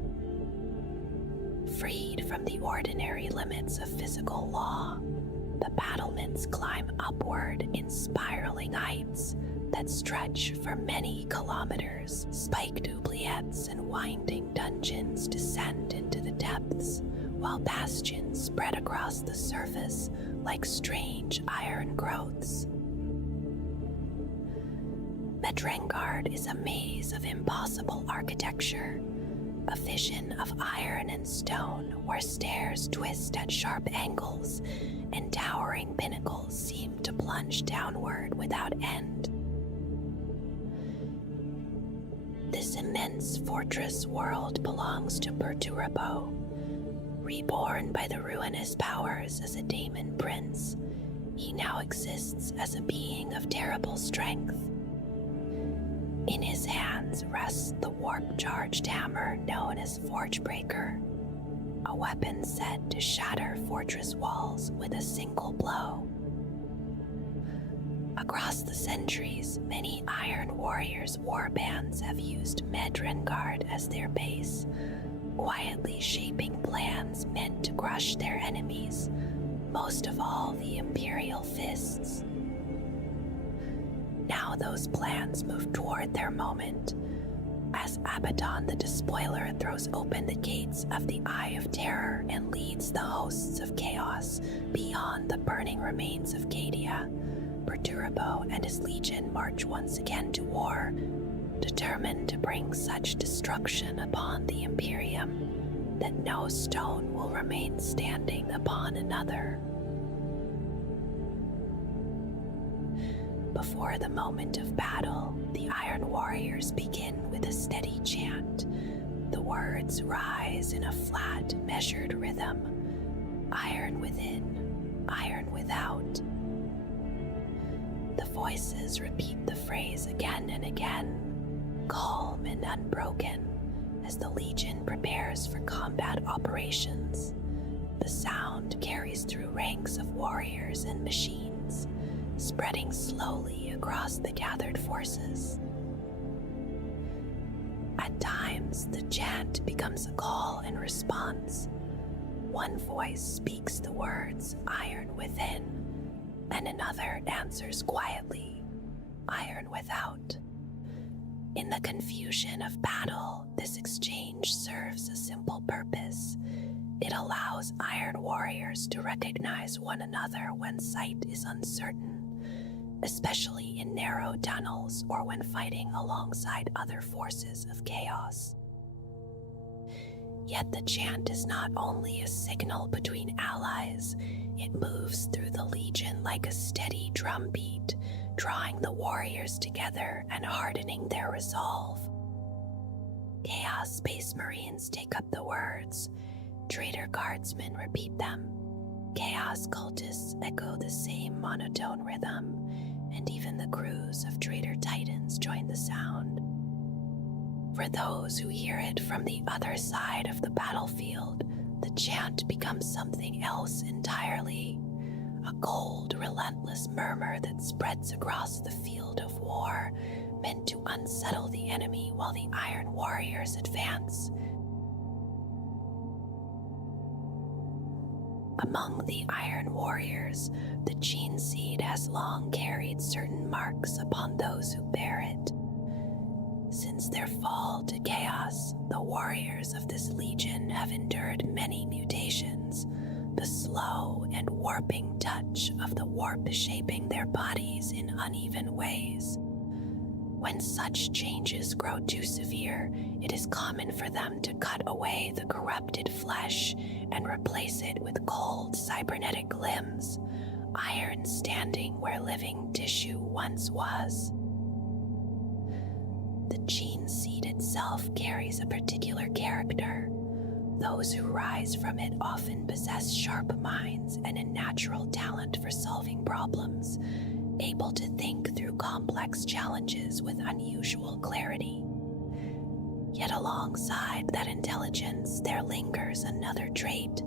Freed from the ordinary limits of physical law, the battlements climb upward in spiraling heights that stretch for many kilometers. Spiked oubliettes and winding dungeons descend into the depths, while bastions spread across the surface like strange iron growths. Medrengard is a maze of impossible architecture, a vision of iron and stone where stairs twist at sharp angles and towering pinnacles seem to plunge downward without end. This immense fortress world belongs to Perturabo. Reborn by the ruinous powers as a daemon prince, he now exists as a being of terrible strength. In his hands rests the warp-charged hammer known as Forgebreaker, a weapon said to shatter fortress walls with a single blow. Across the centuries, many Iron Warriors warbands have used Medrengard as their base, quietly shaping plans meant to crush their enemies, most of all the Imperial Fists. Now those plans move toward their moment, as Abaddon the Despoiler throws open the gates of the Eye of Terror and leads the hosts of chaos beyond the burning remains of Cadia. Perturabo and his legion march once again to war, determined to bring such destruction upon the Imperium that no stone will remain standing upon another. Before the moment of battle, the Iron Warriors begin with a steady chant. The words rise in a flat, measured rhythm. Iron within, iron without. The voices repeat the phrase again and again, calm and unbroken, as the Legion prepares for combat operations. The sound carries through ranks of warriors and machines, spreading slowly across the gathered forces. At times, the chant becomes a call and response. One voice speaks the words, "Iron within," and another answers quietly, "Iron without." In the confusion of battle, this exchange serves a simple purpose. It allows Iron Warriors to recognize one another when sight is uncertain, especially in narrow tunnels or when fighting alongside other forces of chaos. Yet the chant is not only a signal between allies, it moves through the Legion like a steady drumbeat, drawing the warriors together and hardening their resolve. Chaos Space Marines take up the words, Traitor Guardsmen repeat them, Chaos Cultists echo the same monotone rhythm, and even the crews of Traitor Titans join the sound. For those who hear it from the other side of the battlefield, the chant becomes something else entirely, a cold, relentless murmur that spreads across the field of war, meant to unsettle the enemy while the Iron Warriors advance. Among the Iron Warriors, the Gene Seed has long carried certain marks upon those who bear it. Since their fall to chaos, the warriors of this legion have endured many mutations, the slow and warping touch of the warp shaping their bodies in uneven ways. When such changes grow too severe, it is common for them to cut away the corrupted flesh and replace it with cold cybernetic limbs, iron standing where living tissue once was. The gene seed itself carries a particular character. Those who rise from it often possess sharp minds and a natural talent for solving problems, able to think through complex challenges with unusual clarity. Yet alongside that intelligence, there lingers another trait,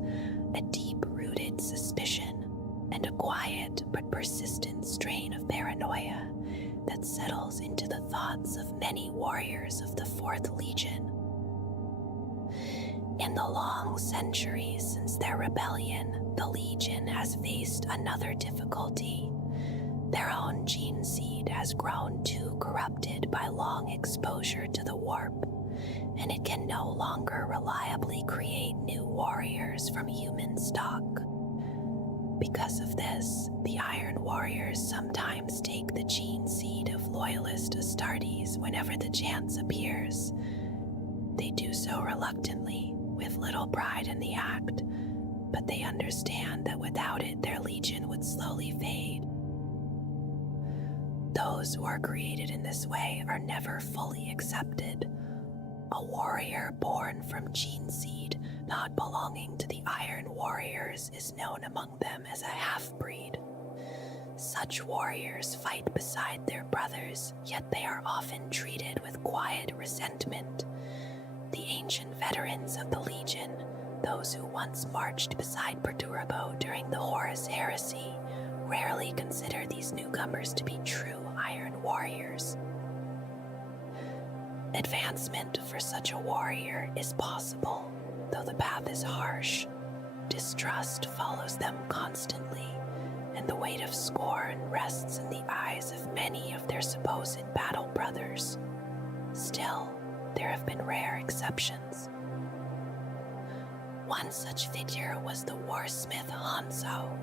a deep-rooted heightened suspicion and a quiet but persistent strain of paranoia that settles into the thoughts of many warriors of the Fourth Legion. In the long centuries since their rebellion, the Legion has faced another difficulty. Their own gene seed has grown too corrupted by long exposure to the warp, and it can no longer reliably create new warriors from human stock. Because of this, the Iron Warriors sometimes take the gene seed of Loyalist Astartes whenever the chance appears. They do so reluctantly, with little pride in the act, but they understand that without it their legion would slowly fade. Those who are created in this way are never fully accepted. A warrior born from gene seed not belonging to the Iron Warriors is known among them as a half-breed. Such warriors fight beside their brothers, yet they are often treated with quiet resentment. The ancient veterans of the Legion, those who once marched beside Perturbo during the Horus Heresy, rarely consider these newcomers to be true Iron Warriors. Advancement for such a warrior is possible, though the path is harsh. Distrust follows them constantly, and the weight of scorn rests in the eyes of many of their supposed battle brothers. Still, there have been rare exceptions. One such figure was the warsmith Hanzo.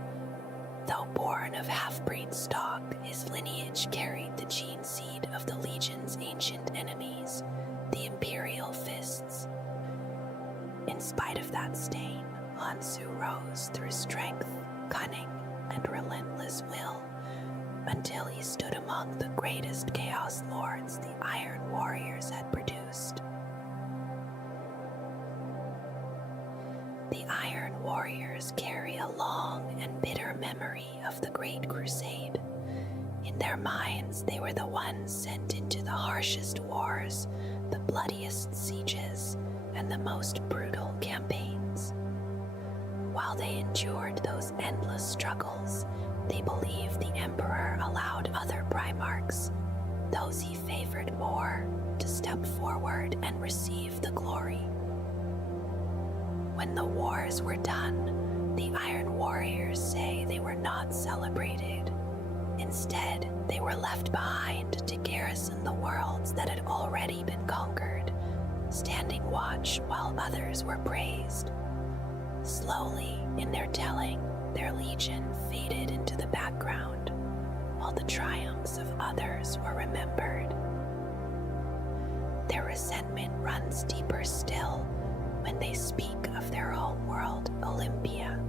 Though born of half-breed stock, his lineage carried the gene seed of the Legion's ancient enemies, the Imperial Fists. In spite of that stain, Hanzo rose through strength, cunning, and relentless will, until he stood among the greatest Chaos Lords the Iron Warriors had produced. The Iron Warriors carry a long and bitter memory of the Great Crusade. In their minds, they were the ones sent into the harshest wars, the bloodiest sieges, and the most brutal campaigns. While they endured those endless struggles, they believed the Emperor allowed other Primarchs, those he favored more, to step forward and receive the glory. When the wars were done, the Iron Warriors say they were not celebrated. Instead, they were left behind to garrison the worlds that had already been conquered, standing watch while others were praised. Slowly, in their telling, their legion faded into the background, while the triumphs of others were remembered. Their resentment runs deeper still when they speak of their home world, Olympia.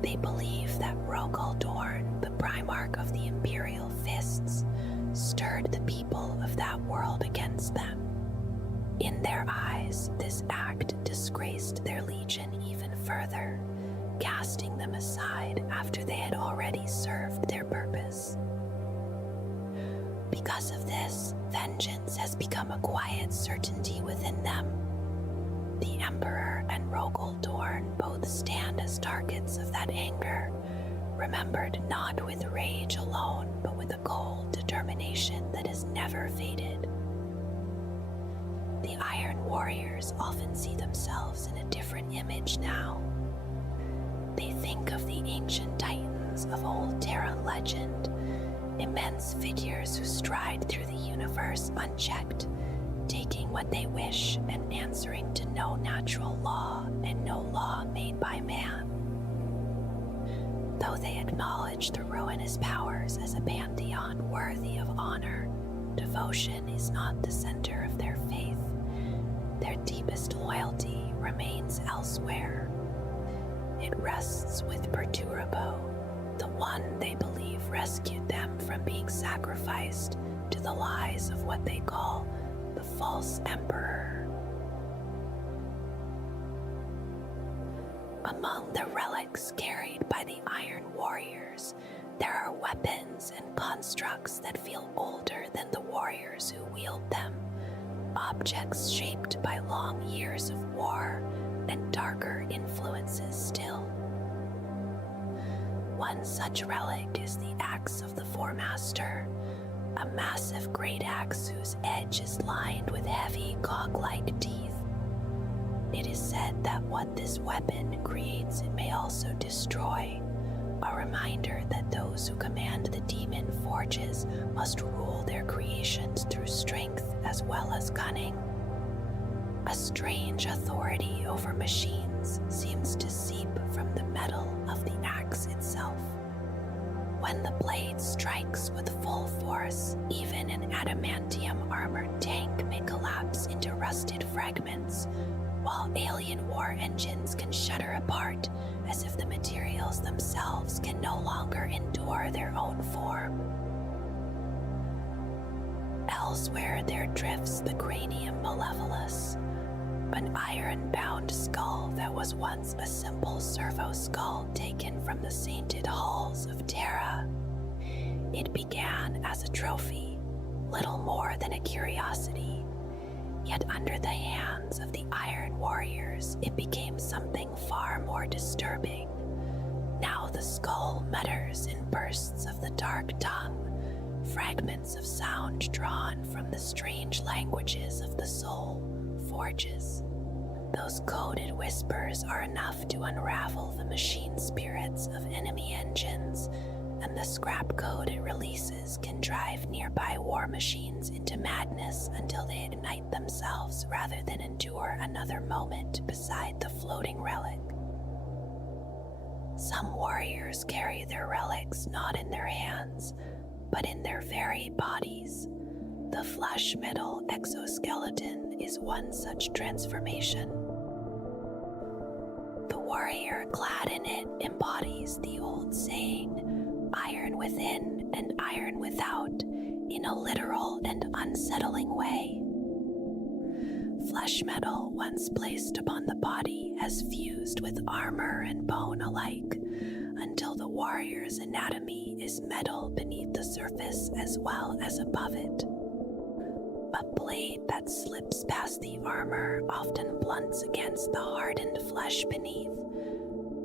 They believe that Rogel Dorn, the Primarch of the Imperial Fists, stirred the people of that world against them. In their eyes, this act disgraced their legion even further, casting them aside after they had already served their purpose. Because of this, vengeance has become a quiet certainty within them. The Emperor and Rogel Dorn both stand as targets of that anger, remembered not with rage alone, but with a cold determination that has never faded. The Iron Warriors often see themselves in a different image now. They think of the ancient titans of old Terran legend, immense figures who stride through the universe unchecked, taking what they wish and answering to no natural law and no law made by man. Though they acknowledge the ruinous powers as a pantheon worthy of honor, devotion is not the center of their faith. Their deepest loyalty remains elsewhere. It rests with Perturbo, the one they believe rescued them from being sacrificed to the lies of what they call the false emperor. Among the relics carried by the Iron Warriors, there are weapons and constructs that feel older than the warriors who wield them, objects shaped by long years of war and darker influences still. One such relic is the Axe of the Four-Master, a massive great axe whose edge is lined with heavy cog-like teeth. It is said that what this weapon creates it may also destroy, a reminder that those who command the demon forges must rule their creations through strength as well as cunning. A strange authority over machines seems to seep from the metal of the axe itself. When the blade strikes with full force, even an adamantium armored tank may collapse into rusted fragments, while alien war engines can shudder apart as if the materials themselves can no longer endure their own form. Elsewhere there drifts the cranium malevolus, an iron-bound skull that was once a simple servo skull taken from the sainted halls of Terra. It began as a trophy, little more than a curiosity, yet under the hands of the Iron Warriors it became something far more disturbing. Now the skull mutters in bursts of the dark tongue, fragments of sound drawn from the strange languages of the soul forges. Those coded whispers are enough to unravel the machine spirits of enemy engines, and the scrap code it releases can drive nearby war machines into madness until they ignite themselves rather than endure another moment beside the floating relic. Some warriors carry their relics not in their hands, but in their very bodies. The flesh metal exoskeleton is one such transformation. The warrior clad in it embodies the old saying, iron within and iron without, in a literal and unsettling way. Flesh metal once placed upon the body has fused with armor and bone alike, until the warrior's anatomy is metal beneath the surface as well as above it. A blade that slips past the armor often blunts against the hardened flesh beneath,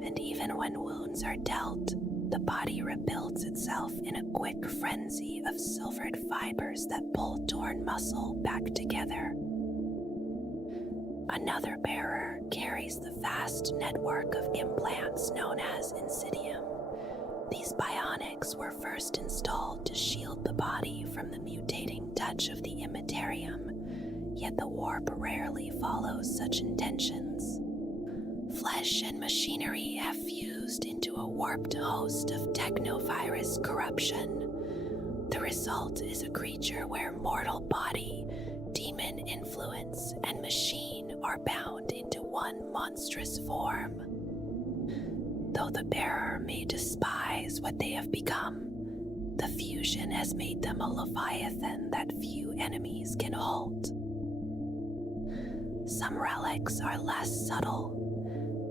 and even when wounds are dealt, the body rebuilds itself in a quick frenzy of silvered fibers that pull torn muscle back together. Another bearer carries the vast network of implants known as Insidium. These bionics were first installed to shield the body from the mutating touch of the Immaterium, yet the warp rarely follows such intentions. Flesh and machinery have fused into a warped host of technovirus corruption. The result is a creature where mortal body, demon influence, and machine are bound into one monstrous form. Though the bearer may despise what they have become, the fusion has made them a leviathan that few enemies can halt. Some relics are less subtle.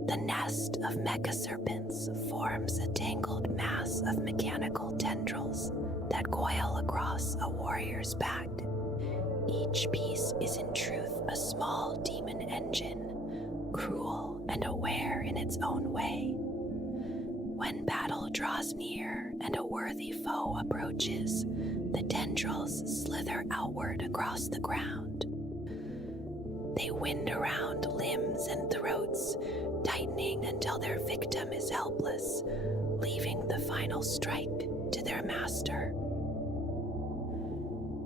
The nest of mecha serpents forms a tangled mass of mechanical tendrils that coil across a warrior's back. Each piece is in truth a small demon engine, cruel and aware in its own way. When battle draws near and a worthy foe approaches, the tendrils slither outward across the ground. They wind around limbs and throats, tightening until their victim is helpless, leaving the final strike to their master.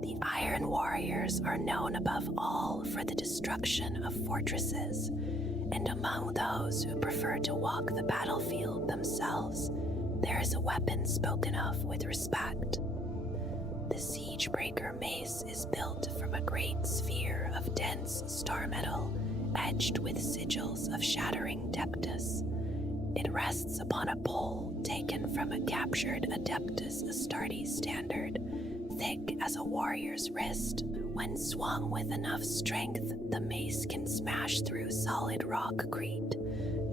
The Iron Warriors are known above all for the destruction of fortresses, and among those who prefer to walk the battlefield themselves, there is a weapon spoken of with respect. The Siegebreaker mace is built from a great sphere of dense star metal, edged with sigils of shattering Adeptus. It rests upon a pole taken from a captured Adeptus Astartes standard, thick as a warrior's wrist. When swung with enough strength, the mace can smash through solid rockcrete,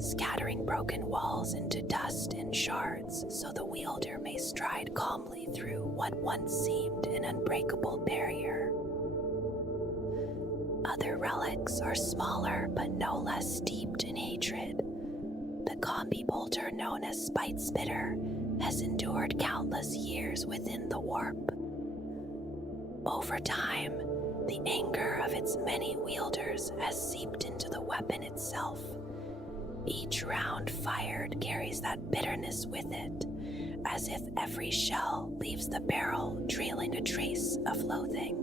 scattering broken walls into dust and shards so the wielder may stride calmly through what once seemed an unbreakable barrier. Other relics are smaller but no less steeped in hatred. The combi bolter known as Spite Spitter has endured countless years within the warp. Over time, the anger of its many wielders has seeped into the weapon itself. Each round fired carries that bitterness with it, as if every shell leaves the barrel trailing a trace of loathing.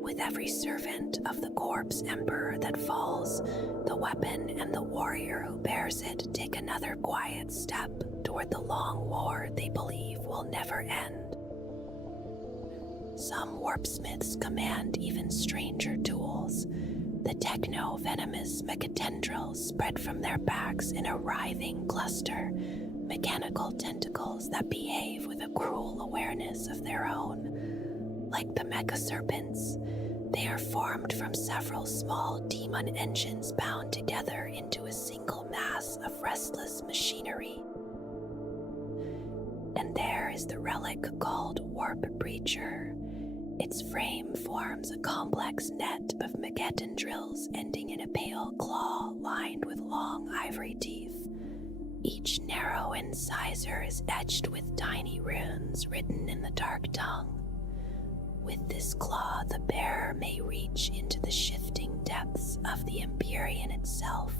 With every servant of the corpse emperor that falls, the weapon and the warrior who bears it take another quiet step toward the long war they believe will never end. Some warpsmiths command even stranger tools, the techno-venomous mechatendrils spread from their backs in a writhing cluster, mechanical tentacles that behave with a cruel awareness of their own. Like the mecha-serpents, they are formed from several small demon engines bound together into a single mass of restless machinery. And there is the relic called Warp Breacher. Its frame forms a complex net of mechatendrils ending in a pale claw lined with long ivory teeth. Each narrow incisor is etched with tiny runes written in the dark tongue. With this claw, the bearer may reach into the shifting depths of the Empyrean itself.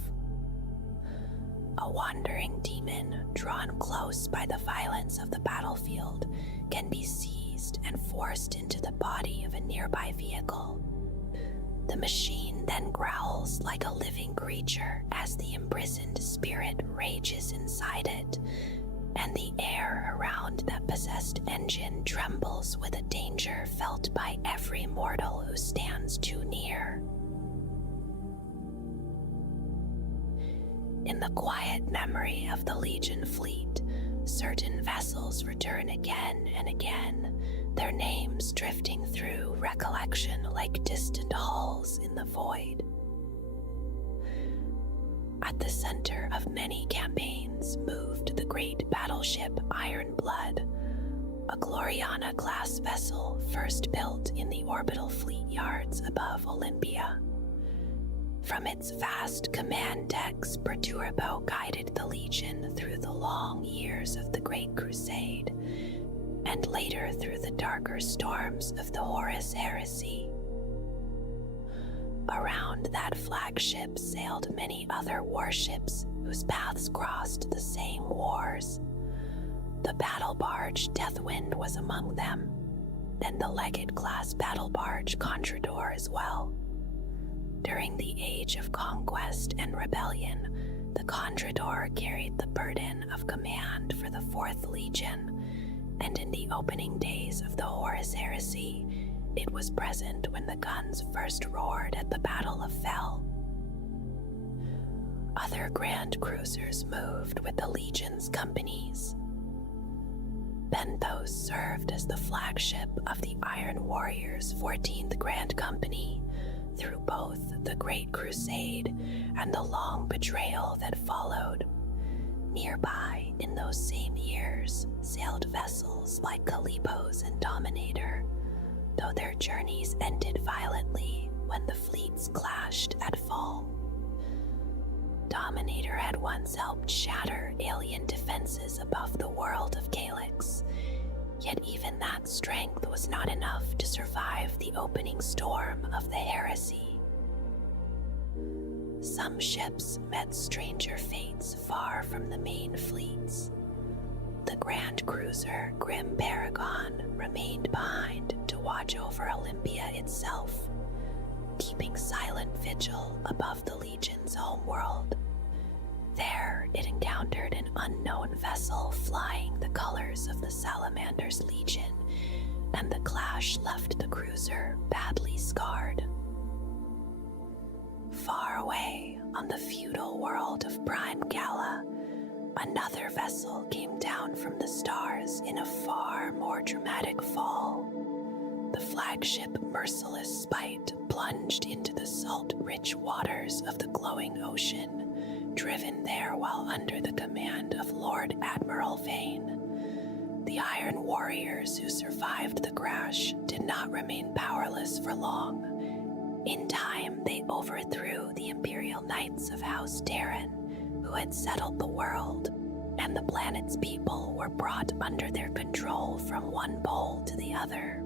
A wandering demon, drawn close by the violence of the battlefield, can be seized and forced into the body of a nearby vehicle. The machine then growls like a living creature as the imprisoned spirit rages inside it, and the air around that possessed engine trembles with a danger felt by every mortal who stands too near. In the quiet memory of the Legion fleet, certain vessels return again and again, their names drifting through recollection like distant hulls in the void. At the center of many campaigns moved the great battleship Iron Blood, a Gloriana-class vessel first built in the orbital fleet yards above Olympia. From its vast command decks, Perturbo guided the Legion through the long years of the Great Crusade, and later through the darker storms of the Horus Heresy. Around that flagship sailed many other warships whose paths crossed the same wars. The battle barge Deathwind was among them, and the Legate-class battle barge Contrador as well. During the Age of Conquest and Rebellion, the Contrador carried the burden of command for the 4th Legion, and in the opening days of the Horus Heresy, it was present when the guns first roared at the Battle of Fel. Other grand cruisers moved with the Legion's companies. Benthos served as the flagship of the Iron Warriors' 14th Grand Company through both the Great Crusade and the long betrayal that followed. Nearby, in those same years, sailed vessels like Kalipos and Dominator, though their journeys ended violently when the fleets clashed at Fall. Dominator had once helped shatter alien defenses above the world of Calyx, yet even that strength was not enough to survive the opening storm of the heresy. Some ships met stranger fates far from the main fleets. The grand cruiser Grim Paragon remained behind to watch over Olympia itself, keeping silent vigil above the Legion's homeworld. There, it encountered an unknown vessel flying the colors of the Salamander's Legion, and the clash left the cruiser badly scarred. Far away on the feudal world of Prime Gala, another vessel came down from the stars in a far more dramatic fall. The flagship Merciless Spite plunged into the salt-rich waters of the glowing ocean, driven there while under the command of Lord Admiral Vane. The Iron Warriors who survived the crash did not remain powerless for long. In time, they overthrew the Imperial Knights of House Terran, who had settled the world, and the planet's people were brought under their control from one pole to the other.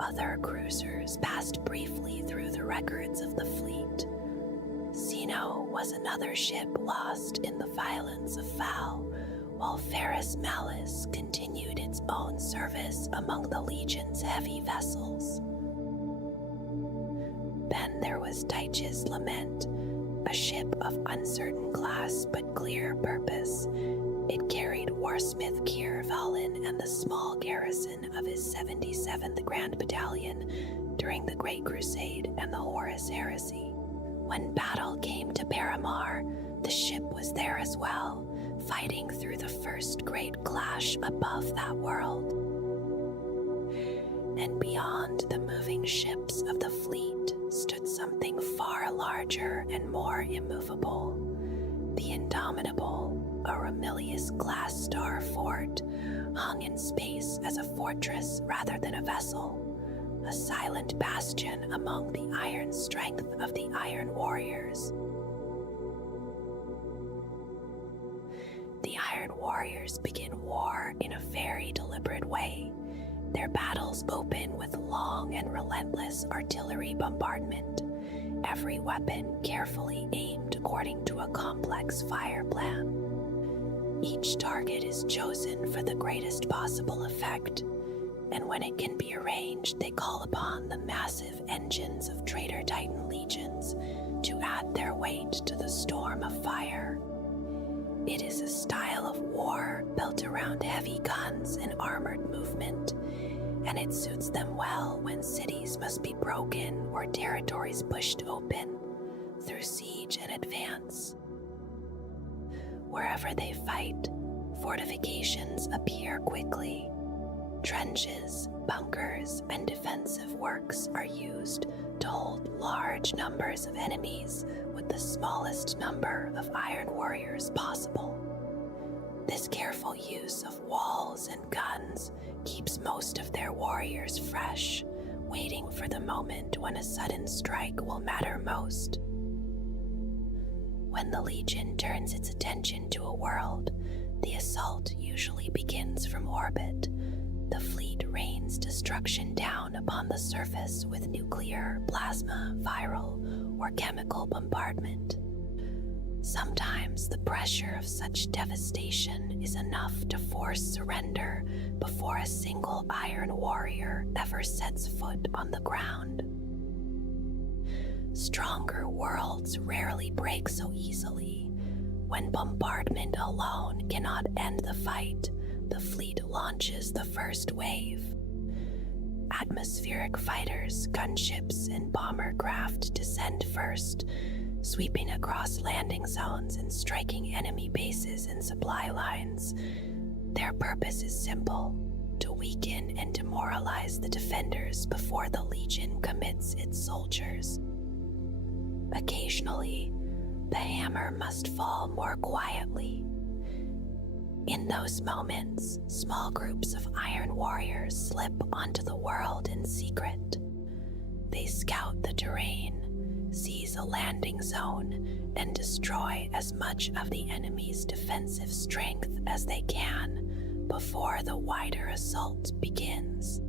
Other cruisers passed briefly through the records of the fleet. Sino was another ship lost in the violence of Fal, while Ferris Malus continued its own service among the Legion's heavy vessels. Then there was Tyche's Lament, a ship of uncertain class but clear purpose. It carried Warsmith Keir Valin and the small garrison of his 77th Grand Battalion during the Great Crusade and the Horus Heresy. When battle came to Paramar, the ship was there as well, fighting through the first great clash above that world. And beyond the moving ships of the fleet stood something far larger and more immovable, the indomitable Aurelius-class star fort, hung in space as a fortress rather than a vessel, a silent bastion among the iron strength of the Iron Warriors. The Iron Warriors begin war in a very deliberate way. Their battles open with long and relentless artillery bombardment, every weapon carefully aimed according to a complex fire plan. Each target is chosen for the greatest possible effect, and when it can be arranged, they call upon the massive engines of Traitor Titan legions to add their weight to the storm of fire. It is a style of war built around heavy guns and armored movement, and it suits them well when cities must be broken or territories pushed open through siege and advance. Wherever they fight, fortifications appear quickly. Trenches, bunkers, and defensive works are used to hold large numbers of enemies with the smallest number of Iron Warriors possible. This careful use of walls and guns keeps most of their warriors fresh, waiting for the moment when a sudden strike will matter most. When the Legion turns its attention to a world, the assault usually begins from orbit. The fleet rains destruction down upon the surface with nuclear, plasma, viral, or chemical bombardment. Sometimes the pressure of such devastation is enough to force surrender before a single Iron Warrior ever sets foot on the ground. Stronger worlds rarely break so easily. When bombardment alone cannot end the fight, the fleet launches the first wave. Atmospheric fighters, gunships, and bomber craft descend first, sweeping across landing zones and striking enemy bases and supply lines. Their purpose is simple: to weaken and demoralize the defenders before the Legion commits its soldiers. Occasionally, the hammer must fall more quietly. In those moments, small groups of Iron Warriors slip onto the world in secret. They scout the terrain, seize a landing zone, and destroy as much of the enemy's defensive strength as they can before the wider assault begins.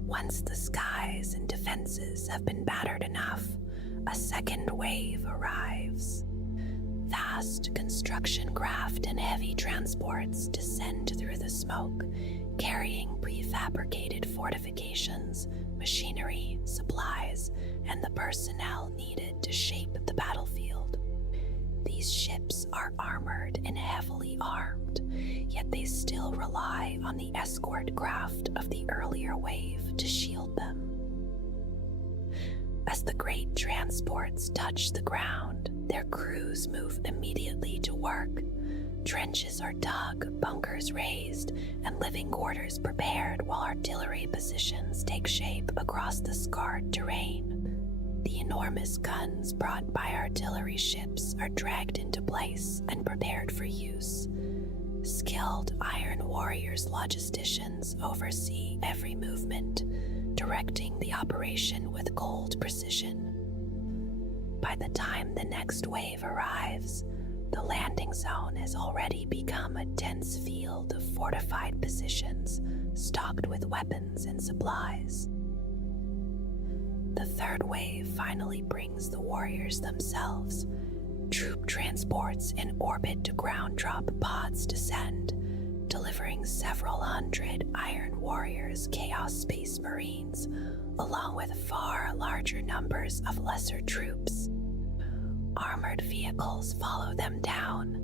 Once the skies and defenses have been battered enough, a second wave arrives. Vast construction craft and heavy transports descend through the smoke, carrying prefabricated fortifications, machinery, supplies, and the personnel needed to shape the battlefield. These ships are armored and heavily armed, yet they still rely on the escort craft of the earlier wave to shield them. As the great transports touch the ground, their crews move immediately to work. Trenches are dug, bunkers raised, and living quarters prepared while artillery positions take shape across the scarred terrain. The enormous guns brought by artillery ships are dragged into place and prepared for use. Skilled Iron Warriors logisticians oversee every movement, directing the operation with cold precision. By the time the next wave arrives, The landing zone has already become a dense field of fortified positions stocked with weapons and supplies. The third wave finally brings the warriors themselves. Troop transports in orbit-to-ground drop pods descend, delivering several hundred Iron Warriors Chaos Space Marines, along with far larger numbers of lesser troops. Armored vehicles follow them down.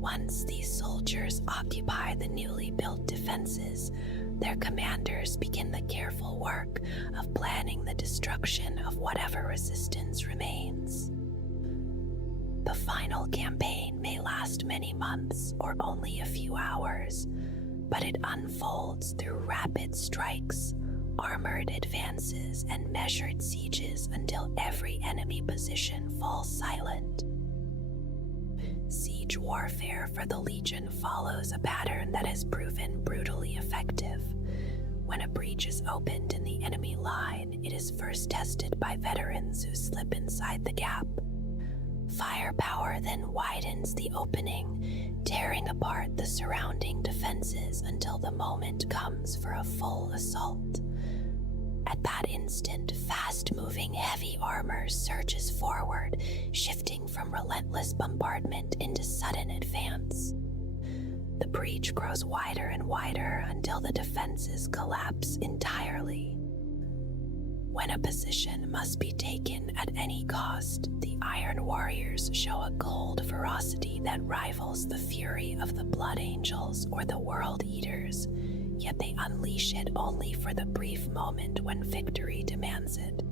Once these soldiers occupy the newly built defenses, their commanders begin the careful work of planning the destruction of whatever resistance remains. The final campaign may last many months or only a few hours, but it unfolds through rapid strikes, armored advances, and measured sieges until every enemy position falls silent. Siege warfare for the Legion follows a pattern that has proven brutally effective. When a breach is opened in the enemy line, it is first tested by veterans who slip inside the gap. Firepower then widens the opening, tearing apart the surrounding defenses until the moment comes for a full assault. At that instant, fast-moving heavy armor surges forward, shifting from relentless bombardment into sudden advance. The breach grows wider and wider until the defenses collapse entirely. When a position must be taken at any cost, the Iron Warriors show a cold ferocity that rivals the fury of the Blood Angels or the World Eaters, yet they unleash it only for the brief moment when victory demands it.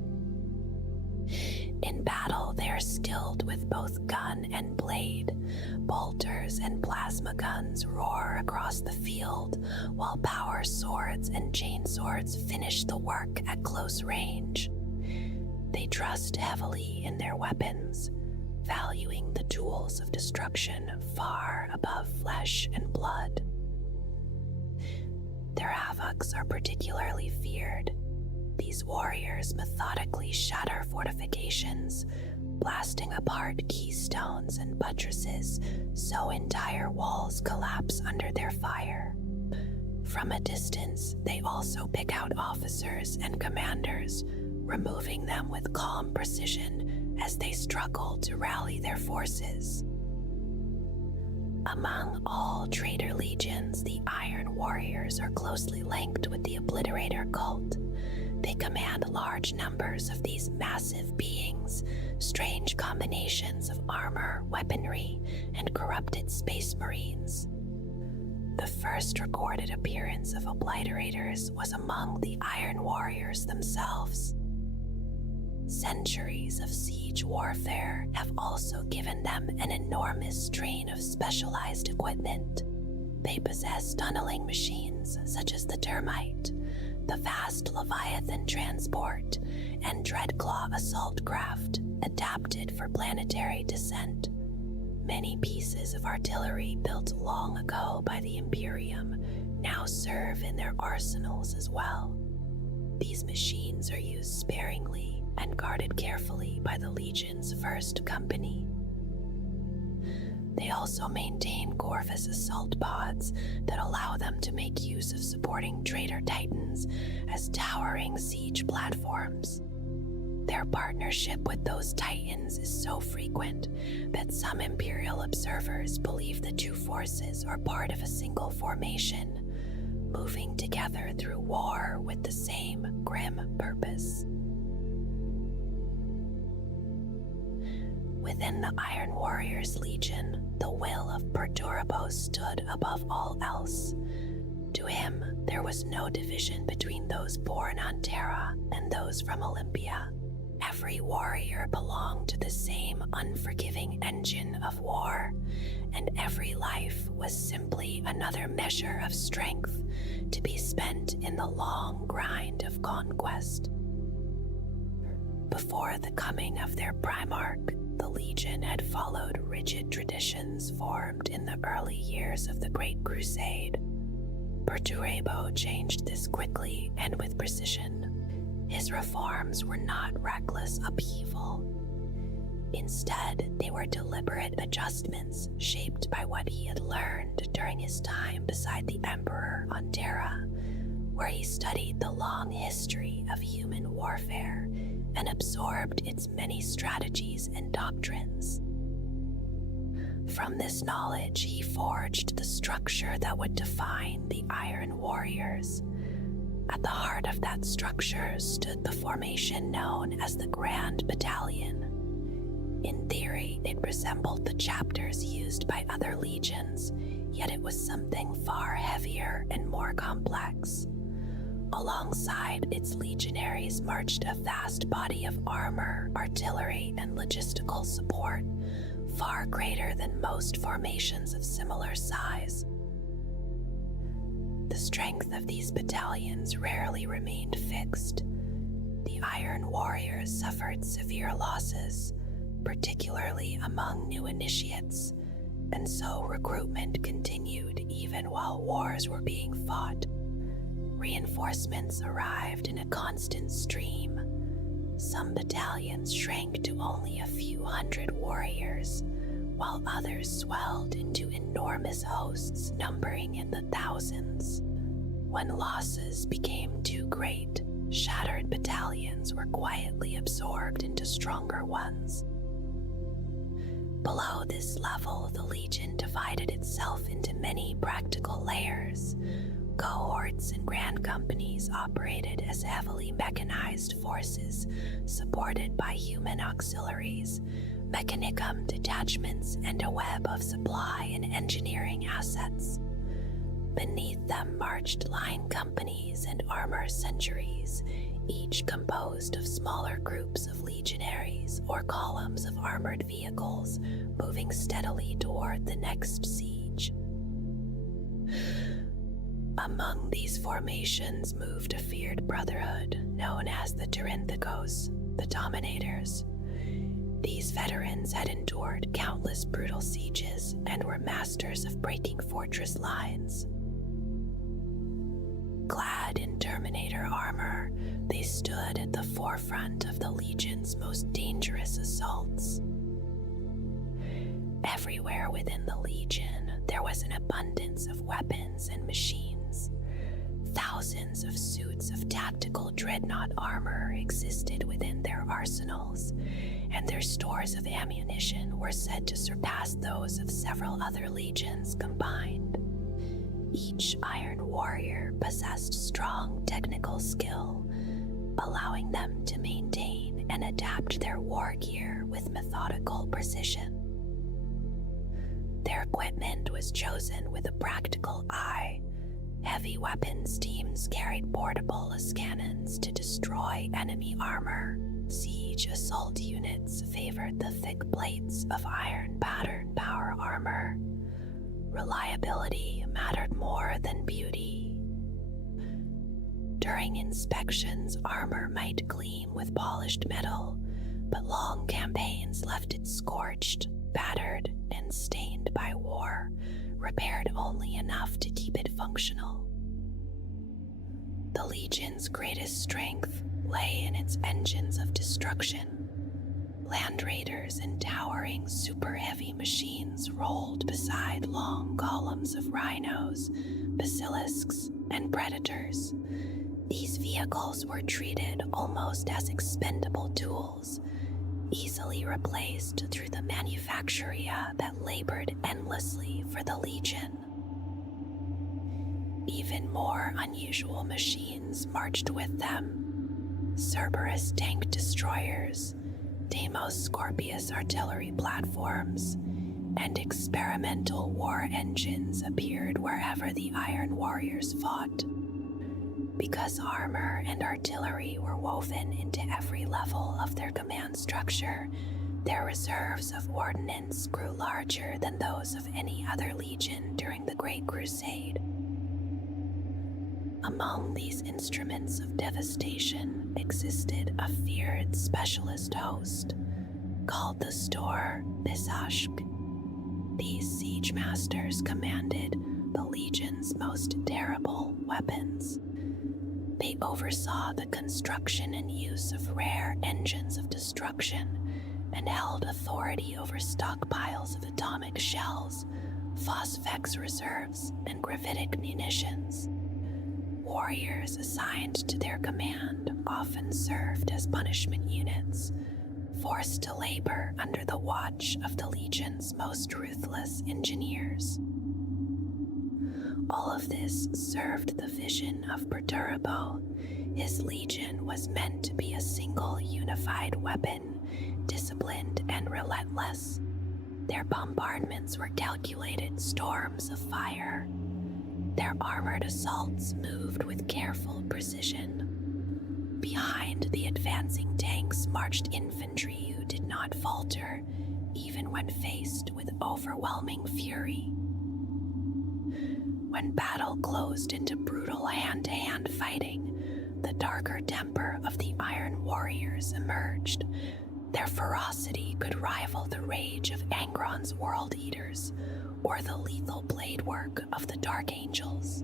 In battle, they are skilled with both gun and blade. Bolters and plasma guns roar across the field, while power swords and chainswords finish the work at close range. They trust heavily in their weapons, valuing the tools of destruction far above flesh and blood. Their havocs are particularly feared. These warriors methodically shatter fortifications, blasting apart keystones and buttresses so entire walls collapse under their fire. From a distance, they also pick out officers and commanders, removing them with calm precision as they struggle to rally their forces. Among all Traitor legions, the Iron Warriors are closely linked with the Obliterator cult. They command large numbers of these massive beings, strange combinations of armor, weaponry, and corrupted space marines. The first recorded appearance of Obliterators was among the Iron Warriors themselves. Centuries of siege warfare have also given them an enormous strain of specialized equipment. They possess tunneling machines such as the Termite, the vast Leviathan transport, and Dreadclaw assault craft, adapted for planetary descent. Many pieces of artillery built long ago by the Imperium now serve in their arsenals as well. These machines are used sparingly and guarded carefully by the Legion's first company. They also maintain Corvus assault pods that allow them to make use of supporting Traitor Titans as towering siege platforms. Their partnership with those Titans is so frequent that some Imperial observers believe the two forces are part of a single formation, moving together through war with the same grim purpose. Within the Iron Warriors Legion, the will of Perturabo stood above all else. To him, there was no division between those born on Terra and those from Olympia. Every warrior belonged to the same unforgiving engine of war, and every life was simply another measure of strength to be spent in the long grind of conquest. Before the coming of their Primarch, the Legion had followed rigid traditions formed in the early years of the Great Crusade. Perturabo changed this quickly and with precision. His reforms were not reckless upheaval. Instead, they were deliberate adjustments shaped by what he had learned during his time beside the Emperor on Terra, where he studied the long history of human warfare and absorbed its many strategies and doctrines. From this knowledge, he forged the structure that would define the Iron Warriors. At the heart of that structure stood the formation known as the Grand Battalion. In theory, it resembled the chapters used by other legions, yet it was something far heavier and more complex. Alongside its legionaries marched a vast body of armor, artillery, and logistical support, far greater than most formations of similar size. The strength of these battalions rarely remained fixed. The Iron Warriors suffered severe losses, particularly among new initiates, and so recruitment continued even while wars were being fought. Reinforcements arrived in a constant stream. Some battalions shrank to only a few hundred warriors, while others swelled into enormous hosts numbering in the thousands. When losses became too great, shattered battalions were quietly absorbed into stronger ones. Below this level, the Legion divided itself into many practical layers. Cohorts and grand companies operated as heavily mechanized forces supported by human auxiliaries, mechanicum detachments, and a web of supply and engineering assets. Beneath them marched line companies and armor centuries, each composed of smaller groups of legionaries or columns of armored vehicles moving steadily toward the next siege. Among these formations moved a feared brotherhood known as the Tyranids, the Dominators. These veterans had endured countless brutal sieges and were masters of breaking fortress lines. Clad in Terminator armor, they stood at the forefront of the Legion's most dangerous assaults. Everywhere within the Legion, there was an abundance of weapons and machines. Thousands of suits of tactical dreadnought armor existed within their arsenals, and their stores of ammunition were said to surpass those of several other legions combined. Each Iron Warrior possessed strong technical skill, allowing them to maintain and adapt their war gear with methodical precision. Their equipment was chosen with a practical eye. Heavy weapons teams carried portable cannons to destroy enemy armor. Siege assault units favored the thick plates of iron pattern power armor. Reliability mattered more than beauty. During inspections, armor might gleam with polished metal, but long campaigns left it scorched, battered, and stained by war, repaired only enough to keep it functional. The Legion's greatest strength lay in its engines of destruction. Land raiders and towering super-heavy machines rolled beside long columns of rhinos, basilisks, and predators. These vehicles were treated almost as expendable tools, easily replaced through the manufactoria that labored endlessly for the Legion. Even more unusual machines marched with them. Cerberus tank destroyers, Deimos Scorpius artillery platforms, and experimental war engines appeared wherever the Iron Warriors fought. Because armor and artillery were woven into every level of their command structure, their reserves of ordnance grew larger than those of any other legion during the Great Crusade. Among these instruments of devastation existed a feared specialist host called the Store Bisashk. These siege masters commanded the Legion's most terrible weapons. They oversaw the construction and use of rare engines of destruction, and held authority over stockpiles of atomic shells, phosphex reserves, and gravitic munitions. Warriors assigned to their command often served as punishment units, forced to labor under the watch of the Legion's most ruthless engineers. All of this served the vision of Perturbo. His Legion was meant to be a single unified weapon, disciplined and relentless. Their bombardments were calculated storms of fire. Their armored assaults moved with careful precision. Behind the advancing tanks marched infantry who did not falter, even when faced with overwhelming fury. When battle closed into brutal hand-to-hand fighting, the darker temper of the Iron Warriors emerged. Their ferocity could rival the rage of Angron's World Eaters or the lethal blade work of the Dark Angels.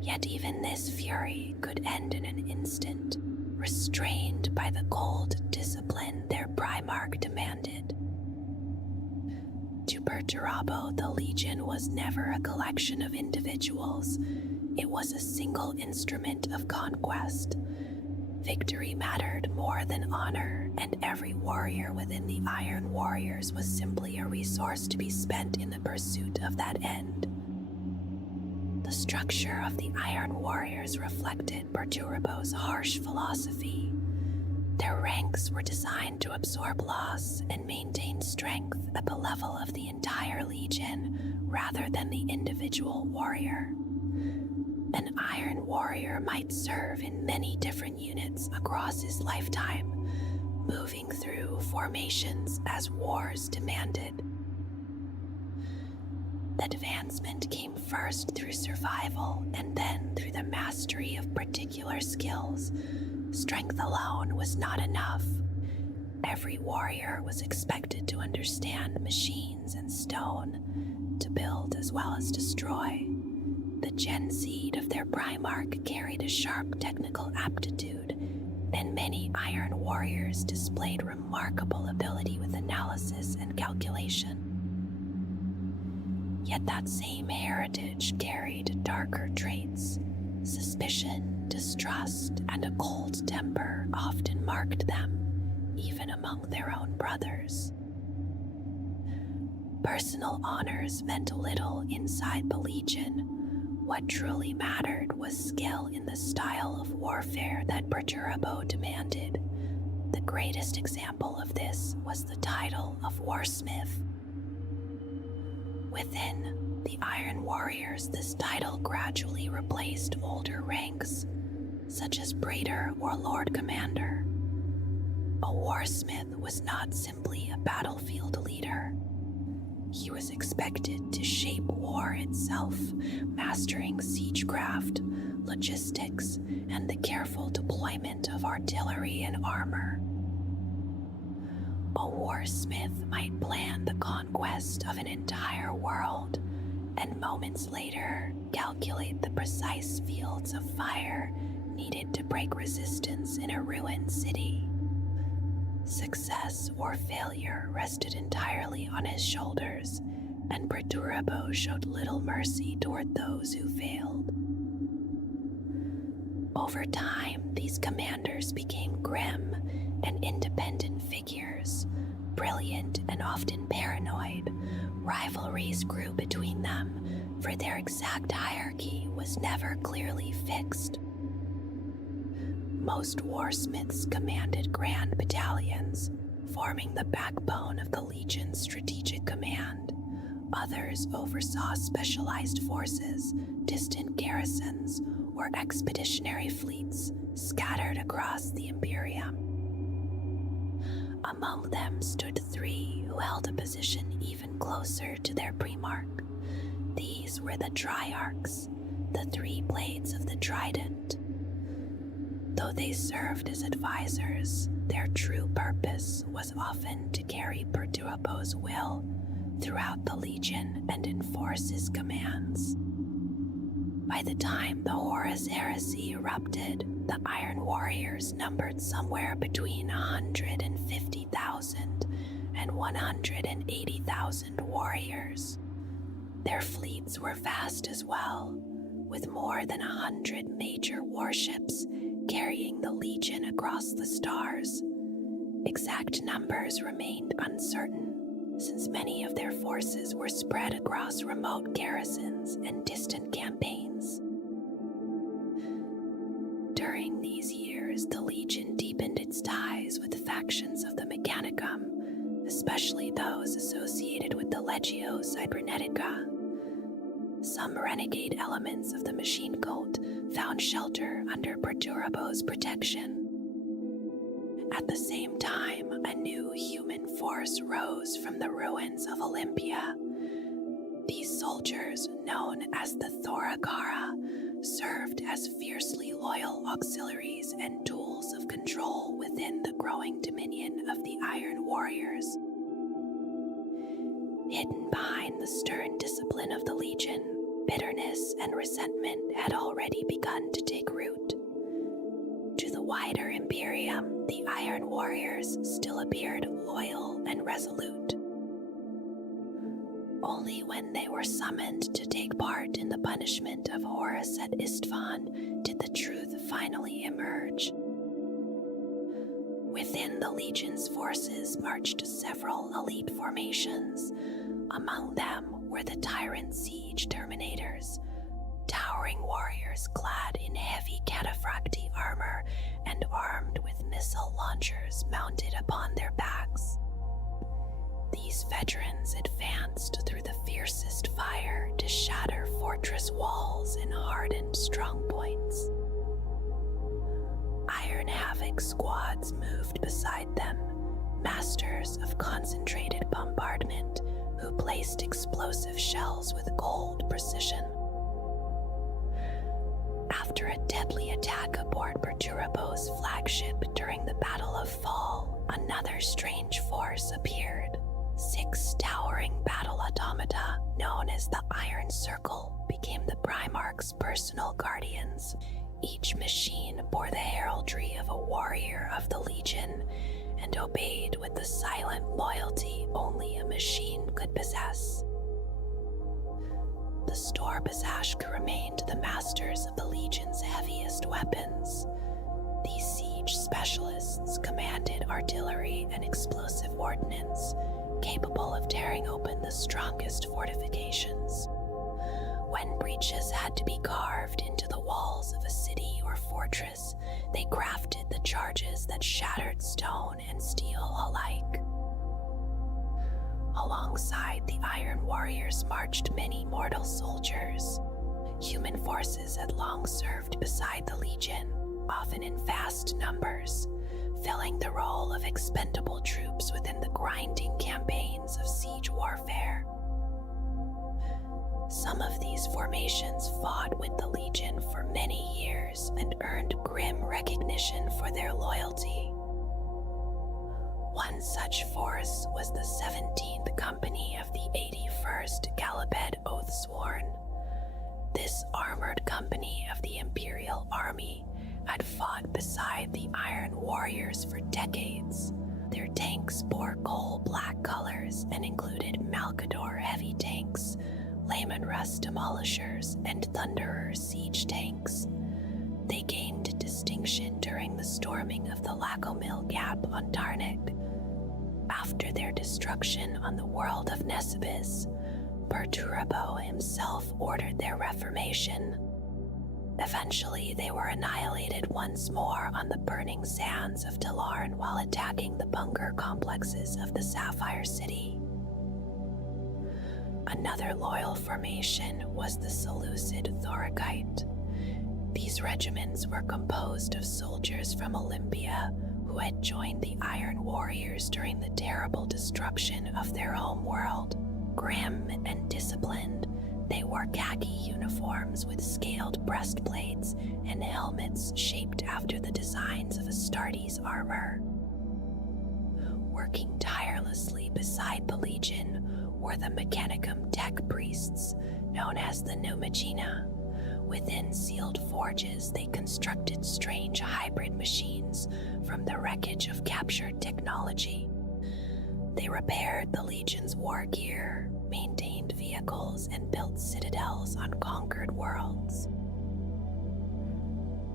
Yet even this fury could end in an instant, restrained by the cold discipline their Primarch demanded. To Perturabo, the Legion was never a collection of individuals. It was a single instrument of conquest. Victory mattered more than honor, and every warrior within the Iron Warriors was simply a resource to be spent in the pursuit of that end. The structure of the Iron Warriors reflected Perturbo's harsh philosophy. Their ranks were designed to absorb loss and maintain strength at the level of the entire Legion rather than the individual warrior. An Iron Warrior might serve in many different units across his lifetime, moving through formations as wars demanded. Advancement came first through survival and then through the mastery of particular skills. Strength alone was not enough. Every warrior was expected to understand machines and stone, to build as well as destroy. The gen seed of their Primarch carried a sharp technical aptitude, and many Iron Warriors displayed remarkable ability with analysis and calculation. Yet that same heritage carried darker traits. Suspicion, distrust, and a cold temper often marked them, even among their own brothers. Personal honors meant little inside the Legion. What truly mattered was skill in the style of warfare that Perturbo demanded. The greatest example of this was the title of Warsmith. Within the Iron Warriors, this title gradually replaced older ranks, such as Praetor or Lord Commander. A warsmith was not simply a battlefield leader. He was expected to shape war itself, mastering siegecraft, logistics, and the careful deployment of artillery and armor. A warsmith might plan the conquest of an entire world, and moments later calculate the precise fields of fire needed to break resistance in a ruined city. Success or failure rested entirely on his shoulders, and Perturbo showed little mercy toward those who failed. Over time, these commanders became grim and independent figures, brilliant and often paranoid. Rivalries grew between them, for their exact hierarchy was never clearly fixed. Most warsmiths commanded grand battalions, forming the backbone of the Legion's strategic command. Others oversaw specialized forces, distant garrisons, or expeditionary fleets scattered across the Imperium. Among them stood three who held a position even closer to their Primarch. These were the Triarchs, the three blades of the trident. Though they served as advisors, their true purpose was often to carry Perturbo's will throughout the Legion and enforce his commands. By the time the Horus Heresy erupted, the Iron Warriors numbered somewhere between 150,000 and 180,000 warriors. Their fleets were vast as well, with more than 100 major warships carrying the Legion across the stars. Exact numbers remained uncertain, since many of their forces were spread across remote garrisons and distant campaigns. During these years, the Legion deepened its ties with factions of the Mechanicum, especially those associated with the Legio Cybernetica. Some renegade elements of the machine cult found shelter under Perturbo's protection. At the same time, a new human force rose from the ruins of Olympia. These soldiers, known as the Thoragara, served as fiercely loyal auxiliaries and tools of control within the growing dominion of the Iron Warriors. Hidden behind the stern discipline of the Legion, bitterness and resentment had already begun to take root. To the wider Imperium, the Iron Warriors still appeared loyal and resolute. Only when they were summoned to take part in the punishment of Horus at Istvan did the truth finally emerge. Within the Legion's forces marched several elite formations. Among them were the Tyrant Siege Terminators, towering warriors clad in heavy cataphracti armor and armed with missile launchers mounted upon their backs. These veterans advanced through the fiercest fire to shatter fortress walls and hardened strongpoints. Iron Havoc squads moved beside them, masters of concentrated bombardment who placed explosive shells with cold precision. After a deadly attack aboard Perturbo's flagship during the Battle of Fall, another strange force appeared. 6 towering battle automata, known as the Iron Circle, became the Primarchs' personal guardians. Each machine bore the heraldry of a warrior of the Legion and obeyed with the silent loyalty only a machine could possess. The Storbazashk remained the masters of the Legion's heaviest weapons. These siege specialists commanded artillery and explosive ordnance, capable of tearing open the strongest fortifications. When breaches had to be carved into the walls of a city or fortress, they crafted the charges that shattered stone and steel alike. Alongside the Iron Warriors marched many mortal soldiers. Human forces had long served beside the Legion, often in vast numbers, filling the role of expendable troops within the grinding campaigns of siege warfare. Some of these formations fought with the Legion for many years and earned grim recognition for their loyalty. One such force was the 17th Company of the 81st Galabed Oathsworn. This armored company of the Imperial Army had fought beside the Iron Warriors for decades. Their tanks bore coal-black colors and included Malkador heavy tanks, Layman Rust demolishers, and Thunderer siege tanks. They gained distinction during the storming of the Lacomil Gap on Tarnik. After their destruction on the world of Nesibis, Perturbo himself ordered their reformation. Eventually, they were annihilated once more on the burning sands of Talarn while attacking the bunker complexes of the Sapphire City. Another loyal formation was the Seleucid Thoracite. These regiments were composed of soldiers from Olympia who had joined the Iron Warriors during the terrible destruction of their home world. Grim and disciplined, they wore khaki uniforms with scaled breastplates and helmets shaped after the designs of Astartes armor. Working tirelessly beside the Legion were the Mechanicum tech priests, known as the Numagina, Within sealed forges, they constructed strange hybrid machines from the wreckage of captured technology. They repaired the Legion's war gear, maintained vehicles, and built citadels on conquered worlds.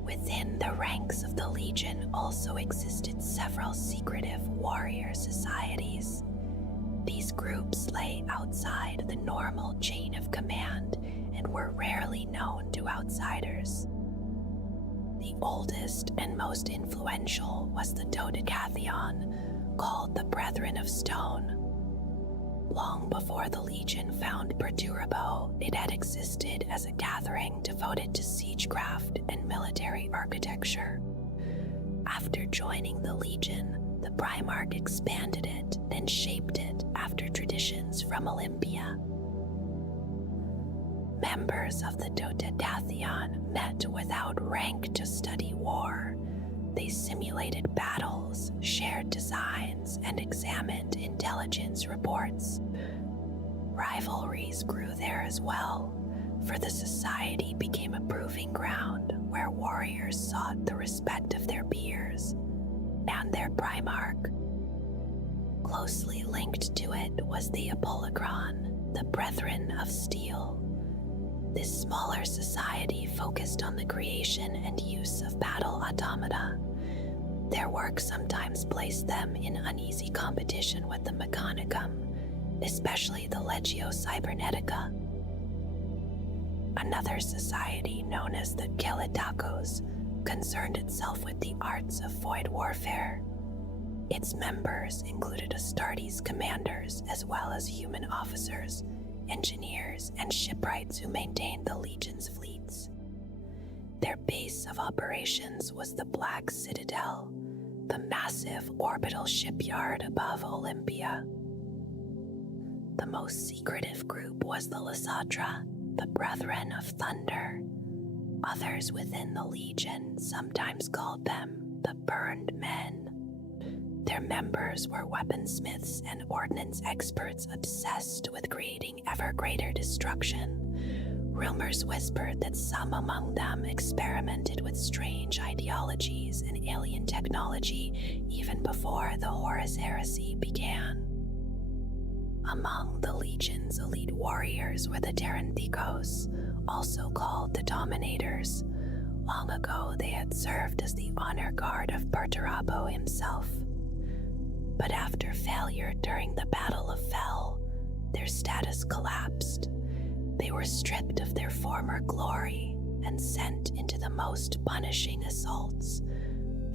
Within the ranks of the Legion also existed several secretive warrior societies. These groups lay outside the normal chain of command and were rarely known to outsiders. The oldest and most influential was the Dodecatheon, called the Brethren of Stone. Long before the Legion found Perturabo, it had existed as a gathering devoted to siegecraft and military architecture. After joining the Legion, the Primarch expanded it and shaped it after traditions from Olympia. Members of the Dodecatheon met without rank to study war. They simulated battles, shared designs, and examined intelligence reports. Rivalries grew there as well, for the society became a proving ground where warriors sought the respect of their peers and their Primarch. Closely linked to it was the Apollychron, the Brethren of Steel. This smaller society focused on the creation and use of battle automata. Their work sometimes placed them in uneasy competition with the Mechanicum, especially the Legio Cybernetica. Another society, known as the Kelitacos, concerned itself with the arts of void warfare. Its members included Astartes commanders as well as human officers, engineers, and shipwrights who maintained the Legion's fleets. Their base of operations was the Black Citadel, the massive orbital shipyard above Olympia. The most secretive group was the Lysatra, the Brethren of Thunder. Others within the Legion sometimes called them the Burned Men. Their members were weaponsmiths and ordnance experts obsessed with creating ever greater destruction. Rumors whispered that some among them experimented with strange ideologies and alien technology even before the Horus Heresy began. Among the Legion's elite warriors were the Tyranids, also called the Dominators. Long ago, they had served as the honor guard of Perturabo himself. But after failure during the Battle of Fel, their status collapsed. They were stripped of their former glory and sent into the most punishing assaults,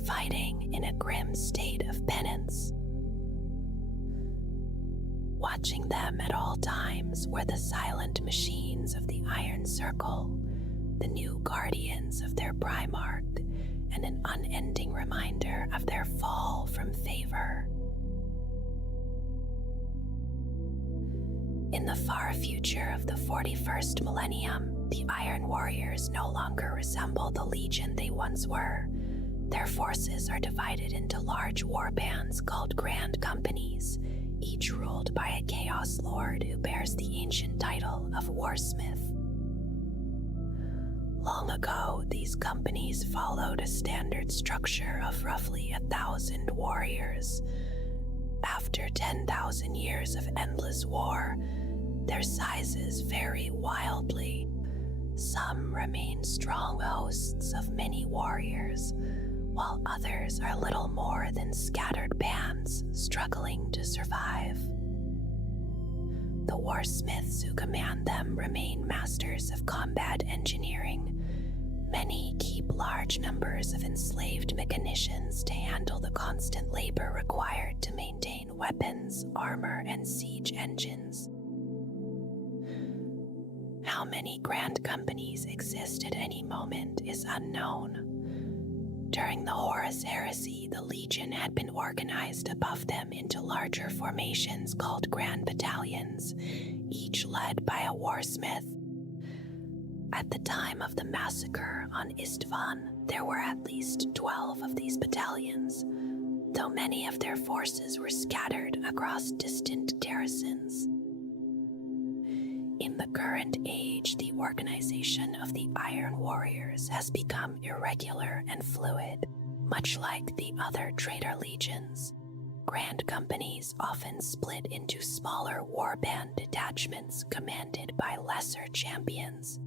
fighting in a grim state of penance. Watching them at all times were the silent machines of the Iron Circle, the new guardians of their Primarch, and an unending reminder of their fall from favor. In the far future of the 41st millennium, the Iron Warriors no longer resemble the Legion they once were. Their forces are divided into large warbands called Grand Companies, each ruled by a Chaos Lord who bears the ancient title of Warsmith. Long ago, these companies followed a standard structure of roughly 1,000 warriors. After 10,000 years of endless war, their sizes vary wildly. Some remain strong hosts of many warriors, while others are little more than scattered bands struggling to survive. The warsmiths who command them remain masters of combat engineering. Many keep large numbers of enslaved mechanicians to handle the constant labor required to maintain weapons, armor, and siege engines. How many grand companies exist at any moment is unknown. During the Horus Heresy, the Legion had been organized above them into larger formations called Grand Battalions, each led by a warsmith. At the time of the massacre on Istvan, there were at least 12 of these battalions, though many of their forces were scattered across distant garrisons. In the current age, the organization of the Iron Warriors has become irregular and fluid, much like the other Traitor legions. Grand companies often split into smaller warband detachments commanded by lesser champions.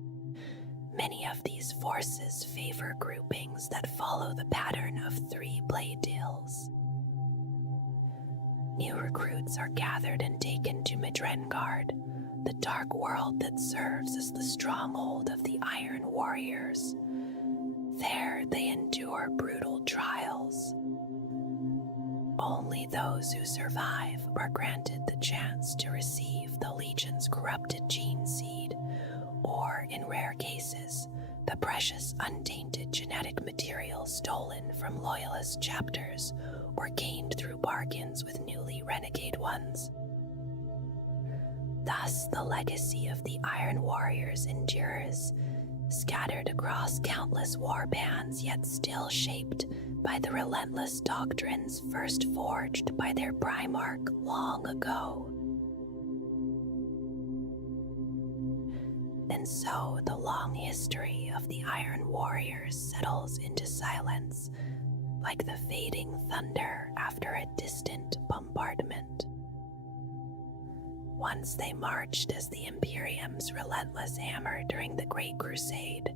Many of these forces favor groupings that follow the pattern of 3 blade deals. New recruits are gathered and taken to Midrengard, the dark world that serves as the stronghold of the Iron Warriors. There they endure brutal trials. Only those who survive are granted the chance to receive the Legion's corrupted gene seed, or, in rare cases, the precious untainted genetic material stolen from Loyalist chapters or gained through bargains with newly renegade ones. Thus, the legacy of the Iron Warriors endures, scattered across countless warbands, yet still shaped by the relentless doctrines first forged by their Primarch long ago. And so the long history of the Iron Warriors settles into silence, like the fading thunder after a distant bombardment. Once they marched as the Imperium's relentless hammer during the Great Crusade,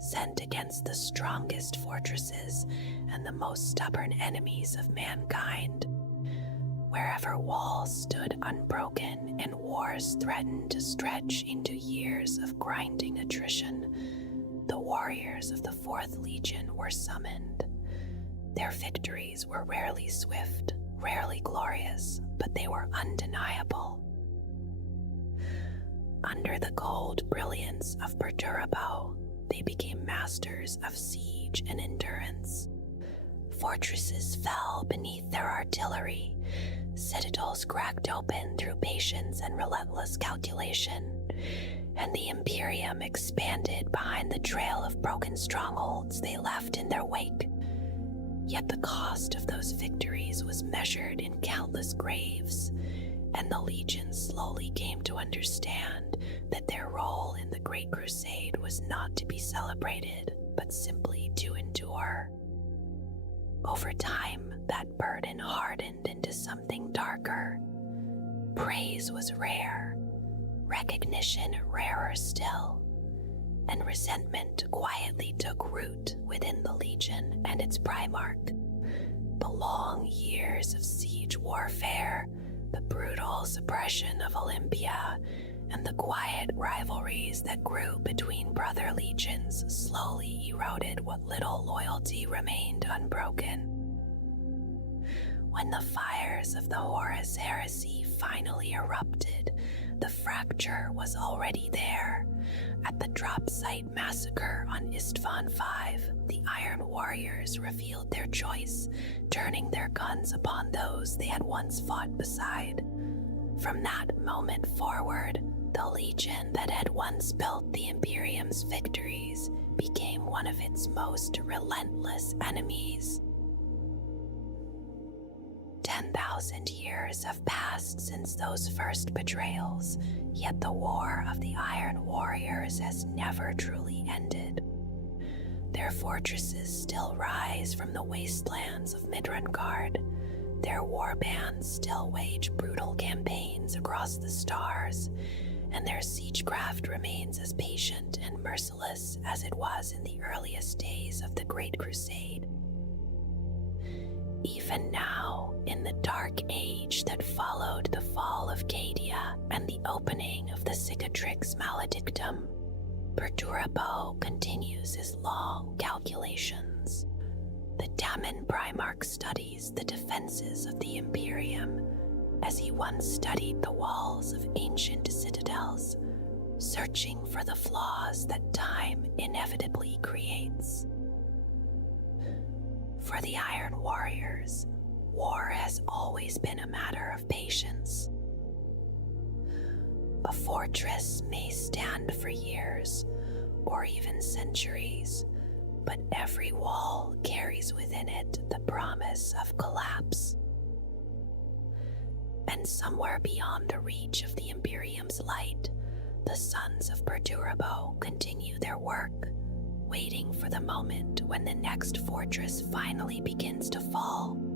sent against the strongest fortresses and the most stubborn enemies of mankind. Wherever walls stood unbroken and wars threatened to stretch into years of grinding attrition, the warriors of the 4th Legion were summoned. Their victories were rarely swift, rarely glorious, but they were undeniable. Under the cold brilliance of Perturabo, they became masters of siege and endurance. Fortresses fell beneath their artillery, citadels cracked open through patience and relentless calculation, and the Imperium expanded behind the trail of broken strongholds they left in their wake. Yet the cost of those victories was measured in countless graves, and the Legion slowly came to understand that their role in the Great Crusade was not to be celebrated, but simply to endure. Over time, that burden hardened into something darker. Praise was rare, recognition rarer still, and resentment quietly took root within the Legion and its Primarch. The long years of siege warfare, the brutal suppression of Olympia, and the quiet rivalries that grew between brother legions slowly eroded what little loyalty remained unbroken. When the fires of the Horus Heresy finally erupted, the fracture was already there. At the drop site massacre on Istvan V, the Iron Warriors revealed their choice, turning their guns upon those they had once fought beside. From that moment forward, the Legion that had once built the Imperium's victories became one of its most relentless enemies. 10,000 years have passed since those first betrayals, yet the war of the Iron Warriors has never truly ended. Their fortresses still rise from the wastelands of Midrengard. Their warbands still wage brutal campaigns across the stars, and their siegecraft remains as patient and merciless as it was in the earliest days of the Great Crusade. Even now, in the dark age that followed the fall of Cadia and the opening of the Cicatrix Maledictum, Perturabo continues his long calculations. The Daemon Primarch studies the defenses of the Imperium as he once studied the walls of ancient citadels, searching for the flaws that time inevitably creates. For the Iron Warriors, war has always been a matter of patience. A fortress may stand for years, or even centuries, but every wall carries within it the promise of collapse. And somewhere beyond the reach of the Imperium's light, the sons of Perturabo continue their work, waiting for the moment when the next fortress finally begins to fall.